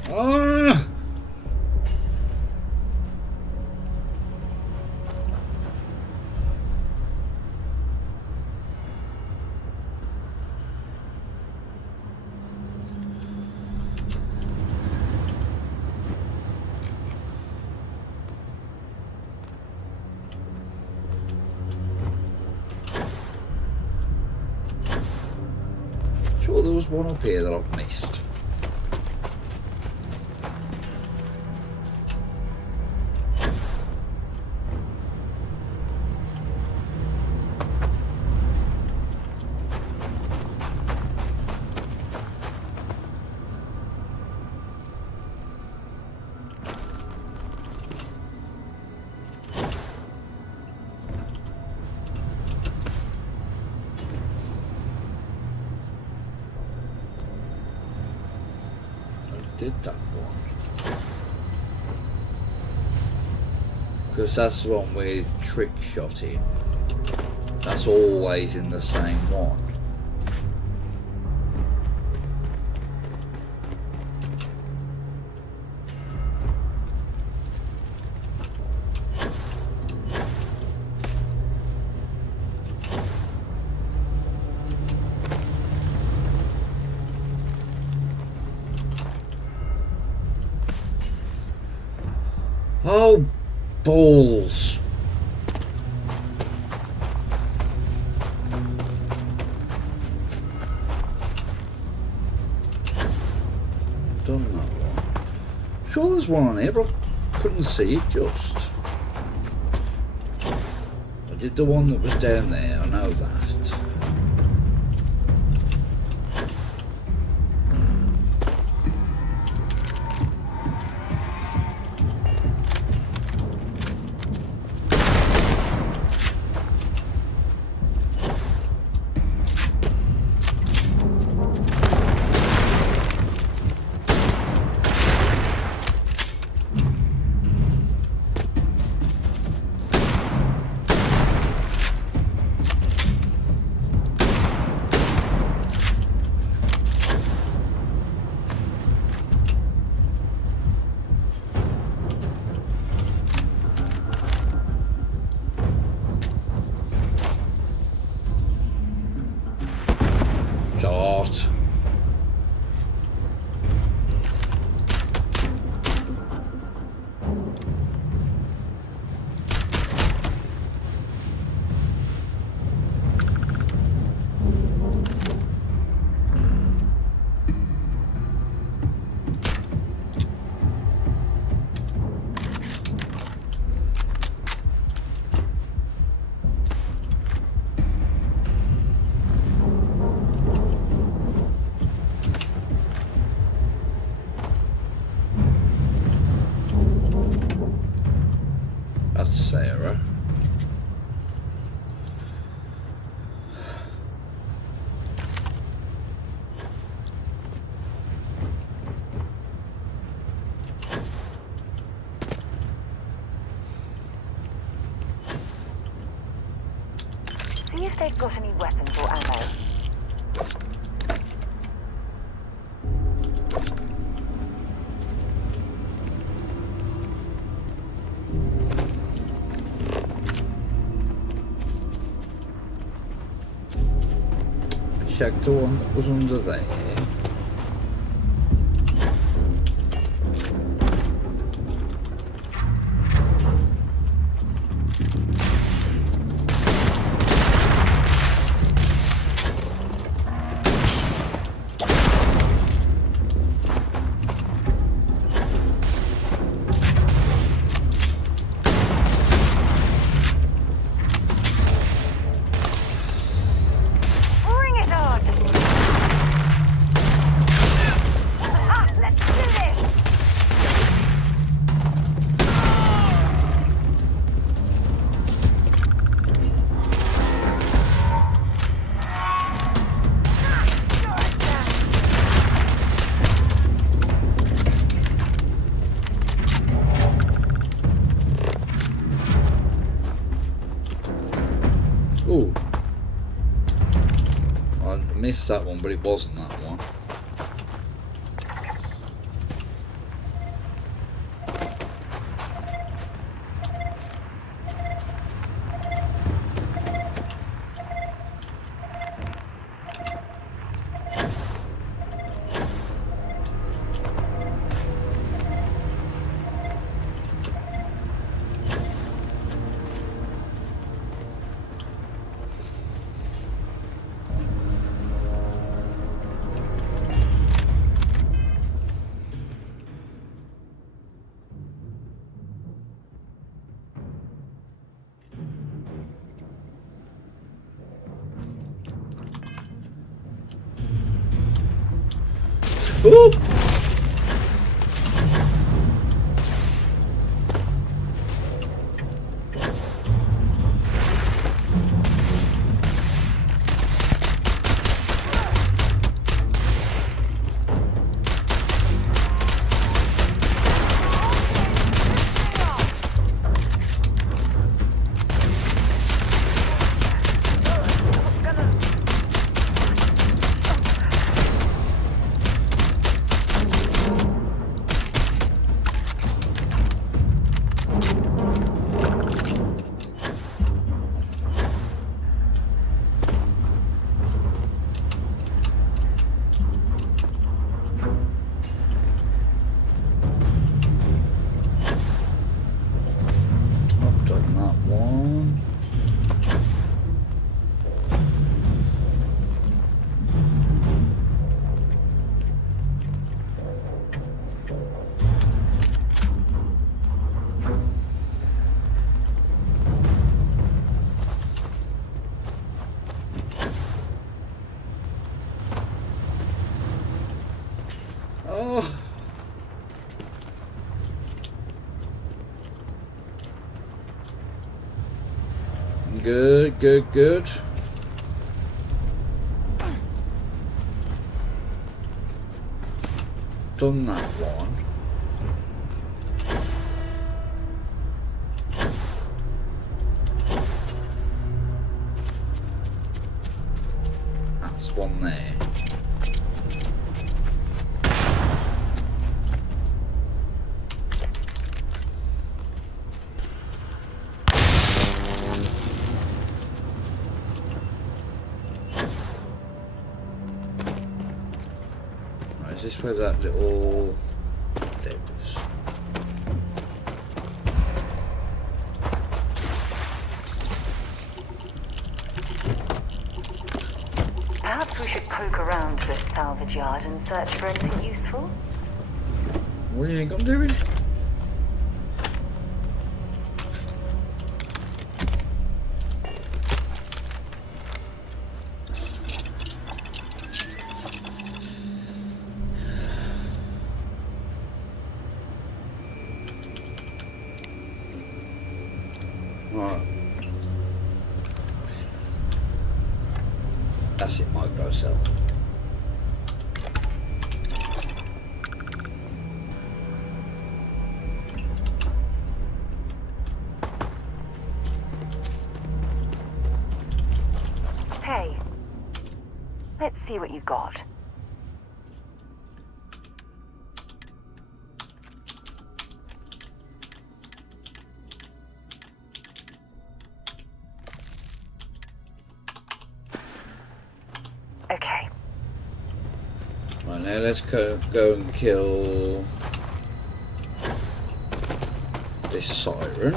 Ah! Sure, there was one up here that I've missed. Did that one? Because that's the one with trick shotting. That's always in the same one. Oh, balls. Done that one. Sure there's one on here, but I couldn't see it just. I did the one that was down there, I know that. Shot. Sarah. See if they've got any weapons or ammo. Check the one that was under there. missed that one, but it wasn't that one. Ooh. Oh. Good, good, good. Done that one. That's one there. Is this where that little devs? Perhaps we should poke around this salvage yard and search for anything useful. What do you think I'm doing? That's it, micro cell. Hey, let's see what you've got. Okay. Right, now let's go and kill this siren.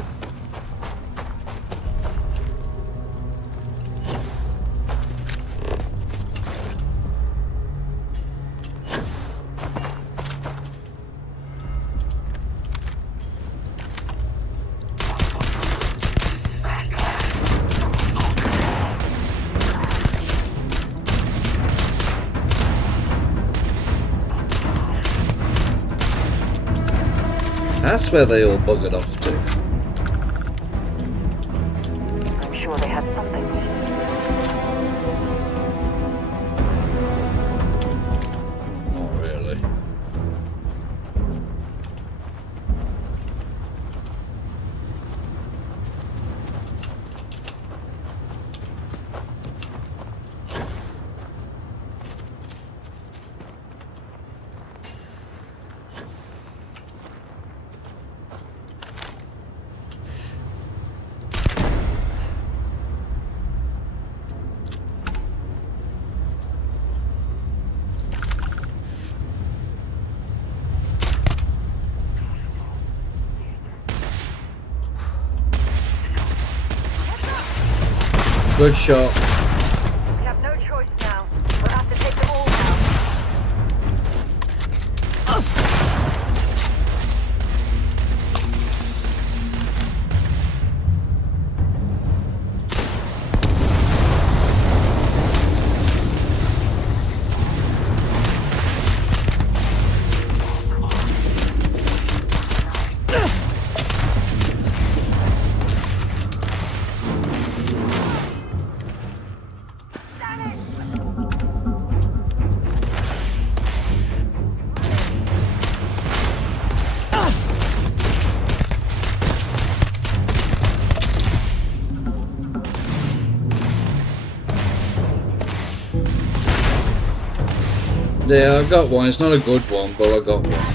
That's where they all buggered off to. I'm sure they had something. Not really. Good shot. We have no choice now. We'll have to take them all down. Yeah, I got one. It's not a good one, but I got one.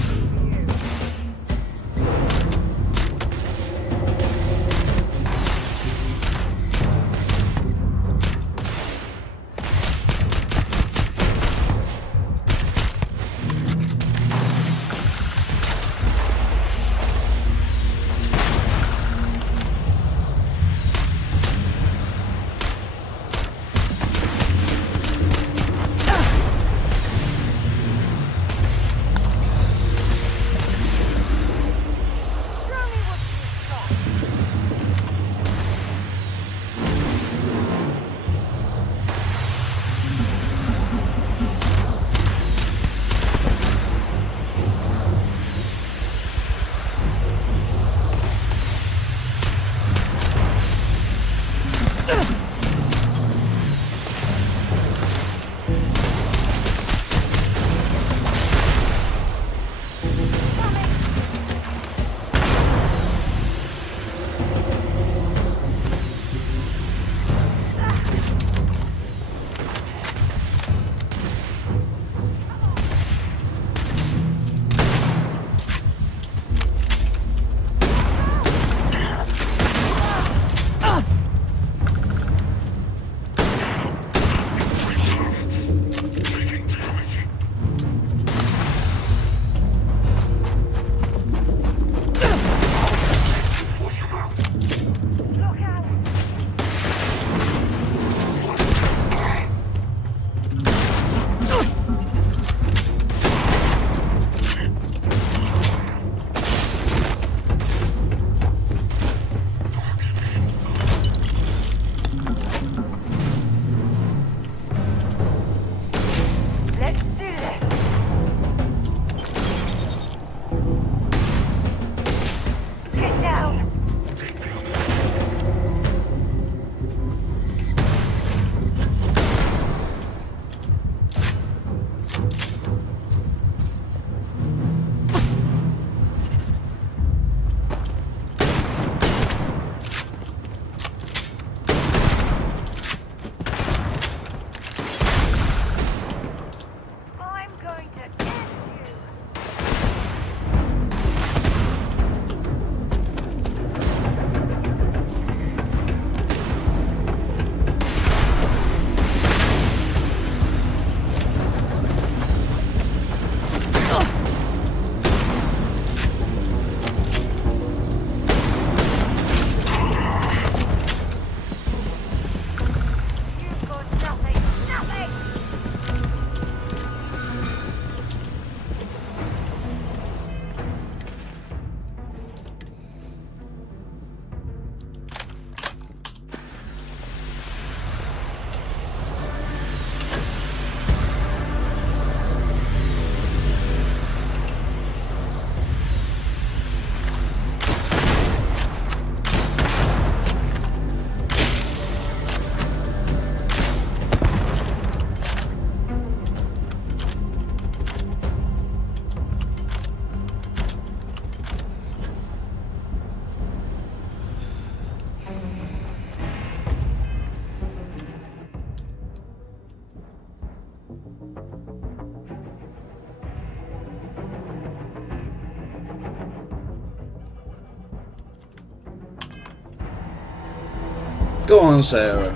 Go on, Sarah.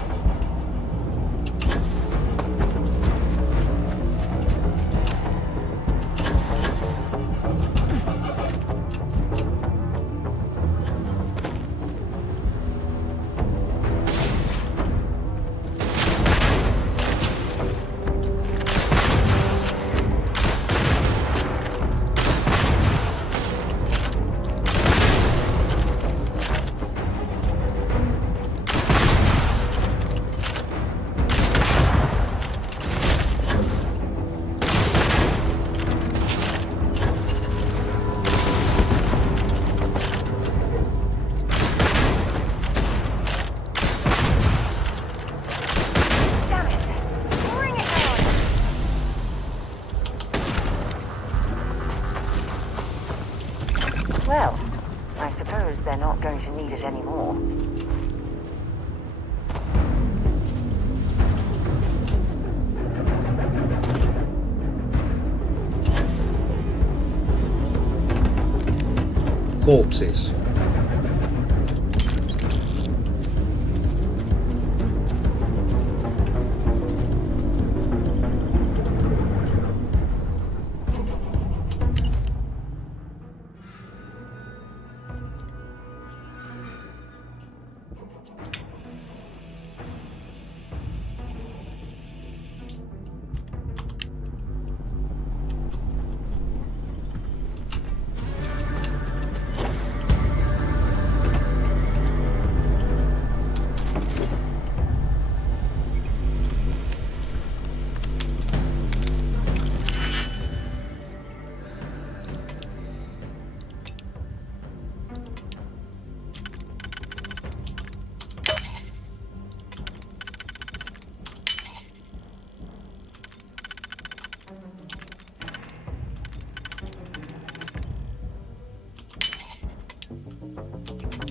Well, I suppose they're not going to need it anymore. Corpses.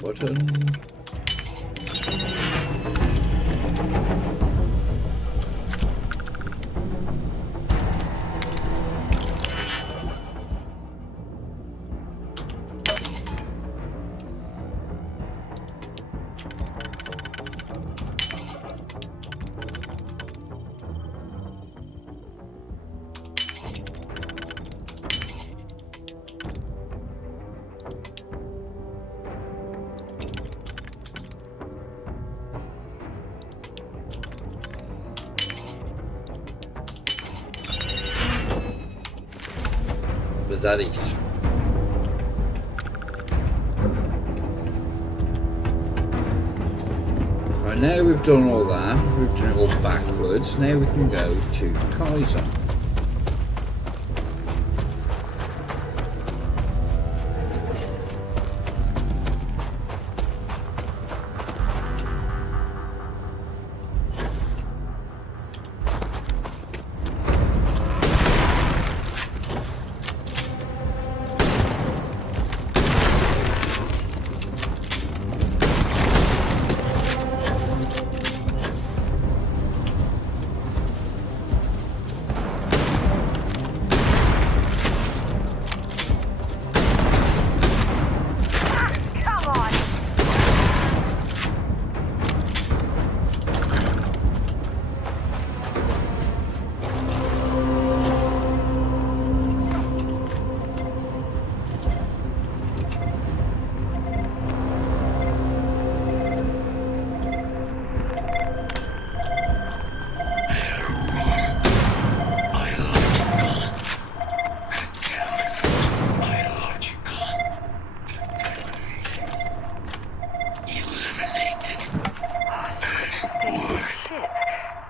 Button. Was that it? Right, now we've done all that, we've done it all backwards, now we can go to Kaiser.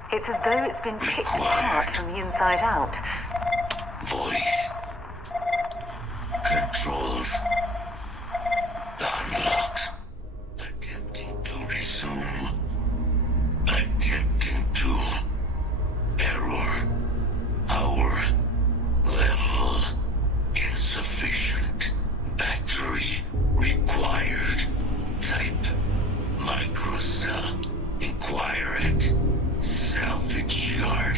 It's as though it's been picked apart from the inside out. Voice. Controls. Unlocked. Attempting to resume. Attempting to. Error. Power. Level. Insufficient. Battery. Required. Type. Microcell. Inquire at. Salvage yard.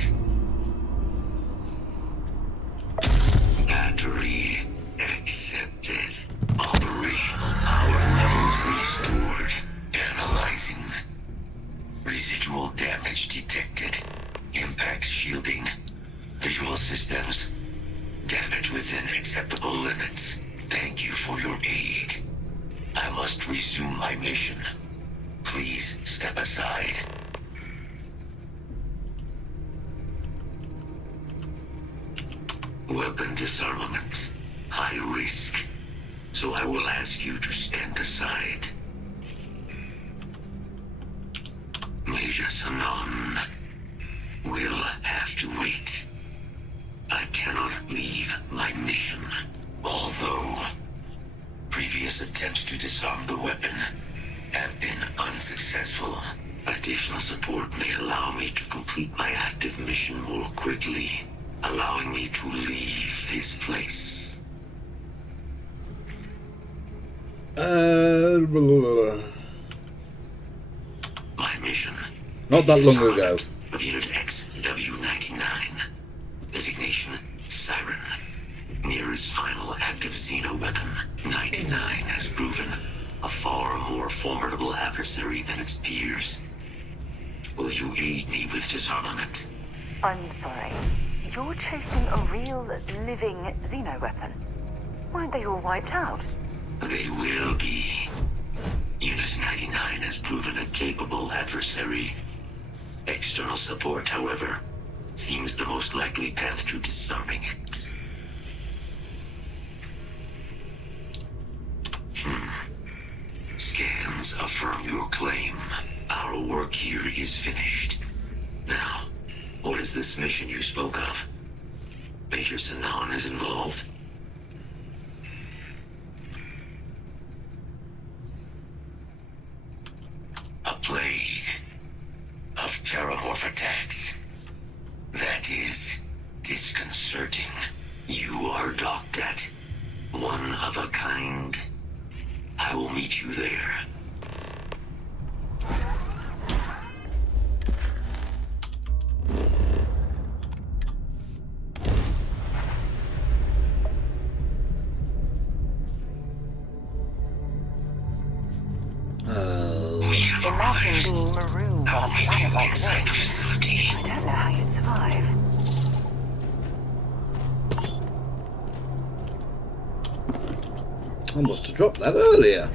Battery accepted. Operational power levels restored. Analyzing. Residual damage detected. Impact shielding. Visual systems. Damage within acceptable limits. Thank you for your aid. I must resume my mission. Please step aside. Weapon disarmament. High risk. So I will ask you to stand aside. Major Sanon will have to wait. I cannot leave my mission. Although previous attempts to disarm the weapon have been unsuccessful. Additional support may allow me to complete my active mission more quickly, allowing me to leave this place. Blah, blah, blah. My mission. Not that long ago. Of Unit XW99. Designation Siren. Nearest final active Xeno weapon. 99 has proven a far more formidable adversary than its peers. Will you aid me with disarmament? I'm sorry. You're chasing a real, living Xeno weapon. Weren't they all wiped out? They will be. Unit 99 has proven a capable adversary. External support, however, seems the most likely path to disarming it. Scans affirm your claim. Our work here is finished. Now, what is this mission you spoke of? Major Sinan is involved? A plague of terramorph attacks. That is disconcerting. You are docked at one of a kind. I will meet you there. Imagine being marooned on a planet like this. I don't know how you'd survive. I must have dropped that earlier.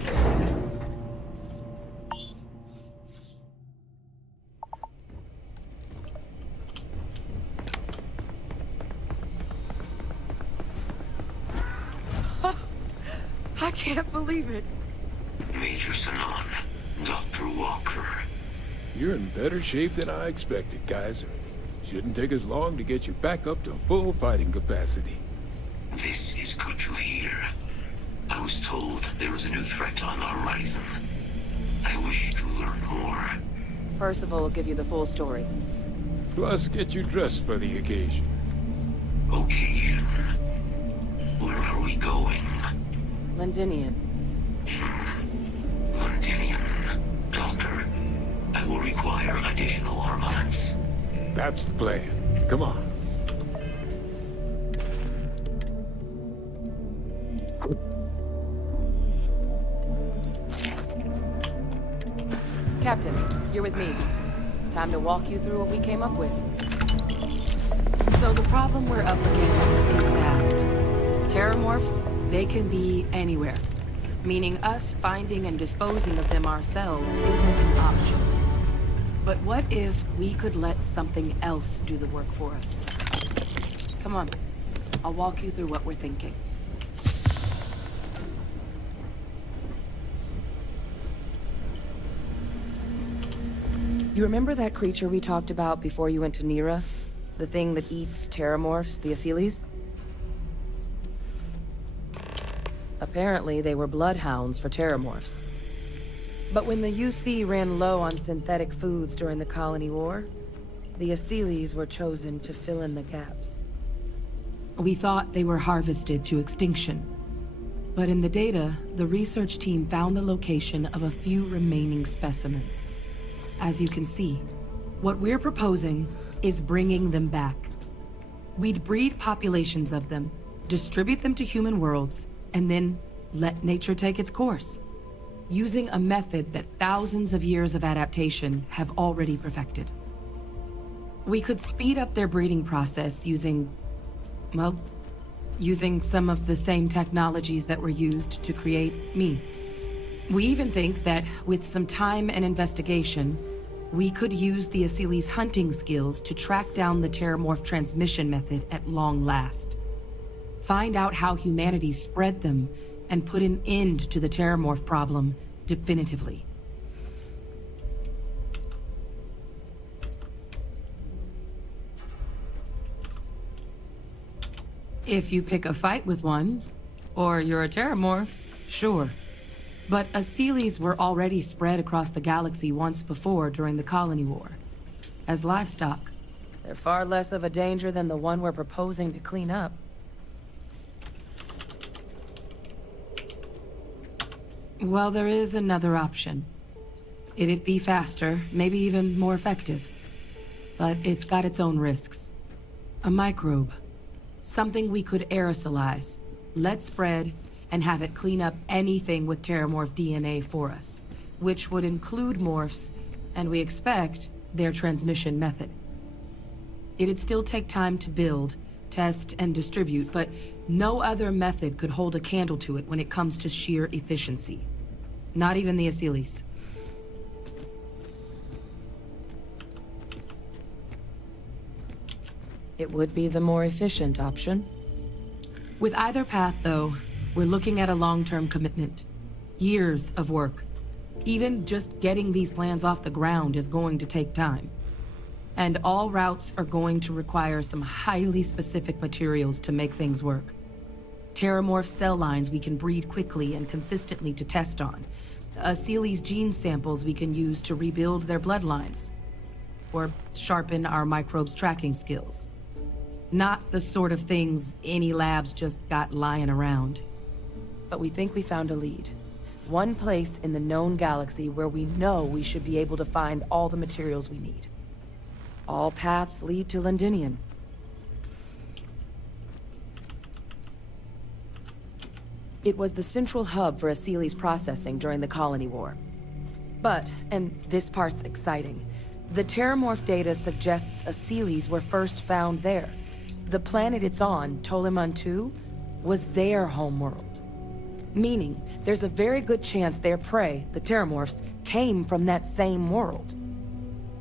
I can't believe it. Major Sinan, Dr. Walker. You're in better shape than I expected, Kaiser. Shouldn't take us long to get you back up to full fighting capacity. This is good to hear. I was told there was a new threat on the horizon. I wish to learn more. Percival will give you the full story. Plus, get you dressed for the occasion. Occasion? Where are we going? Londinian. Londinian. Doctor, I will require additional armaments. That's the plan. Come on. Captain, you're with me. Time to walk you through what we came up with. So the problem we're up against is vast. Terramorphs, they can be anywhere. Meaning us finding and disposing of them ourselves isn't an option. But what if we could let something else do the work for us? Come on, I'll walk you through what we're thinking. You remember that creature we talked about before you went to Nira? The thing that eats terramorphs, the Asylees? Apparently, they were bloodhounds for terramorphs. But when the UC ran low on synthetic foods during the Colony War, the Asylees were chosen to fill in the gaps. We thought they were harvested to extinction. But in the data, the research team found the location of a few remaining specimens. As you can see, what we're proposing is bringing them back. We'd breed populations of them, distribute them to human worlds, and then let nature take its course, using a method that thousands of years of adaptation have already perfected. We could speed up their breeding process using some of the same technologies that were used to create me. We even think that, with some time and investigation, we could use the Asylees' hunting skills to track down the terramorph transmission method at long last. Find out how humanity spread them, and put an end to the terramorph problem definitively. If you pick a fight with one, or you're a terramorph, sure. But Asylees were already spread across the galaxy once before during the Colony War. As livestock, they're far less of a danger than the one we're proposing to clean up. Well, there is another option. It'd be faster, maybe even more effective. But it's got its own risks. A microbe. Something we could aerosolize, let spread, and have it clean up anything with terramorph DNA for us. Which would include morphs, and we expect their transmission method. It'd still take time to build, test, and distribute, but no other method could hold a candle to it when it comes to sheer efficiency. Not even the Asylees. It would be the more efficient option. With either path, though, we're looking at a long-term commitment. Years of work. Even just getting these plans off the ground is going to take time. And all routes are going to require some highly specific materials to make things work. Terramorph cell lines we can breed quickly and consistently to test on. Asylees gene samples we can use to rebuild their bloodlines. Or sharpen our microbes' tracking skills. Not the sort of things any labs just got lying around. But we think we found a lead. One place in the known galaxy where we know we should be able to find all the materials we need. All paths lead to Londinian. It was the central hub for Asylees processing during the Colony War. But, and this part's exciting, the terramorph data suggests Asylees were first found there. The planet it's on, Toliman II, was their homeworld. Meaning, there's a very good chance their prey, the terramorphs, came from that same world.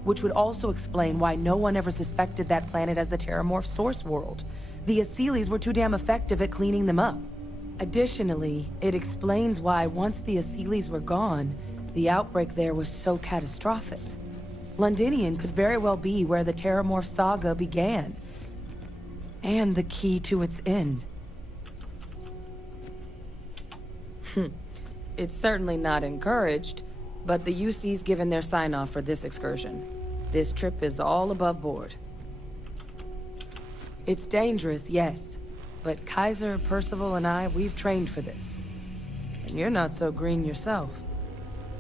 Which would also explain why no one ever suspected that planet as the terramorph source world. The Asylees were too damn effective at cleaning them up. Additionally, it explains why once the Asylees were gone, the outbreak there was so catastrophic. Londinian could very well be where the terramorph saga began. And the key to its end. It's certainly not encouraged, but the UC's given their sign-off for this excursion. This trip is all above board. It's dangerous, yes, but Kaiser, Percival, and I, we've trained for this. And you're not so green yourself.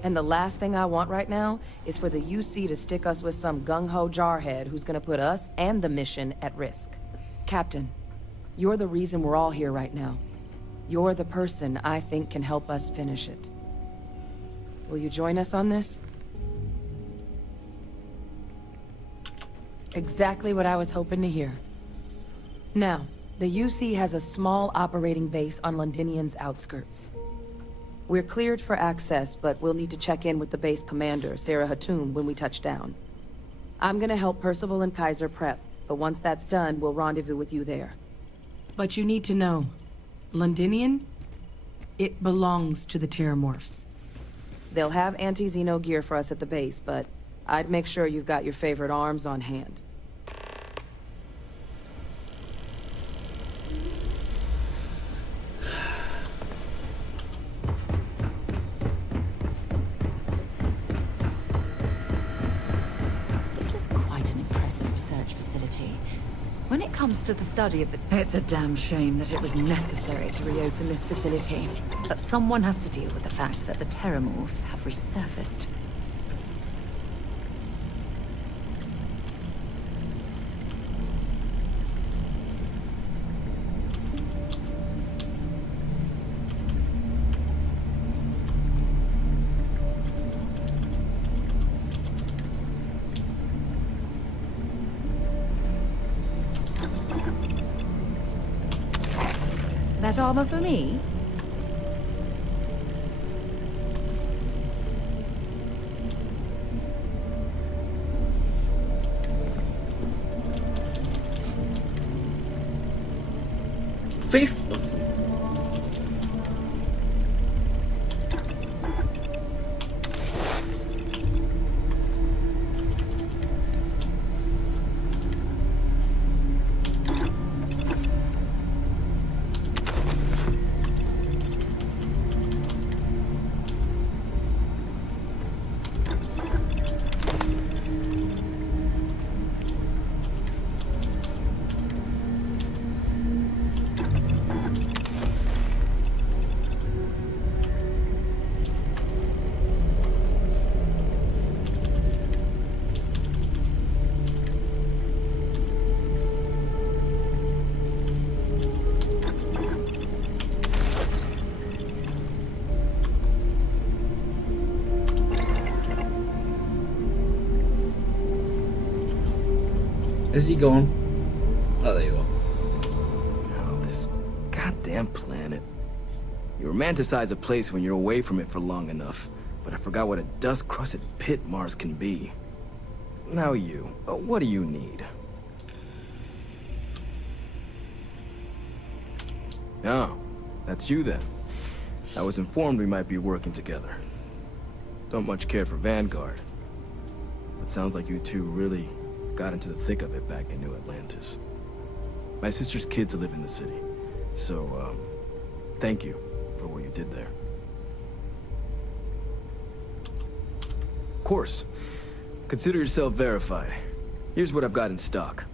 And the last thing I want right now is for the UC to stick us with some gung-ho jarhead who's gonna put us and the mission at risk. Captain, you're the reason we're all here right now. You're the person I think can help us finish it. Will you join us on this? Exactly what I was hoping to hear. Now, the UC has a small operating base on Londinian's outskirts. We're cleared for access, but we'll need to check in with the base commander, Sarah Hatoum, when we touch down. I'm gonna help Percival and Kaiser prep, but once that's done, we'll rendezvous with you there. But you need to know, Londinian, it belongs to the Terramorphs. They'll have anti-Xeno gear for us at the base, but I'd make sure you've got your favorite arms on hand. This is quite an impressive research facility. When it comes to the study of the... It's a damn shame that it was necessary to reopen this facility. But someone has to deal with the fact that the Terramorphs have resurfaced. That armor for me? Fifth. Is he gone? Oh, there you are. Oh, this goddamn planet. You romanticize a place when you're away from it for long enough, but I forgot what a dust-crusted pit Mars can be. Now you, what do you need? Oh, that's you then. I was informed we might be working together. Don't much care for Vanguard. But sounds like you two really got into the thick of it back in New Atlantis. My sister's kids live in the city, so, thank you for what you did there. Of course. Consider yourself verified. Here's what I've got in stock.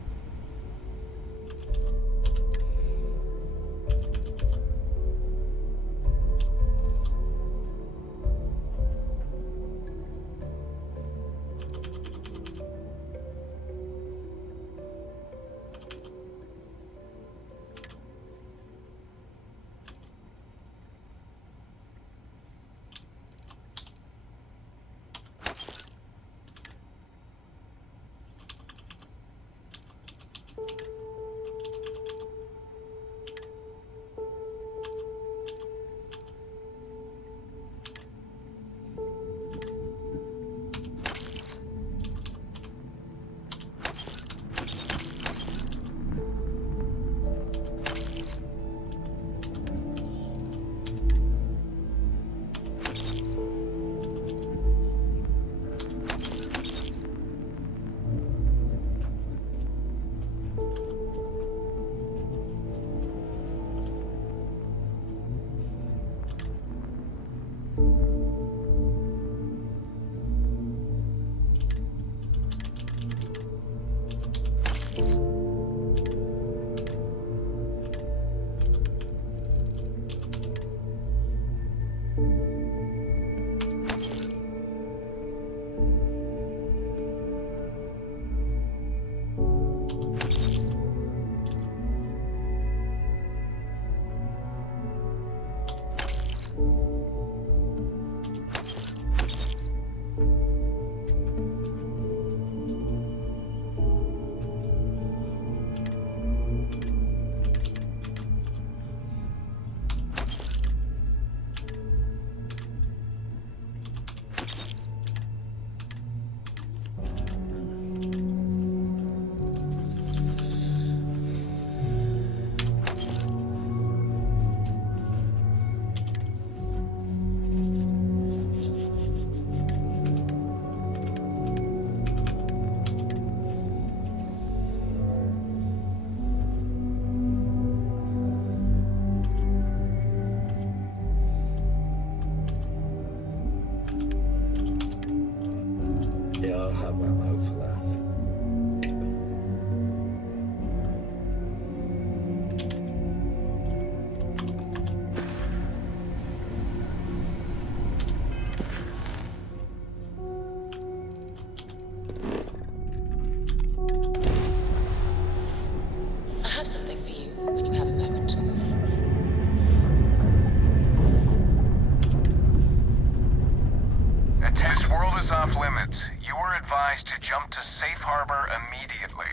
Off limits. You were advised to jump to safe harbor immediately.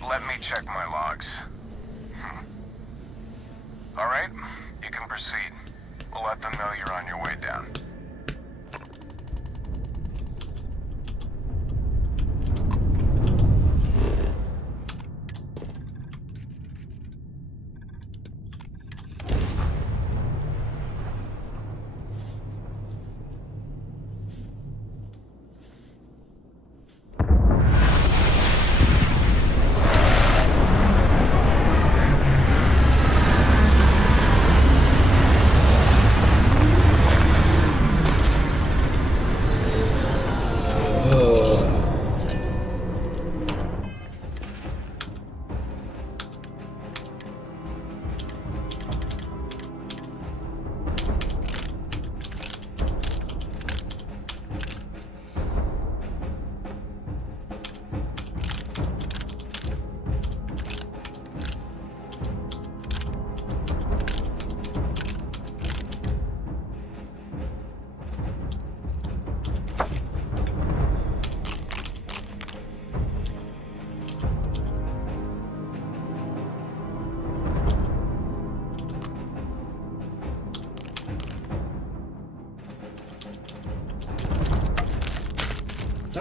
Let me check my logs. All right, you can proceed. We'll let them know you're on your way down.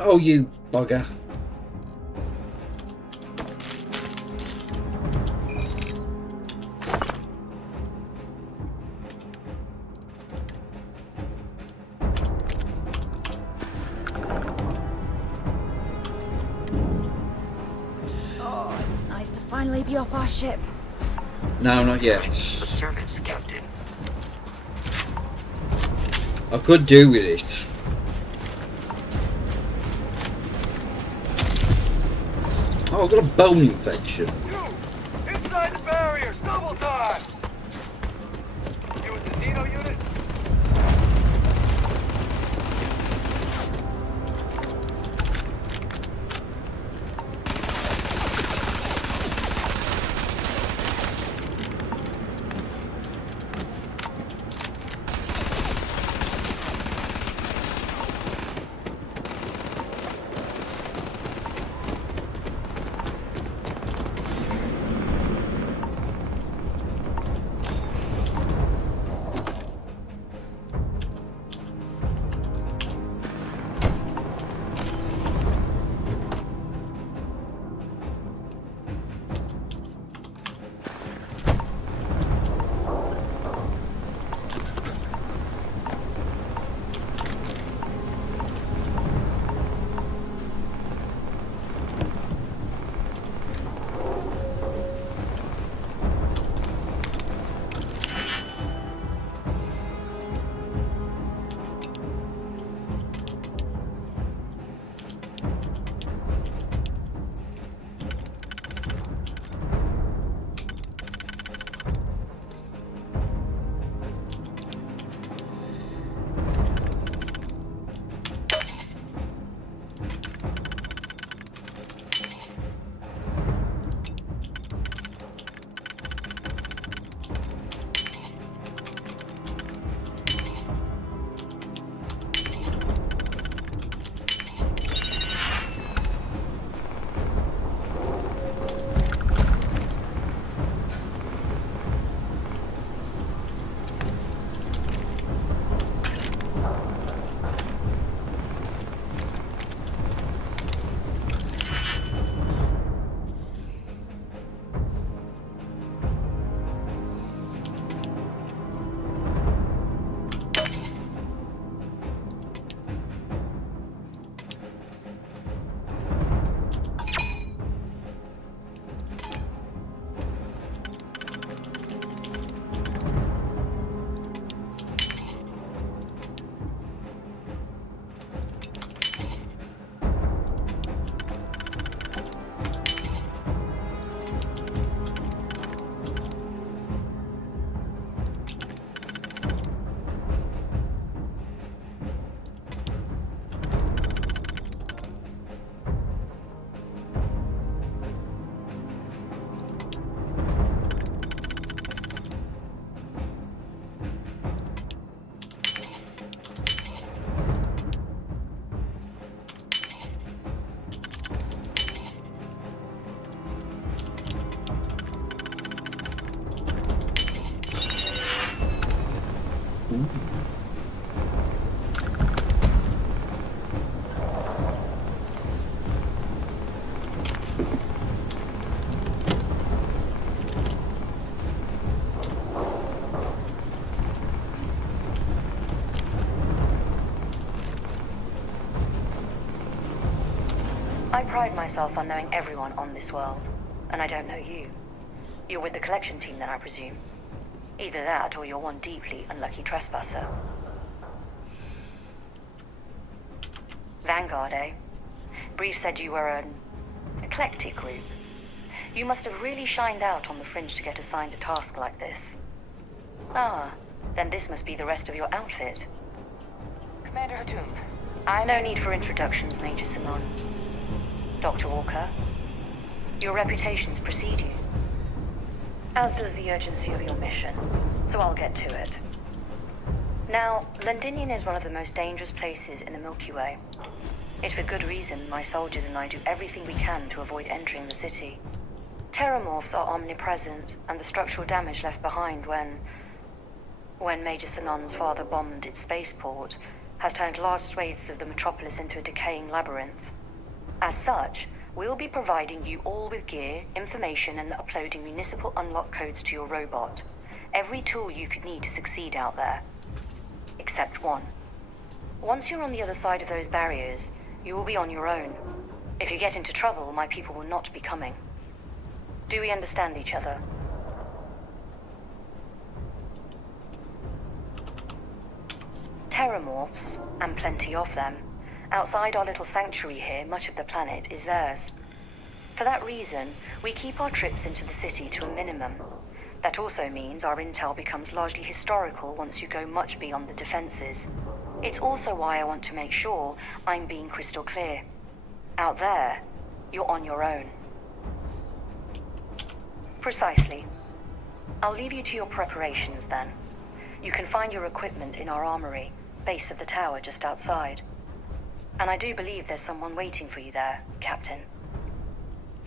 Oh, you bugger. Oh, it's nice to finally be off our ship. No, not yet. Service, Captain. I could do with it. Oh, I've got a bone infection. Inside the barriers, double time! You with the Xeno unit? I pride myself on knowing everyone on this world, and I don't know you. You're with the collection team then, I presume. Either that, or you're one deeply unlucky trespasser. Vanguard, eh? Brief said you were an eclectic group. You must have really shined out on the fringe to get assigned a task like this. Ah, then this must be the rest of your outfit. Commander Hatum. No need for introductions, Major Simon. Dr. Walker, your reputations precede you. As does the urgency of your mission, so I'll get to it. Now, Londinium is one of the most dangerous places in the Milky Way. It's with good reason my soldiers and I do everything we can to avoid entering the city. Terramorphs are omnipresent, and the structural damage left behind when Major Sinon's father bombed its spaceport has turned large swathes of the metropolis into a decaying labyrinth. As such, we'll be providing you all with gear, information, and uploading municipal unlock codes to your robot. Every tool you could need to succeed out there. Except one. Once you're on the other side of those barriers, you will be on your own. If you get into trouble, my people will not be coming. Do we understand each other? Terramorphs, and plenty of them. Outside our little sanctuary here, much of the planet is theirs. For that reason, we keep our trips into the city to a minimum. That also means our intel becomes largely historical once you go much beyond the defenses. It's also why I want to make sure I'm being crystal clear. Out there, you're on your own. Precisely. I'll leave you to your preparations then. You can find your equipment in our armory, base of the tower just outside. And I do believe there's someone waiting for you there, Captain.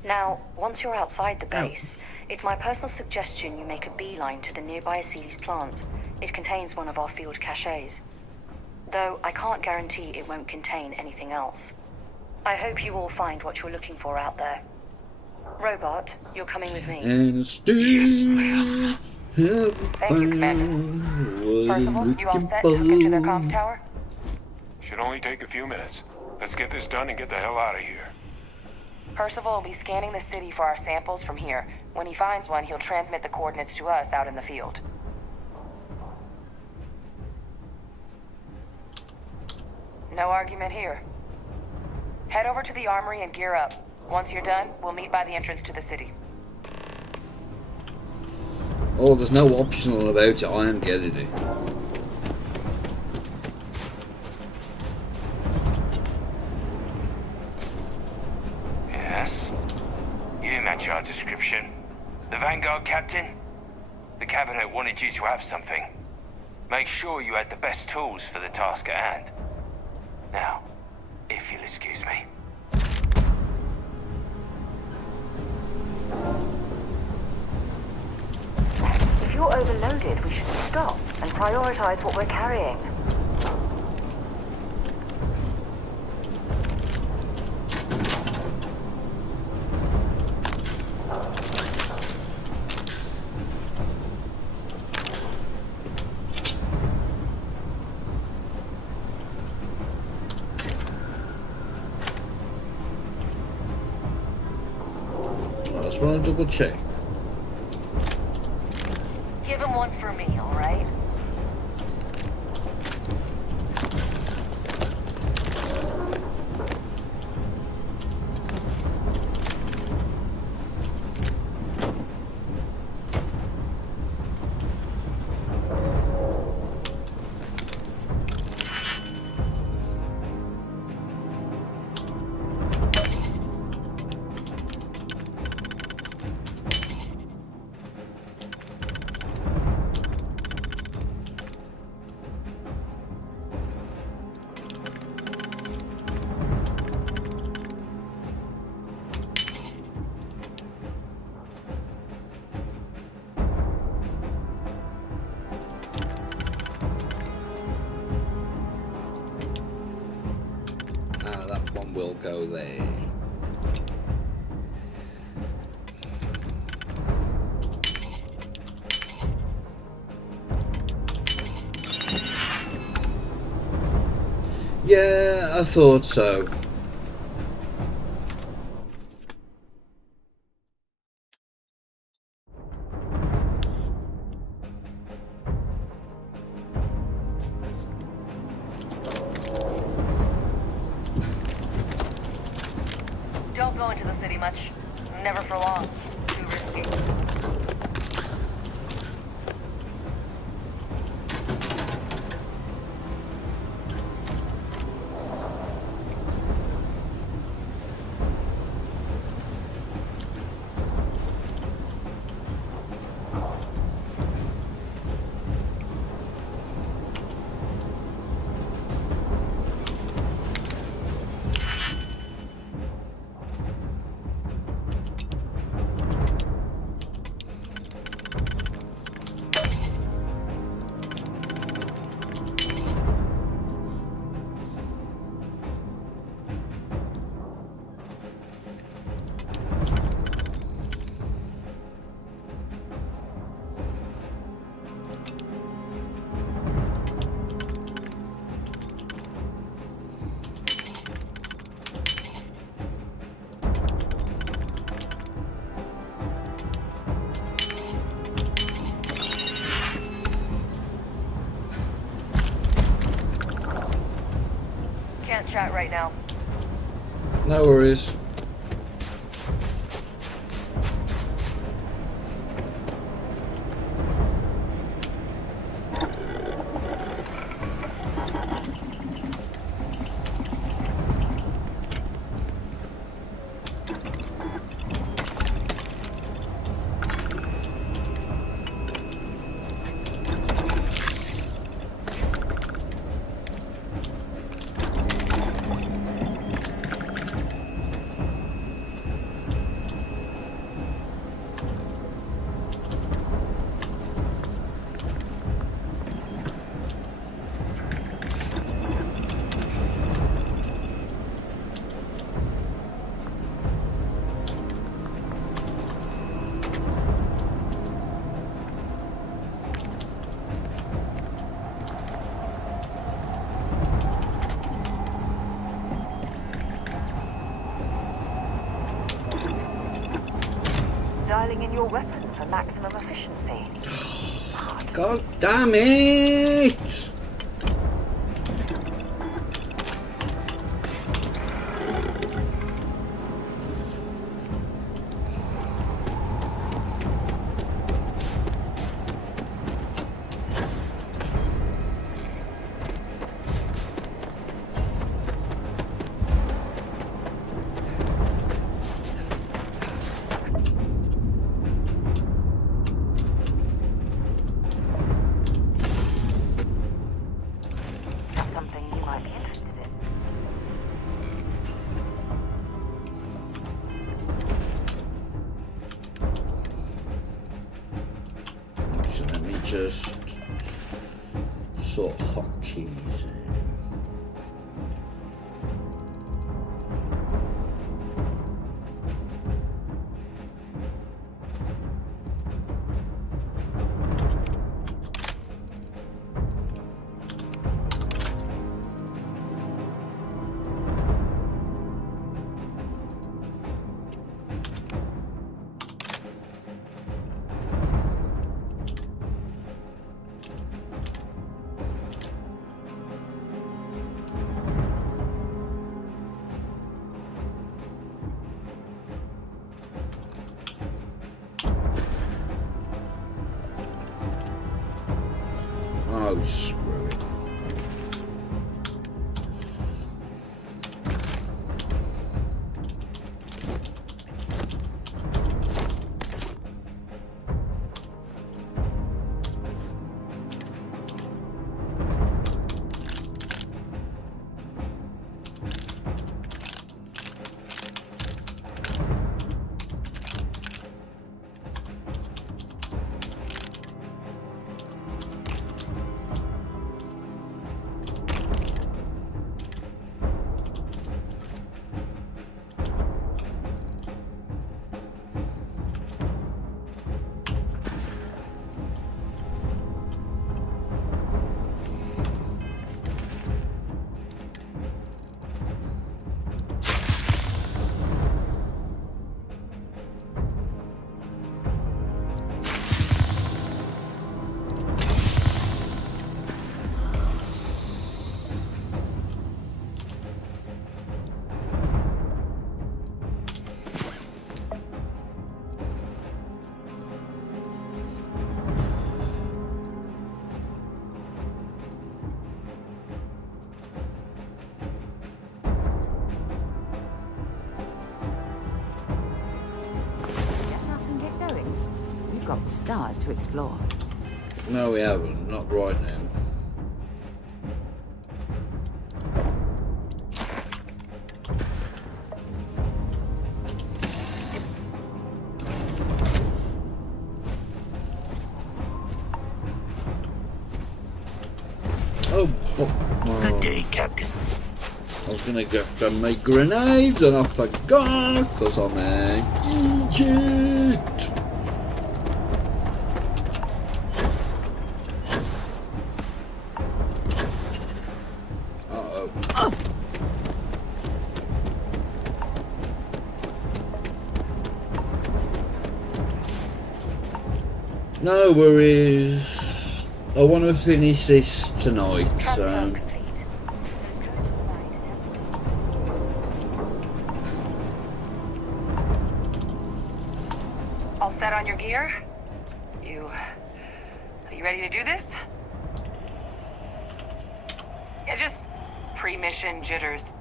Now, once you're outside the base, it's my personal suggestion you make a beeline to the nearby Aceles plant. It contains one of our field caches. Though I can't guarantee it won't contain anything else. I hope you all find what you're looking for out there. Robot, you're coming with me. Yes, ma'am. Thank you, Commander. Percival, you all set to hook into their comms tower? Should only take a few minutes. Let's get this done and get the hell out of here. Percival will be scanning the city for our samples from here. When he finds one, he'll transmit the coordinates to us out in the field. No argument here. Head over to the armory and gear up. Once you're done, we'll meet by the entrance to the city. Oh, there's no optional about it. I am getting it. Yes? You match our description. The Vanguard captain? The Cabinet wanted you to have something. Make sure you had the best tools for the task at hand. Now, if you'll excuse me. If you're overloaded, we should stop and prioritize what we're carrying. I just want to double check. Give him one for me, all right? That one will go there. Yeah, I thought so. Don't go into the city much. Never for long. Too risky. chat right now. No worries. Dialing in your weapon for maximum efficiency. God damn it! Something you might be interested in. So let me just sort hotkeys in. Oh, screw it. Get up and get going. We've got the stars to explore. No, we haven't. Not right now. Good day, Captain. I was gonna go and make grenades and I forgot because I'm an idiot. Uh-oh. No worries. I want to finish this tonight, so... All set on your gear? Are you ready to do this? Yeah, just pre-mission jitters.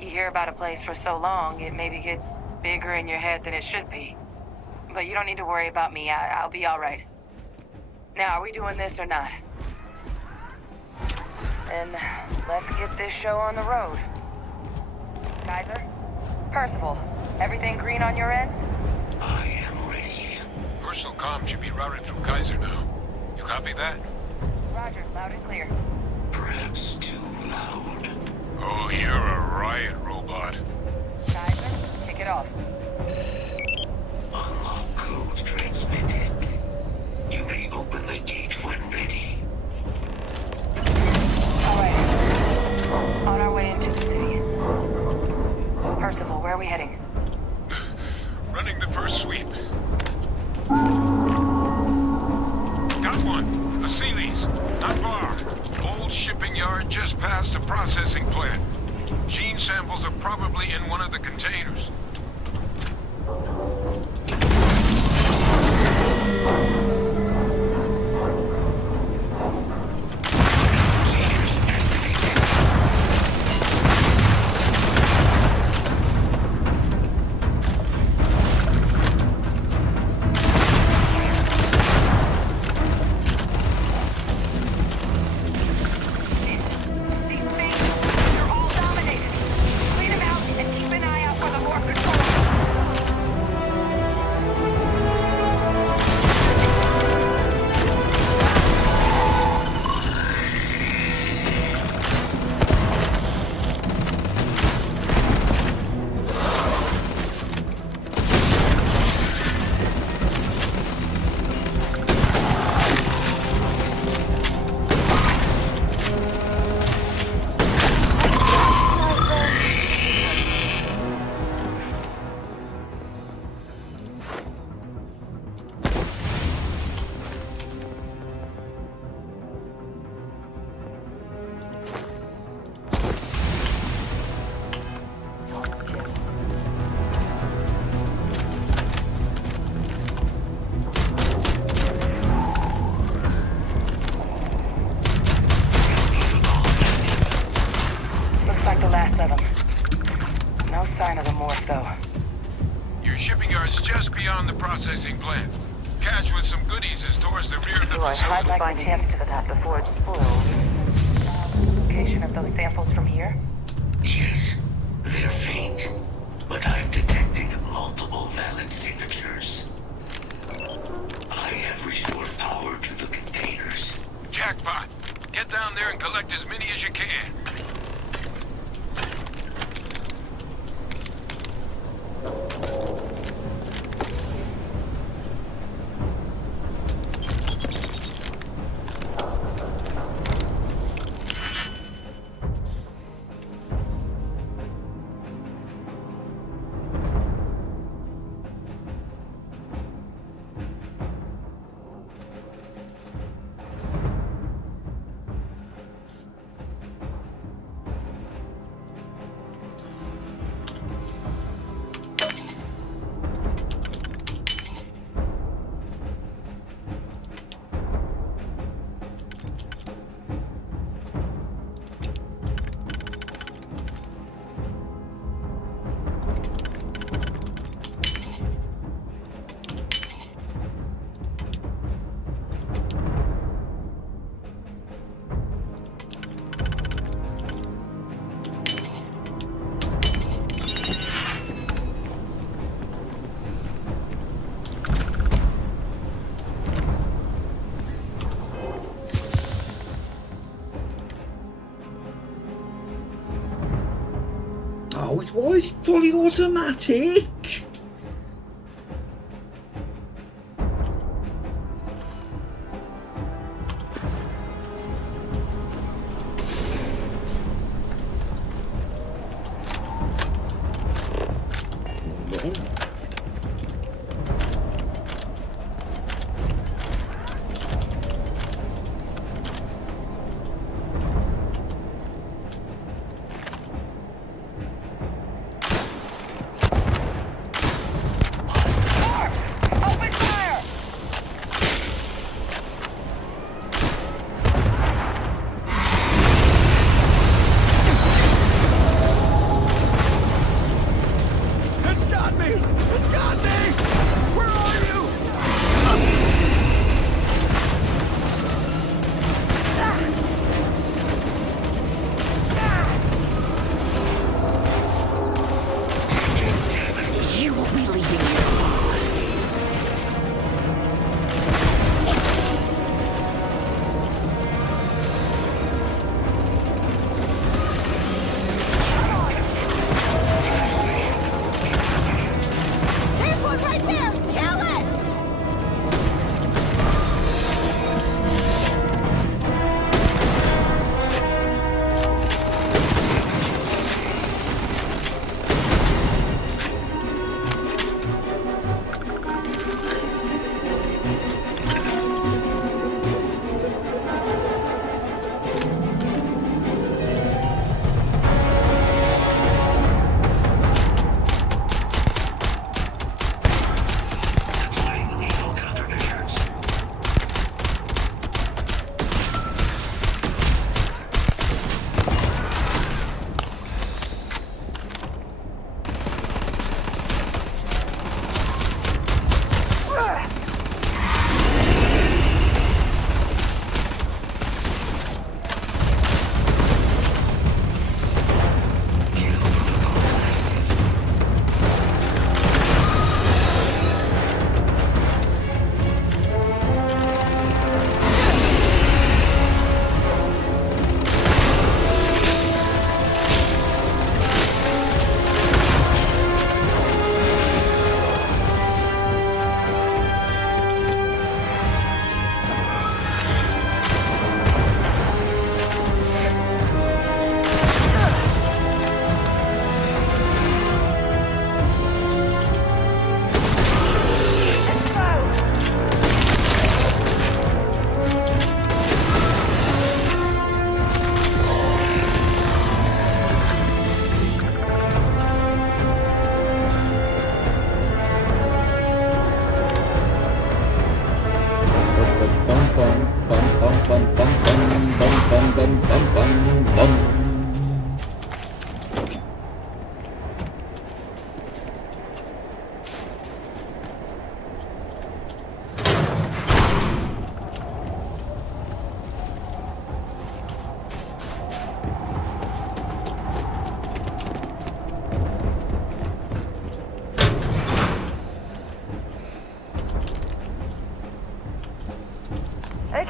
You hear about a place for so long, it maybe gets bigger in your head than it should be. But you don't need to worry about me. I'll be all right. Now, are we doing this or not? Then let's get this show on the road. Kaiser? Percival, everything green on your ends? I am ready. Personal comm should be routed through Kaiser now. You copy that? Roger, loud and clear. Perhaps too loud. Oh, you're a riot robot. Kaiser, kick it off. Unlock code transmitted. You may open the gate when ready. Alright. On our way into the city. Percival, where are we heading? Running the first sweep. Got one. A Sealy's. Not far. Old shipping yard just past the processing plant. Gene samples are probably in one of the containers. Processing plant. Cache with some goodies is towards the rear of the facility. I'd like my chance to that before it spoils. Location of those samples from here? Yes, they're faint, but I'm detecting multiple valid signatures. I have restored power to the containers. Jackpot! Get down there and collect as many as you can. Oh, why is it fully automatic?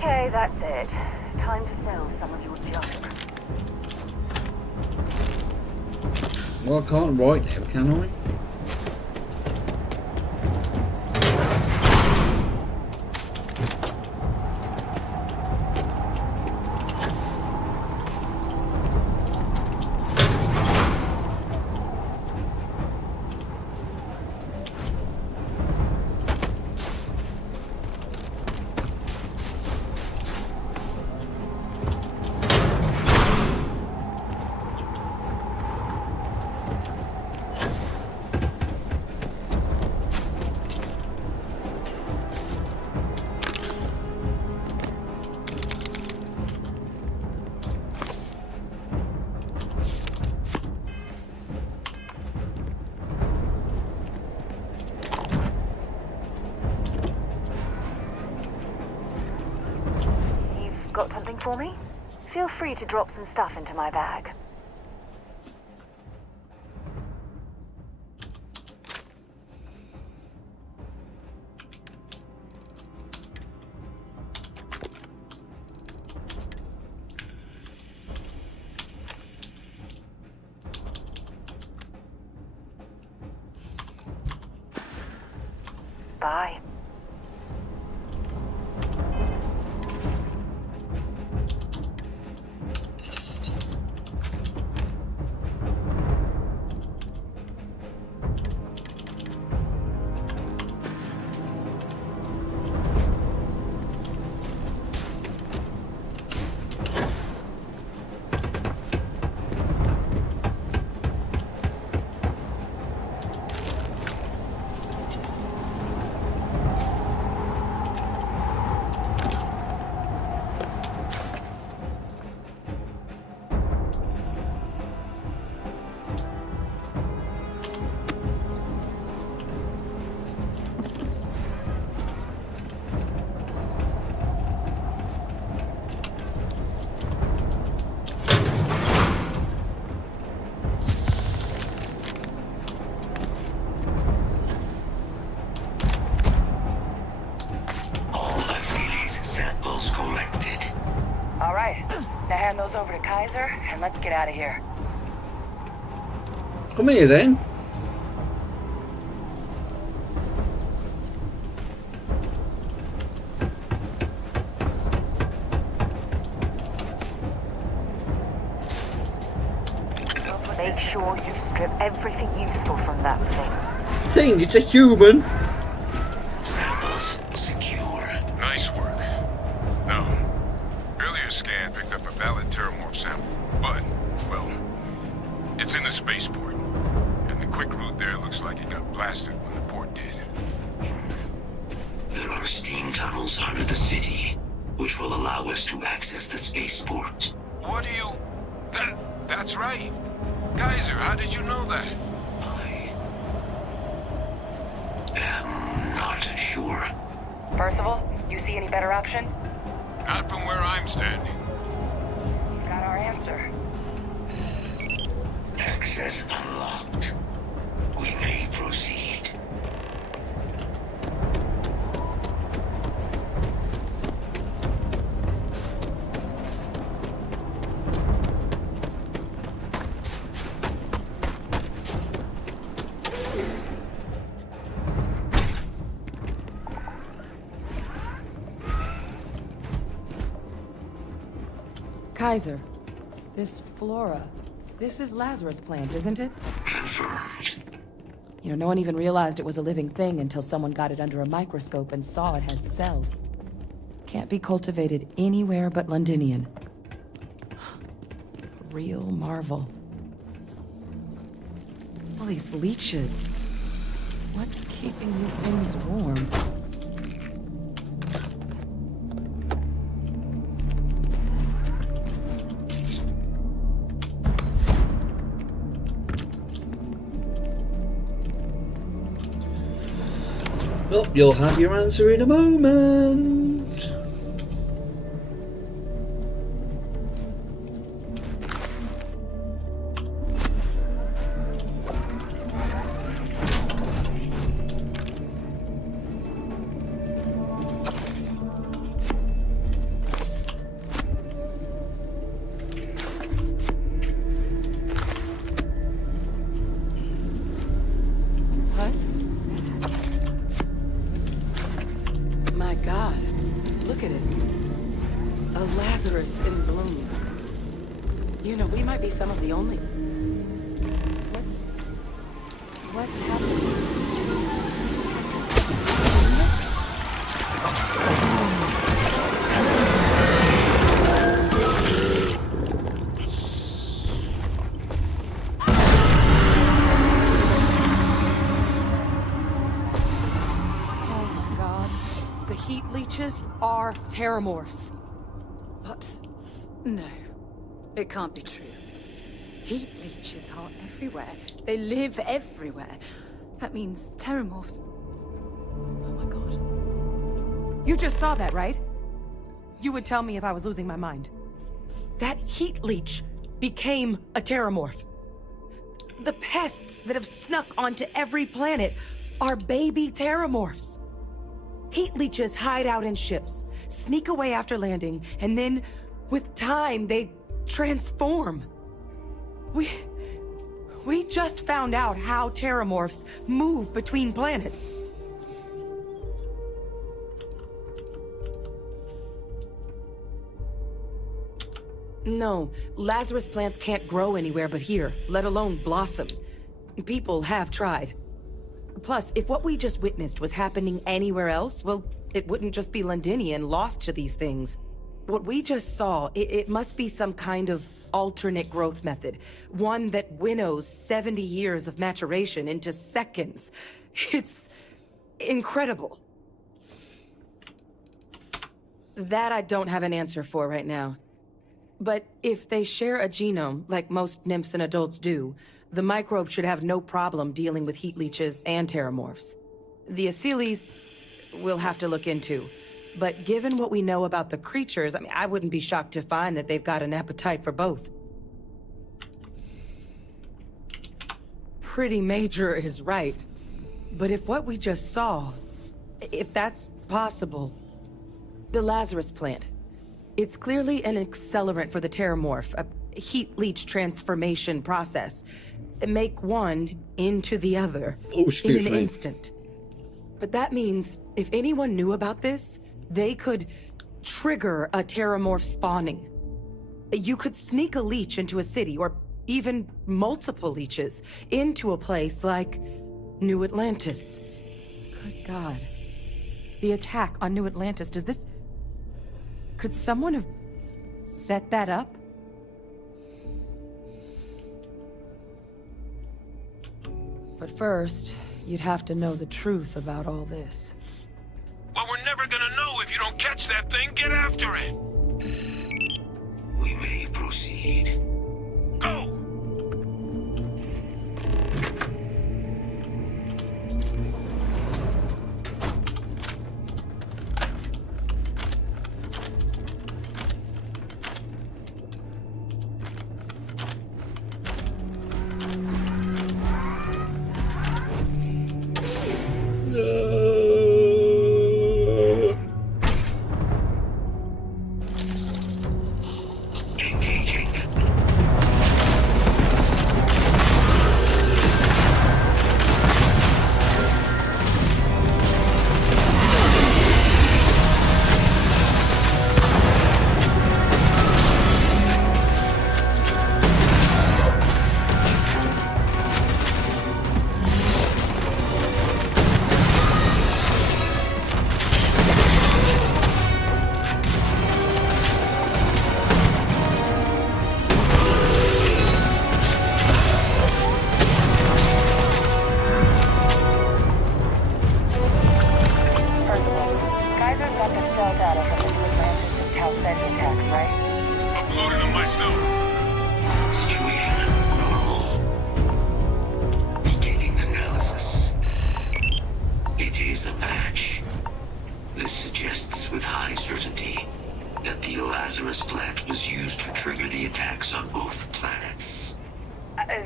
Okay, that's it. Time to sell some of your junk. Well, I can't right now, can I? Got something for me? Feel free to drop some stuff into my bag. Bye. Now hand those over to Kaiser, and let's get out of here. Come here then. Make sure you strip everything useful from that thing. Thing, it's a human. Samples secure. Nice work. No. Earlier scan picked up a valid terramorph sample, but, well, it's in the spaceport. And the quick route there looks like it got blasted when the port did. There are steam tunnels under the city, which will allow us to access the spaceport. What do you... That's right. Kaiser, how did you know that? I'm not sure. Percival, you see any better option? Not from where I'm standing. You've got our answer. Access unlocked. We may proceed. Kaiser, this flora, this is Lazarus plant, isn't it? Confirmed. You know, no one even realized it was a living thing until someone got it under a microscope and saw it had cells. Can't be cultivated anywhere but Londinian. A real marvel. All these leeches. What's keeping you things warm? Well, you'll have your answer in a moment. god. Look at it. A Lazarus in bloom. You know, we might be some of the only... What's happening? Are terramorphs. What? No. It can't be true. Heat leeches are everywhere. They live everywhere. That means terramorphs... Oh my god. You just saw that, right? You would tell me if I was losing my mind. That heat leech became a terramorph. The pests that have snuck onto every planet are baby terramorphs. Heat leeches hide out in ships, sneak away after landing, and then, with time, they transform. We just found out how terramorphs move between planets. No, Lazarus plants can't grow anywhere but here, let alone blossom. People have tried. Plus, if what we just witnessed was happening anywhere else, well, it wouldn't just be Londinian lost to these things. What we just saw, it must be some kind of alternate growth method. One that winnows 70 years of maturation into seconds. It's incredible. That I don't have an answer for right now. But if they share a genome, like most nymphs and adults do, the microbe should have no problem dealing with heat leeches and terramorphs. The Aciles, we'll have to look into. But given what we know about the creatures, I mean, I wouldn't be shocked to find that they've got an appetite for both. Pretty major is right. But if what we just saw, if that's possible, the Lazarus plant, it's clearly an accelerant for the terramorph, a heat leech transformation process. Make one into the other in an instant. But that means if anyone knew about this, they could trigger a terramorph spawning. You could sneak a leech into a city, or even multiple leeches, into a place like New Atlantis. Good God. The attack on New Atlantis, does this... Could someone have set that up? But first, you'd have to know the truth about all this. Well, we're never gonna know if you don't catch that thing. Get after it. We may proceed. Go!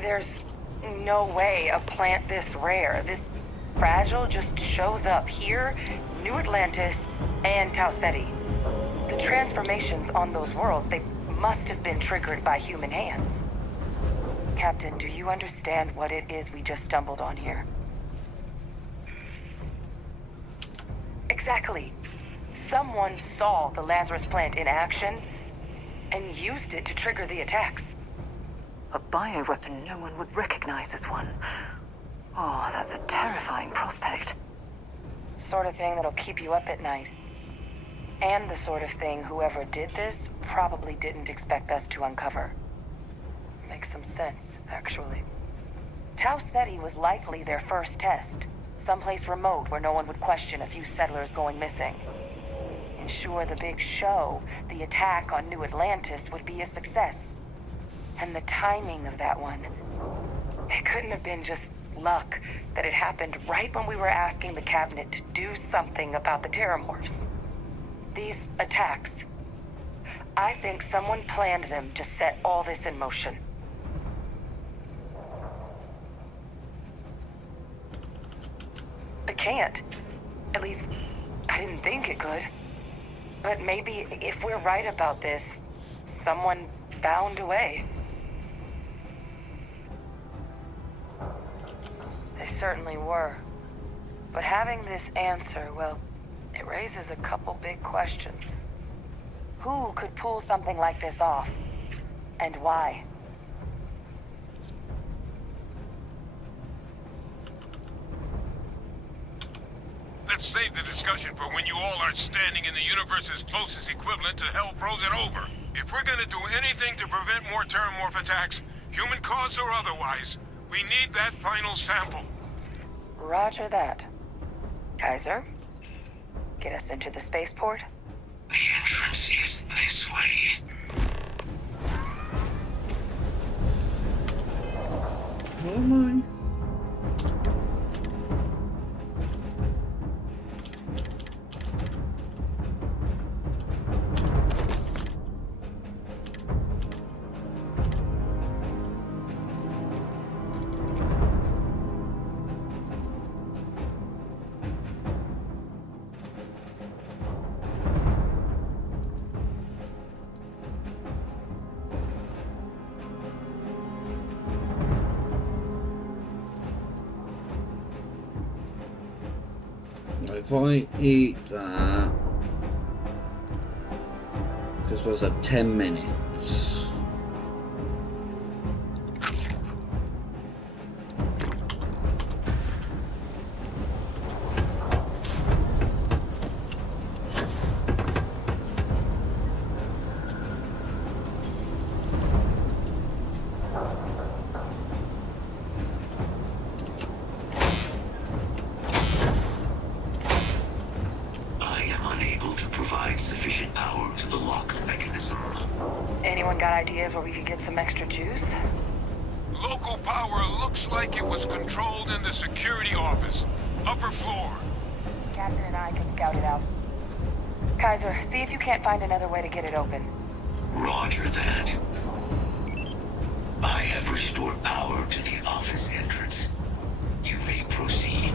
There's no way a plant this rare, this fragile, just shows up here, New Atlantis, and Tau Ceti. The transformations on those worlds, they must have been triggered by human hands. Captain, do you understand what it is we just stumbled on here? Exactly. Someone saw the Lazarus plant in action and used it to trigger the attacks. A bioweapon no one would recognize as one. Oh, that's a terrifying prospect. Sort of thing that'll keep you up at night. And the sort of thing whoever did this probably didn't expect us to uncover. Makes some sense, actually. Tau Ceti was likely their first test. Someplace remote where no one would question a few settlers going missing. Ensure the big show, the attack on New Atlantis, would be a success. And the timing of that one. It couldn't have been just luck that it happened right when we were asking the cabinet to do something about the Terramorphs. These attacks. I think someone planned them to set all this in motion. It can't. At least, I didn't think it could. But maybe if we're right about this, someone found a way. They certainly were. But having this answer, well, it raises a couple big questions. Who could pull something like this off? And why? Let's save the discussion for when you all aren't standing in the universe's closest equivalent to hell frozen over. If we're gonna do anything to prevent more Terramorph attacks, human cause or otherwise, we need that final sample. Roger that. Kaiser, get us into the spaceport? The entrance is this way. Oh my. If I eat that, this was at 10 minutes. Sufficient power to the lock mechanism. Anyone got ideas where we could get some extra juice? Local power looks like it was controlled in the security office. Upper floor. Captain and I can scout it out. Kaiser, see if you can't find another way to get it open. Roger that. I have restored power to the office entrance. You may proceed.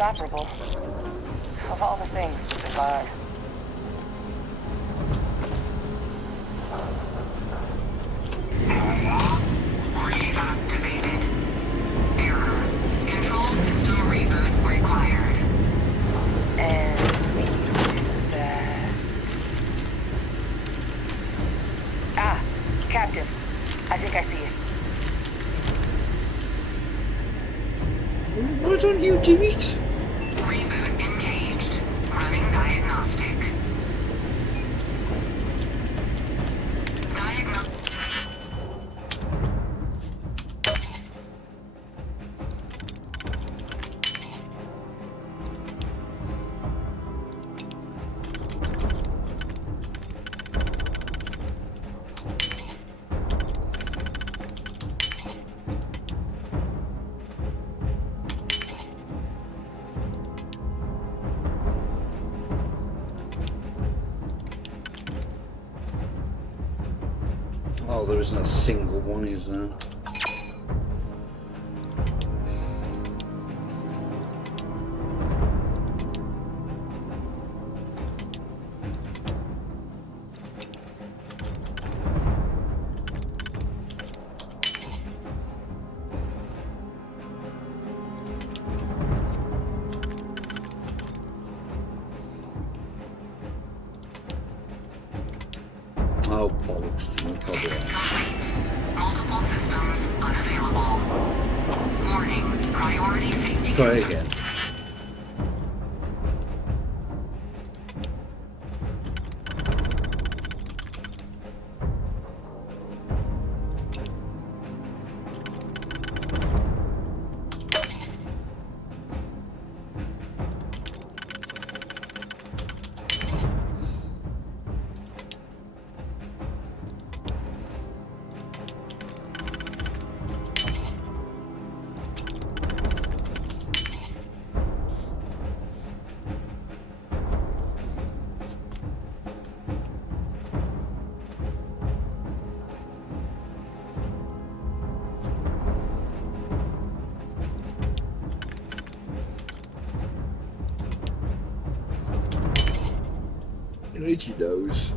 Operable. Of all the things to survive. Reactivated. Error. Control system reboot required. And that. Ah, Captain. I think I see it. Why don't you do it? Reboot engaged. Running diagnostic. Oh, there isn't a single one, is there? Oh, bollocks. No problem. Complete. Multiple systems unavailable. Warning. Priority safety. Try again. Itchy nose.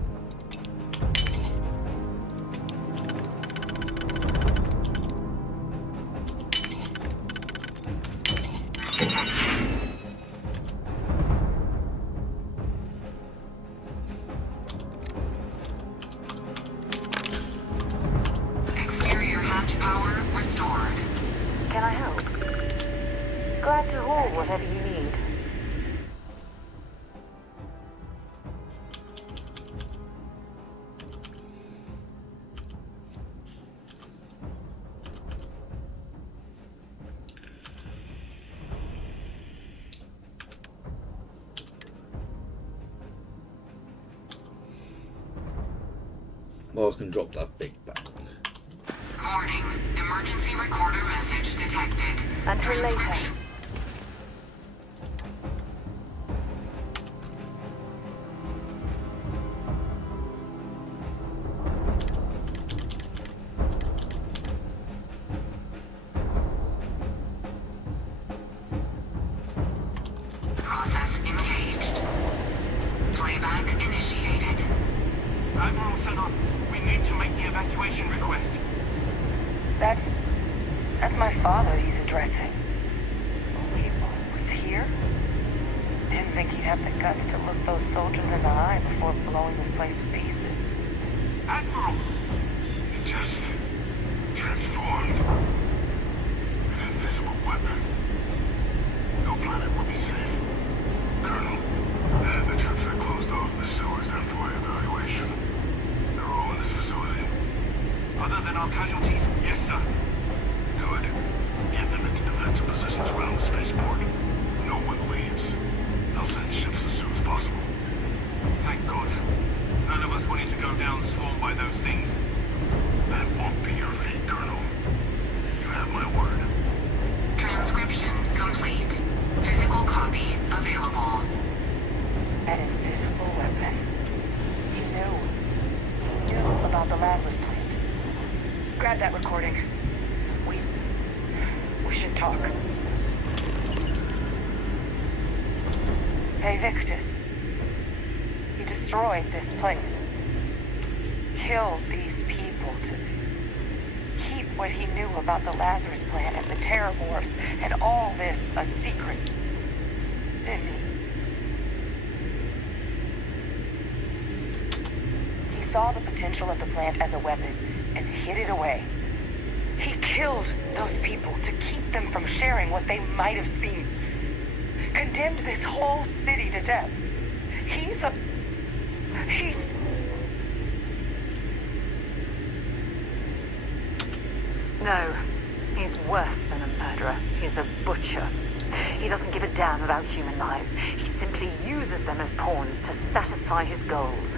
Exterior hatch power restored. Can I help? Glad to haul whatever you need. Well, I can drop that big bang. Warning. Emergency recorder message detected. Until later. Process engaged. Playback initiated. Admiral Sanon, we need to make the evacuation request. That's my father he's addressing. Oh, he was here? Didn't think he'd have the guts to look those soldiers in the eye before blowing this place to pieces. Admiral! It just transformed. An invisible weapon. No planet will be safe. Colonel, the troops that closed off the sewers after my evaluation, they're all in this facility. Other than our casualties, yes, sir. Good. Get them into defensive positions around the spaceport. No one leaves. I'll send ships as soon as possible. Thank God. None of us wanted to go down swarmed by those things. That won't be your fate, Colonel. You have my word. Transcription complete. Physical copy available. An invisible weapon. You knew about the Lazarus plant. Grab that recording. We should talk. Hey, Victus. You destroyed this place. Killed these people to keep what he knew about the Lazarus plant and the Terramorphs and all this a secret. Didn't he? He saw the potential of the plant as a weapon and hid it away. He killed those people to keep them from sharing what they might have seen. Condemned this whole city to death. He's... No, he's worse than a murderer. He's a butcher. He doesn't give a damn about human lives. He simply uses them as pawns to satisfy his goals.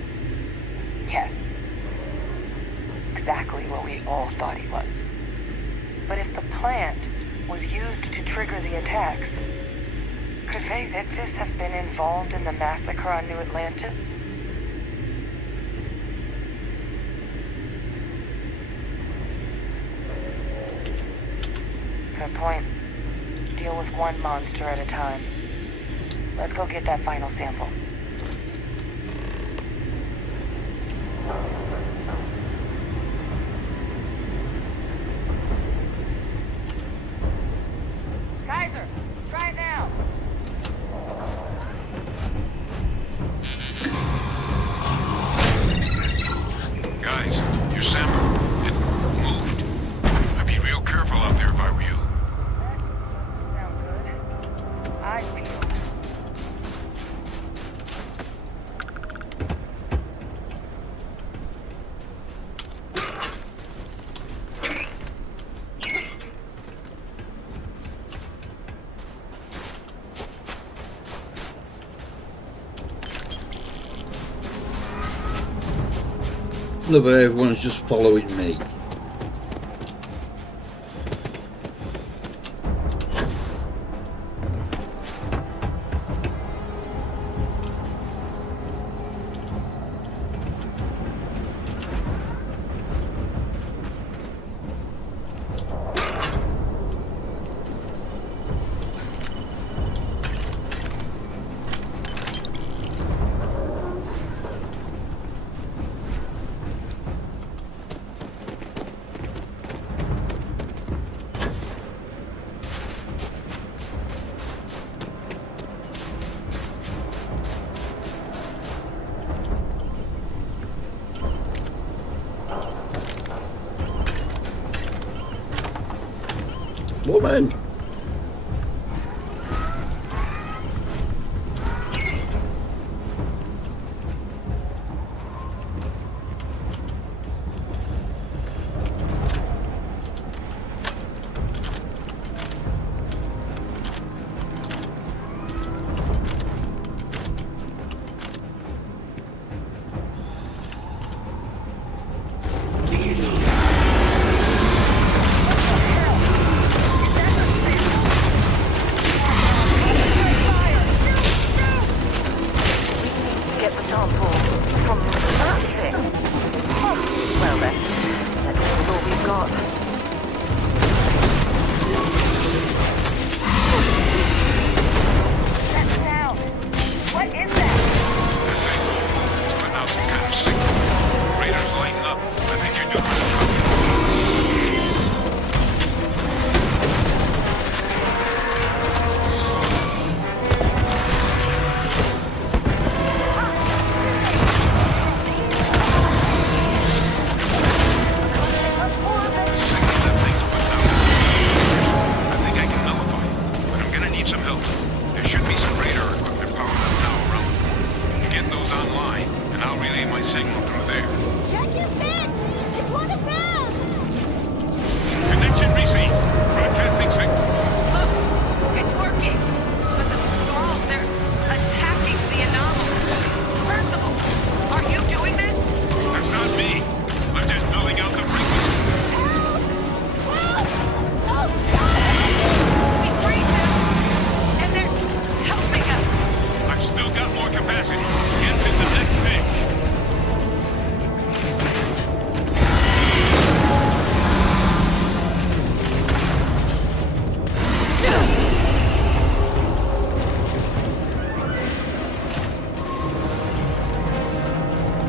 Yes. Exactly what we all thought he was. But if the plant was used to trigger the attacks, could Faye Victus have been involved in the massacre on New Atlantis? Good point. Deal with one monster at a time. Let's go get that final sample. Kaiser, try it now. Successful. Look, but everyone's just following me. Woman!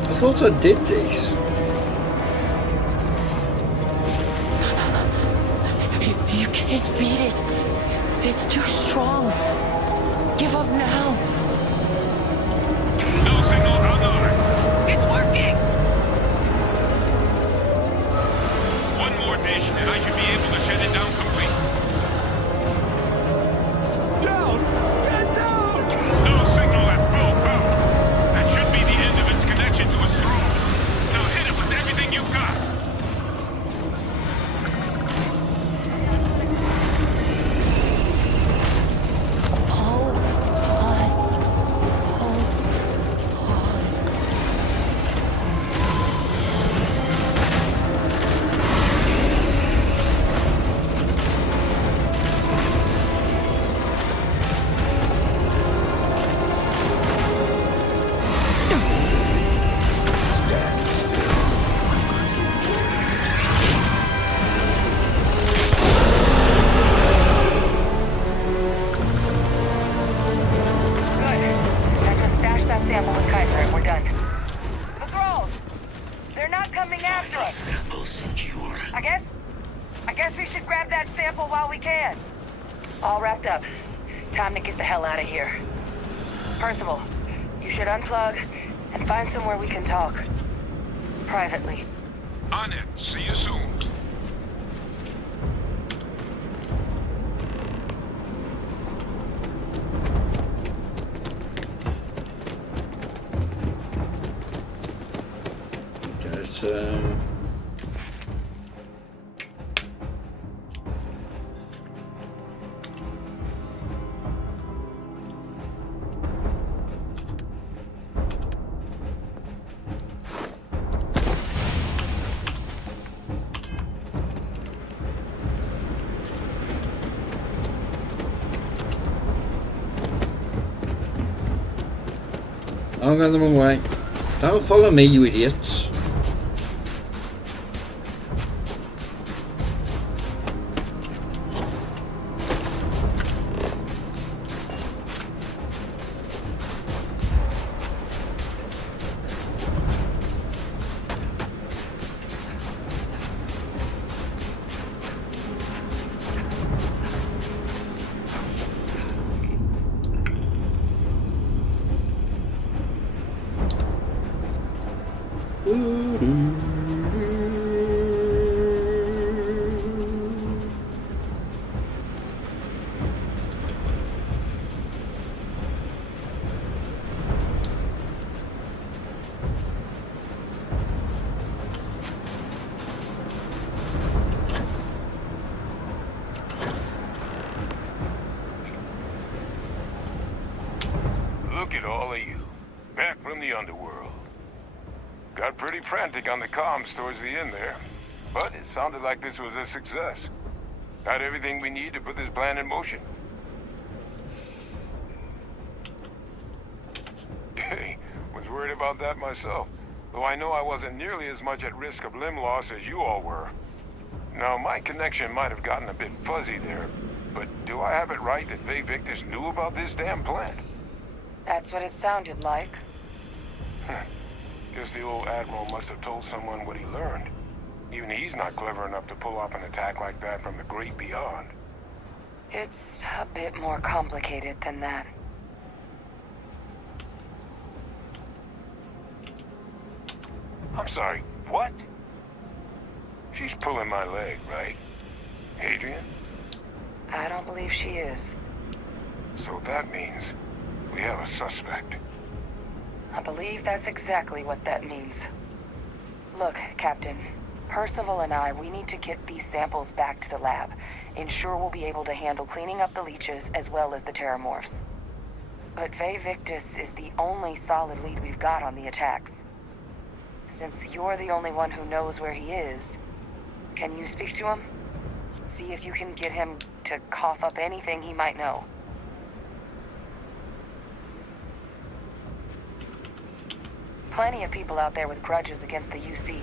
I thought I did this. You can't beat it. It's too strong. Give up now. No signal on our. It's working. One more dish and I should be able to shut it down complete. Down! Get down! No signal at full power. That should be the end of its connection to a throne. Now hit it with everything you've got. All wrapped up. Time to get the hell out of here. Percival, you should unplug and find somewhere we can talk. Privately. On it. See you soon. Guess, I'm going the wrong way. Don't follow me, you idiots. Look at all of you, back from the underworld. Got pretty frantic on the comms towards the end there, but it sounded like this was a success. Got everything we need to put this plan in motion. Hey, was worried about that myself, though I know I wasn't nearly as much at risk of limb loss as you all were. Now, my connection might have gotten a bit fuzzy there, but do I have it right that Faye Victus knew about this damn plan? That's what it sounded like. Guess the old Admiral must have told someone what he learned. Even he's not clever enough to pull off an attack like that from the great beyond. It's a bit more complicated than that. I'm sorry, what? She's pulling my leg, right? Adrian? I don't believe she is. So that means we have a suspect. I believe that's exactly what that means. Look, Captain. Percival and we need to get these samples back to the lab. Ensure we'll be able to handle cleaning up the leeches as well as the terramorphs. But Faye Victus is the only solid lead we've got on the attacks. Since you're the only one who knows where he is, can you speak to him? See if you can get him to cough up anything he might know. Plenty of people out there with grudges against the UC,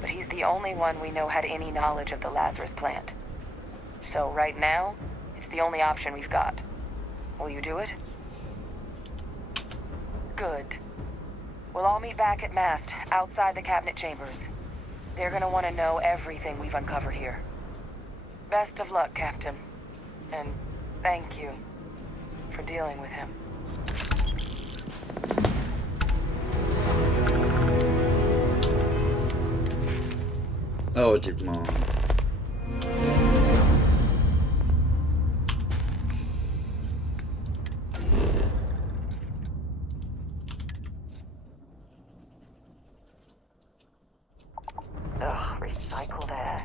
but he's the only one we know had any knowledge of the Lazarus plant. So right now, it's the only option we've got. Will you do it? Good. We'll all meet back at Mast, outside the cabinet chambers. They're gonna want to know everything we've uncovered here. Best of luck, Captain. And thank you for dealing with him. Oh, I did mine. Ugh, recycled air.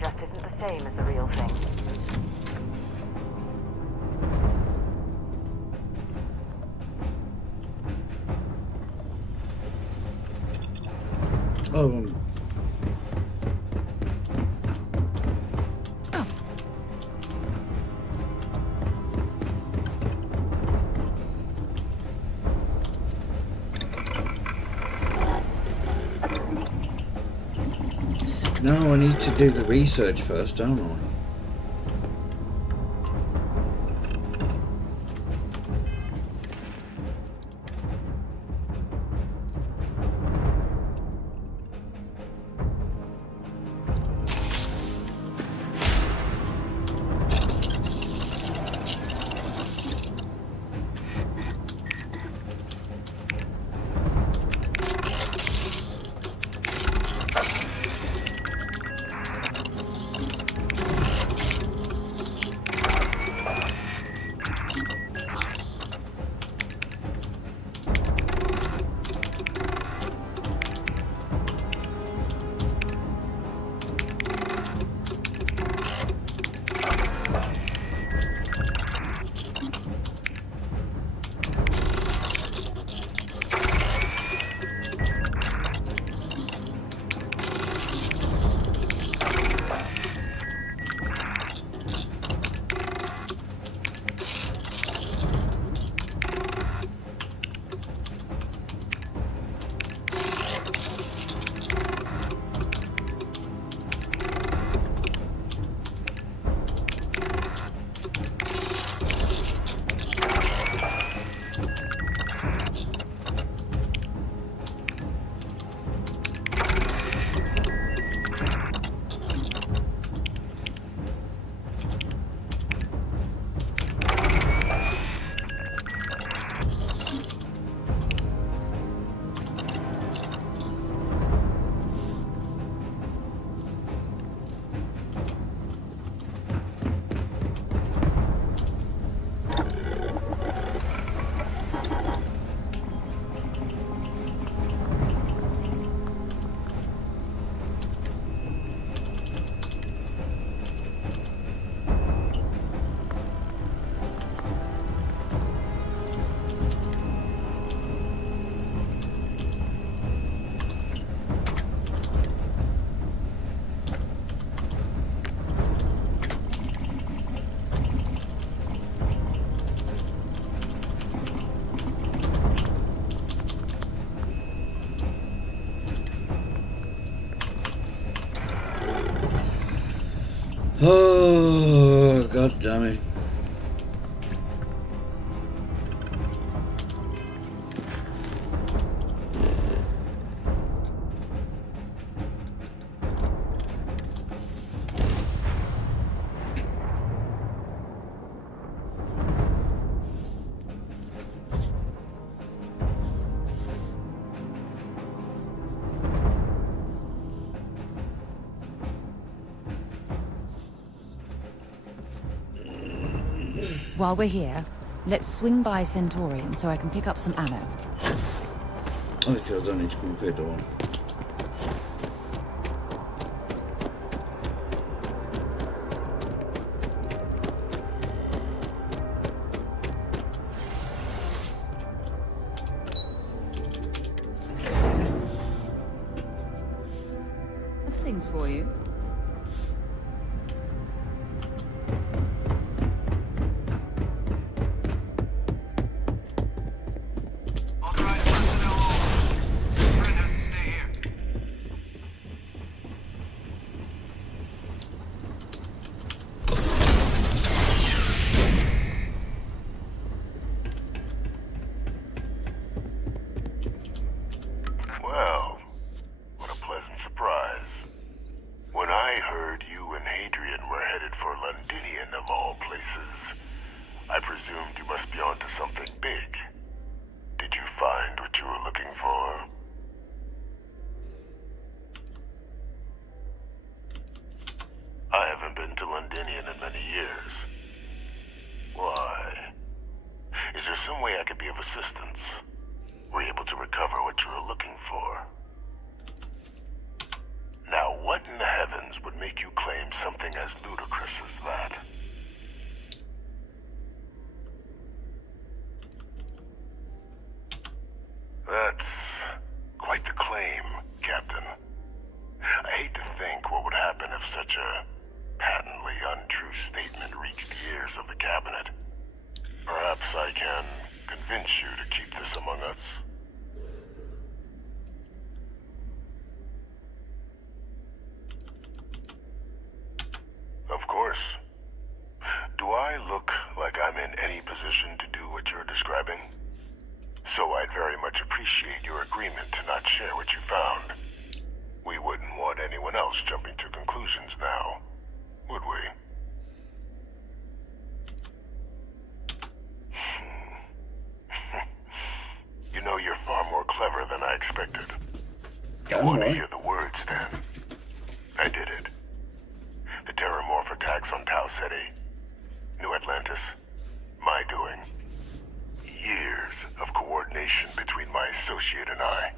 Just isn't the same as the real thing. Oh. No, I need to do the research first, don't I? Oh, god damn it. While we're here, let's swing by Centaurian so I can pick up some ammo. Okay, I don't need to compare the one. Have things for you. Well, what a pleasant surprise. When I heard you and Hadrian were headed for Londinian of all places, I presumed you must be onto something big. Did you find what you were looking for? I haven't been to Londinian in many years. Why? Is there some way I could be of assistance? Were you able to recover what you were looking for? Now, what in the heavens would make you claim something as ludicrous as that? That's quite the claim, Captain. I hate to think what would happen if such a patently untrue statement reached the ears of the Cabinet. Perhaps I can convince you to keep this among us. Of course. Do I look like I'm in any position to do what you're describing? So I'd very much appreciate your agreement to not share what you found. We wouldn't want anyone else jumping to conclusions now, would we? You know, you're far more clever than I expected. You want to hear the words, then? I did it. The Terramorph attacks on Tau Ceti, New Atlantis, my doing. Years of coordination between my associate and I,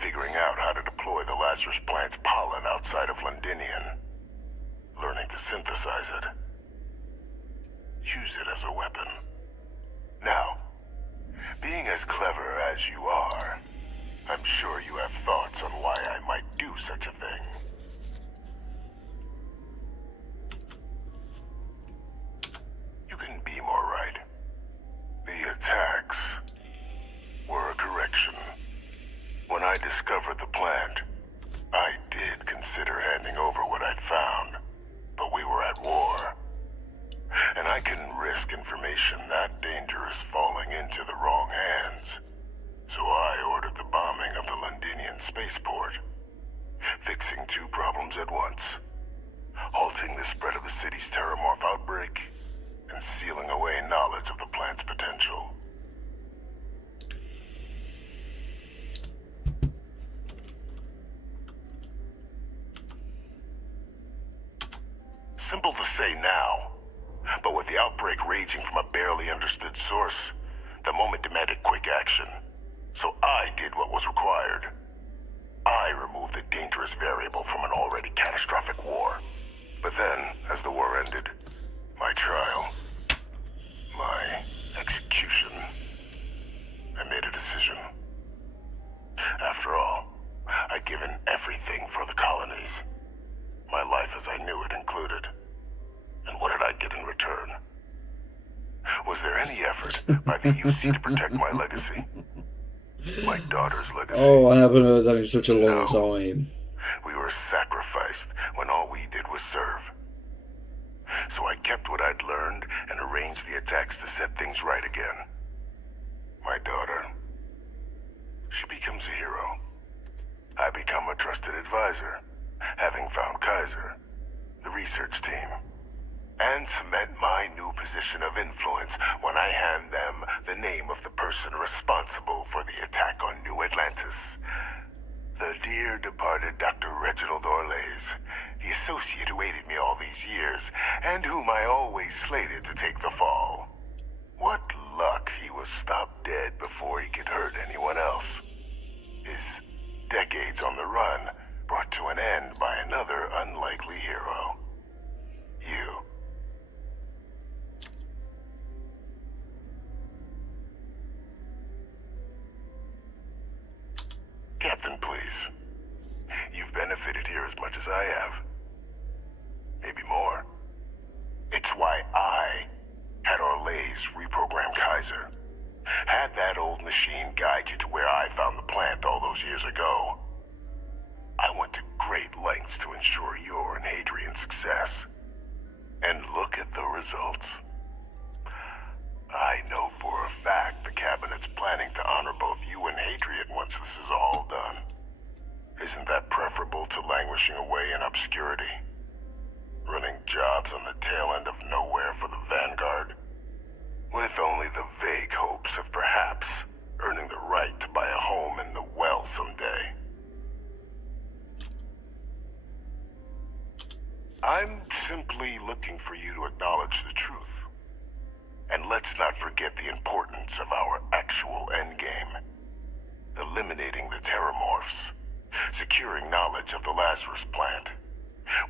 figuring out how to deploy the Lazarus plant's pollen outside of Londinian, learning to synthesize it, use it as a weapon. Now, being as clever as you are, I'm sure you have thoughts on why I might do such a thing. You couldn't be more right. The attacks were a correction. When I discovered the plant, I did consider handing over what I'd found, but we were at war. And I couldn't risk information that dangerous falling into the wrong hands. So I ordered the bombing of the Londinian spaceport, fixing two problems at once. Halting the spread of the city's Terramorph outbreak, and sealing away knowledge of the plant's potential. Simple to say now, but with the outbreak raging from a barely understood source, the moment demanded quick action. So I did what was required. I removed the dangerous variable from an already catastrophic war. But then, as the war ended, my trial, my execution, I made a decision. After all, I'd given everything for the colonies. My life as I knew it included. And what did I get in return? Was there any effort by the UC to protect my legacy? My daughter's legacy? Oh, I haven't heard that in such a long time. We were sacrificed when all we did was serve. So I kept what I'd learned and arranged the attacks to set things right again. My daughter, she becomes a hero. I become a trusted advisor, having found Kaiser, the research team, and cement my new position of influence when I hand them the name of the person responsible for the attack on New Atlantis. The dear departed Dr. Reginald Orlays, the associate who aided me all these years, and whom I always slated to take the fall. What luck he was stopped dead before he could hurt anyone else. His decades on the run brought to an end by another unlikely hero. You. Captain, please. You've benefited here as much as I have. Maybe more. It's why I had Orlays reprogram Kaiser. Had that old machine guide you to where I found the plant all those years ago. I went to great lengths to ensure your and Hadrian's success. And look at the results. I know for a fact the Cabinet's planning to honor both you and Hadrian once this is all done. Isn't that preferable to languishing away in obscurity? Running jobs on the tail end of nowhere for the Vanguard? With only the vague hopes of perhaps earning the right to buy a home in the well someday. I'm simply looking for you to acknowledge the truth. And let's not forget the importance of our actual endgame. Eliminating the Terramorphs. Securing knowledge of the Lazarus plant.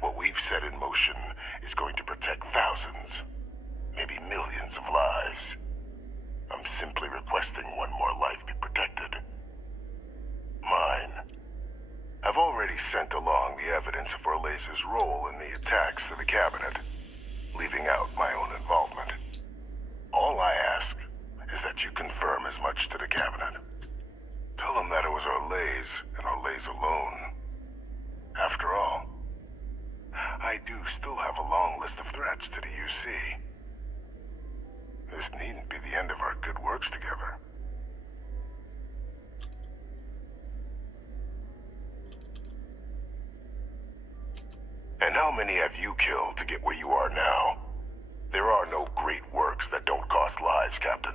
What we've set in motion is going to protect thousands, maybe millions of lives. I'm simply requesting one more life be protected. Mine. I've already sent along the evidence of Orlays' role in the attacks to the Cabinet, leaving out my own involvement. All I ask is that you confirm as much to the Cabinet. Tell them that it was Orlays and Orlays alone. After all, I do still have a long list of threats to the UC. This needn't be the end of our good works together. And how many have you killed to get where you are now? There are no great works that don't cost lives, Captain.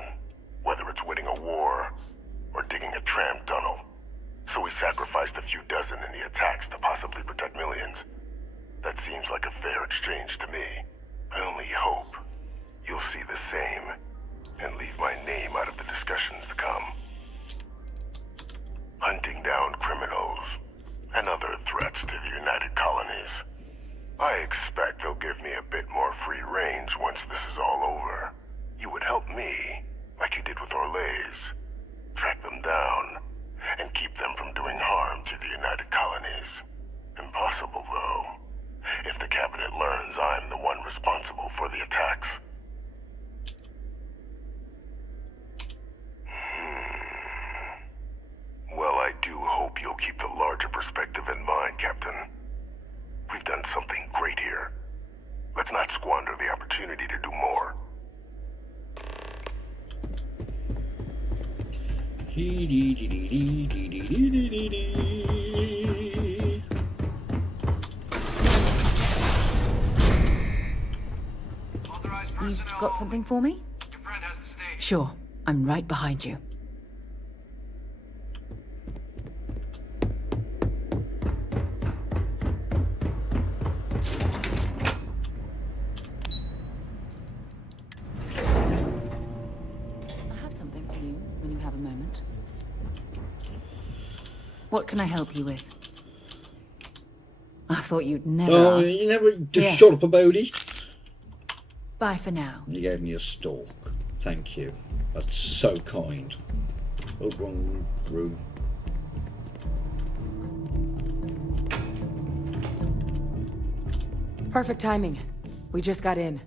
Whether it's winning a war, or digging a tram tunnel. So we sacrificed a few dozen in the attacks to possibly protect millions. That seems like a fair exchange to me. I only hope you'll see the same, and leave my name out of the discussions to come. Hunting down criminals, and other threats to the United Colonies. I expect they'll give me a bit more free range once this is all over. You would help me, like you did with Orlays. Track them down, and keep them from doing harm to the United Colonies. Impossible, though, if the Cabinet learns I'm the one responsible for the attacks. Well, I do hope you'll keep the larger perspective in mind, Captain. We've done something great here. Let's not squander the opportunity to do more. You've got something for me? Sure. I'm right behind you. I have something for you when you have a moment. What can I help you with? I thought you'd never ask. You never just shut up about it. Bye for now. You gave me a stalk. Thank you. That's so kind. Oh, wrong room. Perfect timing. We just got in.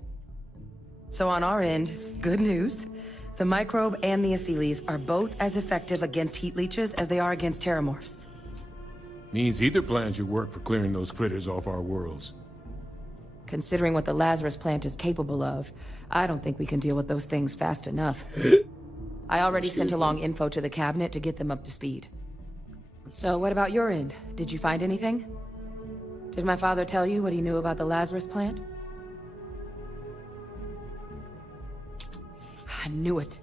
So on our end, good news. The microbe and the Asylees are both as effective against heat leeches as they are against terramorphs. Means either plan should work for clearing those critters off our worlds. Considering what the Lazarus plant is capable of, I don't think we can deal with those things fast enough. I already sent along info to the cabinet to get them up to speed. So what about your end? Did you find anything? Did my father tell you what he knew about the Lazarus plant? I knew it.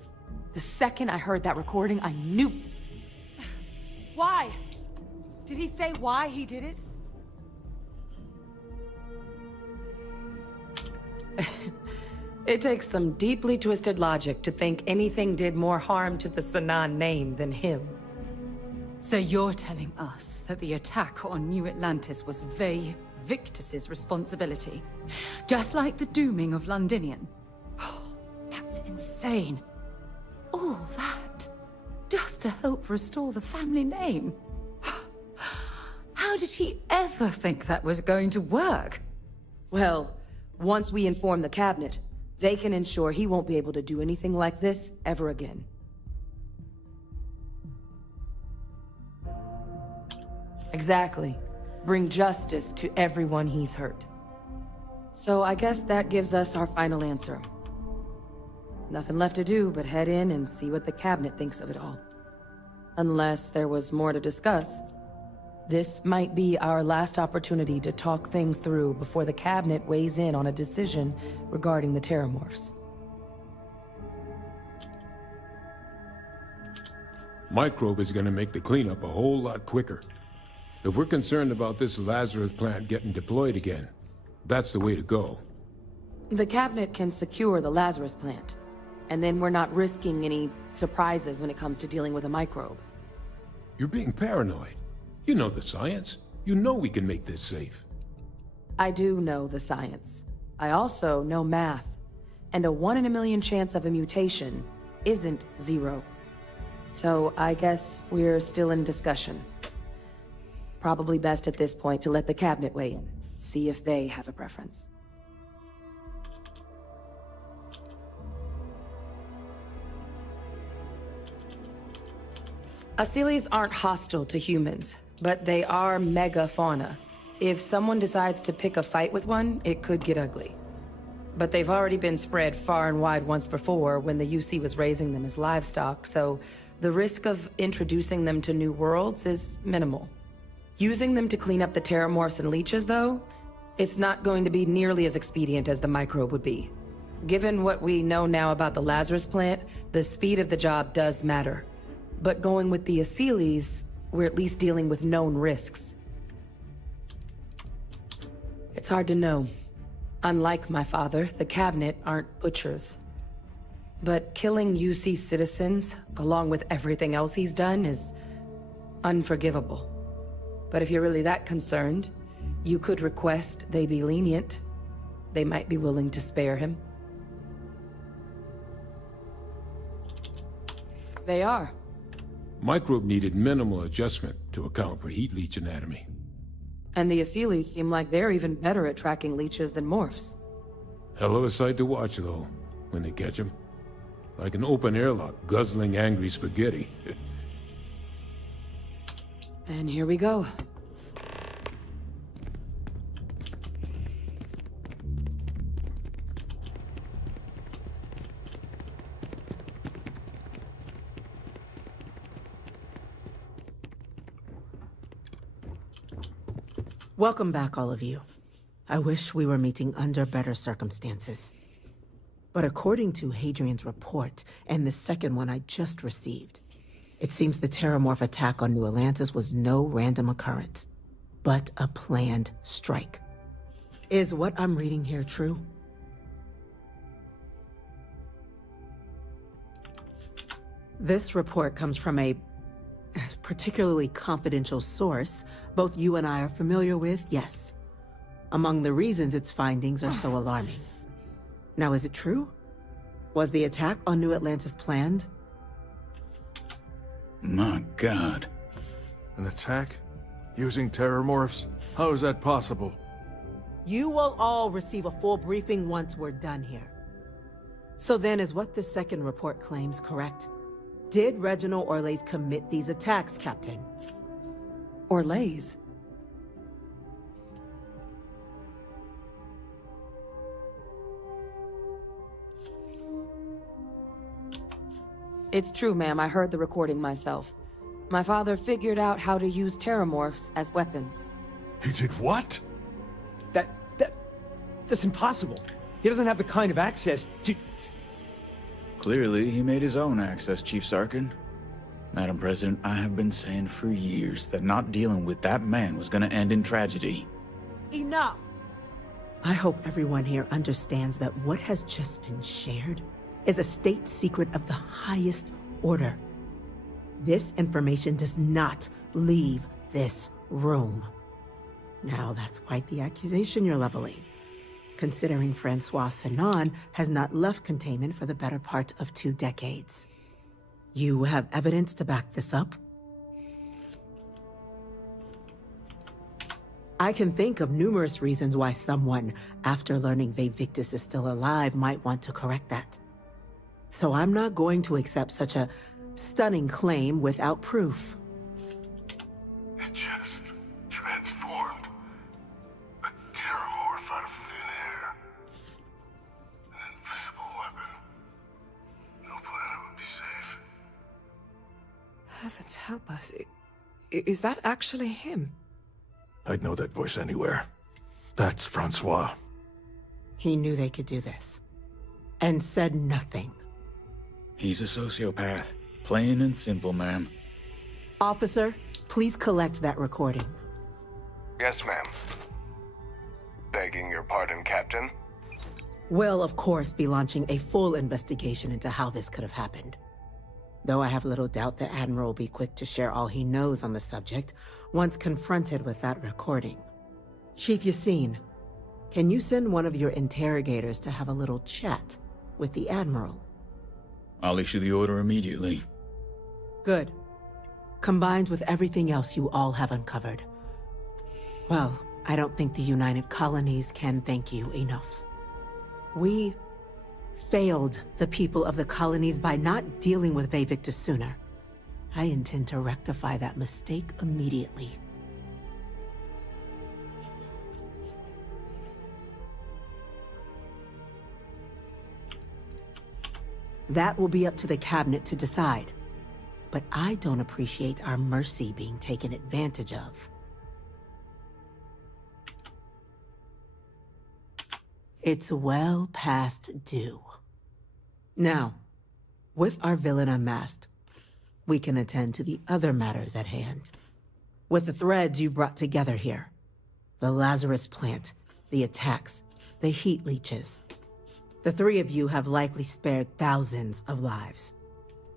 The second I heard that recording, I knew. Why? Did he say why he did it? It takes some deeply twisted logic to think anything did more harm to the Sanan name than him. So you're telling us that the attack on New Atlantis was Vey Victus's responsibility? Just like the dooming of Londinian? Oh, that's insane. All that, just to help restore the family name. How did he ever think that was going to work? Well, once we inform the cabinet, they can ensure he won't be able to do anything like this ever again. Exactly. Bring justice to everyone he's hurt. So I guess that gives us our final answer. Nothing left to do but head in and see what the cabinet thinks of it all. Unless there was more to discuss. This might be our last opportunity to talk things through before the cabinet weighs in on a decision regarding the Terramorphs. Microbe is gonna make the cleanup a whole lot quicker. If we're concerned about this Lazarus plant getting deployed again, that's the way to go. The cabinet can secure the Lazarus plant, and then we're not risking any surprises when it comes to dealing with a microbe. You're being paranoid. You know the science. You know we can make this safe. I do know the science. I also know math. And a 1 in a million chance of a mutation isn't 0. So I guess we're still in discussion. Probably best at this point to let the cabinet weigh in, see if they have a preference. Asylees aren't hostile to humans, but they are megafauna. If someone decides to pick a fight with one, it could get ugly. But they've already been spread far and wide once before when the UC was raising them as livestock, so the risk of introducing them to new worlds is minimal. Using them to clean up the Terramorphs and leeches, though, it's not going to be nearly as expedient as the microbe would be. Given what we know now about the Lazarus plant, the speed of the job does matter. But going with the Asylees, we're at least dealing with known risks. It's hard to know. Unlike my father, the cabinet aren't butchers. But killing UC citizens, along with everything else he's done, is unforgivable. But if you're really that concerned, you could request they be lenient. They might be willing to spare him. They are. Microbe needed minimal adjustment to account for heat leech anatomy. And the Asylees seem like they're even better at tracking leeches than morphs. Hell of a sight to watch, though, when they catch them. Like an open airlock guzzling angry spaghetti. And here we go. Welcome back, all of you. I wish we were meeting under better circumstances. But according to Hadrian's report, and the second one I just received, it seems the Terramorph attack on New Atlantis was no random occurrence, but a planned strike. Is what I'm reading here true? This report comes from a particularly confidential source both you and I are familiar with, yes. Among the reasons its findings are so alarming. Now, is it true? Was the attack on New Atlantis planned? My God. An attack? Using Terramorphs? How is that possible? You will all receive a full briefing once we're done here. So then, is what the second report claims correct? Did Reginald Orlays commit these attacks, Captain? Orlays? It's true, ma'am. I heard the recording myself. My father figured out how to use terramorphs as weapons. He did what? That's impossible. He doesn't have the kind of access to... Clearly, he made his own access, Chief Sarkin. Madam President, I have been saying for years that not dealing with that man was gonna end in tragedy. Enough! I hope everyone here understands that what has just been shared is a state secret of the highest order. This information does not leave this room. Now, that's quite the accusation you're leveling, considering Francois Sinon has not left containment for the better part of 2 decades. You have evidence to back this up? I can think of numerous reasons why someone, after learning Victus is still alive, might want to correct that. So I'm not going to accept such a stunning claim without proof. It just transformed. A terramorph out of thin air. An invisible weapon. No planet would be safe. Heavens help us. Is that actually him? I'd know that voice anywhere. That's Francois. He knew they could do this, and said nothing. He's a sociopath. Plain and simple, ma'am. Officer, please collect that recording. Yes, ma'am. Begging your pardon, Captain? We'll, of course, be launching a full investigation into how this could have happened. Though I have little doubt the Admiral will be quick to share all he knows on the subject once confronted with that recording. Chief Yassine, can you send one of your interrogators to have a little chat with the Admiral? I'll issue the order immediately. Good. Combined with everything else you all have uncovered. Well, I don't think the United Colonies can thank you enough. We failed the people of the colonies by not dealing with Victus sooner. I intend to rectify that mistake immediately. That will be up to the cabinet to decide. But I don't appreciate our mercy being taken advantage of. It's well past due. Now, with our villain unmasked, we can attend to the other matters at hand. With the threads you've brought together here, the Lazarus plant, the attacks, the heat leeches, the 3 of you have likely spared thousands of lives.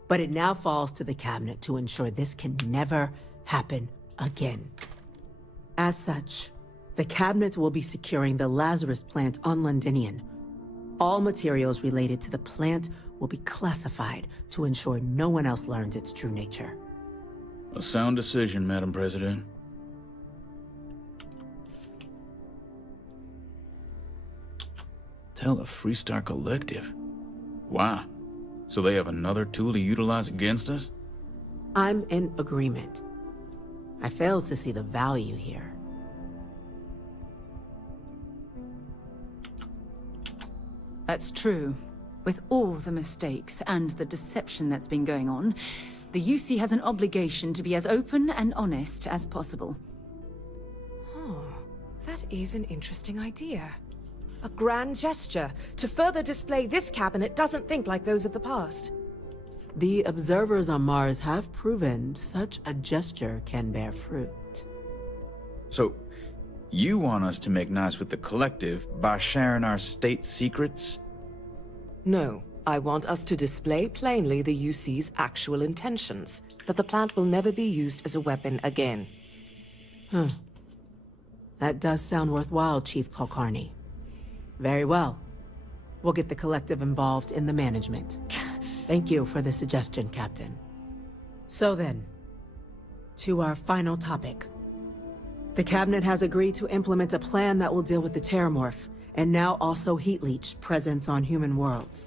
But it now falls to the cabinet to ensure this can never happen again. As such, the cabinet will be securing the Lazarus plant on Londinian. All materials related to the plant will be classified to ensure no one else learns its true nature. A sound decision, Madam President. Tell the Freestar Collective. Wow. So they have another tool to utilize against us? I'm in agreement. I fail to see the value here. That's true. With all the mistakes and the deception that's been going on, the UC has an obligation to be as open and honest as possible. Oh, that is an interesting idea. A grand gesture to further display this cabinet doesn't think like those of the past. The observers on Mars have proven such a gesture can bear fruit. So, you want us to make nice with the Collective by sharing our state secrets? No, I want us to display plainly the UC's actual intentions, that the plant will never be used as a weapon again. That does sound worthwhile, Chief Kulkarni. Very well. We'll get the Collective involved in the management. Thank you for the suggestion, Captain. So then, to our final topic. The Cabinet has agreed to implement a plan that will deal with the Terramorph, and now also Heat Leech presence on human worlds.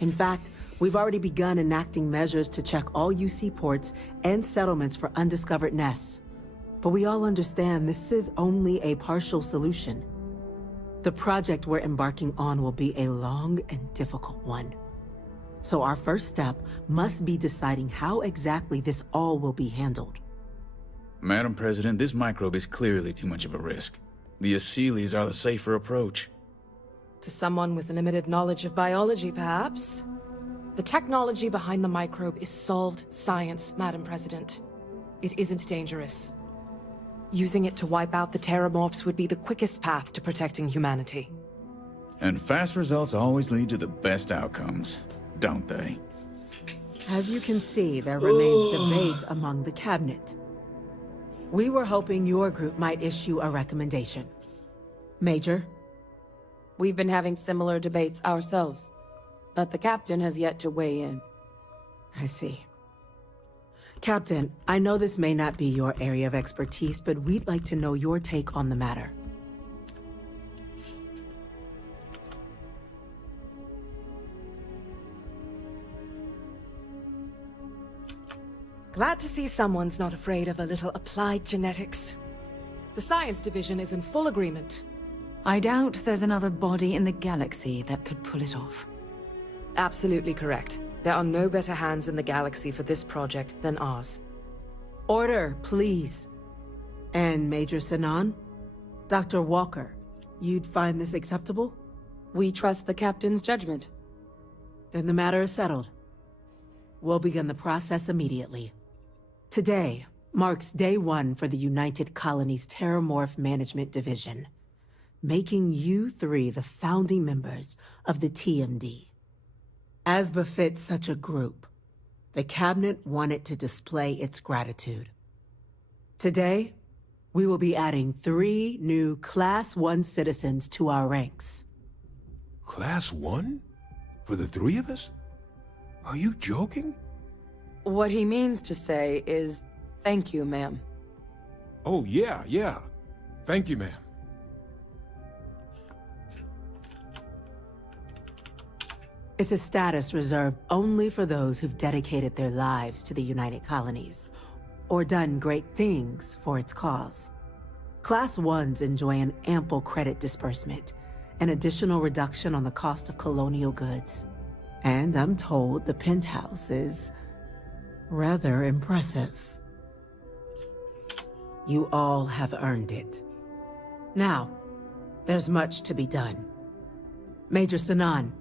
In fact, we've already begun enacting measures to check all UC ports and settlements for undiscovered nests. But we all understand this is only a partial solution. The project we're embarking on will be a long and difficult one. So our first step must be deciding how exactly this all will be handled. Madam President, this microbe is clearly too much of a risk. The Aseles are the safer approach. To someone with limited knowledge of biology, perhaps? The technology behind the microbe is solved science, Madam President. It isn't dangerous. Using it to wipe out the Terramorphs would be the quickest path to protecting humanity. And fast results always lead to the best outcomes, don't they? As you can see, there remains debate among the cabinet. We were hoping your group might issue a recommendation. Major? We've been having similar debates ourselves, but the captain has yet to weigh in. I see. Captain, I know this may not be your area of expertise, but we'd like to know your take on the matter. Glad to see someone's not afraid of a little applied genetics. The science division is in full agreement. I doubt there's another body in the galaxy that could pull it off. Absolutely correct. There are no better hands in the galaxy for this project than ours. Order, please. And Major Sinan? Dr. Walker, you'd find this acceptable? We trust the captain's judgment. Then the matter is settled. We'll begin the process immediately. Today marks day one for the United Colonies Terramorph Management Division, making you three the founding members of the TMD. As befits such a group, the Cabinet wanted to display its gratitude. Today, we will be adding 3 new Class 1 citizens to our ranks. Class 1? For the 3 of us? Are you joking? What he means to say is, thank you, ma'am. Oh, yeah. Thank you, ma'am. It's a status reserved only for those who've dedicated their lives to the United Colonies, or done great things for its cause. Class 1s enjoy an ample credit disbursement, an additional reduction on the cost of colonial goods. And I'm told the penthouse is rather impressive. You all have earned it. Now, there's much to be done. Major Sinan,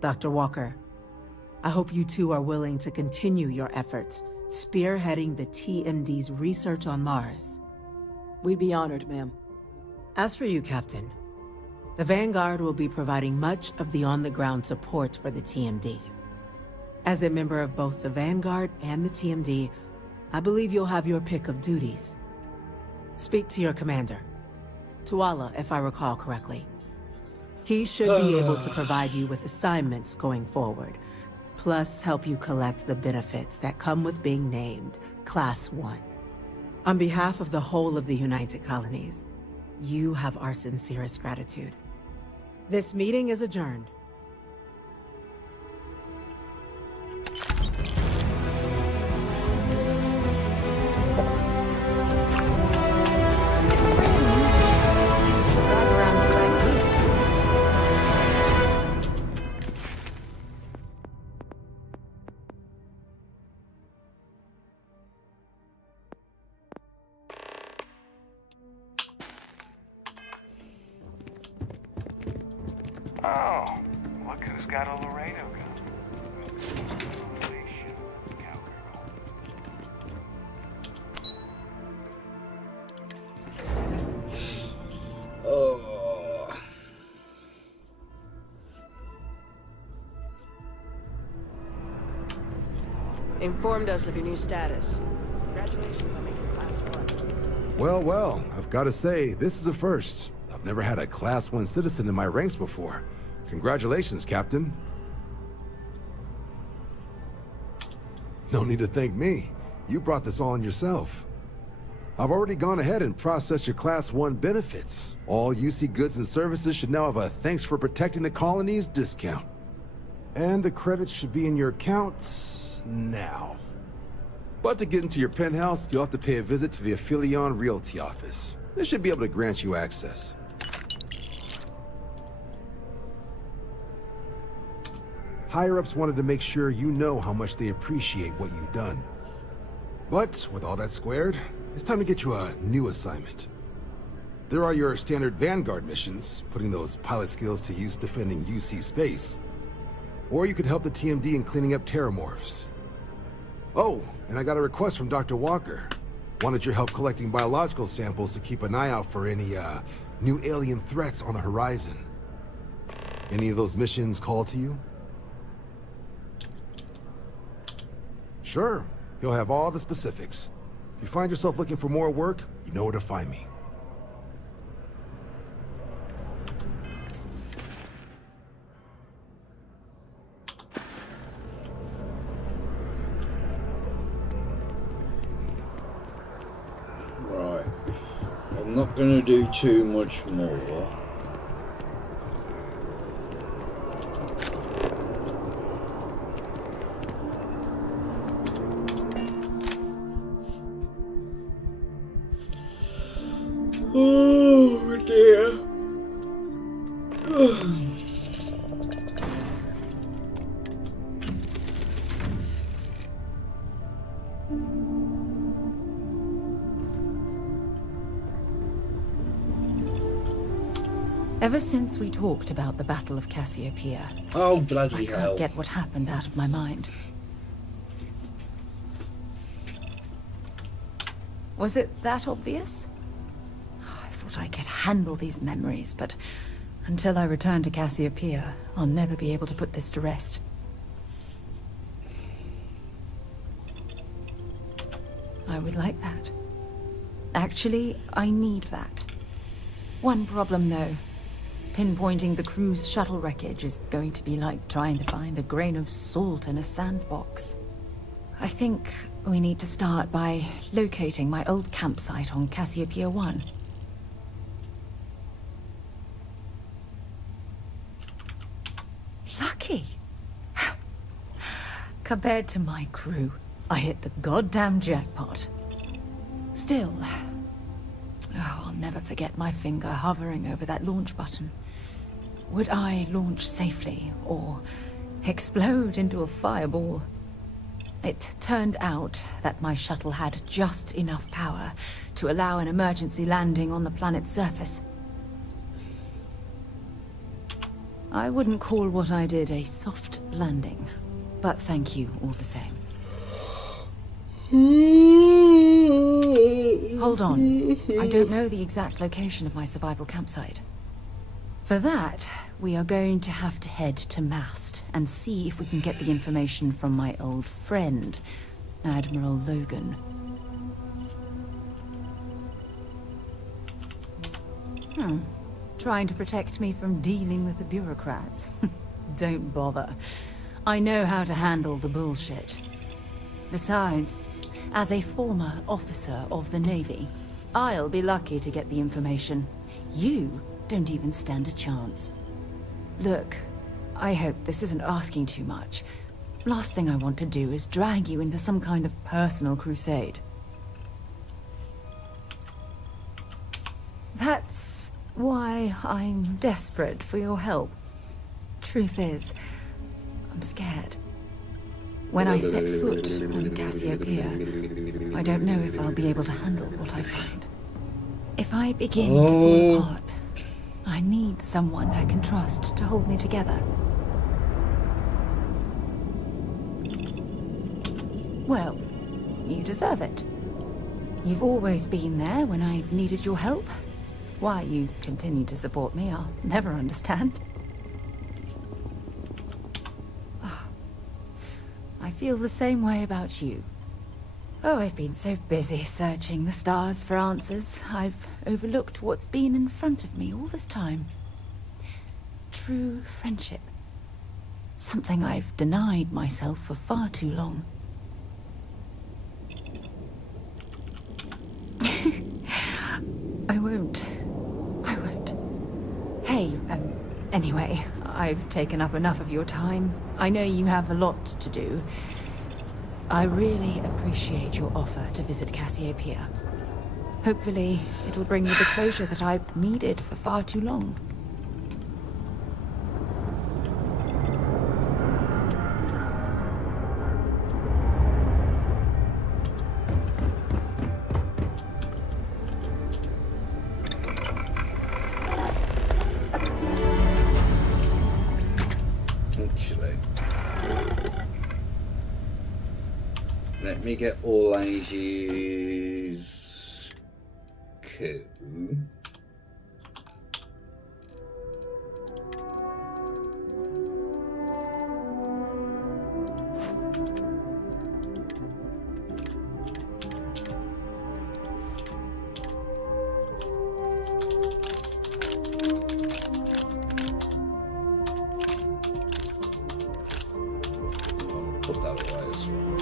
Dr. Walker, I hope you two are willing to continue your efforts, spearheading the TMD's research on Mars. We'd be honored, ma'am. As for you, Captain, the Vanguard will be providing much of the on-the-ground support for the TMD. As a member of both the Vanguard and the TMD, I believe you'll have your pick of duties. Speak to your commander, Tuala, if I recall correctly. He should be able to provide you with assignments going forward, plus help you collect the benefits that come with being named Class 1. On behalf of the whole of the United Colonies, you have our sincerest gratitude. This meeting is adjourned. Oh, look who's got a Laredo gun. Oh. Informed us of your new status. Congratulations on making Class 1. Well, I've got to say, this is a first. I've never had a Class 1 citizen in my ranks before. Congratulations, Captain. No need to thank me. You brought this all on yourself. I've already gone ahead and processed your Class 1 benefits. All UC goods and services should now have a thanks for protecting the colonies discount. And the credits should be in your accounts now. But to get into your penthouse, you'll have to pay a visit to the Aphelion Realty office. They should be able to grant you access. Higher-ups wanted to make sure you know how much they appreciate what you've done. But with all that squared, it's time to get you a new assignment. There are your standard Vanguard missions, putting those pilot skills to use defending UC space. Or you could help the TMD in cleaning up terramorphs. Oh, and I got a request from Dr. Walker. Wanted your help collecting biological samples to keep an eye out for any, new alien threats on the horizon. Any of those missions call to you? Sure, he'll have all the specifics. If you find yourself looking for more work, you know where to find me. Right. I'm not going to do too much more. Oh dear. Ever since we talked about the Battle of Cassiopeia, oh bloody I hell, can't get what happened out of my mind. Was it that obvious? I thought I could handle these memories, but until I return to Cassiopeia, I'll never be able to put this to rest. I would like that. Actually, I need that. One problem, though. Pinpointing the crew's shuttle wreckage is going to be like trying to find a grain of salt in a sandbox. I think we need to start by locating my old campsite on Cassiopeia 1. Lucky! Compared to my crew, I hit the goddamn jackpot. Still, I'll never forget my finger hovering over that launch button. Would I launch safely, or explode into a fireball? It turned out that my shuttle had just enough power to allow an emergency landing on the planet's surface. I wouldn't call what I did a soft landing, but thank you all the same. Hold on. I don't know the exact location of my survival campsite. For that, we are going to have to head to Mast and see if we can get the information from my old friend, Admiral Logan. Trying to protect me from dealing with the bureaucrats? Don't bother. I know how to handle the bullshit. Besides, as a former officer of the Navy, I'll be lucky to get the information. You don't even stand a chance. Look, I hope this isn't asking too much. Last thing I want to do is drag you into some kind of personal crusade. That's why I'm desperate for your help. Truth is, I'm scared. When I set foot on Cassiopeia, I don't know if I'll be able to handle what I find. If I begin to fall apart, I need someone I can trust to hold me together. Well, you deserve it. You've always been there when I've needed your help. Why you continue to support me, I'll never understand. I feel the same way about you. Oh, I've been so busy searching the stars for answers, I've overlooked what's been in front of me all this time. True friendship. Something I've denied myself for far too long. I won't. Hey, anyway, I've taken up enough of your time. I know you have a lot to do. I really appreciate your offer to visit Cassiopeia. Hopefully, it'll bring me the closure that I've needed for far too long. let me get all ages. Cool. Put that away as well.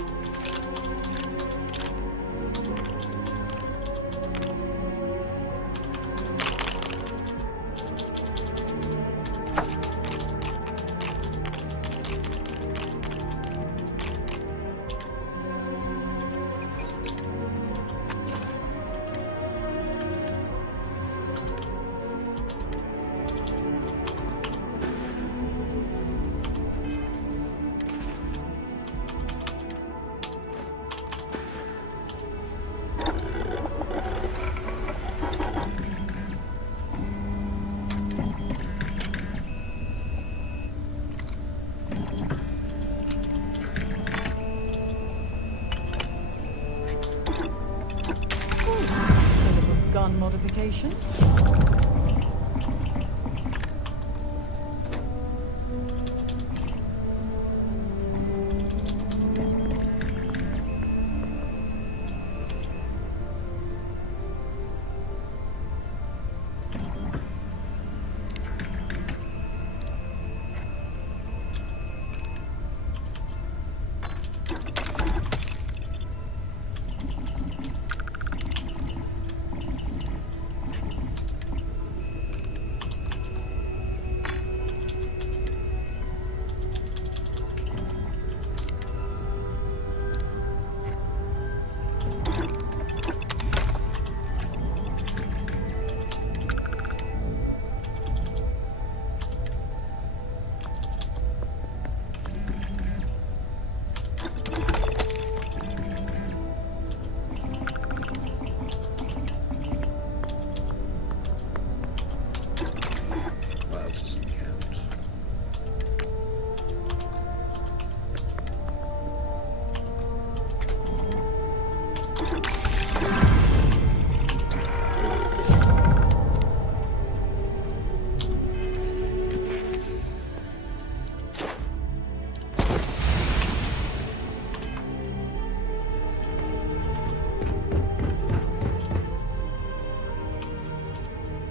Gun modification.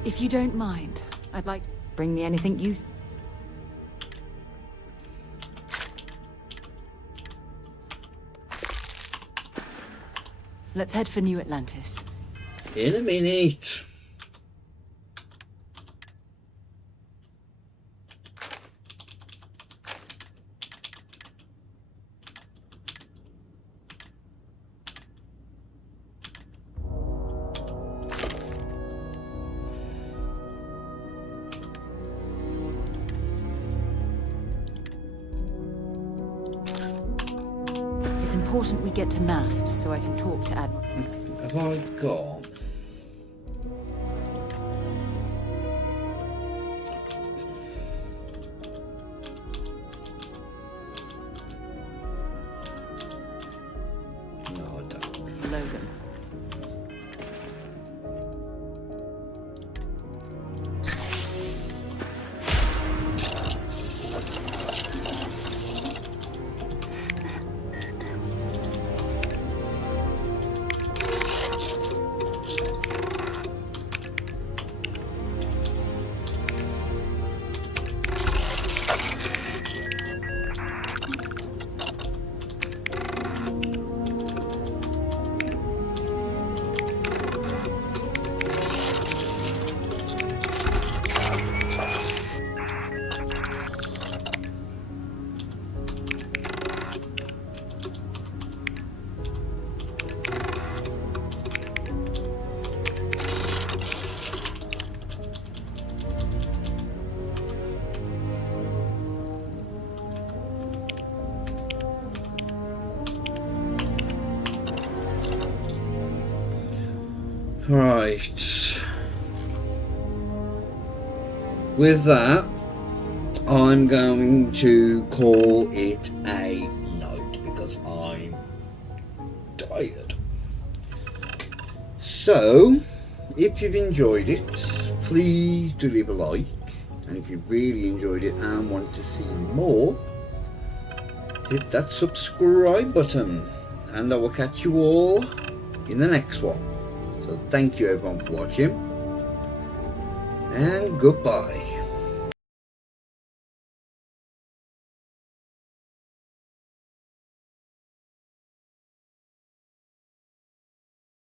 If you don't mind, I'd like to bring me anything useful. Let's head for New Atlantis. In a minute. It's important we get to Mast so I can talk to Admiral. Have I got? No, I don't. Logan. Right. With that, I'm going to call it a night because I'm So, if you've enjoyed it, please do leave a like, and if you really enjoyed it and want to see more, hit that subscribe button, and I will catch you all in the next one. So thank you everyone for watching, and goodbye.